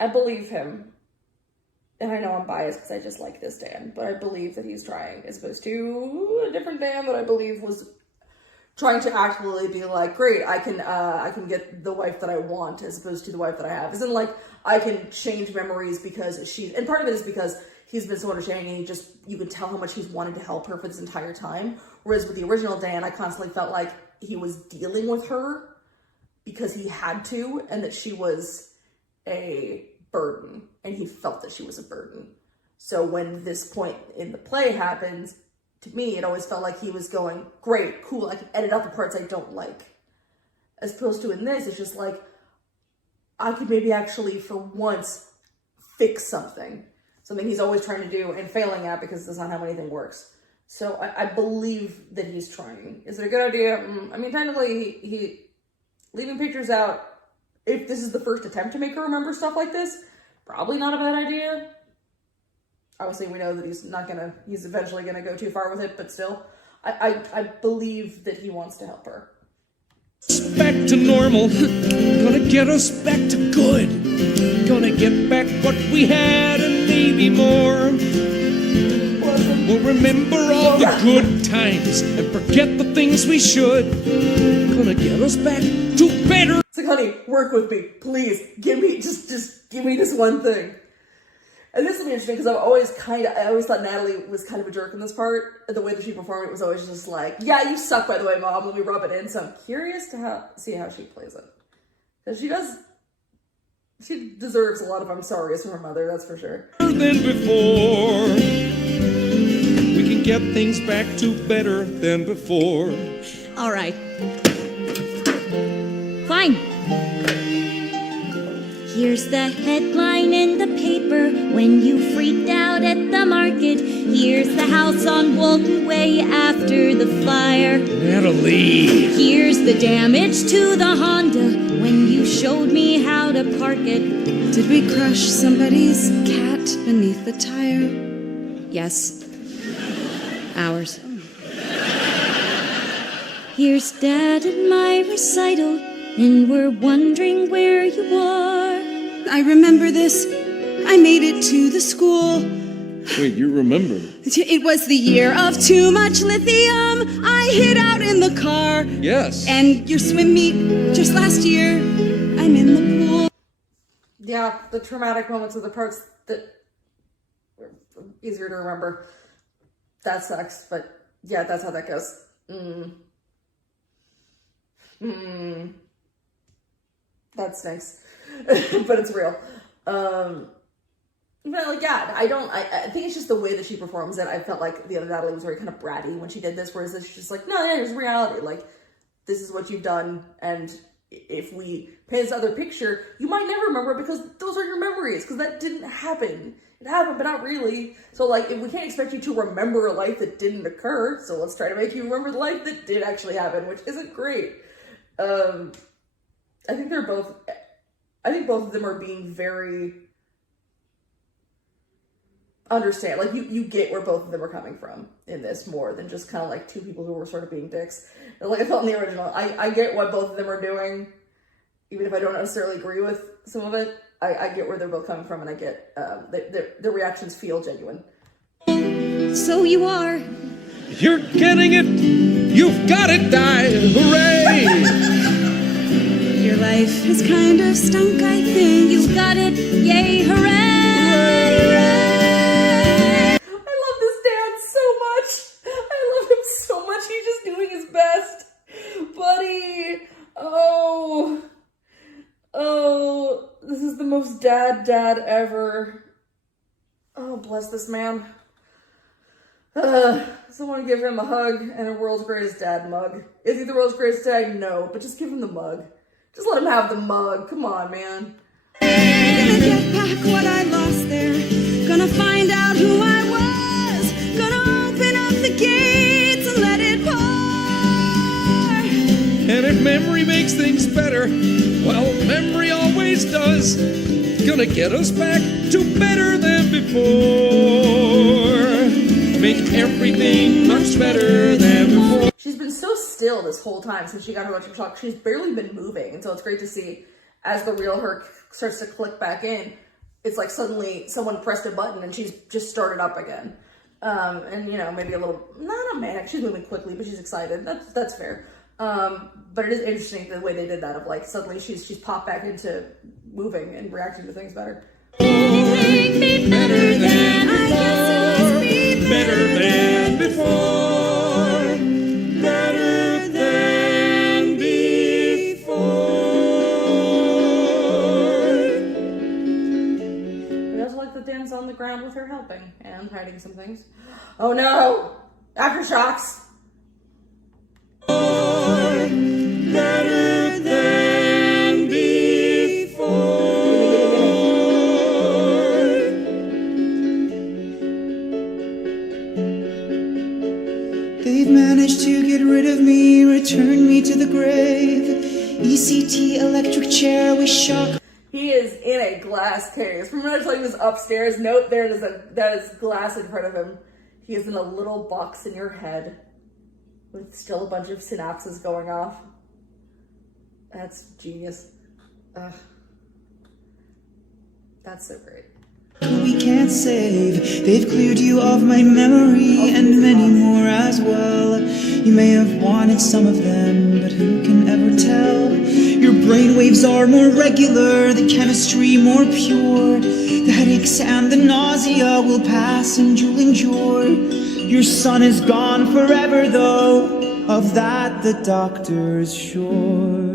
I believe him. And I know I'm biased because I just like this Dan, but I believe that he's trying, as opposed to a different Dan that I believe was trying to actively be like, great, I can get the wife that I want, as opposed to the wife that I have. Isn't like I can change memories because and part of it is because he's been so understanding, and you could tell how much he's wanted to help her for this entire time. Whereas with the original Dan, I constantly felt like he was dealing with her because he had to, and that she was a burden, and he felt that she was a burden. So when this point in the play happens, to me, it always felt like he was going, great, cool, I can edit out the parts I don't like. As opposed to in this, it's just like, I could maybe actually, for once, fix something he's always trying to do and failing at because that's not how anything works. So I believe that he's trying. Is it a good idea? I mean, technically, he leaving pictures out, if this is the first attempt to make her remember stuff like this, probably not a bad idea. Obviously, we know that he's eventually gonna go too far with it, but still, I believe that he wants to help her. Back to normal, gonna get us back to good, gonna get back what we had and maybe more. We'll remember all the good times and forget the things we should, gonna get us back to better. It's like, honey, work with me, please. Give me, just give me this one thing. And this will be interesting because I always thought Natalie was kind of a jerk in this part. The way that she performed it was always just like, yeah, you suck, by the way, Mom. Let me rub it in. So I'm curious to see how she plays it. Because she deserves a lot of I'm sorry's from her mother, that's for sure. Than before, we can get things back to better than before. All right. Fine. Here's the headline in the paper when you freaked out at the market. Here's the house on Walton Way after the fire. Natalie. Here's the damage to the Honda when you showed me how to park it. Did we crush somebody's cat beneath the tire? Yes. Ours. Here's Dad at my recital, and we're wondering where you are. I remember this. I made it to the school. Wait, you remember? It was the year of too much lithium. I hid out in the car. Yes. And your swim meet just last year. I'm in the pool. Yeah, the traumatic moments are the parts that are easier to remember. That sucks, but yeah, that's how that goes. That stinks. But it's real. But like, yeah, I think it's just the way that she performs it. I felt like the other Natalie was very kind of bratty when she did this, whereas she's just like, no, yeah, here's reality. Like, this is what you've done, and if we paint this other picture, you might never remember because those are your memories, because that didn't happen. It happened, but not really. So, like, if we can't expect you to remember a life that didn't occur, so let's try to make you remember the life that did actually happen, which isn't great. I think both of them are being very understand. Like, you get where both of them are coming from in this more than just kind of like two people who were sort of being dicks. And like I felt in the original, I get what both of them are doing, even if I don't necessarily agree with some of it. I get where they're both coming from, and I get the reactions feel genuine. So you are. You're getting it. You've got it, Di. Hooray! Your life has kind of stunk, I think. You got it, yay, hooray! I love this dad so much. I love him so much. He's just doing his best. Buddy. Oh, this is the most dad ever. Oh, bless this man. Someone give him a hug and a world's greatest dad mug. Is he the world's greatest dad? No, but just give him the mug. Just let him have the mug. Come on, man. Gonna get back what I lost there. Gonna find out who I was. Gonna open up the gates and let it pour. And if memory makes things better, well, memory always does. Gonna get us back to better than before. Make everything much better than before. She's been so still this whole time since she got her electric shock. She's barely been moving, and so it's great to see as the real her starts to click back in. It's like suddenly someone pressed a button and she's just started up again. And you know, maybe a little not manic. She's moving quickly, but she's excited. That's fair. But it is interesting the way they did that. Of like suddenly she's popped back into moving and reacting to things better. Better than I guess it must be. Better than before. Better than before. I also like the dance on the ground with her helping and hiding some things. Oh no! Aftershocks! Better than before. They've managed to get rid of me, return me to the grave. ECT electric chair with shock. He is in a glass case. Remember I told you he was upstairs? Note there that is glass in front of him. He is in a little box in your head with still a bunch of synapses going off. That's genius. Ugh. That's so great. We can't save. They've cleared you of my memory and many more as well. You may have wanted some of them, but who can ever tell? Your brainwaves are more regular, the chemistry more pure. The headaches and the nausea will pass and you'll endure. Your son is gone forever though, of that the doctor's sure.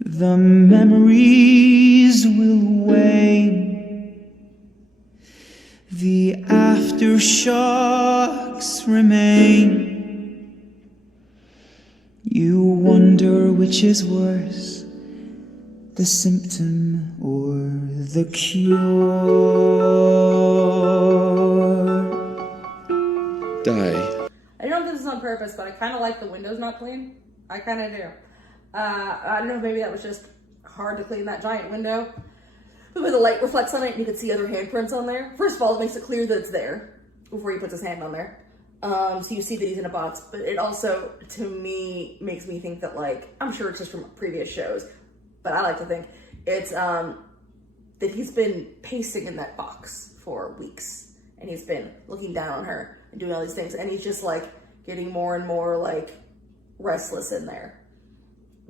The memories will wane. The aftershocks remain. You wonder which is worse, the symptom or the cure. Die. I don't know if this is on purpose, but I kind of like the windows not clean. I kind of do. I don't know if maybe that was just hard to clean that giant window. But when the light reflects on it, you can see other handprints on there. First of all, it makes it clear that it's there before he puts his hand on there. So you see that he's in a box. But it also, to me, makes me think that, like, I'm sure it's just from previous shows, but I like to think it's that he's been pacing in that box for weeks. And he's been looking down on her and doing all these things. And he's just, like, getting more and more, like, restless in there.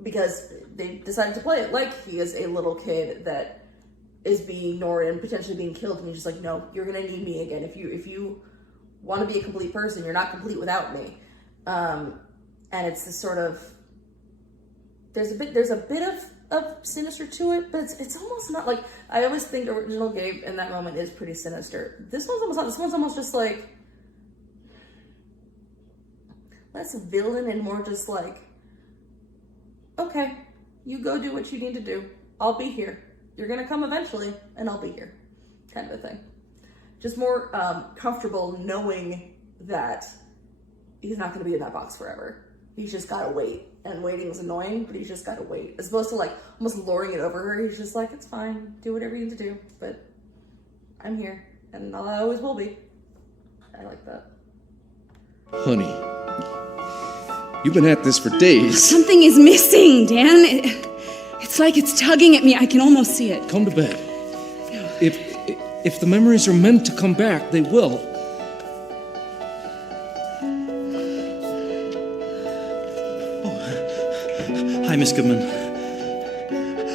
Because they decided to play it like he is a little kid that is being ignored and potentially being killed, and he's just like, no, you're gonna need me again. If you want to be a complete person, you're not complete without me. And it's this sort of there's a bit of sinister to it, but it's almost not like I always think original Gabe in that moment is pretty sinister. This one's almost not. This one's almost just like less villain and more just like, okay, you go do what you need to do. I'll be here. You're gonna come eventually, and I'll be here, kind of a thing. Just more comfortable knowing that he's not gonna be in that box forever. He's just gotta wait, and waiting is annoying, but he's just gotta wait. As opposed to like almost lording it over her, he's just like, it's fine, do whatever you need to do, but I'm here, and I always will be. I like that. Honey, you've been at this for days. Something is missing, Dan. It's like it's tugging at me. I can almost see it. Come to bed. If the memories are meant to come back, they will. Hi, Miss Goodman.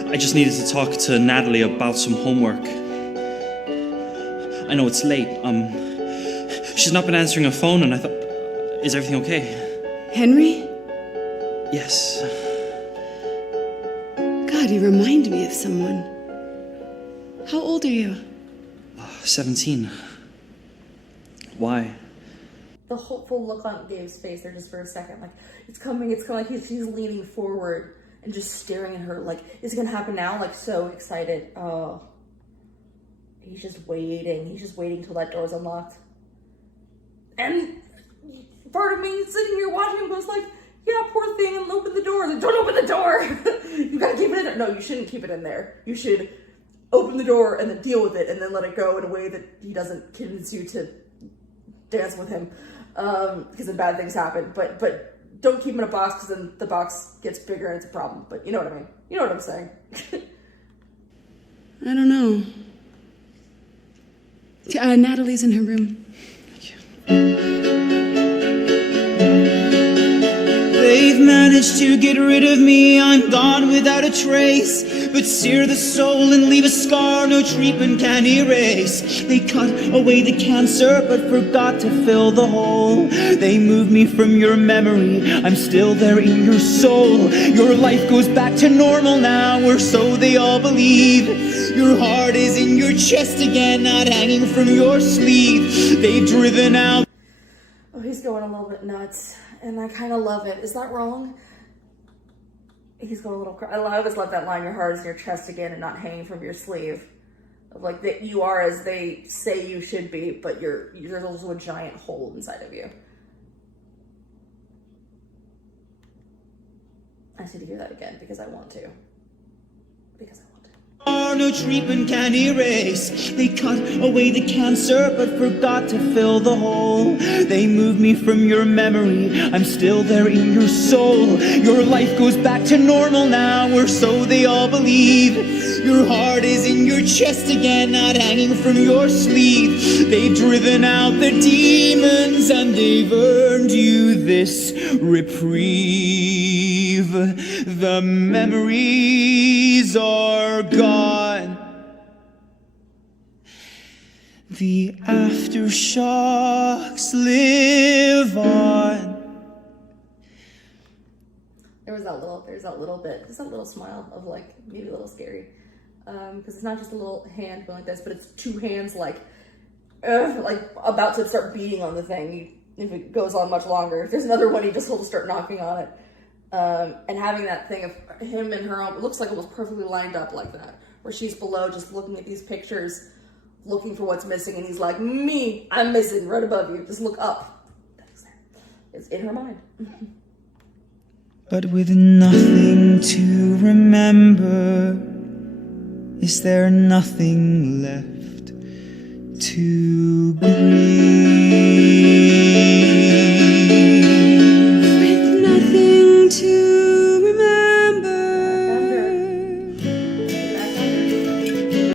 I just needed to talk to Natalie about some homework. I know it's late. She's not been answering her phone, and I thought, is everything okay? Henry? Yes. God, you remind me of someone. How old are you? 17. Why? The hopeful look on Dave's face there just for a second, like, it's coming, like he's leaning forward and just staring at her, like, is it gonna happen now? Like, so excited. Oh. He's just waiting till that door's unlocked. And part of me sitting here watching him goes like, yeah, poor thing, and open the door. Like, don't open the door! You gotta keep it in there. No, you shouldn't keep it in there. You should open the door and then deal with it and then let it go in a way that he doesn't convince you to dance with him. Because then bad things happen. But don't keep him in a box, because then the box gets bigger and it's a problem. But you know what I mean. You know what I'm saying. I don't know. Natalie's in her room. They've managed to get rid of me, I'm gone without a trace. But sear the soul and leave a scar no treatment can erase. They cut away the cancer but forgot to fill the hole. They moved me from your memory, I'm still there in your soul. Your life goes back to normal now, or so they all believe. Your heart is in your chest again, not hanging from your sleeve. They've driven out. Oh, he's going a little bit nuts. And I kind of love it. Is that wrong? He's going a little I always love that line, your heart is in your chest again and not hanging from your sleeve. Of like, that you are as they say you should be, but there's also a giant hole inside of you. I just need to hear that again because I want to. Because I want to. No treatment can erase. They cut away the cancer but forgot to fill the hole. They moved me from your memory, I'm still there in your soul. Your life goes back to normal now, or so they all believe. Your heart is in your chest again, not hanging from your sleeve. They've driven out the demons and they've earned you this reprieve. The memories are gone. The aftershocks live on. There's that little bit, just that little smile of like, maybe a little scary. Because it's not just a little hand going like this, but it's two hands like about to start beating on the thing. If it goes on much longer, if there's another one, he'll just start knocking on it. And having that thing of him and her, it looks like it was perfectly lined up like that, where she's below just looking at these pictures, looking for what's missing, and he's like, me, I'm missing right above you, just look up. It's in her mind. But with nothing to remember, is there nothing left to grieve? With nothing to remember.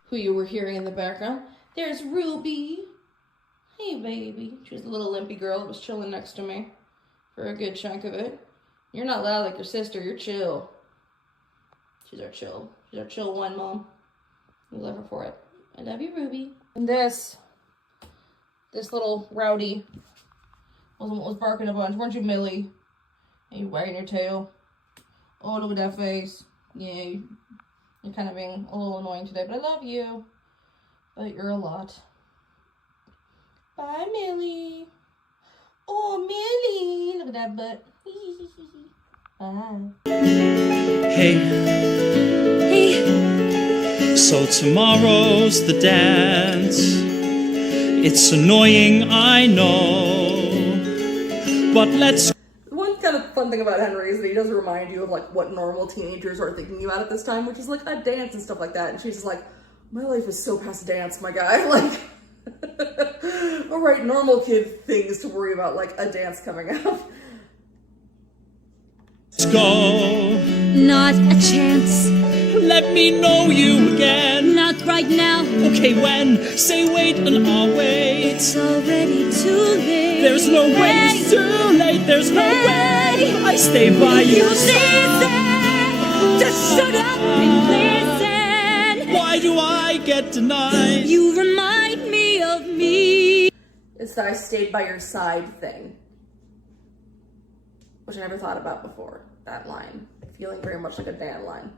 Who you were hearing in the background. There's Ruby. Hey, baby. She was a little limpy girl that was chilling next to me for a good chunk of it. You're not loud like your sister. You're chill. She's our chill. She's our chill one, Mom. We love her for it. I love you, Ruby. And this little rowdy wasn't what was barking a bunch. Weren't you, Millie? And you wagging your tail. Oh, look at that face. Yeah, you're kind of being a little annoying today, but I love you. But you're a lot. Bye, Millie. Oh, Millie. Look at that butt. Bye. Hey. Hey. So tomorrow's the dance. It's annoying, I know. But let's... One kind of fun thing about Henry is that he does remind you of like what normal teenagers are thinking about at this time, which is like a dance and stuff like that. And she's just like, my life is so past dance, my guy. Like, all right, normal kid things to worry about, like a dance coming up. Let's go. Not a chance. Let me know you again. Not right now. Okay, when? Say wait and I'll wait. It's already too late. There's no way it's too late. There's no way I stay by your side. Just shut up and listen. Why do I get denied? You remind me of me. It's the I stayed by your side thing, which I never thought about before. That line, feeling very much like a Dan line.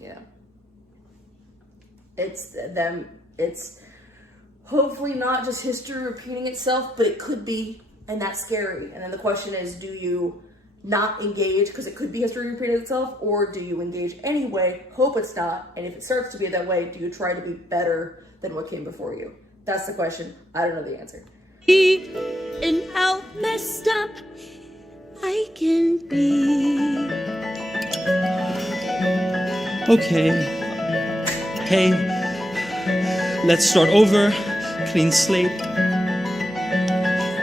Yeah. It's them, it's hopefully not just history repeating itself, but it could be, and that's scary. And then the question is, do you not engage because it could be history repeating itself, or do you engage anyway, hope it's not, and if it starts to be that way, do you try to be better than what came before you? That's the question. I don't know the answer. And how messed up I can be. Okay. Hey, let's start over. Clean slate.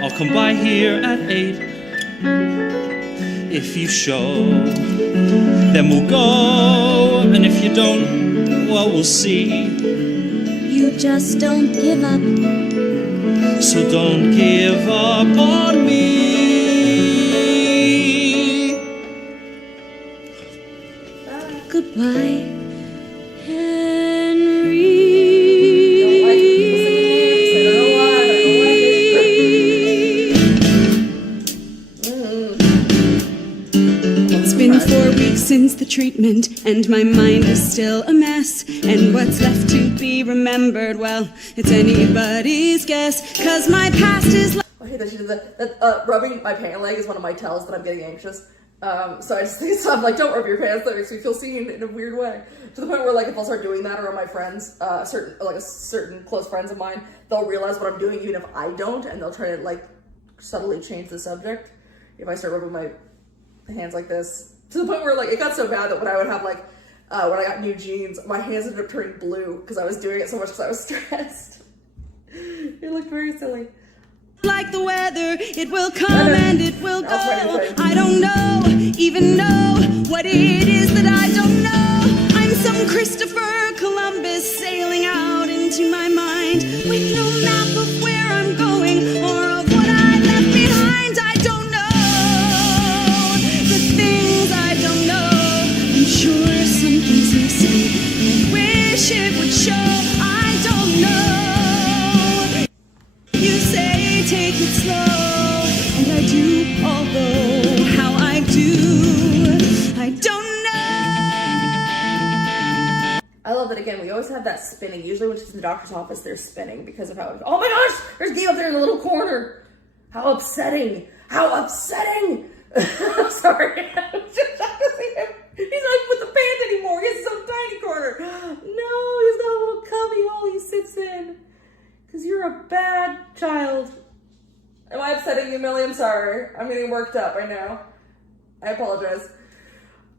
I'll come by here at 8. If you show, then we'll go. And if you don't, well, we'll see. You just don't give up. So don't give up on me. Goodbye, since the treatment, and my mind is still a mess. And what's left to be remembered, well, it's anybody's guess. Cause my past is like... I hate that she did that. Rubbing my pant leg is one of my tells that I'm getting anxious. So I just think, so I'm like, don't rub your pants, that makes me feel seen in a weird way. To the point where, like, if I'll start doing that around my friends, certain close friends of mine, they'll realize what I'm doing even if I don't, and they'll try to, like, subtly change the subject. If I start rubbing my hands like this. To the point where, like, it got so bad that when I would have, like, when I got new jeans, my hands ended up turning blue because I was doing it so much because I was stressed. It looked very silly. Like the weather, it will come and it will go. I don't even know what it is that I don't know. I'm some Christopher Columbus sailing out into my mind with no map of where I'm going or of what I left behind. I don't know the things I don't know. I'm sure something's missing. I wish it would show. I don't know. You say take it slow, and I do, although how I do, I don't know. I love that again, we always have that spinning. Usually when she's in the doctor's office, they're spinning because of how, oh my gosh, there's Guy up there in the little corner. How upsetting. How upsetting. I'm sorry. I was just shocked to see him. He's not even with the pants anymore. He has some tiny corner. No, he's got a little cubby hole he sits in. Because you're a bad child. Am I upsetting you, Millie? I'm sorry. I'm getting worked up, I know. I apologize.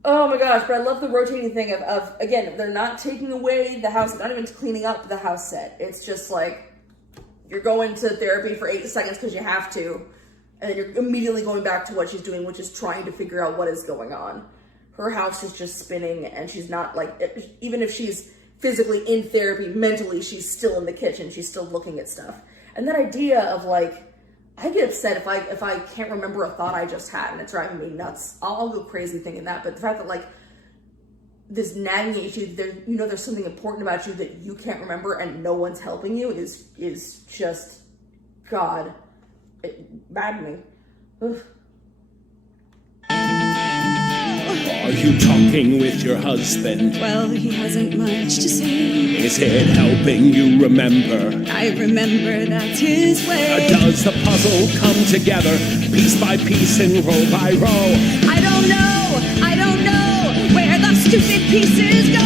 Oh my gosh, but I love the rotating thing of again, they're not taking away the house, not even cleaning up the house set. It's just like, you're going to therapy for 8 seconds because you have to, and then you're immediately going back to what she's doing, which is trying to figure out what is going on. Her house is just spinning, and she's not like, even if she's physically in therapy, mentally, she's still in the kitchen. She's still looking at stuff. And that idea of like, I get upset if I can't remember a thought I just had and it's driving me nuts. I'll go crazy thinking that. But the fact that like this nagging issue, there's something important about you that you can't remember and no one's helping you is just, God, maddening. Ugh. Are you talking with your husband? Well, he hasn't much to say. Is it helping you remember? I remember that's his way. Does the puzzle come together piece by piece and row by row? I don't know where the stupid pieces go,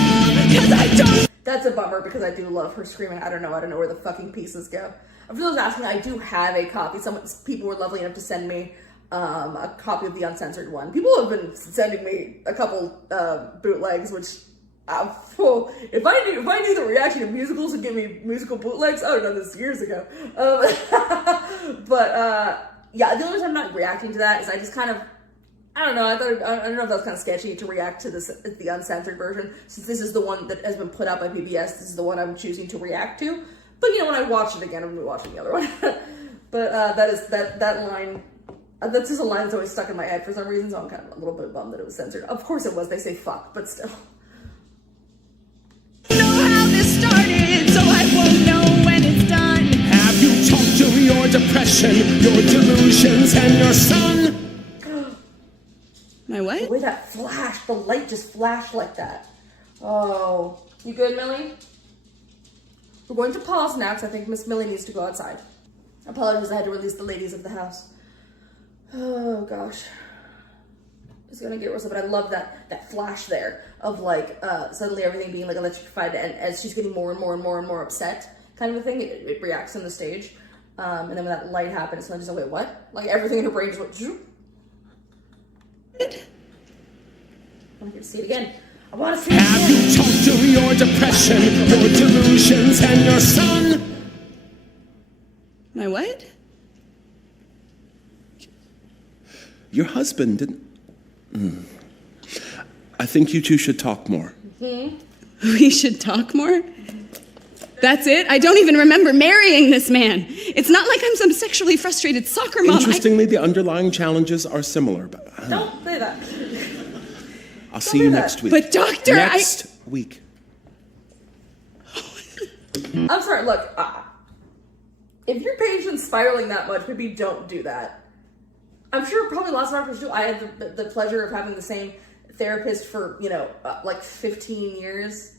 cause I don't. That's a bummer because I do love her screaming, I don't know where the fucking pieces go. For those asking, I do have a copy. People were lovely enough to send me a copy of the uncensored one. People have been sending me a couple bootlegs, which if I knew the reaction to musicals would give me musical bootlegs, I would have done this years ago. Yeah, the only reason I'm not reacting to that is I just kind of, I don't know. I don't know if that was kind of sketchy to react to the uncensored version, since this is the one that has been put out by PBS. This is the one I'm choosing to react to. But when I watch it again, I'm gonna be watching the other one. But that line That's just a line that's always stuck in my head for some reason, so I'm kind of a little bit bummed that it was censored. Of course it was, they say fuck, but still. Know how this started, so I won't know when it's done. Have you talked to your depression, your delusions, and your son? My The what? way that flashed, the light just flashed like that. Oh, you good, Millie? We're going to pause now because I think Miss Millie needs to go outside. Apologies, I had to release the ladies of the house. Oh gosh, it's gonna get worse. But I love that flash there of like suddenly everything being like electrified, and as she's getting more and more and more and more upset, kind of a thing. It reacts on the stage, and then when that light happens, it's just like, wait, what? Like everything in her brain just went. Zoop. I want to see it again. I want to see it again. Have you talked to your depression, your delusions, and your son? My what? Your husband didn't... I think you two should talk more. We should talk more? That's it? I don't even remember marrying this man. It's not like I'm some sexually frustrated soccer mom. Interestingly, the underlying challenges are similar. But, Don't say that. I'll see you next week. But doctor, Next week. I'm sorry, look, if your patient's spiraling that much, maybe don't do that. I'm sure probably lots of doctors do. I had the pleasure of having the same therapist for, like 15 years,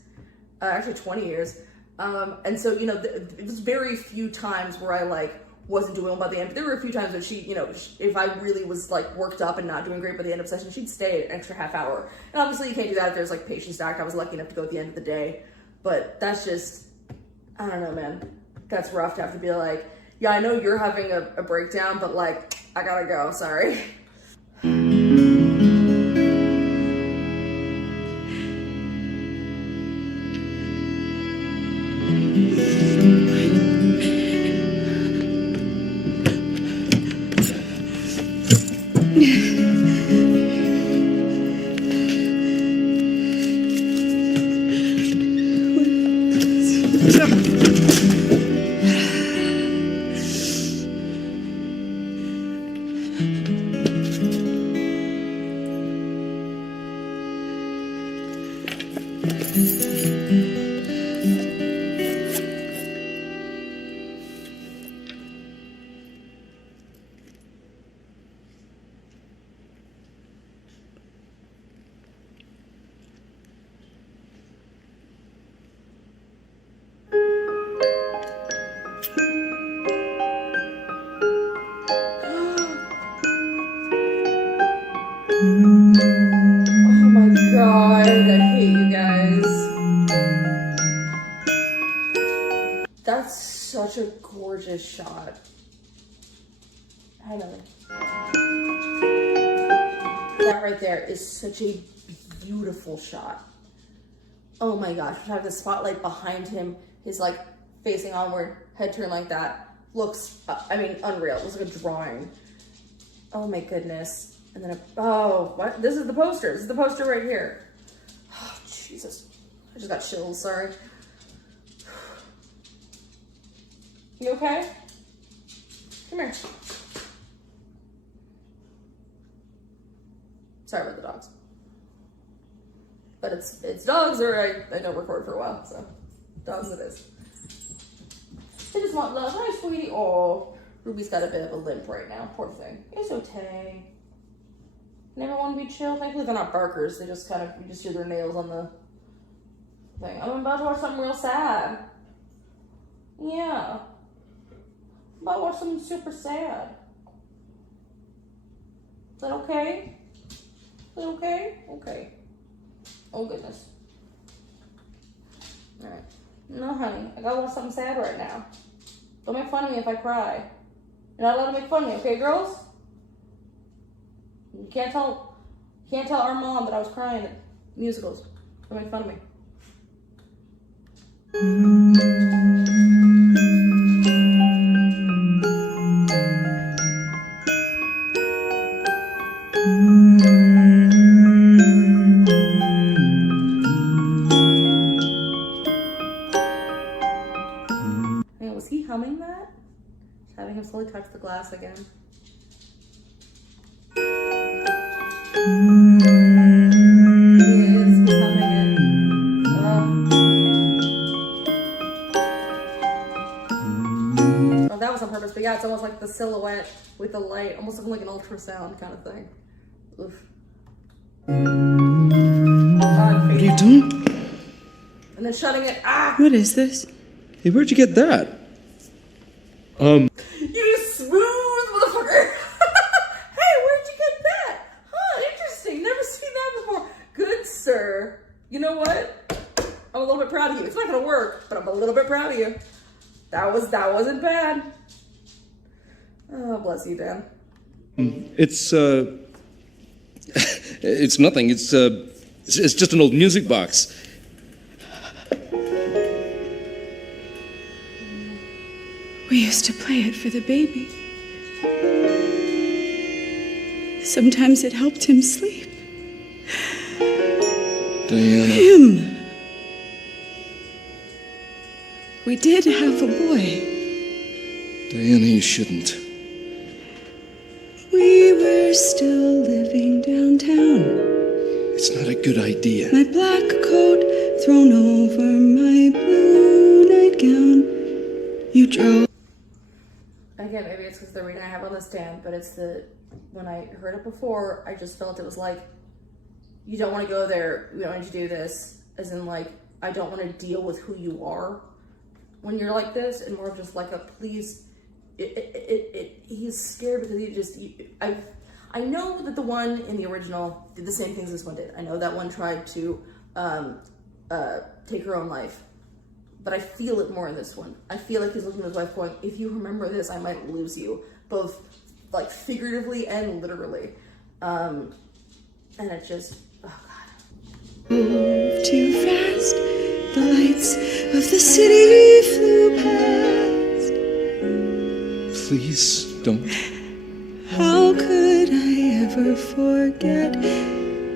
actually 20 years. And so, it was very few times where I like wasn't doing well by the end. But there were a few times that she, if I really was like worked up and not doing great by the end of the session, she'd stay an extra half hour. And obviously you can't do that if there's like patients stacked. I was lucky enough to go at the end of the day, but that's just, I don't know, man. That's rough to have to be like, yeah, I know you're having a breakdown, but like, I gotta go, sorry. Such a gorgeous shot. I know. That right there is such a beautiful shot. Oh my gosh, to have the spotlight behind him, his like facing onward, head turn like that. Looks, unreal. It looks like a drawing. Oh my goodness. And then, what? This is the poster. This is the poster right here. Oh, Jesus. I just got chills, sorry. You okay? Come here. Sorry about the dogs. But it's dogs, or I don't record for a while, so dogs it is. They just want love. Hi, sweetie. Oh, Ruby's got a bit of a limp right now. Poor thing. It's okay. Never want to be chill. Thankfully, they're not barkers. They just kind of, you just hear their nails on the thing. I'm about to watch something real sad. Yeah. I'm about to watch something super sad. Is that okay? Is that okay? Okay. Oh, goodness. Alright. No, honey. I gotta watch something sad right now. Don't make fun of me if I cry. You're not allowed to make fun of me, okay, girls? You can't tell our mom that I was crying at musicals. Don't make fun of me. Man, was he humming that? Just having him slowly touch the glass again. it's almost like the silhouette with the light, almost looking like an ultrasound kind of thing. Oof. What are you doing? And then shutting it. Ah! What is this? Hey, where'd you get that? You smooth motherfucker! Hey, where'd you get that? Huh, interesting. Never seen that before. Good sir. You know what? I'm a little bit proud of you. It's not gonna work, but I'm a little bit proud of you. That wasn't bad. Oh, bless you, Dan. It's it's nothing. It's just an old music box. We used to play it for the baby. Sometimes it helped him sleep. Diana. Him. We did have a boy. Diana, you shouldn't. We were still living downtown. It's not a good idea. My black coat thrown over my blue nightgown. You drove. Again, maybe it's because the reading I have on the stand, but it's when I heard it before, I just felt it was like, you don't want to go there, we don't need to do this, as in like, I don't want to deal with who you are when you're like this, and more of just like a please, he's scared because I know that the one in the original did the same things this one did. I know that one tried to take her own life. But I feel it more in this one. I feel like he's looking at his wife going, if you remember this, I might lose you. Both like figuratively and literally. And it just, oh God. Moved too fast. The lights of the city flew past. Please don't. How could I ever forget?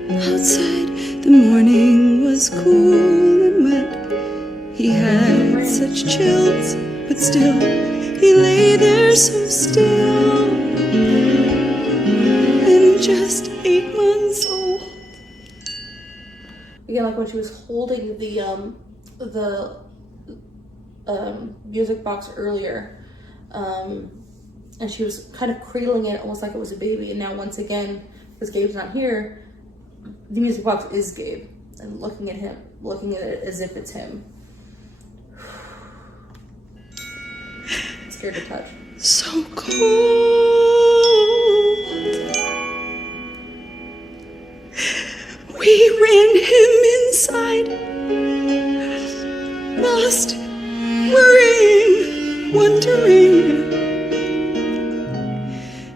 Outside the morning was cool and wet. He had such chills, but still, he lay there so still. And just 8 months old. Again, like when she was holding the music box earlier, and she was kind of cradling it almost like it was a baby, and now once again, because Gabe's not here, the music box is Gabe, and looking at it as if it's him. Scared to touch. So cold. We ran him inside. Lost, worrying, wondering.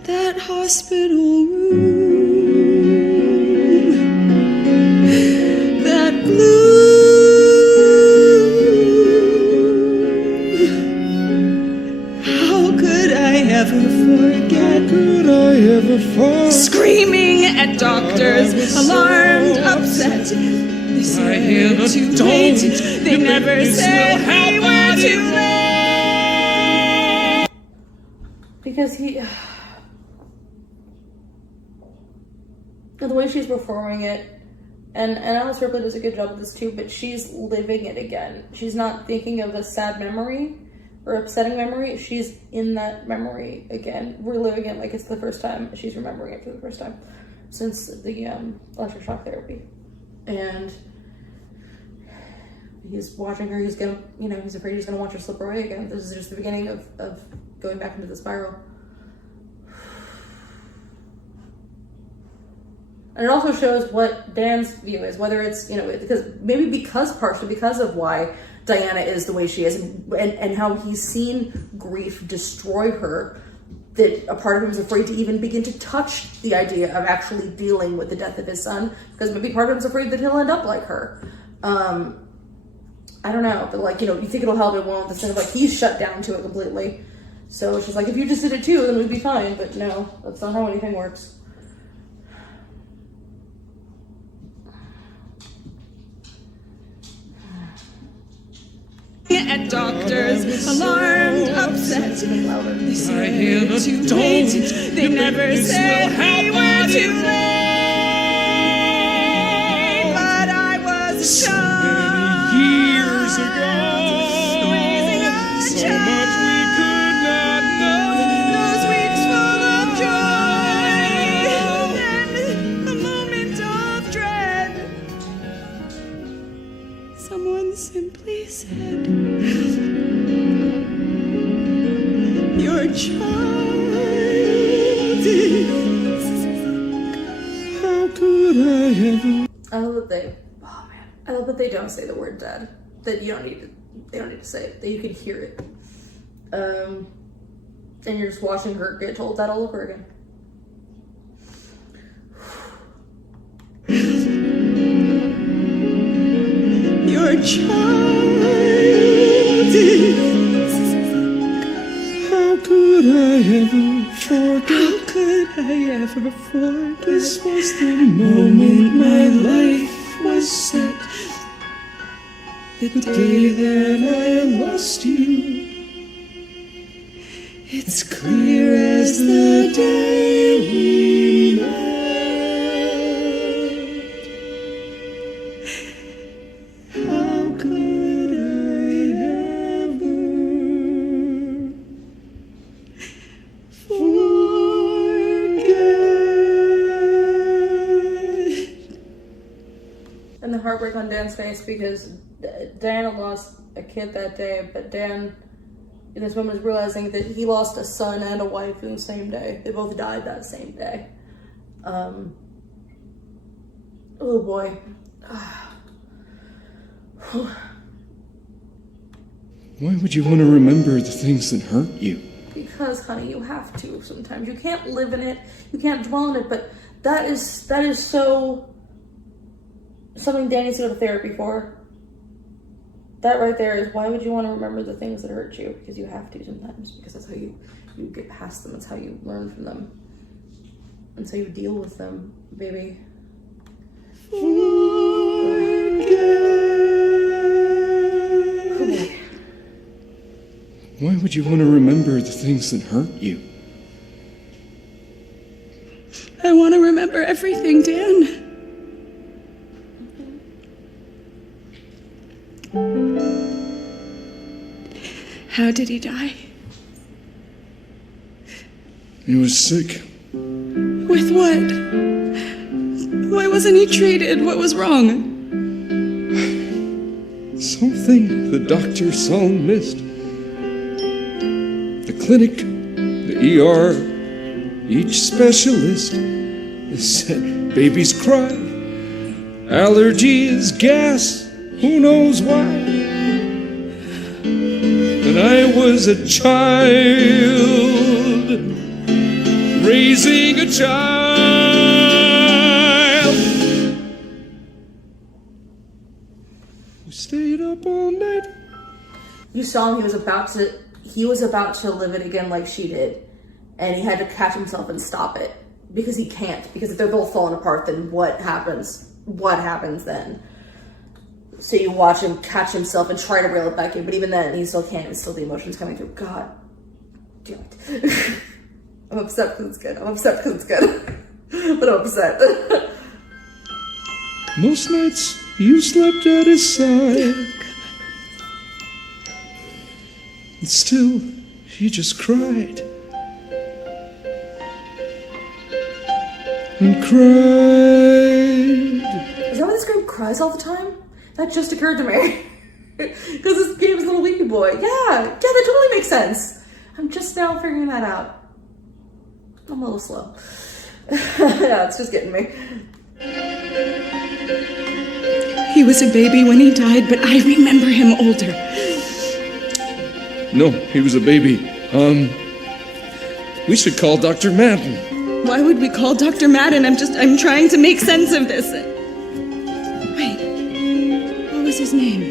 That hospital room. That blue. Screaming at doctors, alarmed, upset. They said we're too late. They never said we were too late. Because the way she's performing it, and Alice Ripley does a good job of this too, but she's living it again. She's not thinking of a sad memory or upsetting memory. She's in that memory again, reliving it like it's the first time. She's remembering it for the first time since the electroshock therapy. And he's watching her. He's gonna, he's afraid he's gonna watch her slip away again. This is just the beginning of going back into the spiral. And it also shows what Dan's view is, whether it's, partially because of why Diana is the way she is, and how he's seen grief destroy her, that a part of him is afraid to even begin to touch the idea of actually dealing with the death of his son, because maybe part of him is afraid that he'll end up like her. I don't know, but you think it'll help, it won't. This thing of he's shut down to it completely. So she's like, if you just did it too, then we'd be fine. But no, that's not how anything works. At doctors, alarmed, upset. They said we're too late. They never said we were too late. But I was young. Years ago, so much we could not know. could I ever? I love that they, oh man, I love that they don't say the word dead. That you don't need to, they don't need to say it. That you can hear it. And you're just watching her get told that all over again. Your child is. How could I ever forget? How could I ever forget? This was the moment my life was set. The The day that I lost you. It's clear as the day we met. How could I ever forget? And the heartbreak on Dan's face because Diana lost a kid that day, but Dan in this moment is realizing that he lost a son and a wife in the same day. They both died that same day. Oh boy. Why would you want to remember the things that hurt you? Because, honey, you have to sometimes. You can't live in it. You can't dwell in it, but that is so something Dan needs to go to therapy for. That right there is why would you want to remember the things that hurt you? Because you have to sometimes. Because that's how you get past them. That's how you learn from them. And so you deal with them, baby. Why would you want to remember the things that hurt you? I want to remember everything, Dan. How did he die? He was sick. With what? Why wasn't he treated? What was wrong? Something the doctors all missed. The clinic, the ER, each specialist said babies cry, allergies, gas, who knows why. And I was a child, raising a child who stayed up all night. You saw him, he was about to live it again like she did. And he had to catch himself and stop it. Because he can't. Because if they're both falling apart, then what happens? What happens then? So you watch him catch himself and try to reel it back in, but even then, he still can't. It's still the emotions coming through. God damn it. I'm upset because it's good. I'm upset because it's good. But I'm upset. Most nights, you slept at his side. And still, he just cried. And cried. Is that why this guy cries all the time? That just occurred to me. Because this game's a little weepy boy. Yeah, that totally makes sense. I'm just now figuring that out. I'm a little slow. Yeah, it's just getting me. He was a baby when he died, but I remember him older. No, he was a baby. We should call Dr. Madden. Why would we call Dr. Madden? I'm trying to make sense of this. Wait, what was his name?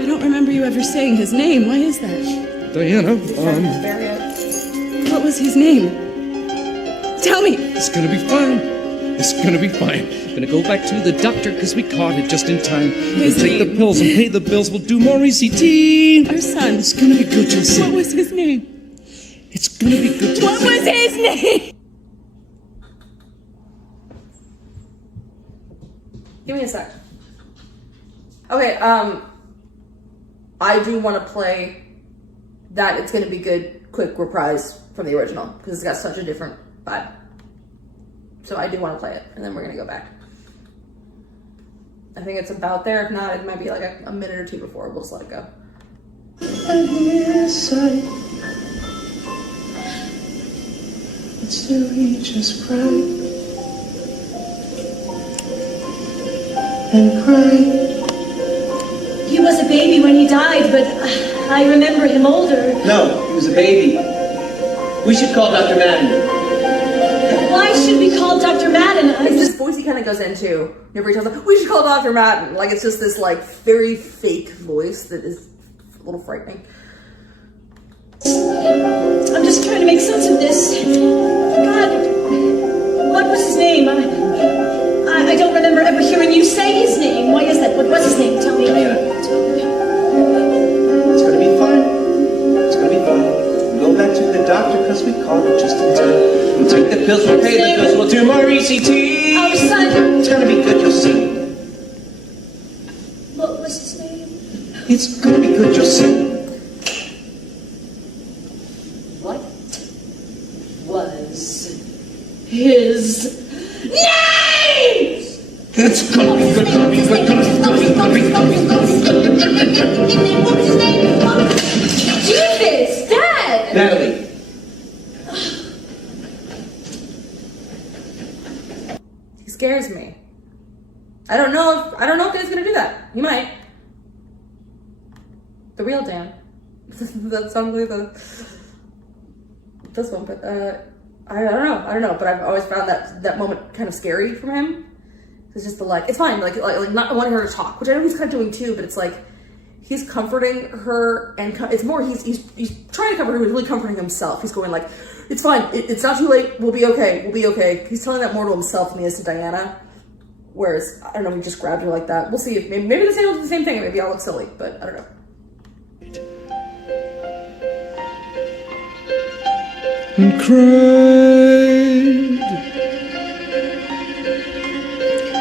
I don't remember you ever saying his name. Why is that? Diana, What was his name? Tell me. It's gonna be fine. It's gonna be fine. Gonna go back to the doctor because we caught it just in time. We'll take the pills and pay the bills. We'll do more ECT. Our son. It's gonna be good, you'll see. What was his name? It's gonna be good. What was his name? Give me a sec. Okay, I do want to play that It's Gonna Be Good quick reprise from the original because it's got such a different vibe. So I do want to play it, and then we're gonna go back. I think it's about there. If not, it might be like a minute or two before. We'll just let it go. And his sight, but still he just cried. and cry. He was a baby when he died, but I remember him older. No, he was a baby. We should call Dr. Madden. Why should we call Dr. Madden? It's this voice he kind of goes into. Whenever he tells them, we should call Dr. Madden. Like, it's just this, like, very fake voice that is a little frightening. I'm just trying to make sense of this. God, what was his name? I don't remember ever hearing you say his name. Why is that? What was his name? Tell me. It's gonna be fine. It's gonna be fine. We'll go back to the doctor because we called it just in time. We'll take the pills, we'll pay the bills, we'll do more ECT. Our son. It's gonna be good, you'll see. What was his name? It's gonna be good, you'll see. What was his name? It's gonna be good, gonna be good, gonna be good. What was his name? Jesus, Dad! Natalie. He scares me. I don't know if Dan's gonna do that. He might. The real Dan. That's probably this one, but I don't know. But I've always found that moment kind of scary from him. It's just the like, it's fine, like not wanting her to talk, which I know he's kind of doing too, but it's like he's comforting her, and it's more he's trying to comfort her, but he's really comforting himself. He's going like, it's fine, it's not too late, we'll be okay. He's telling that more to himself than he is to Diana. Whereas I don't know, he just grabbed her like that. We'll see if maybe the same will do the same thing. Maybe I'll look silly, but I don't know. And cried.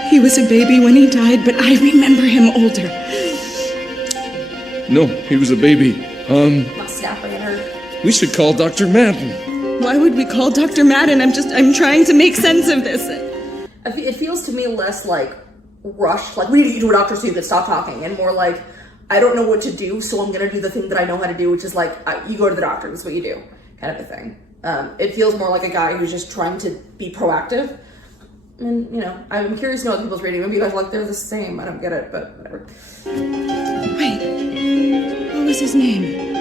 He was a baby when he died, but I remember him older. No, he was a baby. Not snapping at her. We should call Dr. Madden. Why would we call Dr. Madden? I'm trying to make sense of this. It feels to me less like rushed, like we need to get to a doctor so you can stop talking, and more like, I don't know what to do, so I'm gonna do the thing that I know how to do, which is like, you go to the doctor, that's what you do, kind of a thing. It feels more like a guy who's just trying to be proactive. And, you know, I'm curious to know what people's rating. Maybe you guys are like, they're the same. I don't get it, but whatever. Wait, what was his name?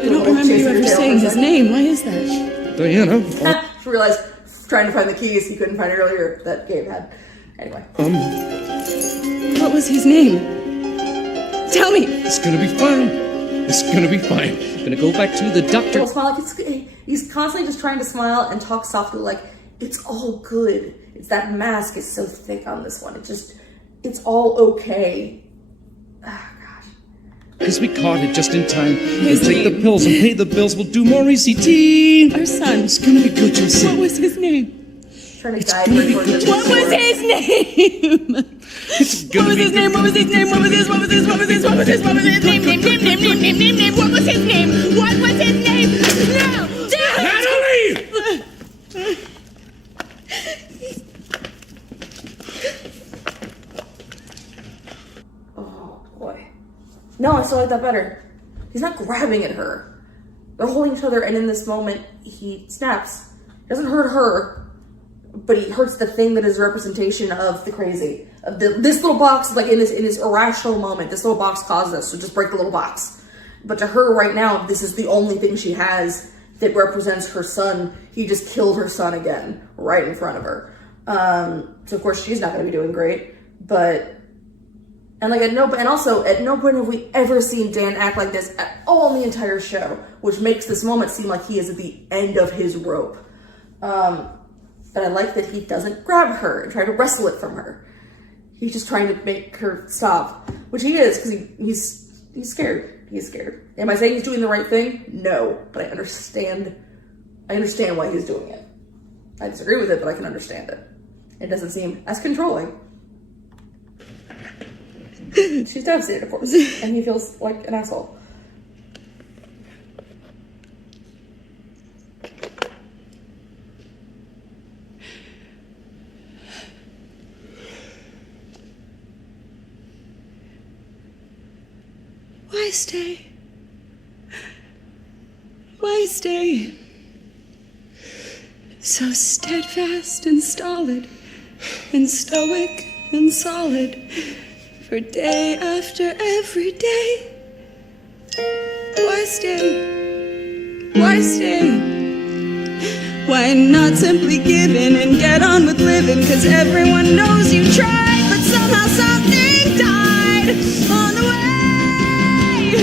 I don't remember you ever saying his name. Why is that? Diana. Just realized, trying to find the keys he couldn't find earlier that Gabe had. Anyway. What was his name? Tell me. It's gonna be fine. It's gonna be fine. I'm gonna go back to the doctor. He'll smile like he's constantly just trying to smile and talk softly like, it's all good. It's that mask is so thick on this one. It's all okay. Ah, gosh. Because we caught it just in time. We'll take the pills and pay the bills. We'll do more ECT. Our son. It's gonna be good, you'll see. What was his name? Trying to guide her towards the What was his name? What was his name? What was his name? What was his? What was his? What was his? What was his? What was his name? Name. What was his name? What was his name? No! Natalie! Oh boy. No, I still like that better. He's not grabbing at her. They're holding each other, and in this moment, he snaps. It doesn't hurt her, but he hurts the thing that is a representation of the crazy. Of this little box, like in this irrational moment, this little box caused this, so just break the little box. But to her right now, this is the only thing she has that represents her son. He just killed her son again, right in front of her. So of course she's not gonna be doing great, and also at no point have we ever seen Dan act like this at all in the entire show, which makes this moment seem like he is at the end of his rope. But I like that he doesn't grab her and try to wrestle it from her. He's just trying to make her stop, which he is, because he's scared. He's scared. Am I saying he's doing the right thing? No, but I understand why he's doing it. I disagree with it, but I can understand it. It doesn't seem as controlling. She's devastated, of course, and he feels like an asshole. Why stay? Why stay? So steadfast and stolid and stoic. and solid for day after every day. Why stay? Why stay? Why not simply give in and get on with living? 'Cause everyone knows you tried, but somehow something died on the way.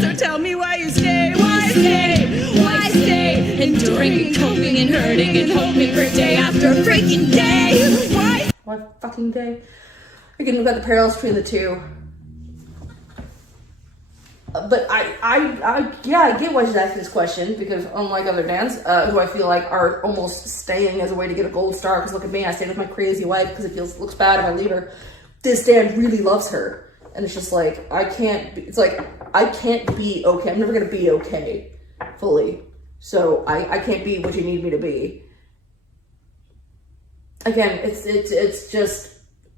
So tell me why you stay, why stay, why stay? Enduring and coping and hurting and hoping for day after freaking day. Why? What fucking day? Again, we've got the parallels between the two. But I get why she's asking this question, because unlike other dads, who I feel like are almost staying as a way to get a gold star, because look at me, I stayed with my crazy wife because it looks bad if I leave her. This dad really loves her. And it's just like, I can't be okay. I'm never going to be okay fully. So I can't be what you need me to be. Again, it's just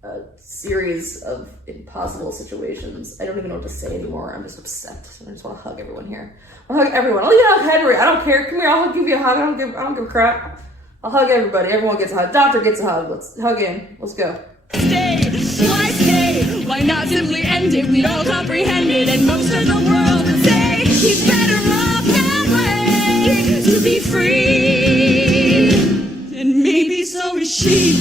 a series of impossible situations. I don't even know what to say anymore. I'm just upset. I just want to hug everyone here. I'll hug everyone. I'll hug Henry. I don't care. Come here. I'll give you a hug. I don't give a crap. I'll hug everybody. Everyone gets a hug. Doctor gets a hug. Let's hug in. Let's go. Stay, why stay? Why not simply end it? We all comprehend it, and most of the world would say he's better off that way to be free. And maybe so is she.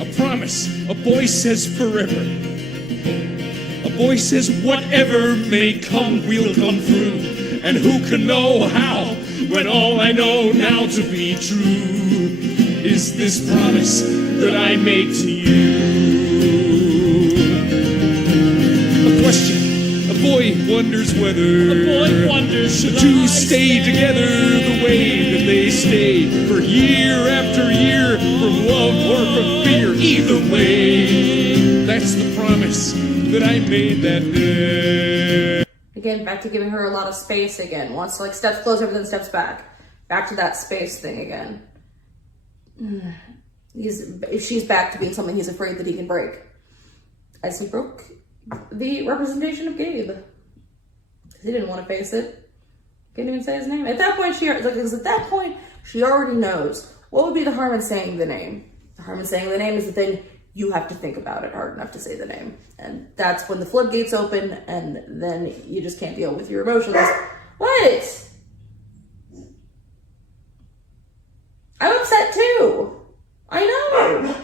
A promise. A boy says forever. A boy says whatever may come, we'll come through. And who can know how, when all I know now to be true is this promise that I made to you. A question. A boy wonders whether the two stay together the way that they stay for year after year, from love or from fear. Either way, that's the promise that I made that day. Again, back to giving her a lot of space again. Once like steps closer, then steps back. Back to that space thing again. She's back to being something he's afraid that he can break. As he broke the representation of Gabe. He didn't want to face it. Couldn't even say his name. At that point, she already knows. What would be the harm in saying the name? The harm in saying the name is the thing you have to think about it hard enough to say the name. And that's when the floodgates open, and then you just can't deal with your emotions. What? I'm upset too. I know.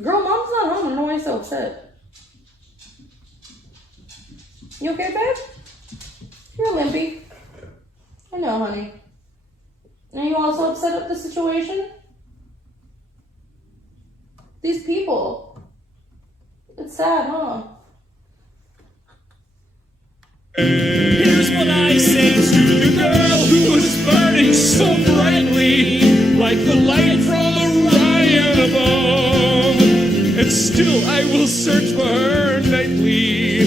Girl, mom's not home. I don't know why you're so upset. You okay, babe? You're limpy. I know, honey. Are you also upset at the situation? These people. It's sad, huh? Here's what I say to the girl who was burning so brightly, like the light from Orion above. And still I will search for her nightly.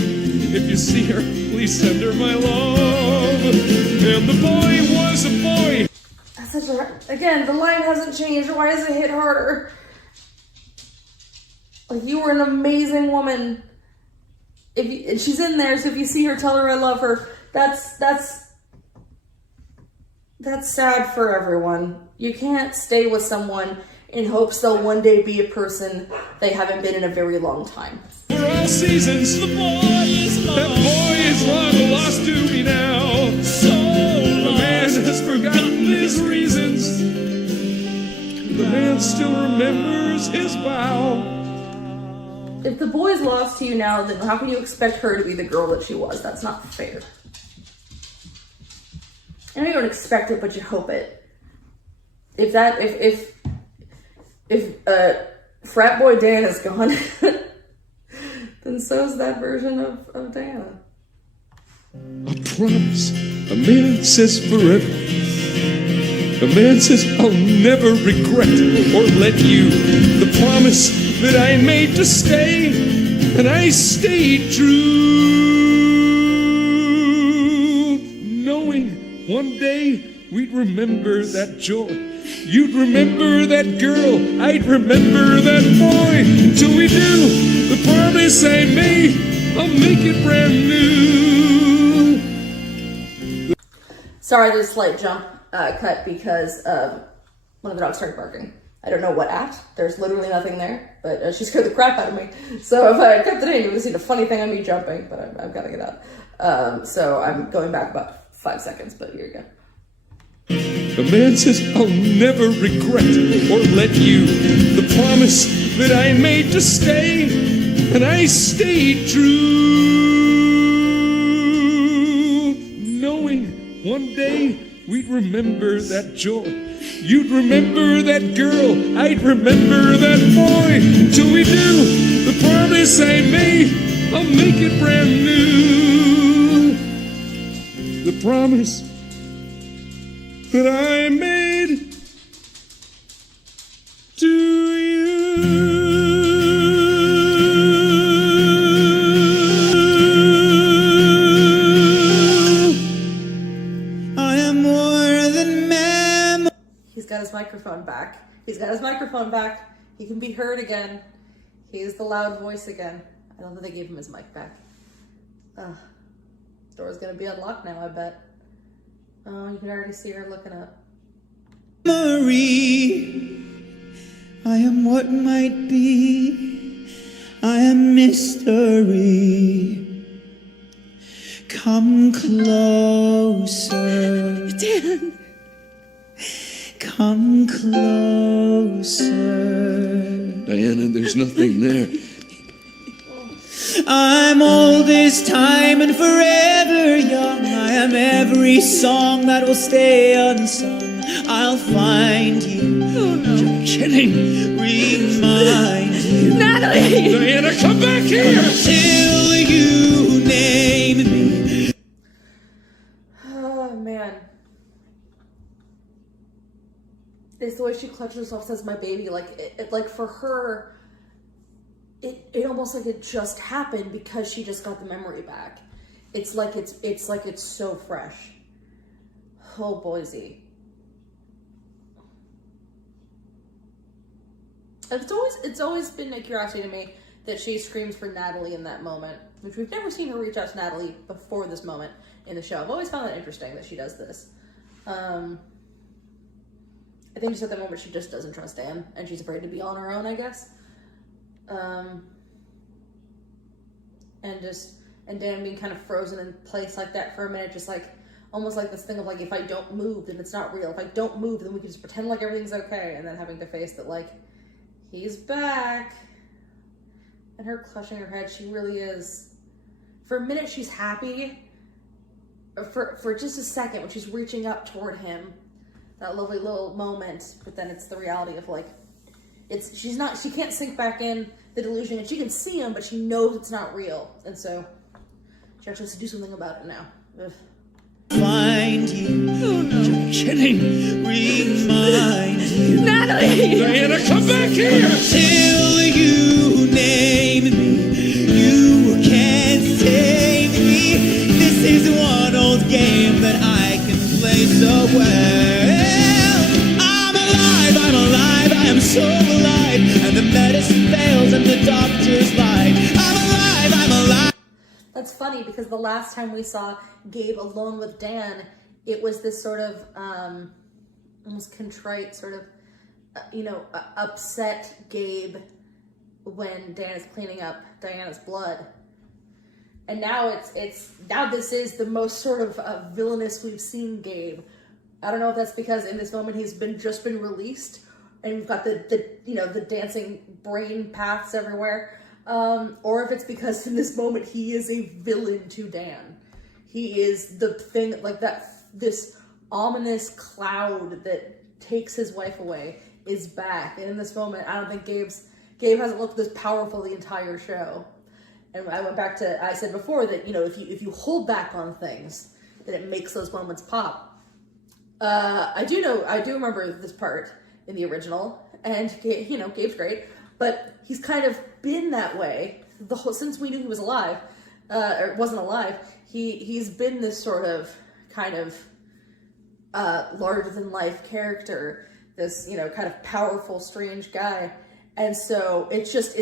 If you see her, please send her my love. And the boy was a boy. That's such a... Again, the line hasn't changed. Why does it hit harder? Like, you were an amazing woman. And she's in there, so if you see her, tell her I love her. That's sad for everyone. You can't stay with someone in hopes they'll one day be a person they haven't been in a very long time. For all seasons, the boy is lost. That boy is long lost to me now. So the man has forgotten his reasons. The man still remembers his vow. If the boy's lost to you now, then how can you expect her to be the girl that she was? That's not fair. I know you don't expect it, but you hope it. If frat boy Dan is gone, then so's that version of Diana. A promise. A man says forever. A man says I'll never regret or let you. The promise that I made to stay, and I stayed true, knowing one day we'd remember that joy. You'd remember that girl, I'd remember that boy. Until we do, the promise I made, I'll make it brand new. Sorry, there's a slight jump cut because one of the dogs started barking. I don't know what at. There's literally nothing there, but she scared the crap out of me. So if I kept it in, you would have seen a funny thing on me jumping, but I've got to get out. So I'm going back about 5 seconds, but here you go. The man says, I'll never regret or let you. The promise that I made to stay, and I stayed true. Knowing one day we'd remember that joy. You'd remember that girl, I'd remember that boy. Till we do the promise I made, I'll make it brand new. The promise that I made to you. I am more than memory. He's got his microphone back. He's got his microphone back. He can be heard again. He's the loud voice again. I love that they gave him his mic back. Door's gonna be unlocked now, I bet. Oh, you can already see her looking up. Marie, I am what might be. I am mystery. Come closer. Dan. Come closer. Diana, there's nothing there. I'm old as time and forever young. I am every song that will stay unsung. I'll find you. Oh no. You're kidding. Remind you. Natalie! Diana, come back here! Till you name me. Oh, man. It's the way she clutches herself, says my baby. Like for her, it almost like it just happened because she just got the memory back. It's like it's so fresh. Oh, Boise. It's always been a curiosity to me that she screams for Natalie in that moment, which we've never seen her reach out to Natalie before this moment in the show. I've always found that interesting that she does this. I think just at that moment she just doesn't trust Dan, and she's afraid to be on her own, I guess. And Dan being kind of frozen in place like that for a minute, just like almost like this thing of like, if I don't move, then it's not real. If I don't move, then we can just pretend like everything's okay, and then having to face that like he's back. And her clutching her head, she really is. For a minute, she's happy. For just a second, when she's reaching up toward him, that lovely little moment. But then it's the reality of like, she can't sink back in the delusion, and she can see him, but she knows it's not real, and so she actually has to do something about it now. Ugh. Find you. Oh no. You're kidding. Remind you. Natalie! Diana, come back here! Till you name me, you can't save me. This is one old game that I can play so well. I'm alive, I am so alive, and the medicine fails and the doctors lie. I'm alive. That's funny because the last time we saw Gabe alone with Dan, it was this sort of almost contrite, sort of upset Gabe when Dan is cleaning up Diana's blood. And now now this is the most sort of villainous we've seen Gabe. I don't know if that's because in this moment he's just been released and we've got the dancing brain paths everywhere. Or if it's because in this moment he is a villain to Dan. He is the thing like this ominous cloud that takes his wife away is back. And in this moment, I don't think Gabe hasn't looked this powerful the entire show. And I went back to, I said before that, if you hold back on things, then it makes those moments pop. I do remember this part in the original, and Gabe's great, but he's kind of been that way since we knew he was alive, or wasn't alive. He's been this sort of kind of larger than life character, this kind of powerful, strange guy, and so it's just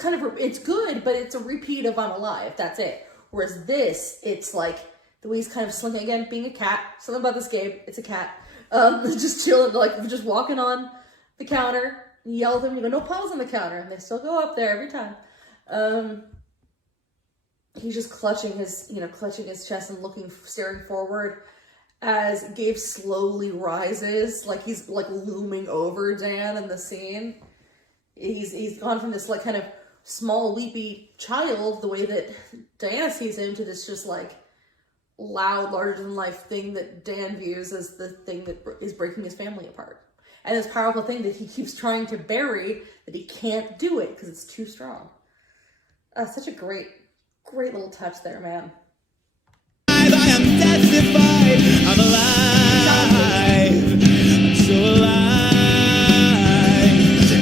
kind of it's good, but it's a repeat of I'm alive. That's it. Whereas this, it's like the way he's kind of slinking, again, being a cat. Something about this game, it's a cat. Just chilling, like, just walking on the counter. You yell at them, you go, no paws on the counter, and they still go up there every time. He's just clutching his chest and staring forward as Gabe slowly rises, like he's like looming over Dan in the scene. He's gone from this like kind of small, weepy child, the way that Diana sees him, to this just like loud, larger than life thing that Dan views as the thing that is breaking his family apart. And this powerful thing that he keeps trying to bury, that he can't do it because it's too strong. Such a great little touch there, man. I am testified, I'm alive, I'm so alive,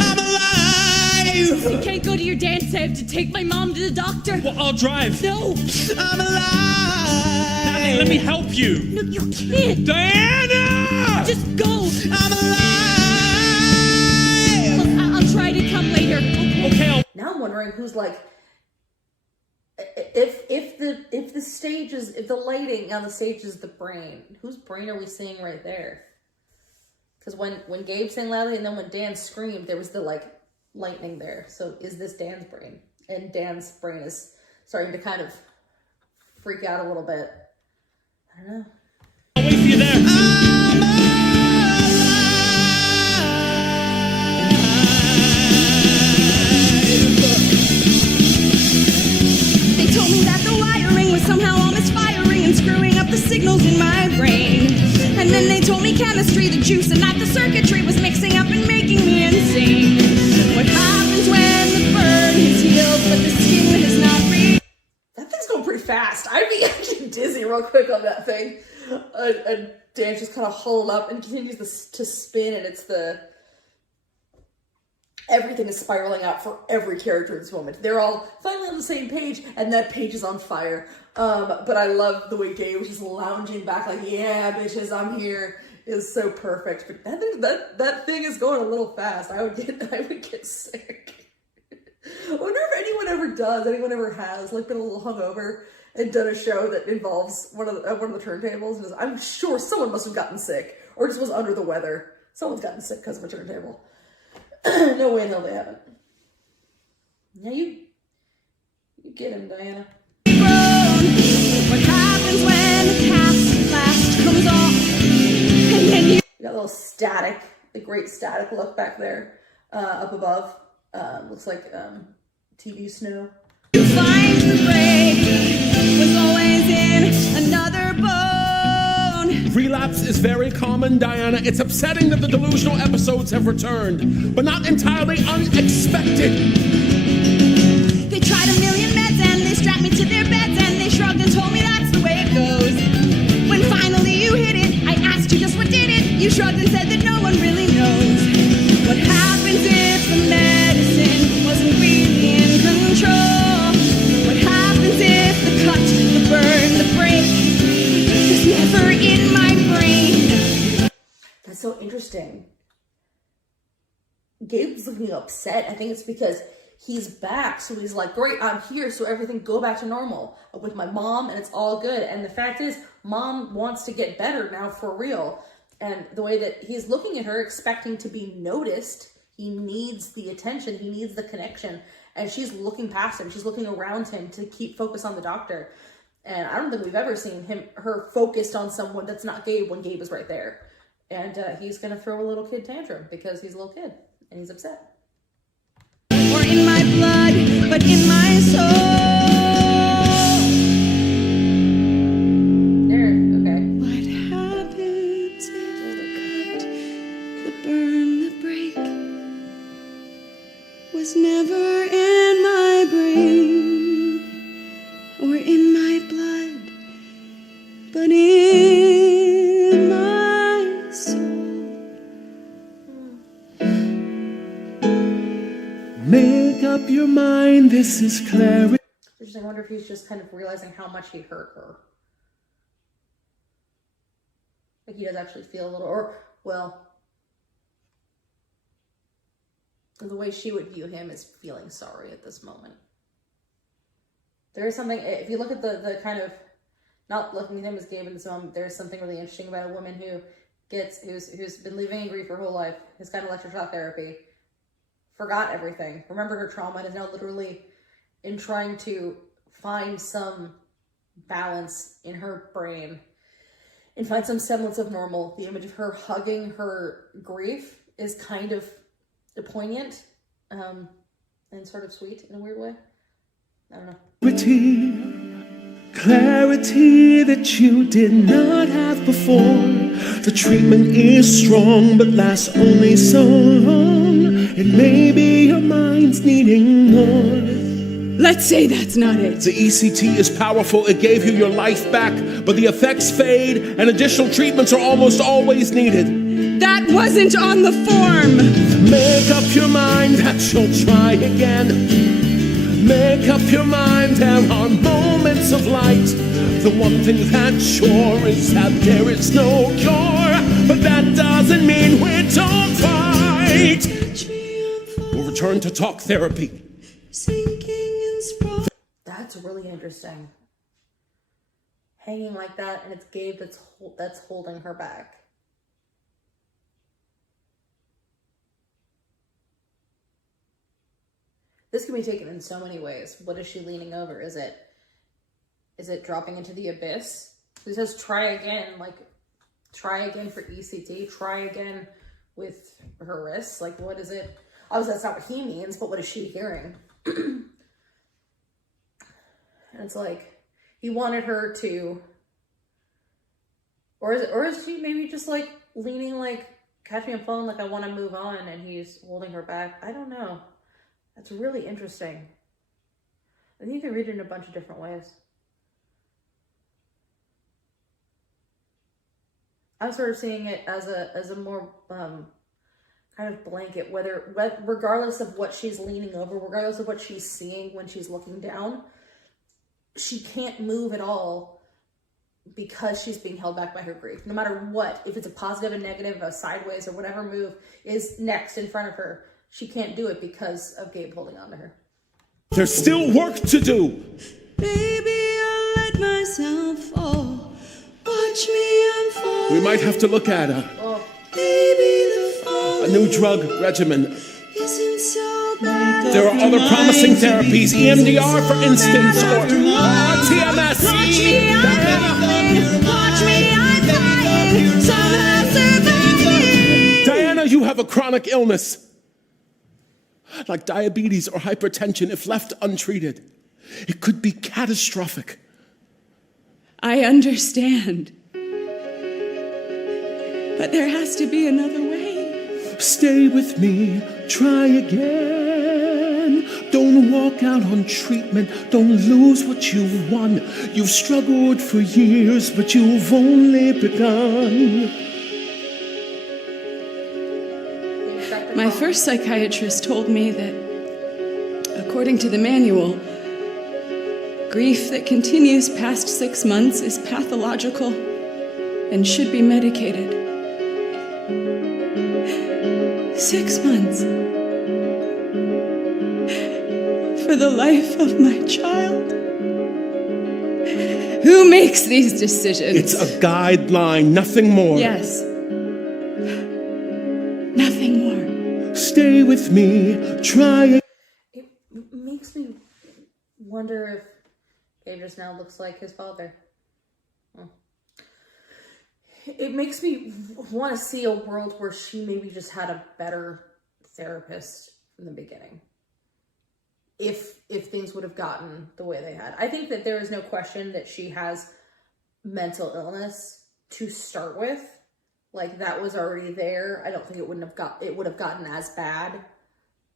I'm alive. I can't go to your dance, I have to take my mom to the doctor. Well, I'll drive. No! I'm alive. Natalie, let me help you. No, you can't! Diana! Just go! I'm alive. Look, I'll try to come later. Okay, Now I'm wondering who's like, if the lighting on the stage is the brain, whose brain are we seeing right there? Because when Gabe sang loudly and then when Dan screamed, there was the like lightning there. So is this Dan's brain? And Dan's brain is starting to kind of freak out a little bit. I don't know. I'll wait for you there. They told me that the wiring was somehow all misfiring and screwing up the signals in my brain. And then they told me chemistry, the juice and not the circuitry, was mixing up and making me insane. What happens when the burn is healed but the skin has not reached? That thing's going pretty fast. I'd be actually dizzy real quick on that thing. And Dan just kind of huddled up and continues to spin, and it's everything is spiraling out for every character at this moment. They're all finally on the same page, and that page is on fire. But I love the way Gabe was just lounging back like, yeah, bitches, I'm here. Is so perfect. But that thing is going a little fast. I would get sick. I wonder if anyone ever has, like, been a little hungover and done a show that involves one of the turntables. And I'm sure someone must have gotten sick, or just was under the weather. Someone's gotten sick because of a turntable. No way in hell they haven't. Yeah, you get him, Diana. What happens when the cast last comes off? And then you got a little static, the great static look back there, up above. Looks like TV snow. find the break was always in another bone. Relapse is very common, Diana. It's upsetting that the delusional episodes have returned, but not entirely unexpected. They tried a million meds and they strapped me to their beds and they shrugged and told me that's the way it goes. When finally you hit it, I asked you just what did it. You shrugged and said that no one really knows. What happens if the medicine wasn't really in control? What happens if the cut, the burn, the break was never in my brain? That's so interesting. Gabe's looking upset. I think it's because he's back, so he's like, great, I'm here, so everything go back to normal with my mom, and it's all good. And the fact is, mom wants to get better now for real. And the way that he's looking at her, expecting to be noticed, he needs the attention, he needs the connection, and she's looking past him, she's looking around him to keep focus on the doctor. And I don't think we've ever seen her focused on someone that's not Gabe when Gabe is right there. And he's gonna throw a little kid tantrum because he's a little kid and he's upset. Or in my blood, but in my soul. There, okay. What happens if the cut, the burn, the break was never in my brain or in my blood, but in my soul? Make up your mind, this is clarity. I wonder if he's just kind of realizing how much he hurt her. Like he does actually feel a little, or, well, the way she would view him is feeling sorry at this moment. There is something, if you look at the kind of not looking at him as Gabe in this moment, there's something really interesting about a woman who's been living in grief her whole life, has gotten electroshock therapy, forgot everything, remembered her trauma, and is now literally in trying to find some balance in her brain and find some semblance of normal. The image of her hugging her grief is kind of poignant and sort of sweet in a weird way. I don't know. Clarity that you did not have before. The treatment is strong, but lasts only so long. And maybe your mind's needing more. Let's say that's not it. The ECT is powerful, it gave you your life back, but the effects fade and additional treatments are almost always needed. That wasn't on the form. Make up your mind that you'll try again. Make up your mind there are moments of light. The one thing that's sure is that there is no cure, but that doesn't mean we don't fight. We'll return to talk therapy. That's really interesting. Hanging like that, and it's Gabe that's holding her back. This can be taken in so many ways. What is she leaning over? Is it dropping into the abyss? It says try again, like try again for ECT, try again with her wrists. Like, what is it? Obviously that's not what he means, but what is she hearing? And it's like he wanted her to, or is she maybe just like leaning like catch me on phone, like I want to move on, and he's holding her back. I don't know. That's really interesting. I think you can read it in a bunch of different ways. I'm sort of seeing it as a more kind of blanket, regardless of what she's leaning over, regardless of what she's seeing when she's looking down, she can't move at all because she's being held back by her grief. No matter what, if it's a positive, a negative, a sideways, or whatever move is next in front of her, she can't do it because of Gabe holding on to her. There's still work to do. Baby, I let myself fall. Watch me unfold. We might have to look at Baby, the fall a new drug regimen. isn't so bad. There are other promising therapies, EMDR for instance, or TMS. Watch me, I'm falling. Watch me, I'm flying. Somehow surviving. Diana, you have a chronic illness, like diabetes or hypertension. If left untreated, it could be catastrophic. I understand. But there has to be another way. Stay with me, try again. Don't walk out on treatment, don't lose what you've won. You've struggled for years, but you've only begun. My first psychiatrist told me that, according to the manual, grief that continues past 6 months is pathological and should be medicated. 6 months. For the life of my child. Who makes these decisions? It's a guideline, nothing more. Yes. Nothing more. Stay with me, try. It makes me wonder if Gabe just now looks like his father. It makes me want to see a world where she maybe just had a better therapist from the beginning. If things would have gotten the way they had. I think that there is no question that she has mental illness to start with. Like, that was already there. I don't think it would have gotten as bad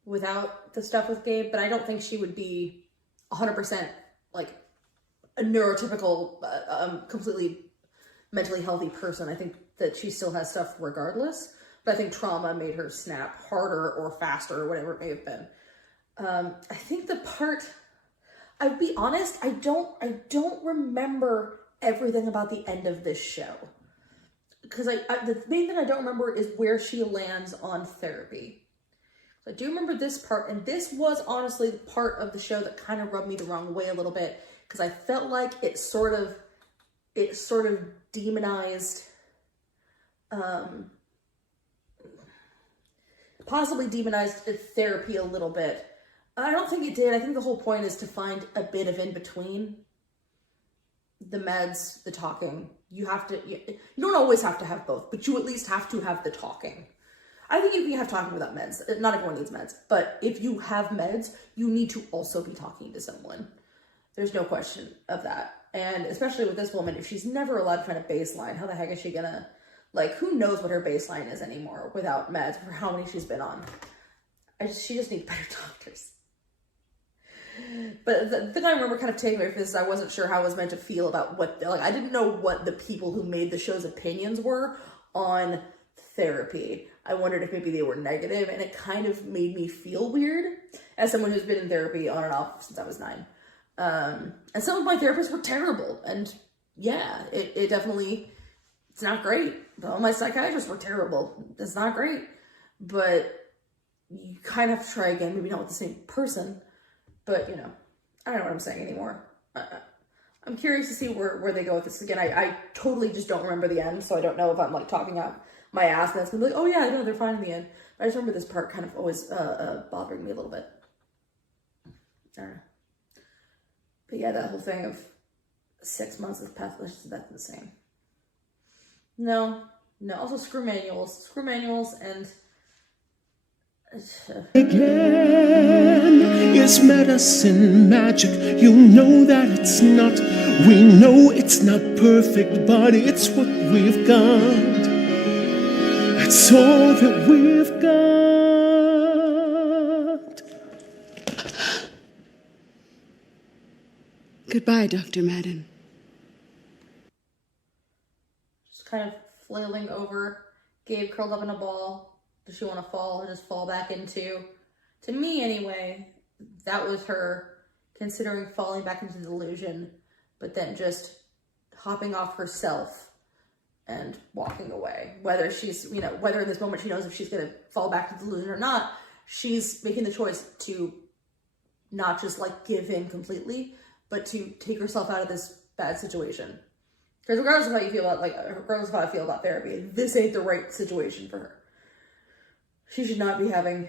without the stuff with Gabe, but I don't think she would be 100% like a neurotypical, completely mentally healthy person. I think that she still has stuff regardless, but I think trauma made her snap harder or faster or whatever it may have been. I think the part, I'll be honest, I don't remember everything about the end of this show. Because the main thing I don't remember is where she lands on therapy. So I do remember this part, and this was honestly the part of the show that kind of rubbed me the wrong way a little bit, because I felt like it sort of it sort of demonized, possibly demonized therapy a little bit. I don't think it did. I think the whole point is to find a bit of in between the meds, the talking. You don't always have to have both, but you at least have to have the talking. I think you can have talking without meds. Not everyone needs meds, but if you have meds, you need to also be talking to someone. There's no question of that. And especially with this woman, if she's never allowed to find a baseline, how the heck is she gonna, like, who knows what her baseline is anymore without meds for how many she's been on? She just needs better doctors. But the thing I remember kind of taking away from this is I wasn't sure how I was meant to feel about I didn't know what the people who made the show's opinions were on therapy. I wondered if maybe they were negative, and it kind of made me feel weird as someone who's been in therapy on and off since I was 9. And some of my therapists were terrible, and yeah, it definitely, it's not great. All my psychiatrists were terrible. It's not great, but you kind of have to try again, maybe not with the same person, but I don't know what I'm saying anymore. I'm curious to see where they go with this again. I totally just don't remember the end, so I don't know if I'm like talking out my ass and that's gonna be like, oh yeah, no, they're fine in the end. But I just remember this part kind of always bothering me a little bit. I don't know. But yeah, that whole thing of 6 months of pathless, that's insane. No. Also screw manuals and Again, is medicine magic? You know that it's not. We know it's not perfect, but it's what we've got. That's all that we've got. Goodbye, Dr. Madden. just kind of flailing over. Gabe curled up in a ball. Does she want to fall or just fall back into? To me, anyway, that was her considering falling back into the delusion, but then just hopping off herself and walking away. Whether she's, whether in this moment she knows if she's going to fall back to the delusion or not, she's making the choice to not just like give in completely, but to take herself out of this bad situation. Because regardless of how you feel about, regardless of how I feel about therapy, this ain't the right situation for her. She should not be having,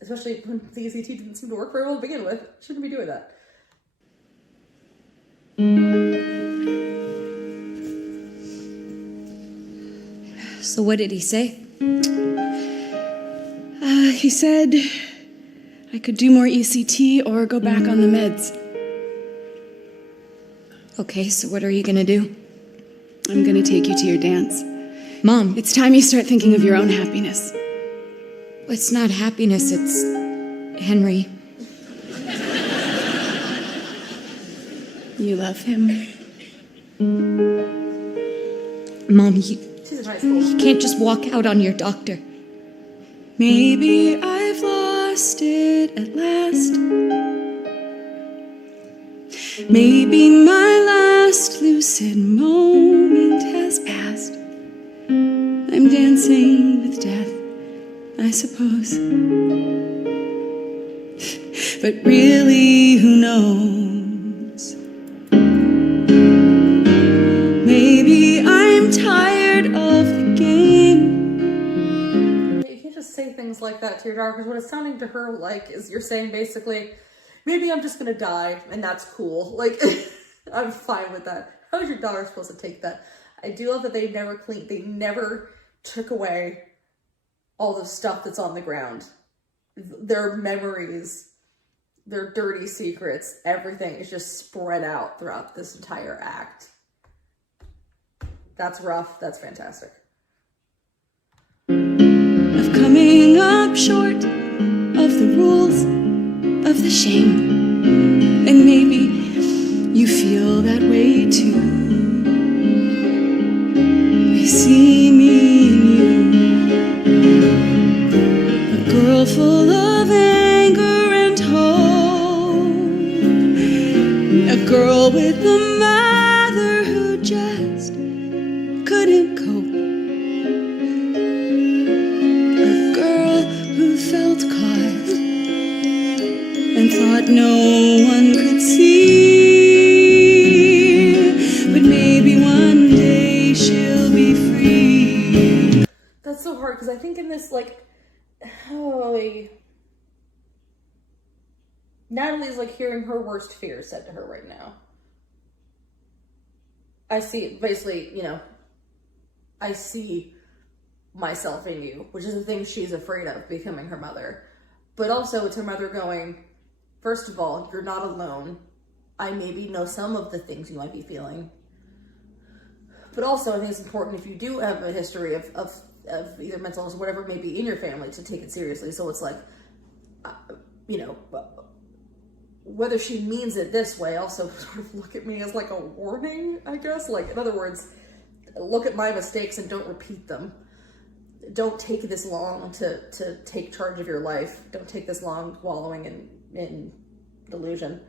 especially when the ECT didn't seem to work very well to begin with, shouldn't be doing that. So what did he say? He said I could do more ECT or go back on the meds. Okay, so what are you gonna do? I'm gonna take you to your dance. Mom, it's time you start thinking of your own happiness. It's not happiness, it's Henry. You love him? Mom, you can't just walk out on your doctor. Maybe I've lost it at last. Maybe my last lucid moment has passed. I'm dancing with death, I suppose. But really, who knows? Maybe I'm tired of the game. You can't just say things like that to your daughter, because what it's sounding to her like is you're saying basically, maybe I'm just gonna die, and that's cool. Like, I'm fine with that. How is your daughter supposed to take that? I do love that they never took away all the stuff that's on the ground. Their memories, their dirty secrets, everything is just spread out throughout this entire act. That's rough, that's fantastic. Of coming up short of the rules of the shame, and maybe you feel that way too. I see me in you, a girl full of anger and hope, a girl with a mother who just couldn't cope, a girl who felt caught and thought no one could see, but so hard because I think in this, like, Natalie's like hearing her worst fears said to her right now. I see, basically, you know, I see myself in you, which is the thing she's afraid of, becoming her mother. But also it's her mother going, first of all, you're not alone. I maybe know some of the things you might be feeling. But also I think it's important if you do have a history of either mental illness or whatever it may be in your family to take it seriously. So it's like, you know, whether she means it this way, also sort of look at me as like a warning, I guess. Like, in other words, look at my mistakes and don't repeat them. Don't take this long to take charge of your life. Don't take this long wallowing in delusion.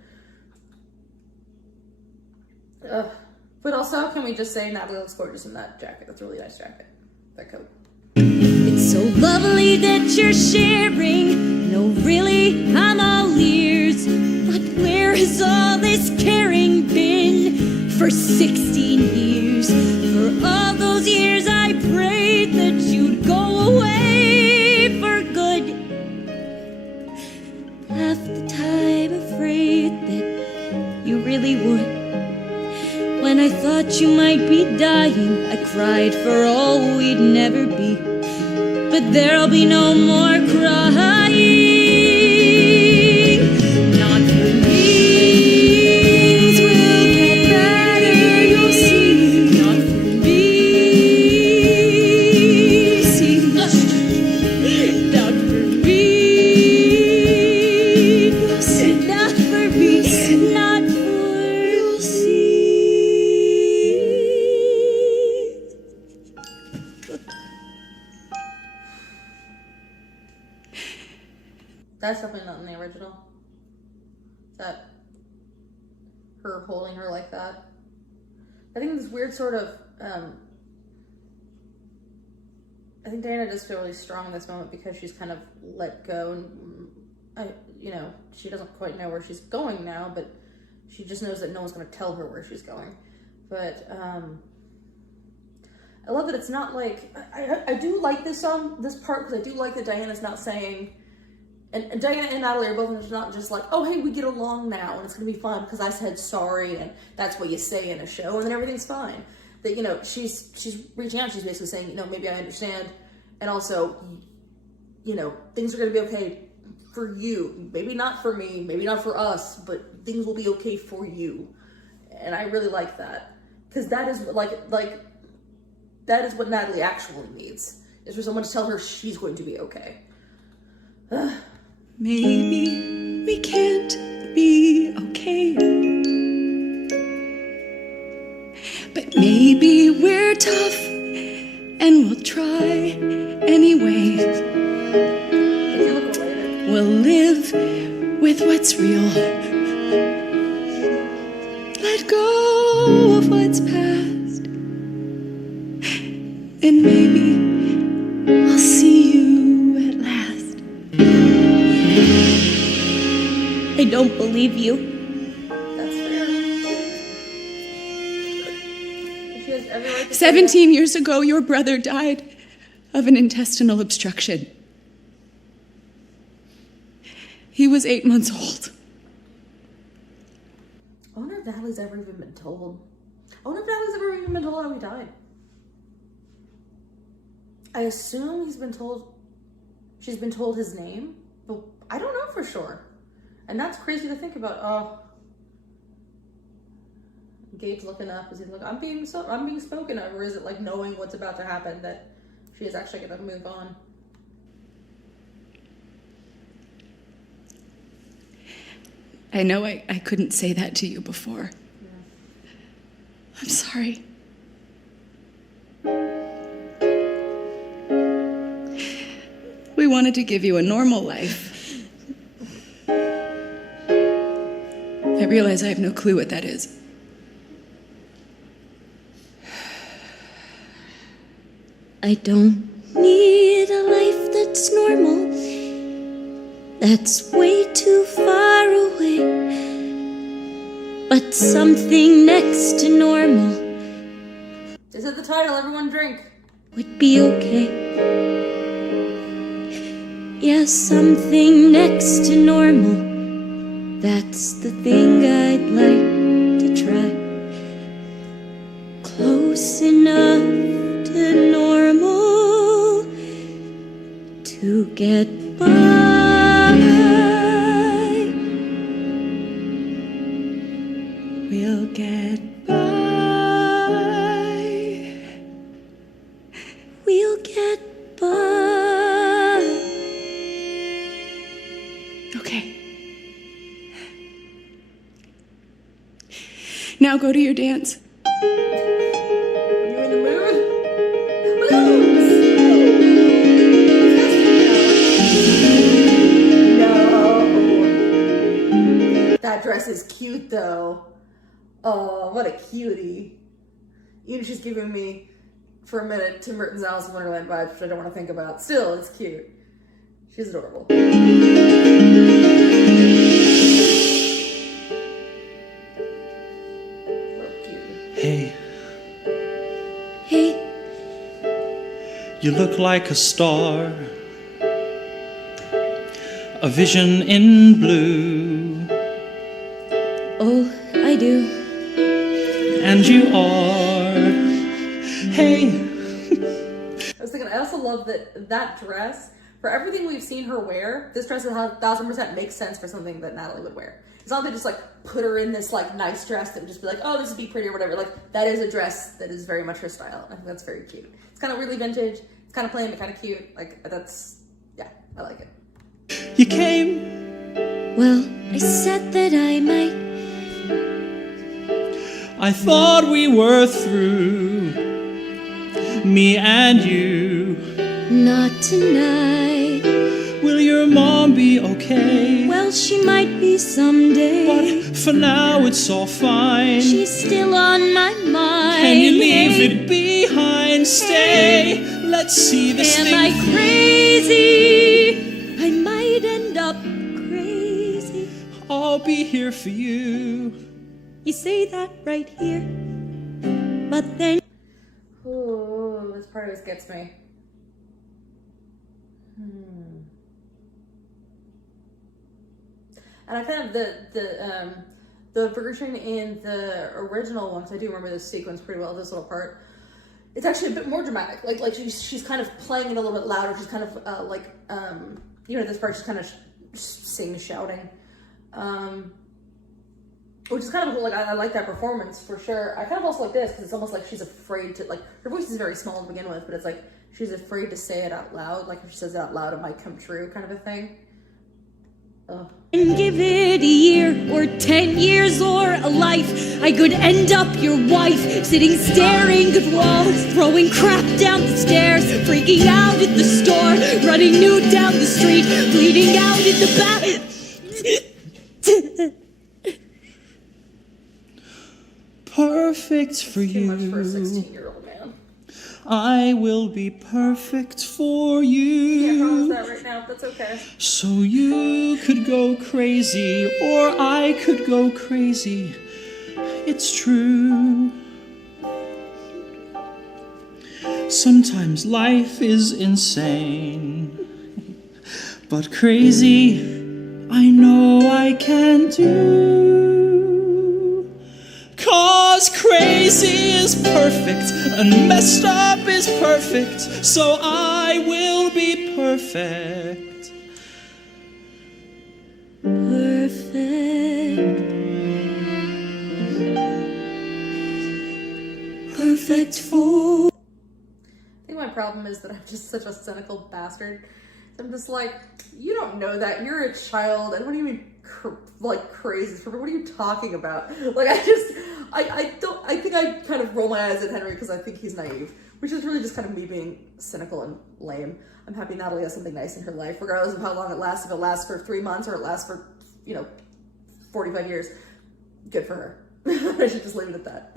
But also, can we just say Natalie looks gorgeous in that jacket? That's a really nice jacket. That coat. It's so lovely that you're sharing. No, really, I'm all ears. But where has all this caring been for 16 years? For all those years I prayed that you'd go away for good. Half the time afraid that you really would. When I thought you might be dying, I cried for all we'd never be. But there'll be no more crying. Not for me. Things will get better, you'll see. Not for me. See. Not for me. You'll see. Not for me. Not for you'll see. That's definitely not in the original. Is that her holding her like that? I think this weird sort of, I think Diana does feel really strong in this moment because she's kind of let go and, you know, she doesn't quite know where she's going now, but she just knows that no one's going to tell her where she's going. But, I love that it's not like, I do like this song, this part, because I do like that Diana's not saying, and Diana and Natalie are both not just like, oh, hey, we get along now, and it's going to be fun because I said sorry, and that's what you say in a show, and then everything's fine. That, you know, she's reaching out, she's basically saying, you know, maybe I understand, and also, you know, things are going to be okay for you. Maybe not for me, maybe not for us, but things will be okay for you. And I really like that. Because that is, like, that is what Natalie actually needs, is for someone to tell her she's going to be okay. Maybe we can't be okay, but maybe we're tough and we'll try anyway. We'll live with what's real, let go of what's past, and maybe I'll see you at last. I don't believe you. That's fair. She has every right to 17 years ago, your brother died of an intestinal obstruction. He was 8 months old. I wonder if Natalie's ever even been told. I wonder if Natalie's ever even been told how he died. I assume she's been told his name, but I don't know for sure. And that's crazy to think about. Oh, Gabe's looking up. Is he like, I'm being spoken of, or is it like knowing what's about to happen that she is actually going to move on? I know I couldn't say that to you before. Yeah. I'm sorry. We wanted to give you a normal life. I realize I have no clue what that is. I don't need a life that's normal. That's way too far away. But something next to normal Is it the title? Everyone drink. would be okay. Yeah, something next to normal. That's the thing I'd like to try. Close enough to normal to get by. We'll get by. We'll get by. Okay. Now go to your dance. You in the mood? Balloons! No. That dress is cute though. Oh, what a cutie. Even if she's giving me, for a minute, Tim Burton's Alice in Wonderland vibes, which I don't want to think about. Still, it's cute. She's adorable. Hey, Hey, you look like a star, a vision in blue, oh, I do. and you are. Hey, I was thinking, I also love that dress, for everything we've seen her wear, this dress 1000% makes sense for something that Natalie would wear. It's not they just like put her in this like nice dress that would just be like, oh, this would be pretty or whatever. Like that is a dress that is very much her style. I think that's very cute. It's kind of really vintage. It's kind of plain but kind of cute. Like that's, yeah, I like it. you came. Well, I said that I might. I thought we were through, me and you. Not tonight. Will your mom be okay? Well, she might be someday. But for now it's all fine. She's still on my mind. Can you leave it behind? Stay. Let's see this Am thing. I crazy? I might end up crazy. I'll be here for you. You say that right here, but then Ooh, this part always gets me. And I kind of the version in the original one, because I do remember this sequence pretty well. This little part, it's actually a bit more dramatic. Like she's kind of playing it a little bit louder. She's kind of this part she's kind of sings shouting, which is kind of cool. Like I like that performance for sure. I kind of also like this because it's almost like she's afraid to, like, her voice is very small to begin with, but it's like she's afraid to say it out loud. Like if she says it out loud, it might come true, kind of a thing. and give it a year or 10 years or a life, I could end up your wife, sitting staring at walls, throwing crap down the stairs, freaking out at the store, running nude down the street, bleeding out in the back. Perfect for Too you. much for a 16-year-old man. I will be perfect for Can't you. promise that right now, but that's okay. So you could go crazy, or I could go crazy. It's true. Sometimes life is insane, but crazy, I know I can do. 'Cause crazy is perfect, and messed up is perfect, so I will be perfect. Perfect for. I think my problem is that I'm just such a cynical bastard. I'm just like, you don't know that. You're a child, and what do you mean, crazy? What are you talking about? Like, I think I kind of roll my eyes at Henry because I think he's naive, which is really just kind of me being cynical and lame. I'm happy Natalie has something nice in her life, regardless of how long it lasts. If it lasts for 3 months or it lasts for, 45 years, good for her. I should just leave it at that.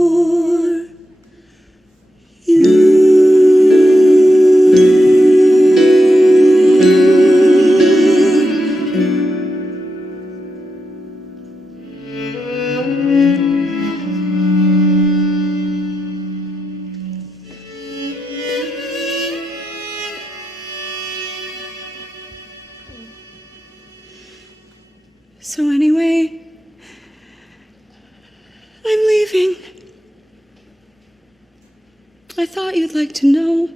So anyway, I'm leaving. I thought you'd like to know.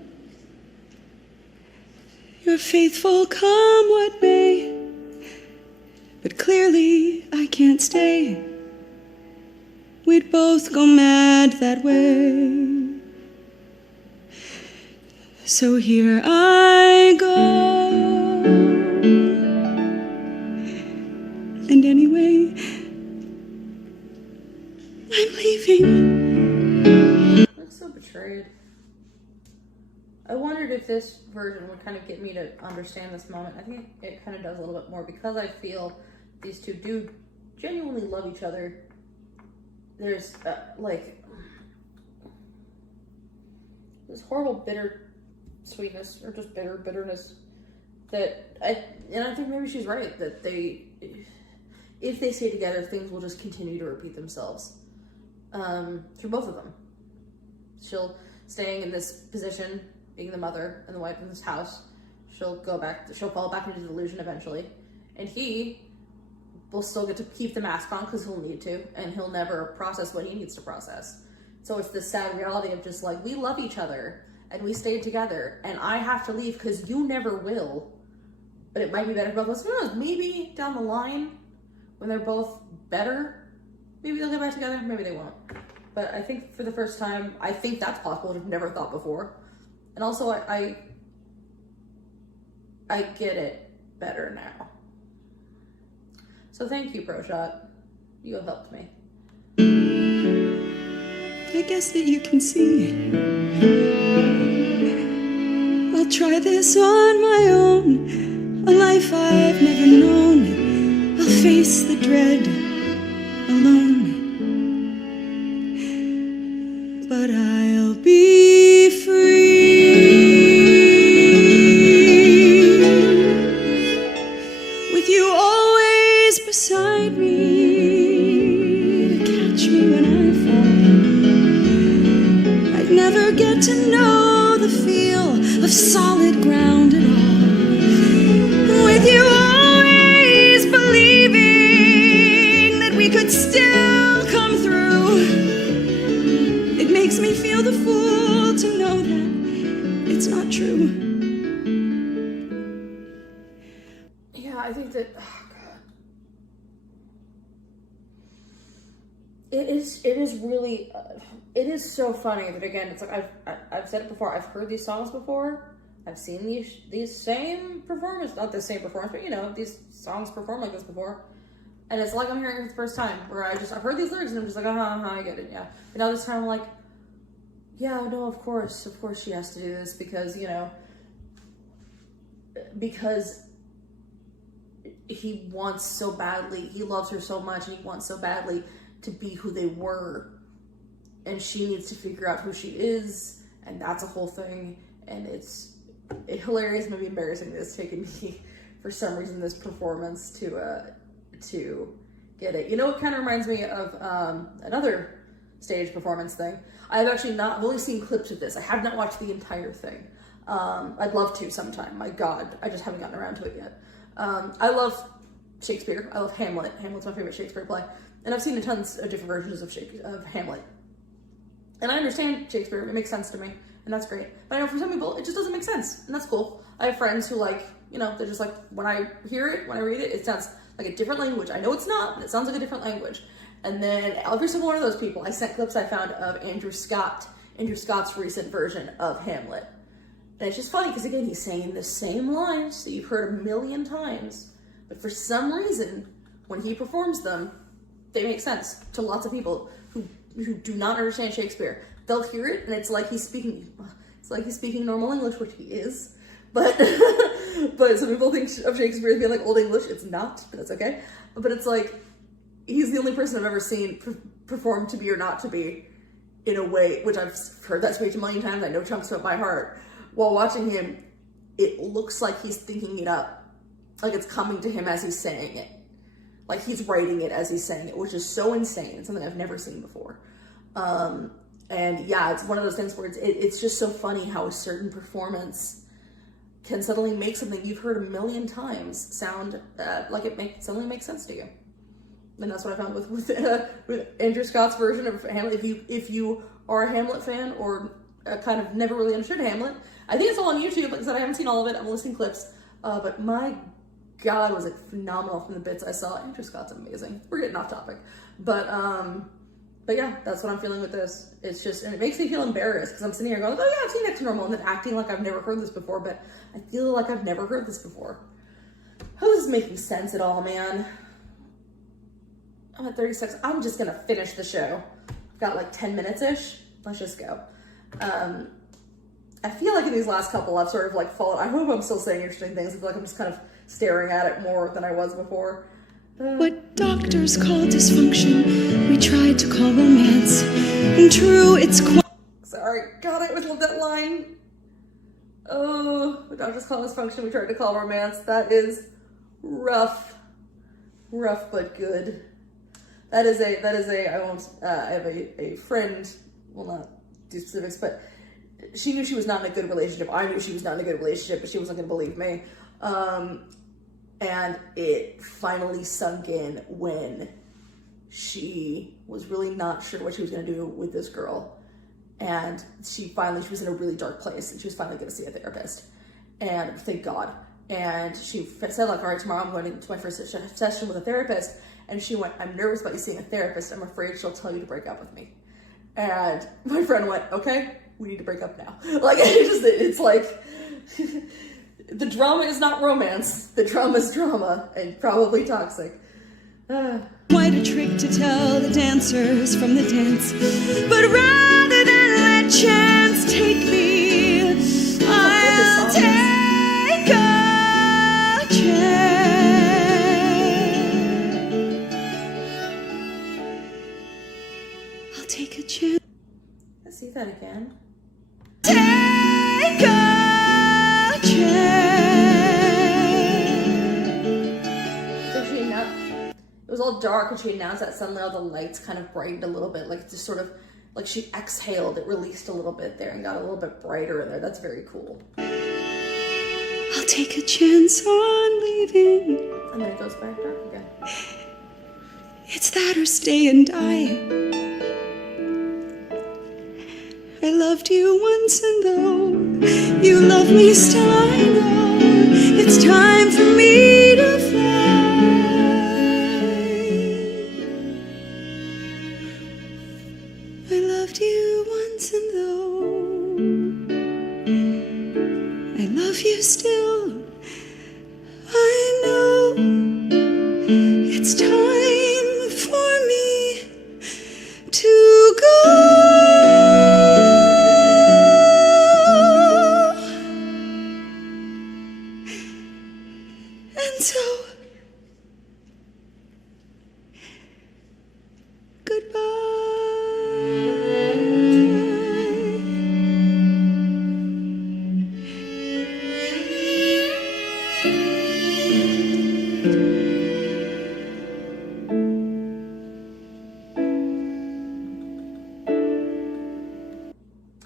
You're faithful, come what may. But clearly I can't stay. We'd both go mad that way. So here I go. And anyway, I'm leaving. I'm so betrayed. I wondered if this version would kind of get me to understand this moment. I think it kind of does a little bit more because I feel these two do genuinely love each other. There's like this horrible bitter sweetness, or just bitterness that I think maybe she's right, that if they stay together, things will just continue to repeat themselves through both of them. She'll staying in this position, being the mother and the wife in this house. She'll fall back into delusion eventually, and he will still get to keep the mask on because he'll need to, and he'll never process what he needs to process. So it's this sad reality of just like, we love each other and we stayed together, and I have to leave because you never will. But it might be better for both of us. Who knows? Maybe down the line, when they're both better, maybe they'll get back together. Maybe they won't. But I think for the first time, I think that's possible. I've never thought before. And also, I get it better now. So thank you, Proshot. You have helped me. I guess that you can see. I'll try this on my own. A life I've never known. I'll face the dread alone. But I'll be free. With you always beside me to catch me when I fall. I'd never get to know the feel of solid ground at all. With you always believing that we could still come through. It makes me feel the fool to know that it's not true. Yeah, I think that, oh God. It is really, it is so funny that, again, it's like, I've said it before, I've heard these songs before, I've seen these same performances, not the same performance, but you know, these songs performed like this before. And it's like I'm hearing it for the first time, where I've heard these lyrics and I'm just like, I get it, yeah. But now this time I'm like, yeah, no, of course she has to do this because, you know, because he wants so badly, he loves her so much and he wants so badly to be who they were. And she needs to figure out who she is, and that's a whole thing. And it's hilarious, maybe embarrassing that it's taken me, for some reason, this performance to get it. You know, it kind of reminds me of another stage performance thing. I've only seen clips of this. I have not watched the entire thing. I'd love to sometime. My God, I just haven't gotten around to it yet. I love Shakespeare. I love Hamlet. Hamlet's my favorite Shakespeare play. And I've seen tons of different versions of Hamlet. And I understand Shakespeare. It makes sense to me. And that's great. But I know for some people, it just doesn't make sense. And that's cool. I have friends who they're just like, when I hear it, when I read it, it sounds like a different language. I know it's not, but it sounds like a different language. And then every single one of those people, I sent clips I found of Andrew Scott's recent version of Hamlet. And it's just funny because, again, he's saying the same lines that you've heard a million times. But for some reason, when he performs them, they make sense to lots of people who do not understand Shakespeare. They'll hear it and it's like he's speaking normal English, which he is. But some people think of Shakespeare as being like Old English. It's not, but it's okay. But it's like, he's the only person I've ever seen perform to be or not to be in a way, which I've heard that speech a million times. I know chunks of it by heart. While watching him, it looks like he's thinking it up. Like it's coming to him as he's saying it. Like he's writing it as he's saying it, which is so insane. It's something I've never seen before. And yeah, it's one of those things where it's just so funny how a certain performance can suddenly make something you've heard a million times sound like it suddenly makes sense to you. And that's what I found with Andrew Scott's version of Hamlet. If you are a Hamlet fan or kind of never really understood Hamlet, I think it's all on YouTube. Like I said, I haven't seen all of it. I'm listening clips, but my God, was it phenomenal from the bits I saw. Andrew Scott's amazing. We're getting off topic, but yeah, that's what I'm feeling with this. It's just, and it makes me feel embarrassed because I'm sitting here going, oh yeah, I've seen Next to Normal, and then acting like I've never heard this before, but I feel like I've never heard this before. How is this making sense at all, man? I'm at 36. I'm just gonna finish the show. I've got like 10 minutes-ish. Let's just go. I feel like in these last couple, I've sort of like fallen. I hope I'm still saying interesting things. I feel like I'm just kind of staring at it more than I was before. What doctors call dysfunction, we tried to call romance. And true, it's quite... Sorry, God, I always love that line. Oh, what doctors call dysfunction, we tried to call romance. That is rough. Rough, but good. I have a friend, will not do specifics, but she knew she was not in a good relationship. I knew she was not in a good relationship, but she wasn't going to believe me. And it finally sunk in when she was really not sure what she was going to do with this girl. And she was in a really dark place, and she was finally going to see a therapist. And thank God. And she said, like, all right, tomorrow I'm going to my first session with a therapist. And she went, I'm nervous about you seeing a therapist. I'm afraid she'll tell you to break up with me. And my friend went, okay, we need to break up now. Like, it's like, the drama is not romance. The drama is drama, and probably toxic. Quite a trick to tell the dancers from the dance. But rather than let chance take me, I'll take a chance. I'll take a chance. Let's see that again. Take a chance. It was all dark and she announced that suddenly all the lights kind of brightened a little bit, like just sort of like she exhaled, it released a little bit there and got a little bit brighter in there. That's very cool. I'll take a chance on leaving. And then it goes back dark again. It's that or stay and die. I loved you once, and though you love me still, I know it's time for me to fly. I loved you once, and though I love you still, I know it's time for me to go. And so, goodbye.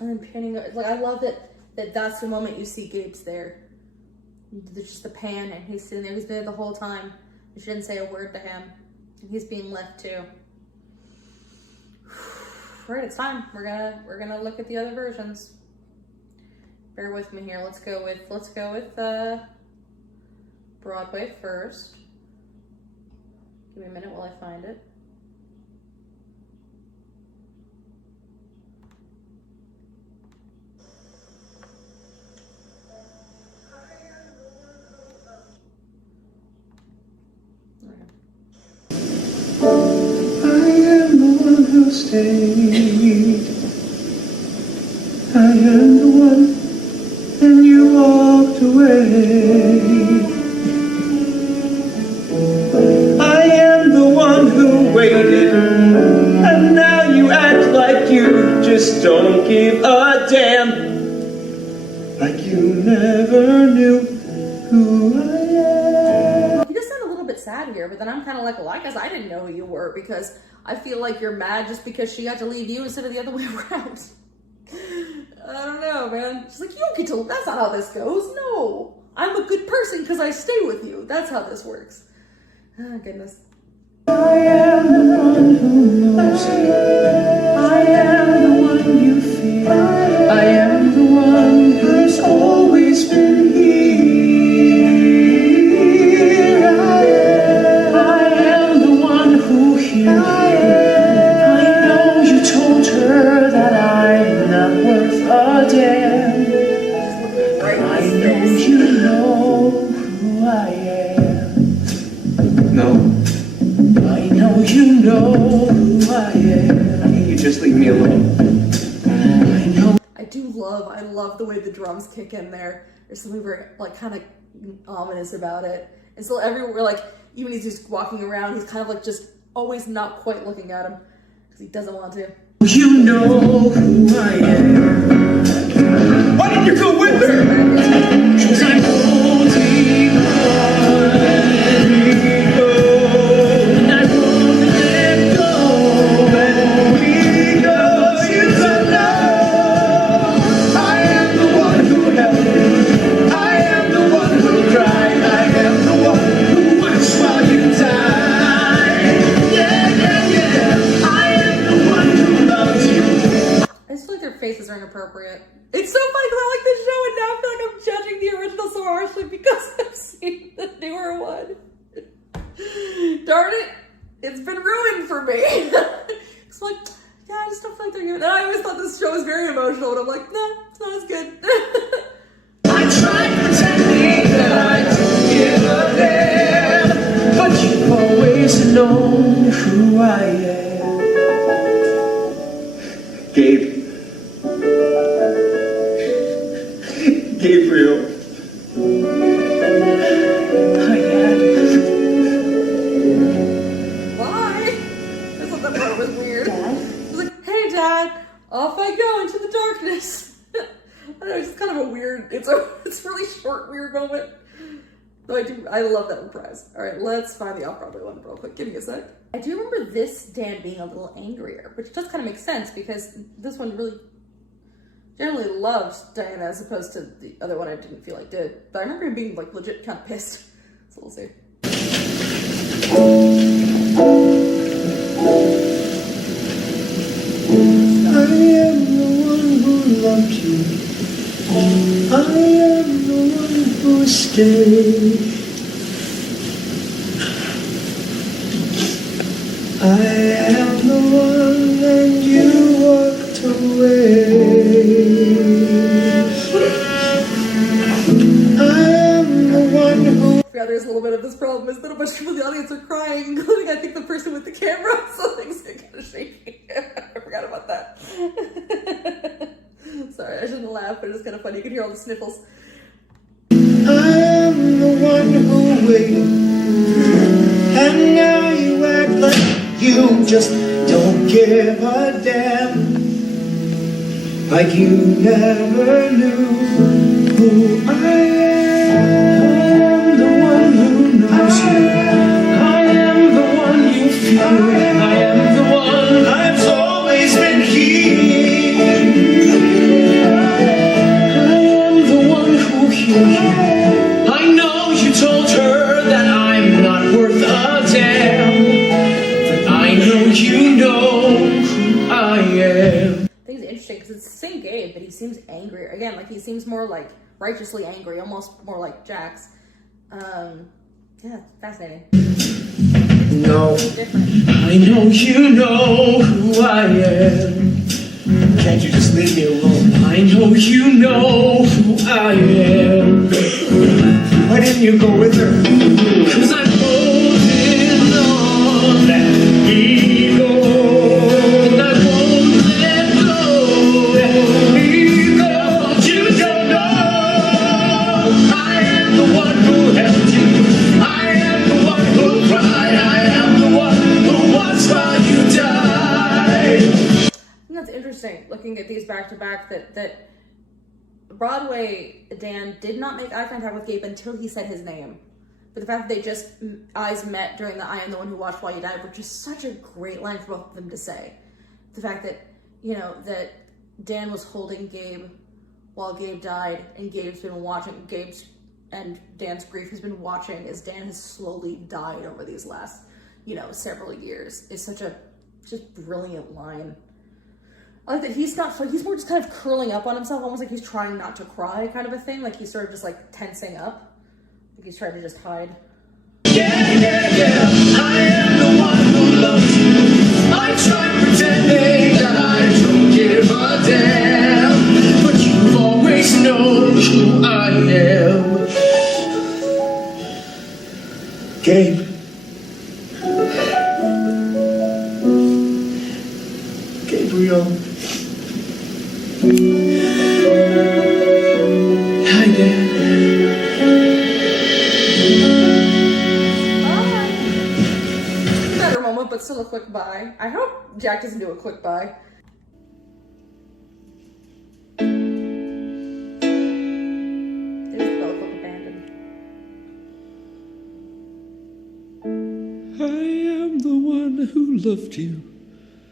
And then panning, like I love that's the moment you see Gabe's there. There's just the pan and he's sitting there. He's been there the whole time. She didn't say a word to him. And he's being left too. Alright, it's time. We're gonna look at the other versions. Bear with me here. Let's go with Broadway first. Give me a minute while I find it. Stayed. I am the one, and you walked away. I am the one who waited, and now you act like you just don't give a damn, like you never knew who I am. You just sound a little bit sad here, but then I'm kind of like, well, I guess I didn't know who you were because I feel like you're mad just because she got to leave you instead of the other way around. I don't know, man. She's like, you don't get to, that's not how this goes. No, I'm a good person because I stay with you. That's how this works. Oh, goodness. I am the one who loves you. I am the one you feel. I am the one who's always been here. I am the one who hears you. I know you told her that I'm not worth a damn. I know you know who I am. No. I know you know who I am. You just leave me alone. I know. I love the way the drums kick in there. There's something very, like, kind of ominous about it. And so everywhere, like, even as he's walking around, he's kind of, like, just always not quite looking at him because he doesn't want to. You know who I am. Why didn't you go with her? Cause I'm holding on. And I won't let go. When we go, you don't know. I am the one who helped you. I am the one who cried. I am the one who watched while you died. Yeah, yeah, yeah. I am the one who loves you. I just feel like their faces are inappropriate. It's so funny because I like this show and now I feel like I'm judging the original so harshly because I've seen the newer one. Darn it, it's been ruined for me. It's like, yeah, I just don't feel like they're good. And I always thought this show was very emotional, and I'm like, nah, it's not as good. I tried pretending that I don't give a damn, but you've always known who I am. Gabe. Gabriel. I had Why? I thought that part was weird. Dad? I was like, hey, Dad, off I go into the darkness. I don't know, it's just kind of a weird, it's a really short, weird moment. Though I love that Reprise. All right, let's find the off-Broadway one real quick. Give me a sec. I do remember this Dan being a little angrier, which does kind of make sense because this one really generally loves Diana as opposed to the other one I didn't feel like did. But I remember him being like legit kind of pissed. So we'll see. I am the one who loved you. I am the one who stayed. I am the one and you walked away. I am the one who... Yeah, there's a little bit of this problem is that a bunch of people in the audience are crying, including I think the person with the camera, so things get kind of shaky. I forgot about that. Sorry, I shouldn't laugh, but it's kind of funny. You can hear all the sniffles. I am the one who waited, and now you act like you just don't give a damn. Like you never knew who I am. The one who knows you. I am the one you feel. I am the one I've always been here. I am the one who hears you. I know you told her that I'm not worth a damn, but I know you know who I am. I think it's interesting because it's the same Gabe, but he seems angrier. Again, like he seems more like righteously angry, almost more like Jax. Yeah, fascinating. No, I know you know who I am. Can't you just leave me alone? I know you know who I am. Why didn't you go with her? 'Cause I'm holding on. Let me go. And I won't let go. Let me go. But you don't know. I am the one who helped you. I am the one who cried. I am the one who watched while you died. I think that's interesting, looking at these back to back, that Broadway Dan did not make eye contact with Gabe until he said his name. But the fact that they just eyes met during the I am the one who watched while you died, which is such a great line for both of them to say. The fact that, you know, that Dan was holding Gabe while Gabe died, and Gabe's been watching, Gabe's and Dan's grief has been watching as Dan has slowly died over these last, you know, several years, is such a just brilliant line. I like that he's not, like, he's more just kind of curling up on himself, almost like he's trying not to cry kind of a thing. Like he's sort of just like tensing up. Like he's trying to just hide. Yeah, I am the one who loves you. I tried pretending that I don't give a damn, but you've always known who I am. Gabe. Gabriel. Hi, Dad. Better moment, but still a quick bye. I hope Jack doesn't do a quick bye. They both look abandoned. I am the one who loved you.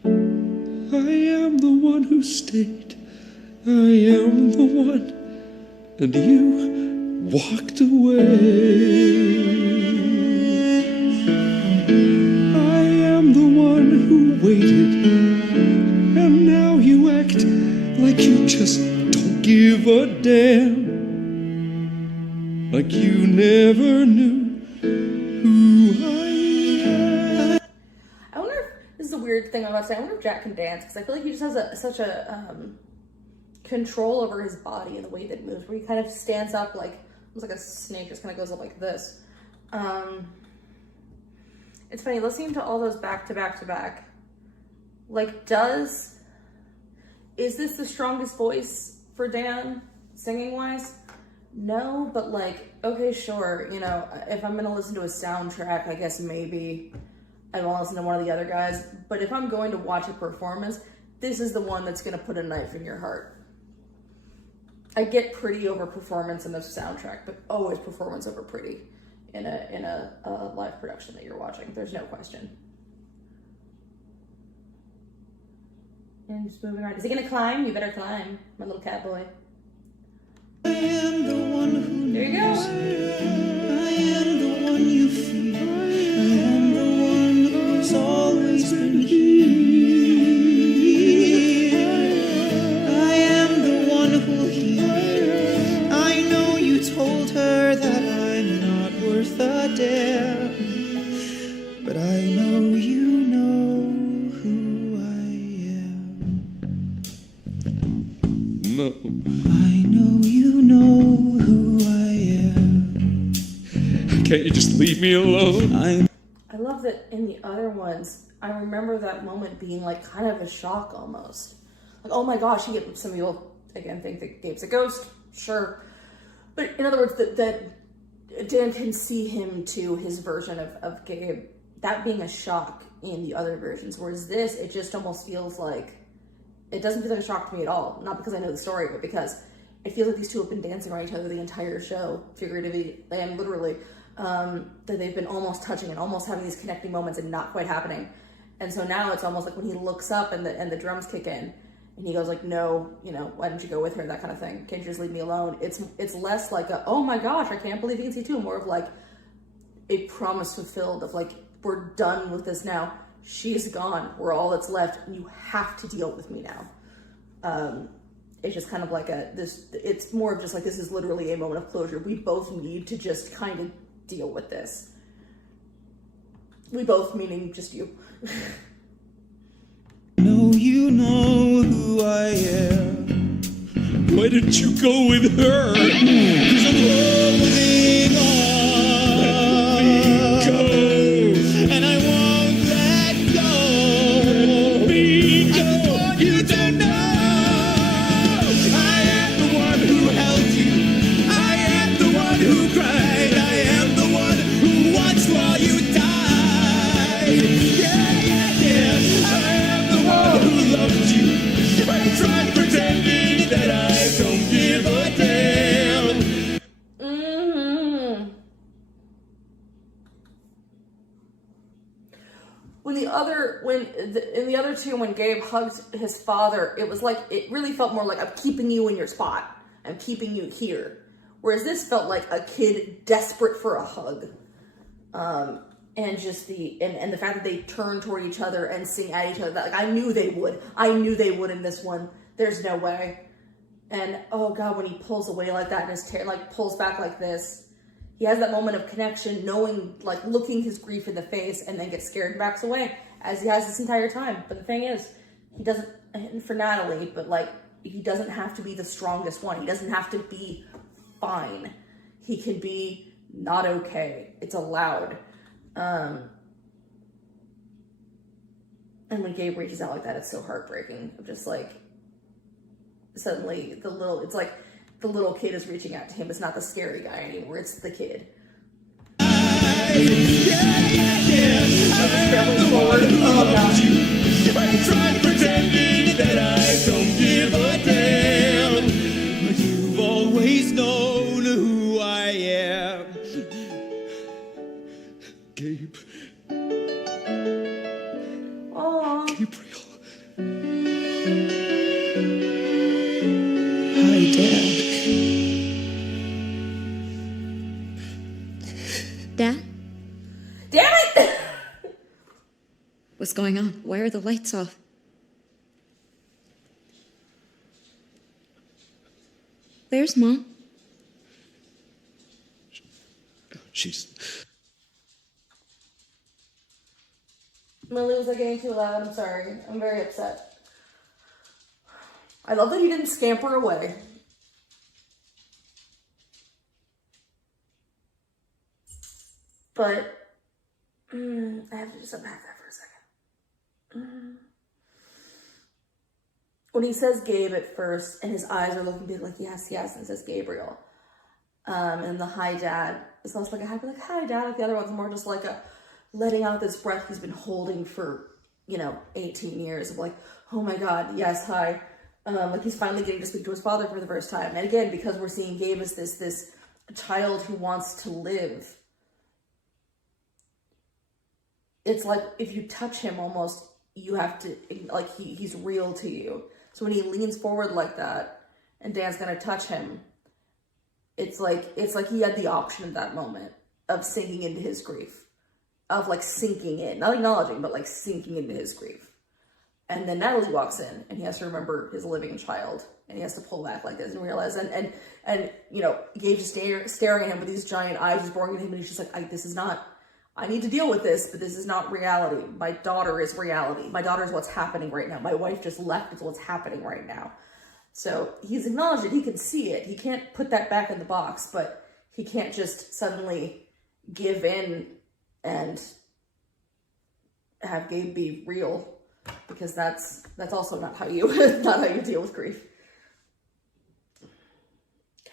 I am the one who stayed. I am the one, and you walked away. I am the one who waited, and now you act like you just don't give a damn. Like you never knew who I am. I wonder if this is a weird thing I'm about to say. I wonder if Jack can dance, because I feel like he just has such a control over his body and the way that it moves, where he kind of stands up like almost like a snake, just kind of goes up like this. It's funny listening to all those back to back to back. Like, is this the strongest voice for Dan singing wise? No, but like, okay, sure, you know, if I'm gonna listen to a soundtrack, I guess maybe I won't listen to one of the other guys, but if I'm going to watch a performance, this is the one that's gonna put a knife in your heart. I get pretty over performance in the soundtrack, but always performance over pretty in a live production that you're watching. There's no question. And just moving around. Is he gonna climb? You better climb, my little cat boy. I am the one who There you knows go. I am the one you feel. I am the one who's always been here. I am the one who'll heal. I know you told her that I'm not worth a damn, but I know you know who I am. No. I know you know who I am. Can't you just leave me alone? I love that in the other ones, I remember that moment being like kind of a shock almost. Like, oh my gosh, some people again think that Gabe's a ghost, sure. But in other words, that Dan can see him to his version of Gabe, that being a shock in the other versions. Whereas this, it just almost feels like, it doesn't feel like a shock to me at all. Not because I know the story, but because it feels like these two have been dancing around each other the entire show, figuratively and literally. That they've been almost touching and almost having these connecting moments and not quite happening. And so now it's almost like when he looks up and the drums kick in and he goes like, no, you know, why didn't you go with her? That kind of thing. Can't you just leave me alone? It's less like a, oh my gosh, I can't believe you can see two. More of like a promise fulfilled of like, we're done with this now. She's gone. We're all that's left. And you have to deal with me now. It's just kind of like it's more of just like, this is literally a moment of closure. We both need to just kind of deal with this. We both, meaning just you. know you know who I am. Why didn't you go with her? 'Cause I'm holding on. Let me go. And I won't let go. Let me go. I want you to know I am the one who held you. I am the one who cried. I am the one who watched while you died. Yeah. I am the one who loved you. I tried pretending that I don't give a damn. In the other two, when Gabe hugged his father, it was like, it really felt more like, I'm keeping you in your spot. I'm keeping you here. Whereas this felt like a kid desperate for a hug. And just the fact that they turn toward each other and sing at each other, like I knew they would in this one. There's no way. And oh god, when he pulls away like that and his like pulls back like this, he has that moment of connection, knowing, like looking his grief in the face, and then gets scared and backs away, as he has this entire time. But the thing is, he doesn't, for Natalie, but like, he doesn't have to be the strongest one. He doesn't have to be fine. He can be not okay. It's allowed. And when Gabe reaches out like that, it's so heartbreaking. I'm just like, suddenly it's like the little kid is reaching out to him. It's not the scary guy anymore. It's the kid. I tried pretending that I don't give a damn, but you've always known who I am. Gabe. Aww. Gabriel. Hi, Dad. Dad? Damn it! What's going on? Why are the lights off? Where's Mom? She's... Millie, was I getting too loud? I'm sorry. I'm very upset. I love that he didn't scamper away. But I have to just unpack that for a second. When he says Gabe at first, and his eyes are looking big like yes, yes, and it says Gabriel. And the hi dad, it's almost like a happy, like hi dad. Like the other one's more just like a letting out this breath he's been holding for, 18 years of like, oh my god, yes, hi. Like he's finally getting to speak to his father for the first time. And again, because we're seeing Gabe as this child who wants to live. It's like if you touch him almost, you have to, like he's real to you. So when he leans forward like that and Dan's gonna touch him, it's like he had the option at that moment of sinking into his grief. Of like sinking in, not acknowledging, but like sinking into his grief. And then Natalie walks in and he has to remember his living child and he has to pull back like this and realize, and Gabe's just staring at him with these giant eyes just boring at him, and he's just like, this is not, I need to deal with this, but this is not reality. My daughter is reality. My daughter is what's happening right now. My wife just left. It's what's happening right now. So he's acknowledged it. He can see it. He can't put that back in the box, but he can't just suddenly give in and have Gabe be real, because that's also not how you not how you deal with grief.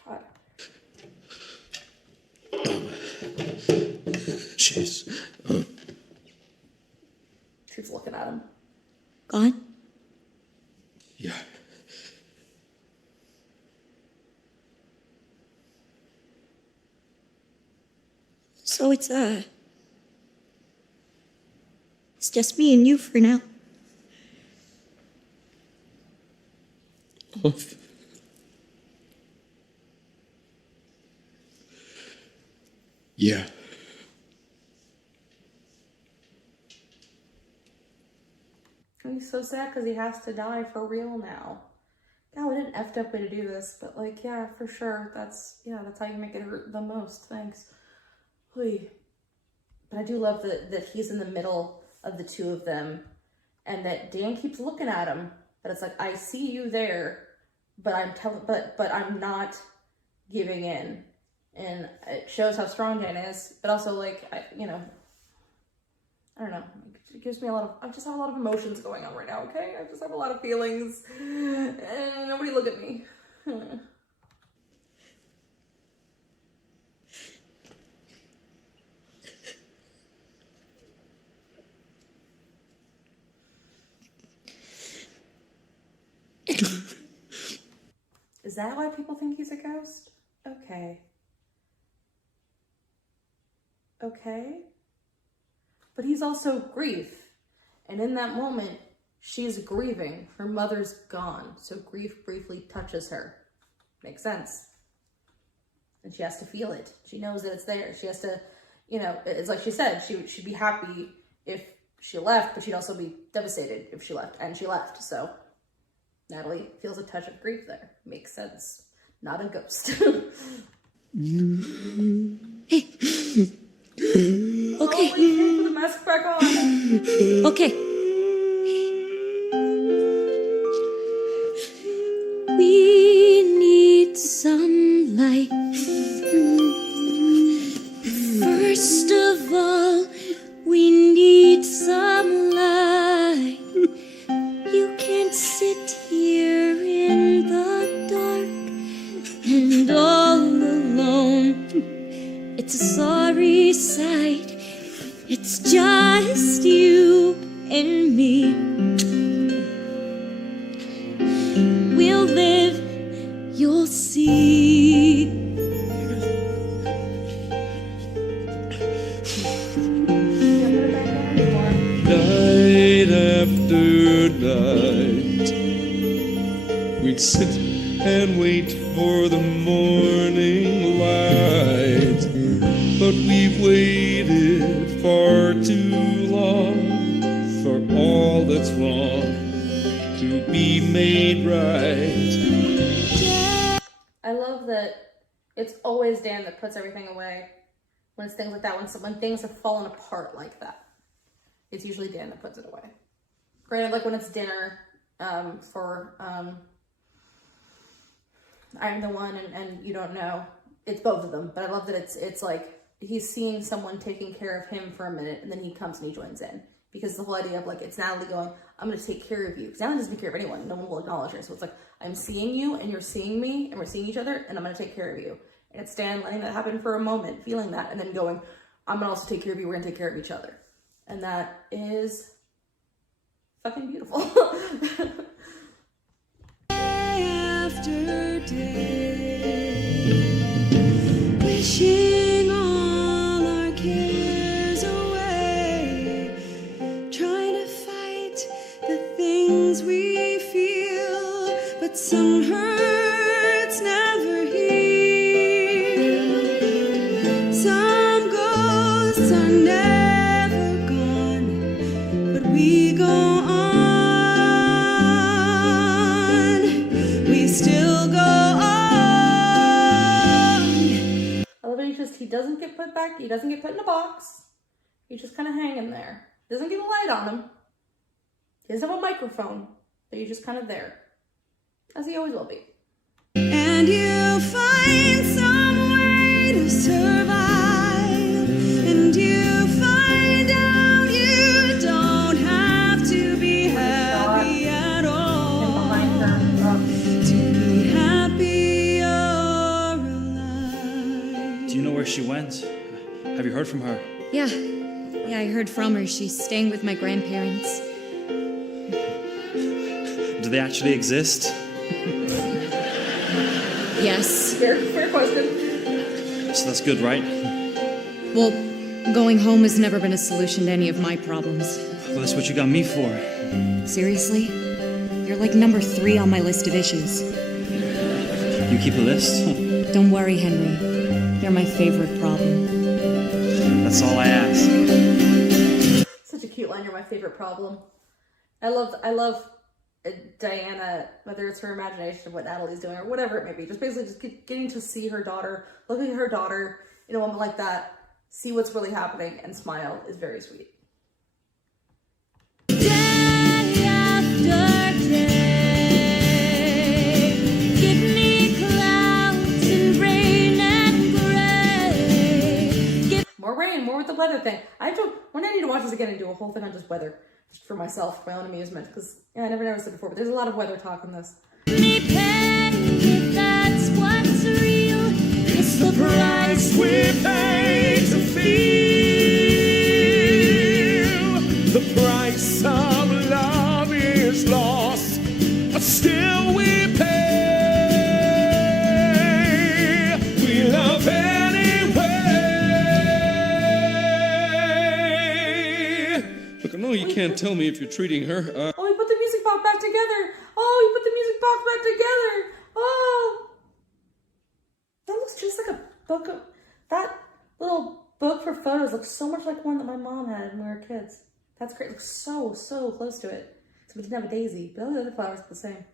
God. She's looking at him. Gone? Yeah. So it's just me and you for now. Yeah. He's so sad because he has to die for real now. God, what an effed up way to do this, but like, yeah, for sure. That's how you make it hurt the most. Thanks. Oy. But I do love that he's in the middle of the two of them, and that Dan keeps looking at him, but it's like, I see you there, but I'm not giving in. And it shows how strong Dan is, but also like, I don't know. It gives me I just have a lot of emotions going on right now, okay? I just have a lot of feelings, and nobody look at me. Is that why people think he's a ghost? Okay. Okay. But he's also grief. And in that moment, she's grieving. Her mother's gone. So grief briefly touches her. Makes sense. And she has to feel it. She knows that it's there. She has to, you know, it's like she said, she'd be happy if she left, but she'd also be devastated if she left. And she left, so Natalie feels a touch of grief there. Makes sense. Not a ghost. Hey. Okay. Oh, we can't put the mask back on. Okay. We need sunlight. First of all, we need some light. You can't sit here in the dark and all alone. It's a sorry sight. It's just you and me. We'll live, you'll see. Night after night, we'd sit and wait for the morning light. But we've waited far too long for all that's wrong to be made right. I love that it's always Dan that puts everything away when it's things like that, when things have fallen apart like that. It's usually Dan that puts it away. Granted, like when it's dinner for I'm the one and you don't know, it's both of them. But I love that it's like he's seeing someone taking care of him for a minute and then he comes and he joins in. Because the whole idea of like, it's Natalie going, I'm going to take care of you. Because Natalie doesn't take care of anyone. No one will acknowledge her. So it's like, I'm seeing you and you're seeing me and we're seeing each other and I'm going to take care of you. And it's Dan letting that happen for a moment, feeling that, and then going, I'm going to also take care of you. We're going to take care of each other. And that is fucking beautiful. Day after day, wishing all our cares away, trying to fight the things we feel, but some hurts never heal. Some ghosts are never gone, but we go on. We still go on. I love it. He doesn't get put back. He doesn't get put in a box. He's just kind of hanging there. Doesn't get a light on him. He doesn't have a microphone, but he's just kind of there. As he always will be. And you find some way to survive. And you find out you don't have to be happy at all. To be happy or alive. Do you know where she went? Have you heard from her? Yeah, I heard from her. She's staying with my grandparents. Do they actually exist? Yes. Fair question. So that's good, right? Well, going home has never been a solution to any of my problems. Well, that's what you got me for. Seriously? You're like number 3 on my list of issues. You keep a list? Don't worry, Henry. You're my favorite problem. That's all I ask. Such a cute line. You're my favorite problem. I love Diana, whether it's her imagination of what Natalie's doing or whatever it may be, just basically just getting to see her daughter, look at her daughter in a moment like that, see what's really happening, and smile is very sweet. Day after day, give me clouds and rain and gray. More rain, more with the weather thing. One day I need to watch this again and do a whole thing on just weather, just for myself, for my own amusement, because I never noticed it before, but there's a lot of weather talk in this. Me pay if that's what's real. It's the price we pay to feel. The price of love is lost, but still we pay. We love anyway. Look, I know you can't tell me if you're treating her. Oh, he put the music box back together. Oh, he put the music box back together. Oh. that little book for photos looks so much like one that my mom had when we were kids. That's great. It looks so close to it. So we didn't have a daisy, but all the other flowers are the same.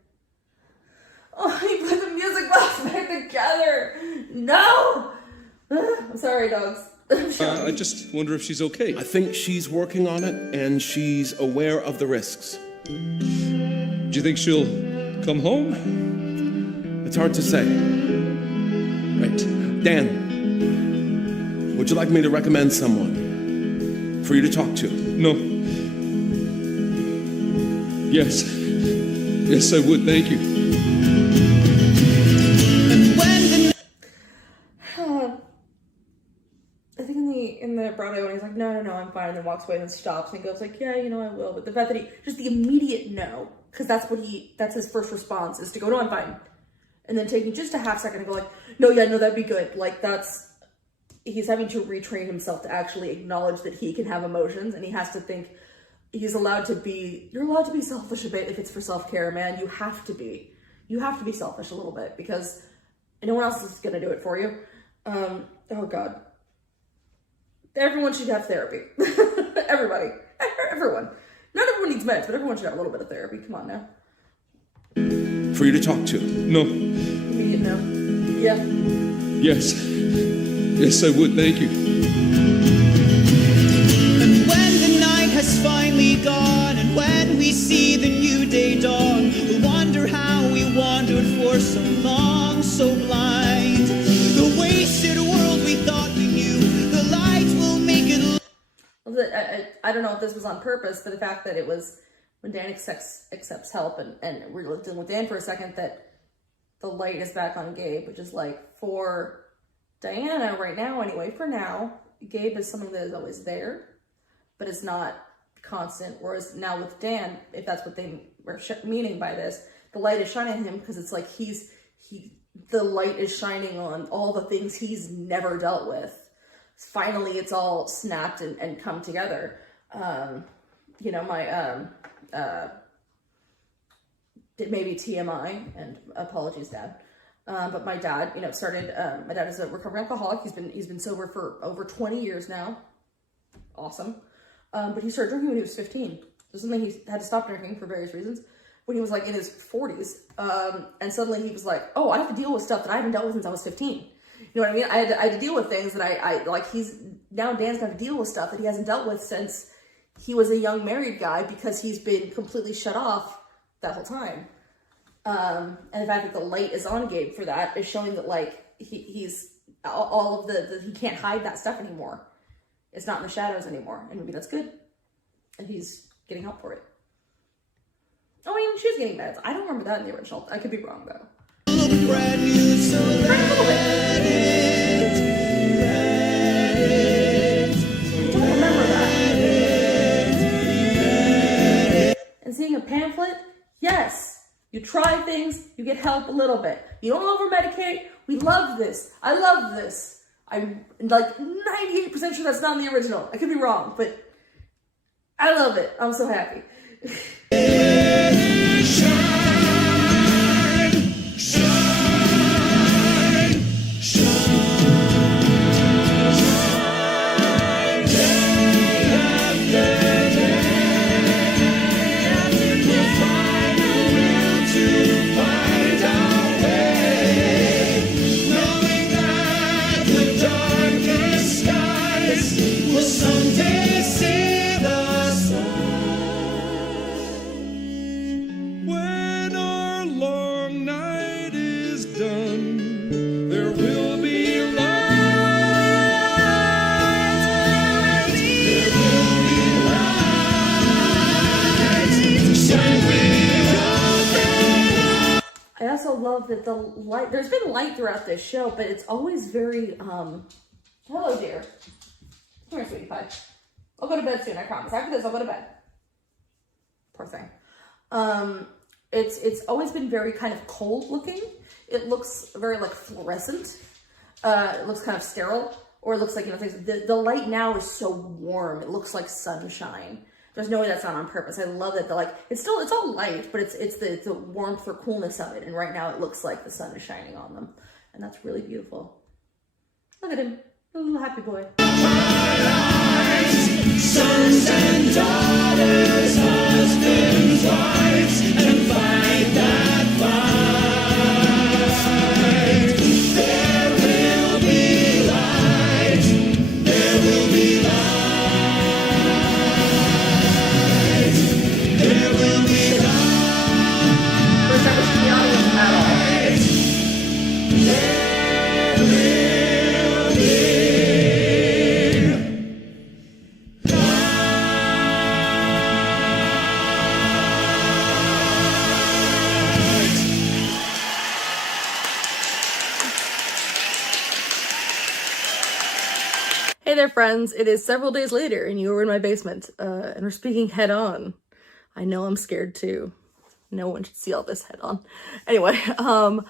Oh, he put the music box back together. No! I'm sorry, dogs. I just wonder if she's okay. I think she's working on it, and she's aware of the risks. Do you think she'll come home? It's hard to say. Right. Dan, would you like me to recommend someone for you to talk to? No. Yes. Yes, I would. Thank you. I think in the Broadway one, he's like, no, I'm fine, and then walks away and then stops and goes like, yeah, I will. But the fact that just the immediate no, because that's his first response is to go, no, I'm fine. And then taking just a half second to go like, no, that'd be good. Like he's having to retrain himself to actually acknowledge that he can have emotions, and he has to think you're allowed to be selfish a bit if it's for self-care, man. You have to be selfish a little bit because no one else is going to do it for you. Oh God. Everyone should have therapy. Everybody. Everyone. Not everyone needs meds, but everyone should have a little bit of therapy. Come on now. For you to talk to? No. Immediate no. Yeah. Yes. Yes, I would. Thank you. And when the night has finally gone, and when we see the new day dawn, we'll wonder how we wandered for so long, so blind. The wasted world we thought we knew, the light will make it. I don't know if this was on purpose, but the fact that it was when Dan accepts help, and we're dealing with Dan for a second, that the light is back on Gabe, which is like for Diana right now anyway, for now, Gabe is something that is always there, but it's not constant. Whereas now with Dan, if that's what they were meaning by this, the light is shining on him because it's like the light is shining on all the things he's never dealt with. Finally, it's all snapped and come together. Maybe TMI, and apologies, Dad. But my dad, started. My dad is a recovering alcoholic. He's been sober for over 20 years now. Awesome. But he started drinking when he was 15. So something he had to stop drinking for various reasons when he was like in his 40s. And suddenly he was like, oh, I have to deal with stuff that I haven't dealt with since I was 15. You know what I mean? I had to deal with things that I like. Dan's got to deal with stuff that he hasn't dealt with since he was a young married guy, because he's been completely shut off that whole time. And the fact that the light is on Gabe for that is showing that like he's all of he can't hide that stuff anymore. It's not in the shadows anymore, and maybe that's good. And he's getting help for it. Oh, even she was getting meds. I don't remember that in the original. I could be wrong though. Brand new, so let it. I don't remember that. And seeing a pamphlet, yes. You try things, you get help a little bit. You don't over-medicate. We love this. I love this. I'm like 98% sure that's not in the original. I could be wrong, but I love it. I'm so happy. Love that the light, there's been light throughout this show, but it's always very hello dear, come here sweetie pie, I'll go to bed soon, I promise. After this I'll go to bed. Poor thing. It's always been very kind of cold looking. It looks very like fluorescent. It looks kind of sterile, or it looks like, things. The light now is so warm, it looks like sunshine. There's no way that's not on purpose. I love that it's all light, but it's the warmth or coolness of it. And right now it looks like the sun is shining on them. And that's really beautiful. Look at him, a little happy boy. Sons and daughters, husbands, wives, and fight that fight. There will be light. There will be light. There will be light. First time with the audience at all. Hey there, friends. It is several days later, and you were in my basement, and we're speaking head on. I know I'm scared too. No one should see all this head on. Anyway, I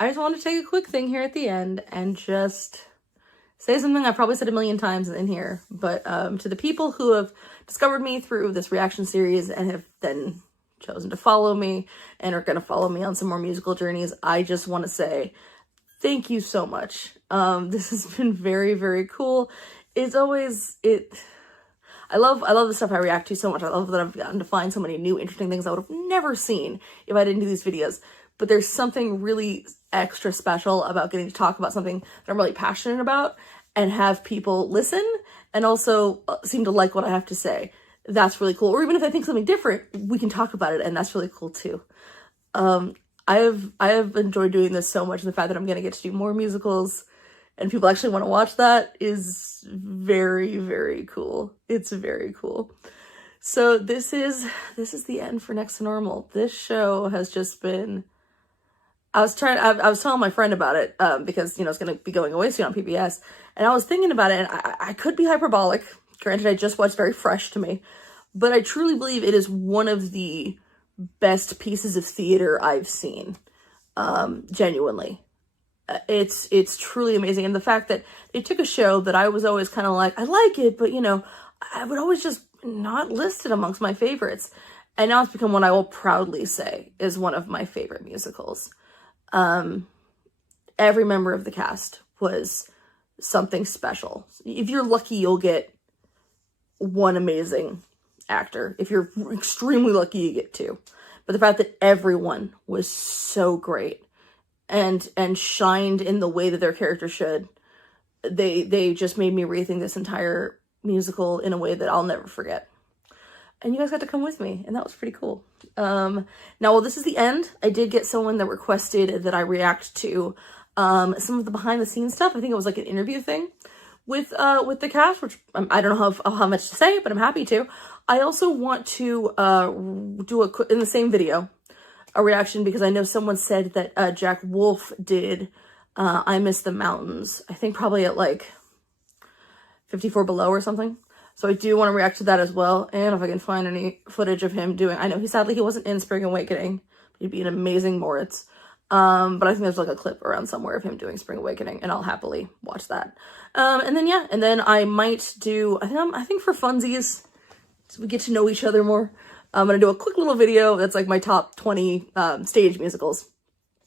just want to take a quick thing here at the end and just say something I've probably said a million times in here, but to the people who have discovered me through this reaction series and have then chosen to follow me and are going to follow me on some more musical journeys, I just want to say thank you so much. This has been very, very cool. It's always, I love the stuff I react to so much. I love that I've gotten to find so many new interesting things I would have never seen if I didn't do these videos. But there's something really extra special about getting to talk about something that I'm really passionate about and have people listen and also seem to like what I have to say. That's really cool. Or even if I think something different, we can talk about it, and that's really cool too. I have enjoyed doing this so much, and the fact that I'm going to get to do more musicals and people actually want to watch that is very, very cool. It's very cool. So this is the end for Next to Normal. This show has just been, I was telling my friend about it because, you know, it's going to be going away soon on PBS, and I was thinking about it, and I could be hyperbolic. Granted, I just watched very fresh to me, but I truly believe it is one of the best pieces of theater I've seen. Genuinely. It's truly amazing. And the fact that they took a show that I was always kind of like, I like it, but, you know, I would always just not list it amongst my favorites. And now it's become what I will proudly say is one of my favorite musicals. Every member of the cast was something special. If you're lucky, you'll get one amazing actor. If you're extremely lucky, you get two. But the fact that everyone was so great and shined in the way that their character should, they just made me rethink this entire musical in a way that I'll never forget. And you guys got to come with me, and that was pretty cool. Now, while this is the end, I did get someone that requested that I react to some of the behind-the-scenes stuff. I think it was like an interview thing with the cast, which I don't know how much to say, but I'm happy to. I also want to do in the same video a reaction because I know someone said that Jack Wolf did I Miss the Mountains. I think probably at like 54 Below or something. So I do want to react to that as well. And if I can find any footage of him doing, I know sadly he wasn't in Spring Awakening. He'd be an amazing Moritz. But I think there's like a clip around somewhere of him doing Spring Awakening, and I'll happily watch that. And then I might do, I think for funsies, so we get to know each other more, I'm going to do a quick little video that's like my top 20 stage musicals.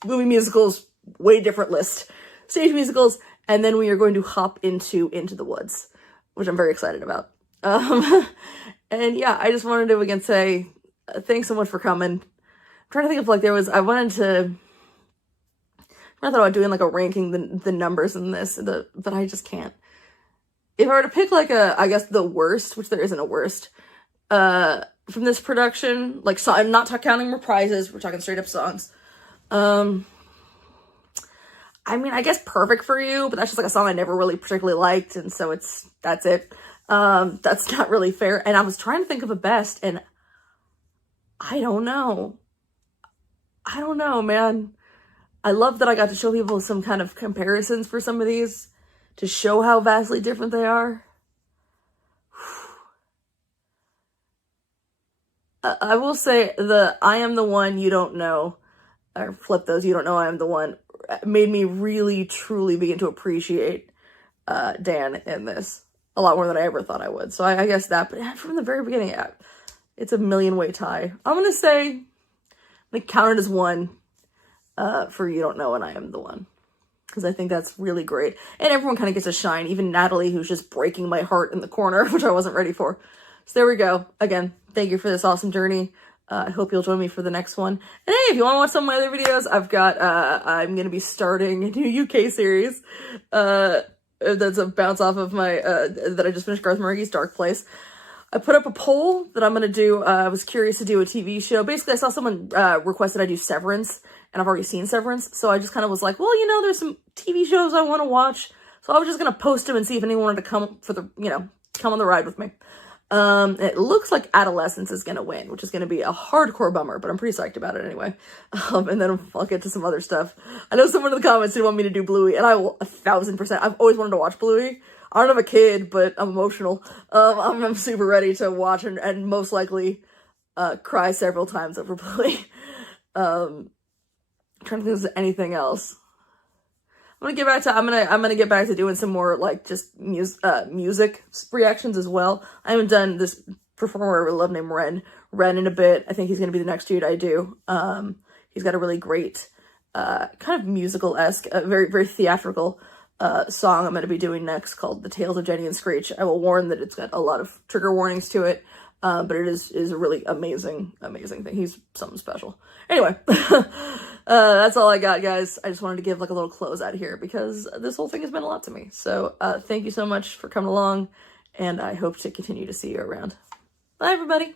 Movie musicals, way different list. Stage musicals, and then we are going to hop into the Woods, which I'm very excited about. And yeah, I just wanted to again say thanks so much for coming. I'm trying to think of like I thought about doing like a ranking the numbers in this, but I just can't. If I were to pick like I guess the worst, which there isn't a worst, from this production, like, so I'm not counting reprises, we're talking straight up songs. I mean, I guess Perfect for You, but that's just like a song I never really particularly liked, and so that's it. That's not really fair. And I was trying to think of a best, and I don't know, man. I love that I got to show people some kind of comparisons for some of these to show how vastly different they are. I will say the I Am the One You Don't Know, or flip those, You Don't Know I Am the One, made me really truly begin to appreciate Dan in this a lot more than I ever thought I would. So I guess that, but from the very beginning, yeah, it's a million-way tie. I'm going to say, I'm going to count it as one for You Don't Know and I Am the One. because I think that's really great. And everyone kind of gets a shine, even Natalie, who's just breaking my heart in the corner, which I wasn't ready for. So there we go. Again, thank you for this awesome journey. I hope you'll join me for the next one. And hey, if you want to watch some of my other videos, I've got, I'm going to be starting a new UK series. That's a bounce off of my, that I just finished, Garth Marenghi's Dark Place. I put up a poll that I'm going to do. I was curious to do a TV show. Basically, I saw someone requested I do Severance, and I've already seen Severance. So I just kind of was like, well, you know, there's some TV shows I want to watch. So I was just going to post them and see if anyone wanted to come for the, you know, come on the ride with me. It looks like Adolescence is going to win, which is going to be a hardcore bummer, but I'm pretty psyched about it anyway. And then I'll get to some other stuff. I know someone in the comments didn't want me to do Bluey, and I will 1000%. I've always wanted to watch Bluey. I don't have a kid, but I'm emotional. I'm super ready to watch and most likely cry several times over Bluey. I'm trying to think if there's anything else. I'm gonna get back to doing some more like just music reactions as well. I haven't done this performer I really love named Ren in a bit. I think he's gonna be the next dude I do. He's got a really great kind of musical-esque, very, very theatrical song I'm going to be doing next called The Tales of Jenny and Screech. I will warn that it's got a lot of trigger warnings to it, but it is a really amazing thing. He's something special. Anyway, that's all I got, guys. I just wanted to give like a little close out here because this whole thing has meant a lot to me. So thank you so much for coming along, and I hope to continue to see you around. Bye, everybody.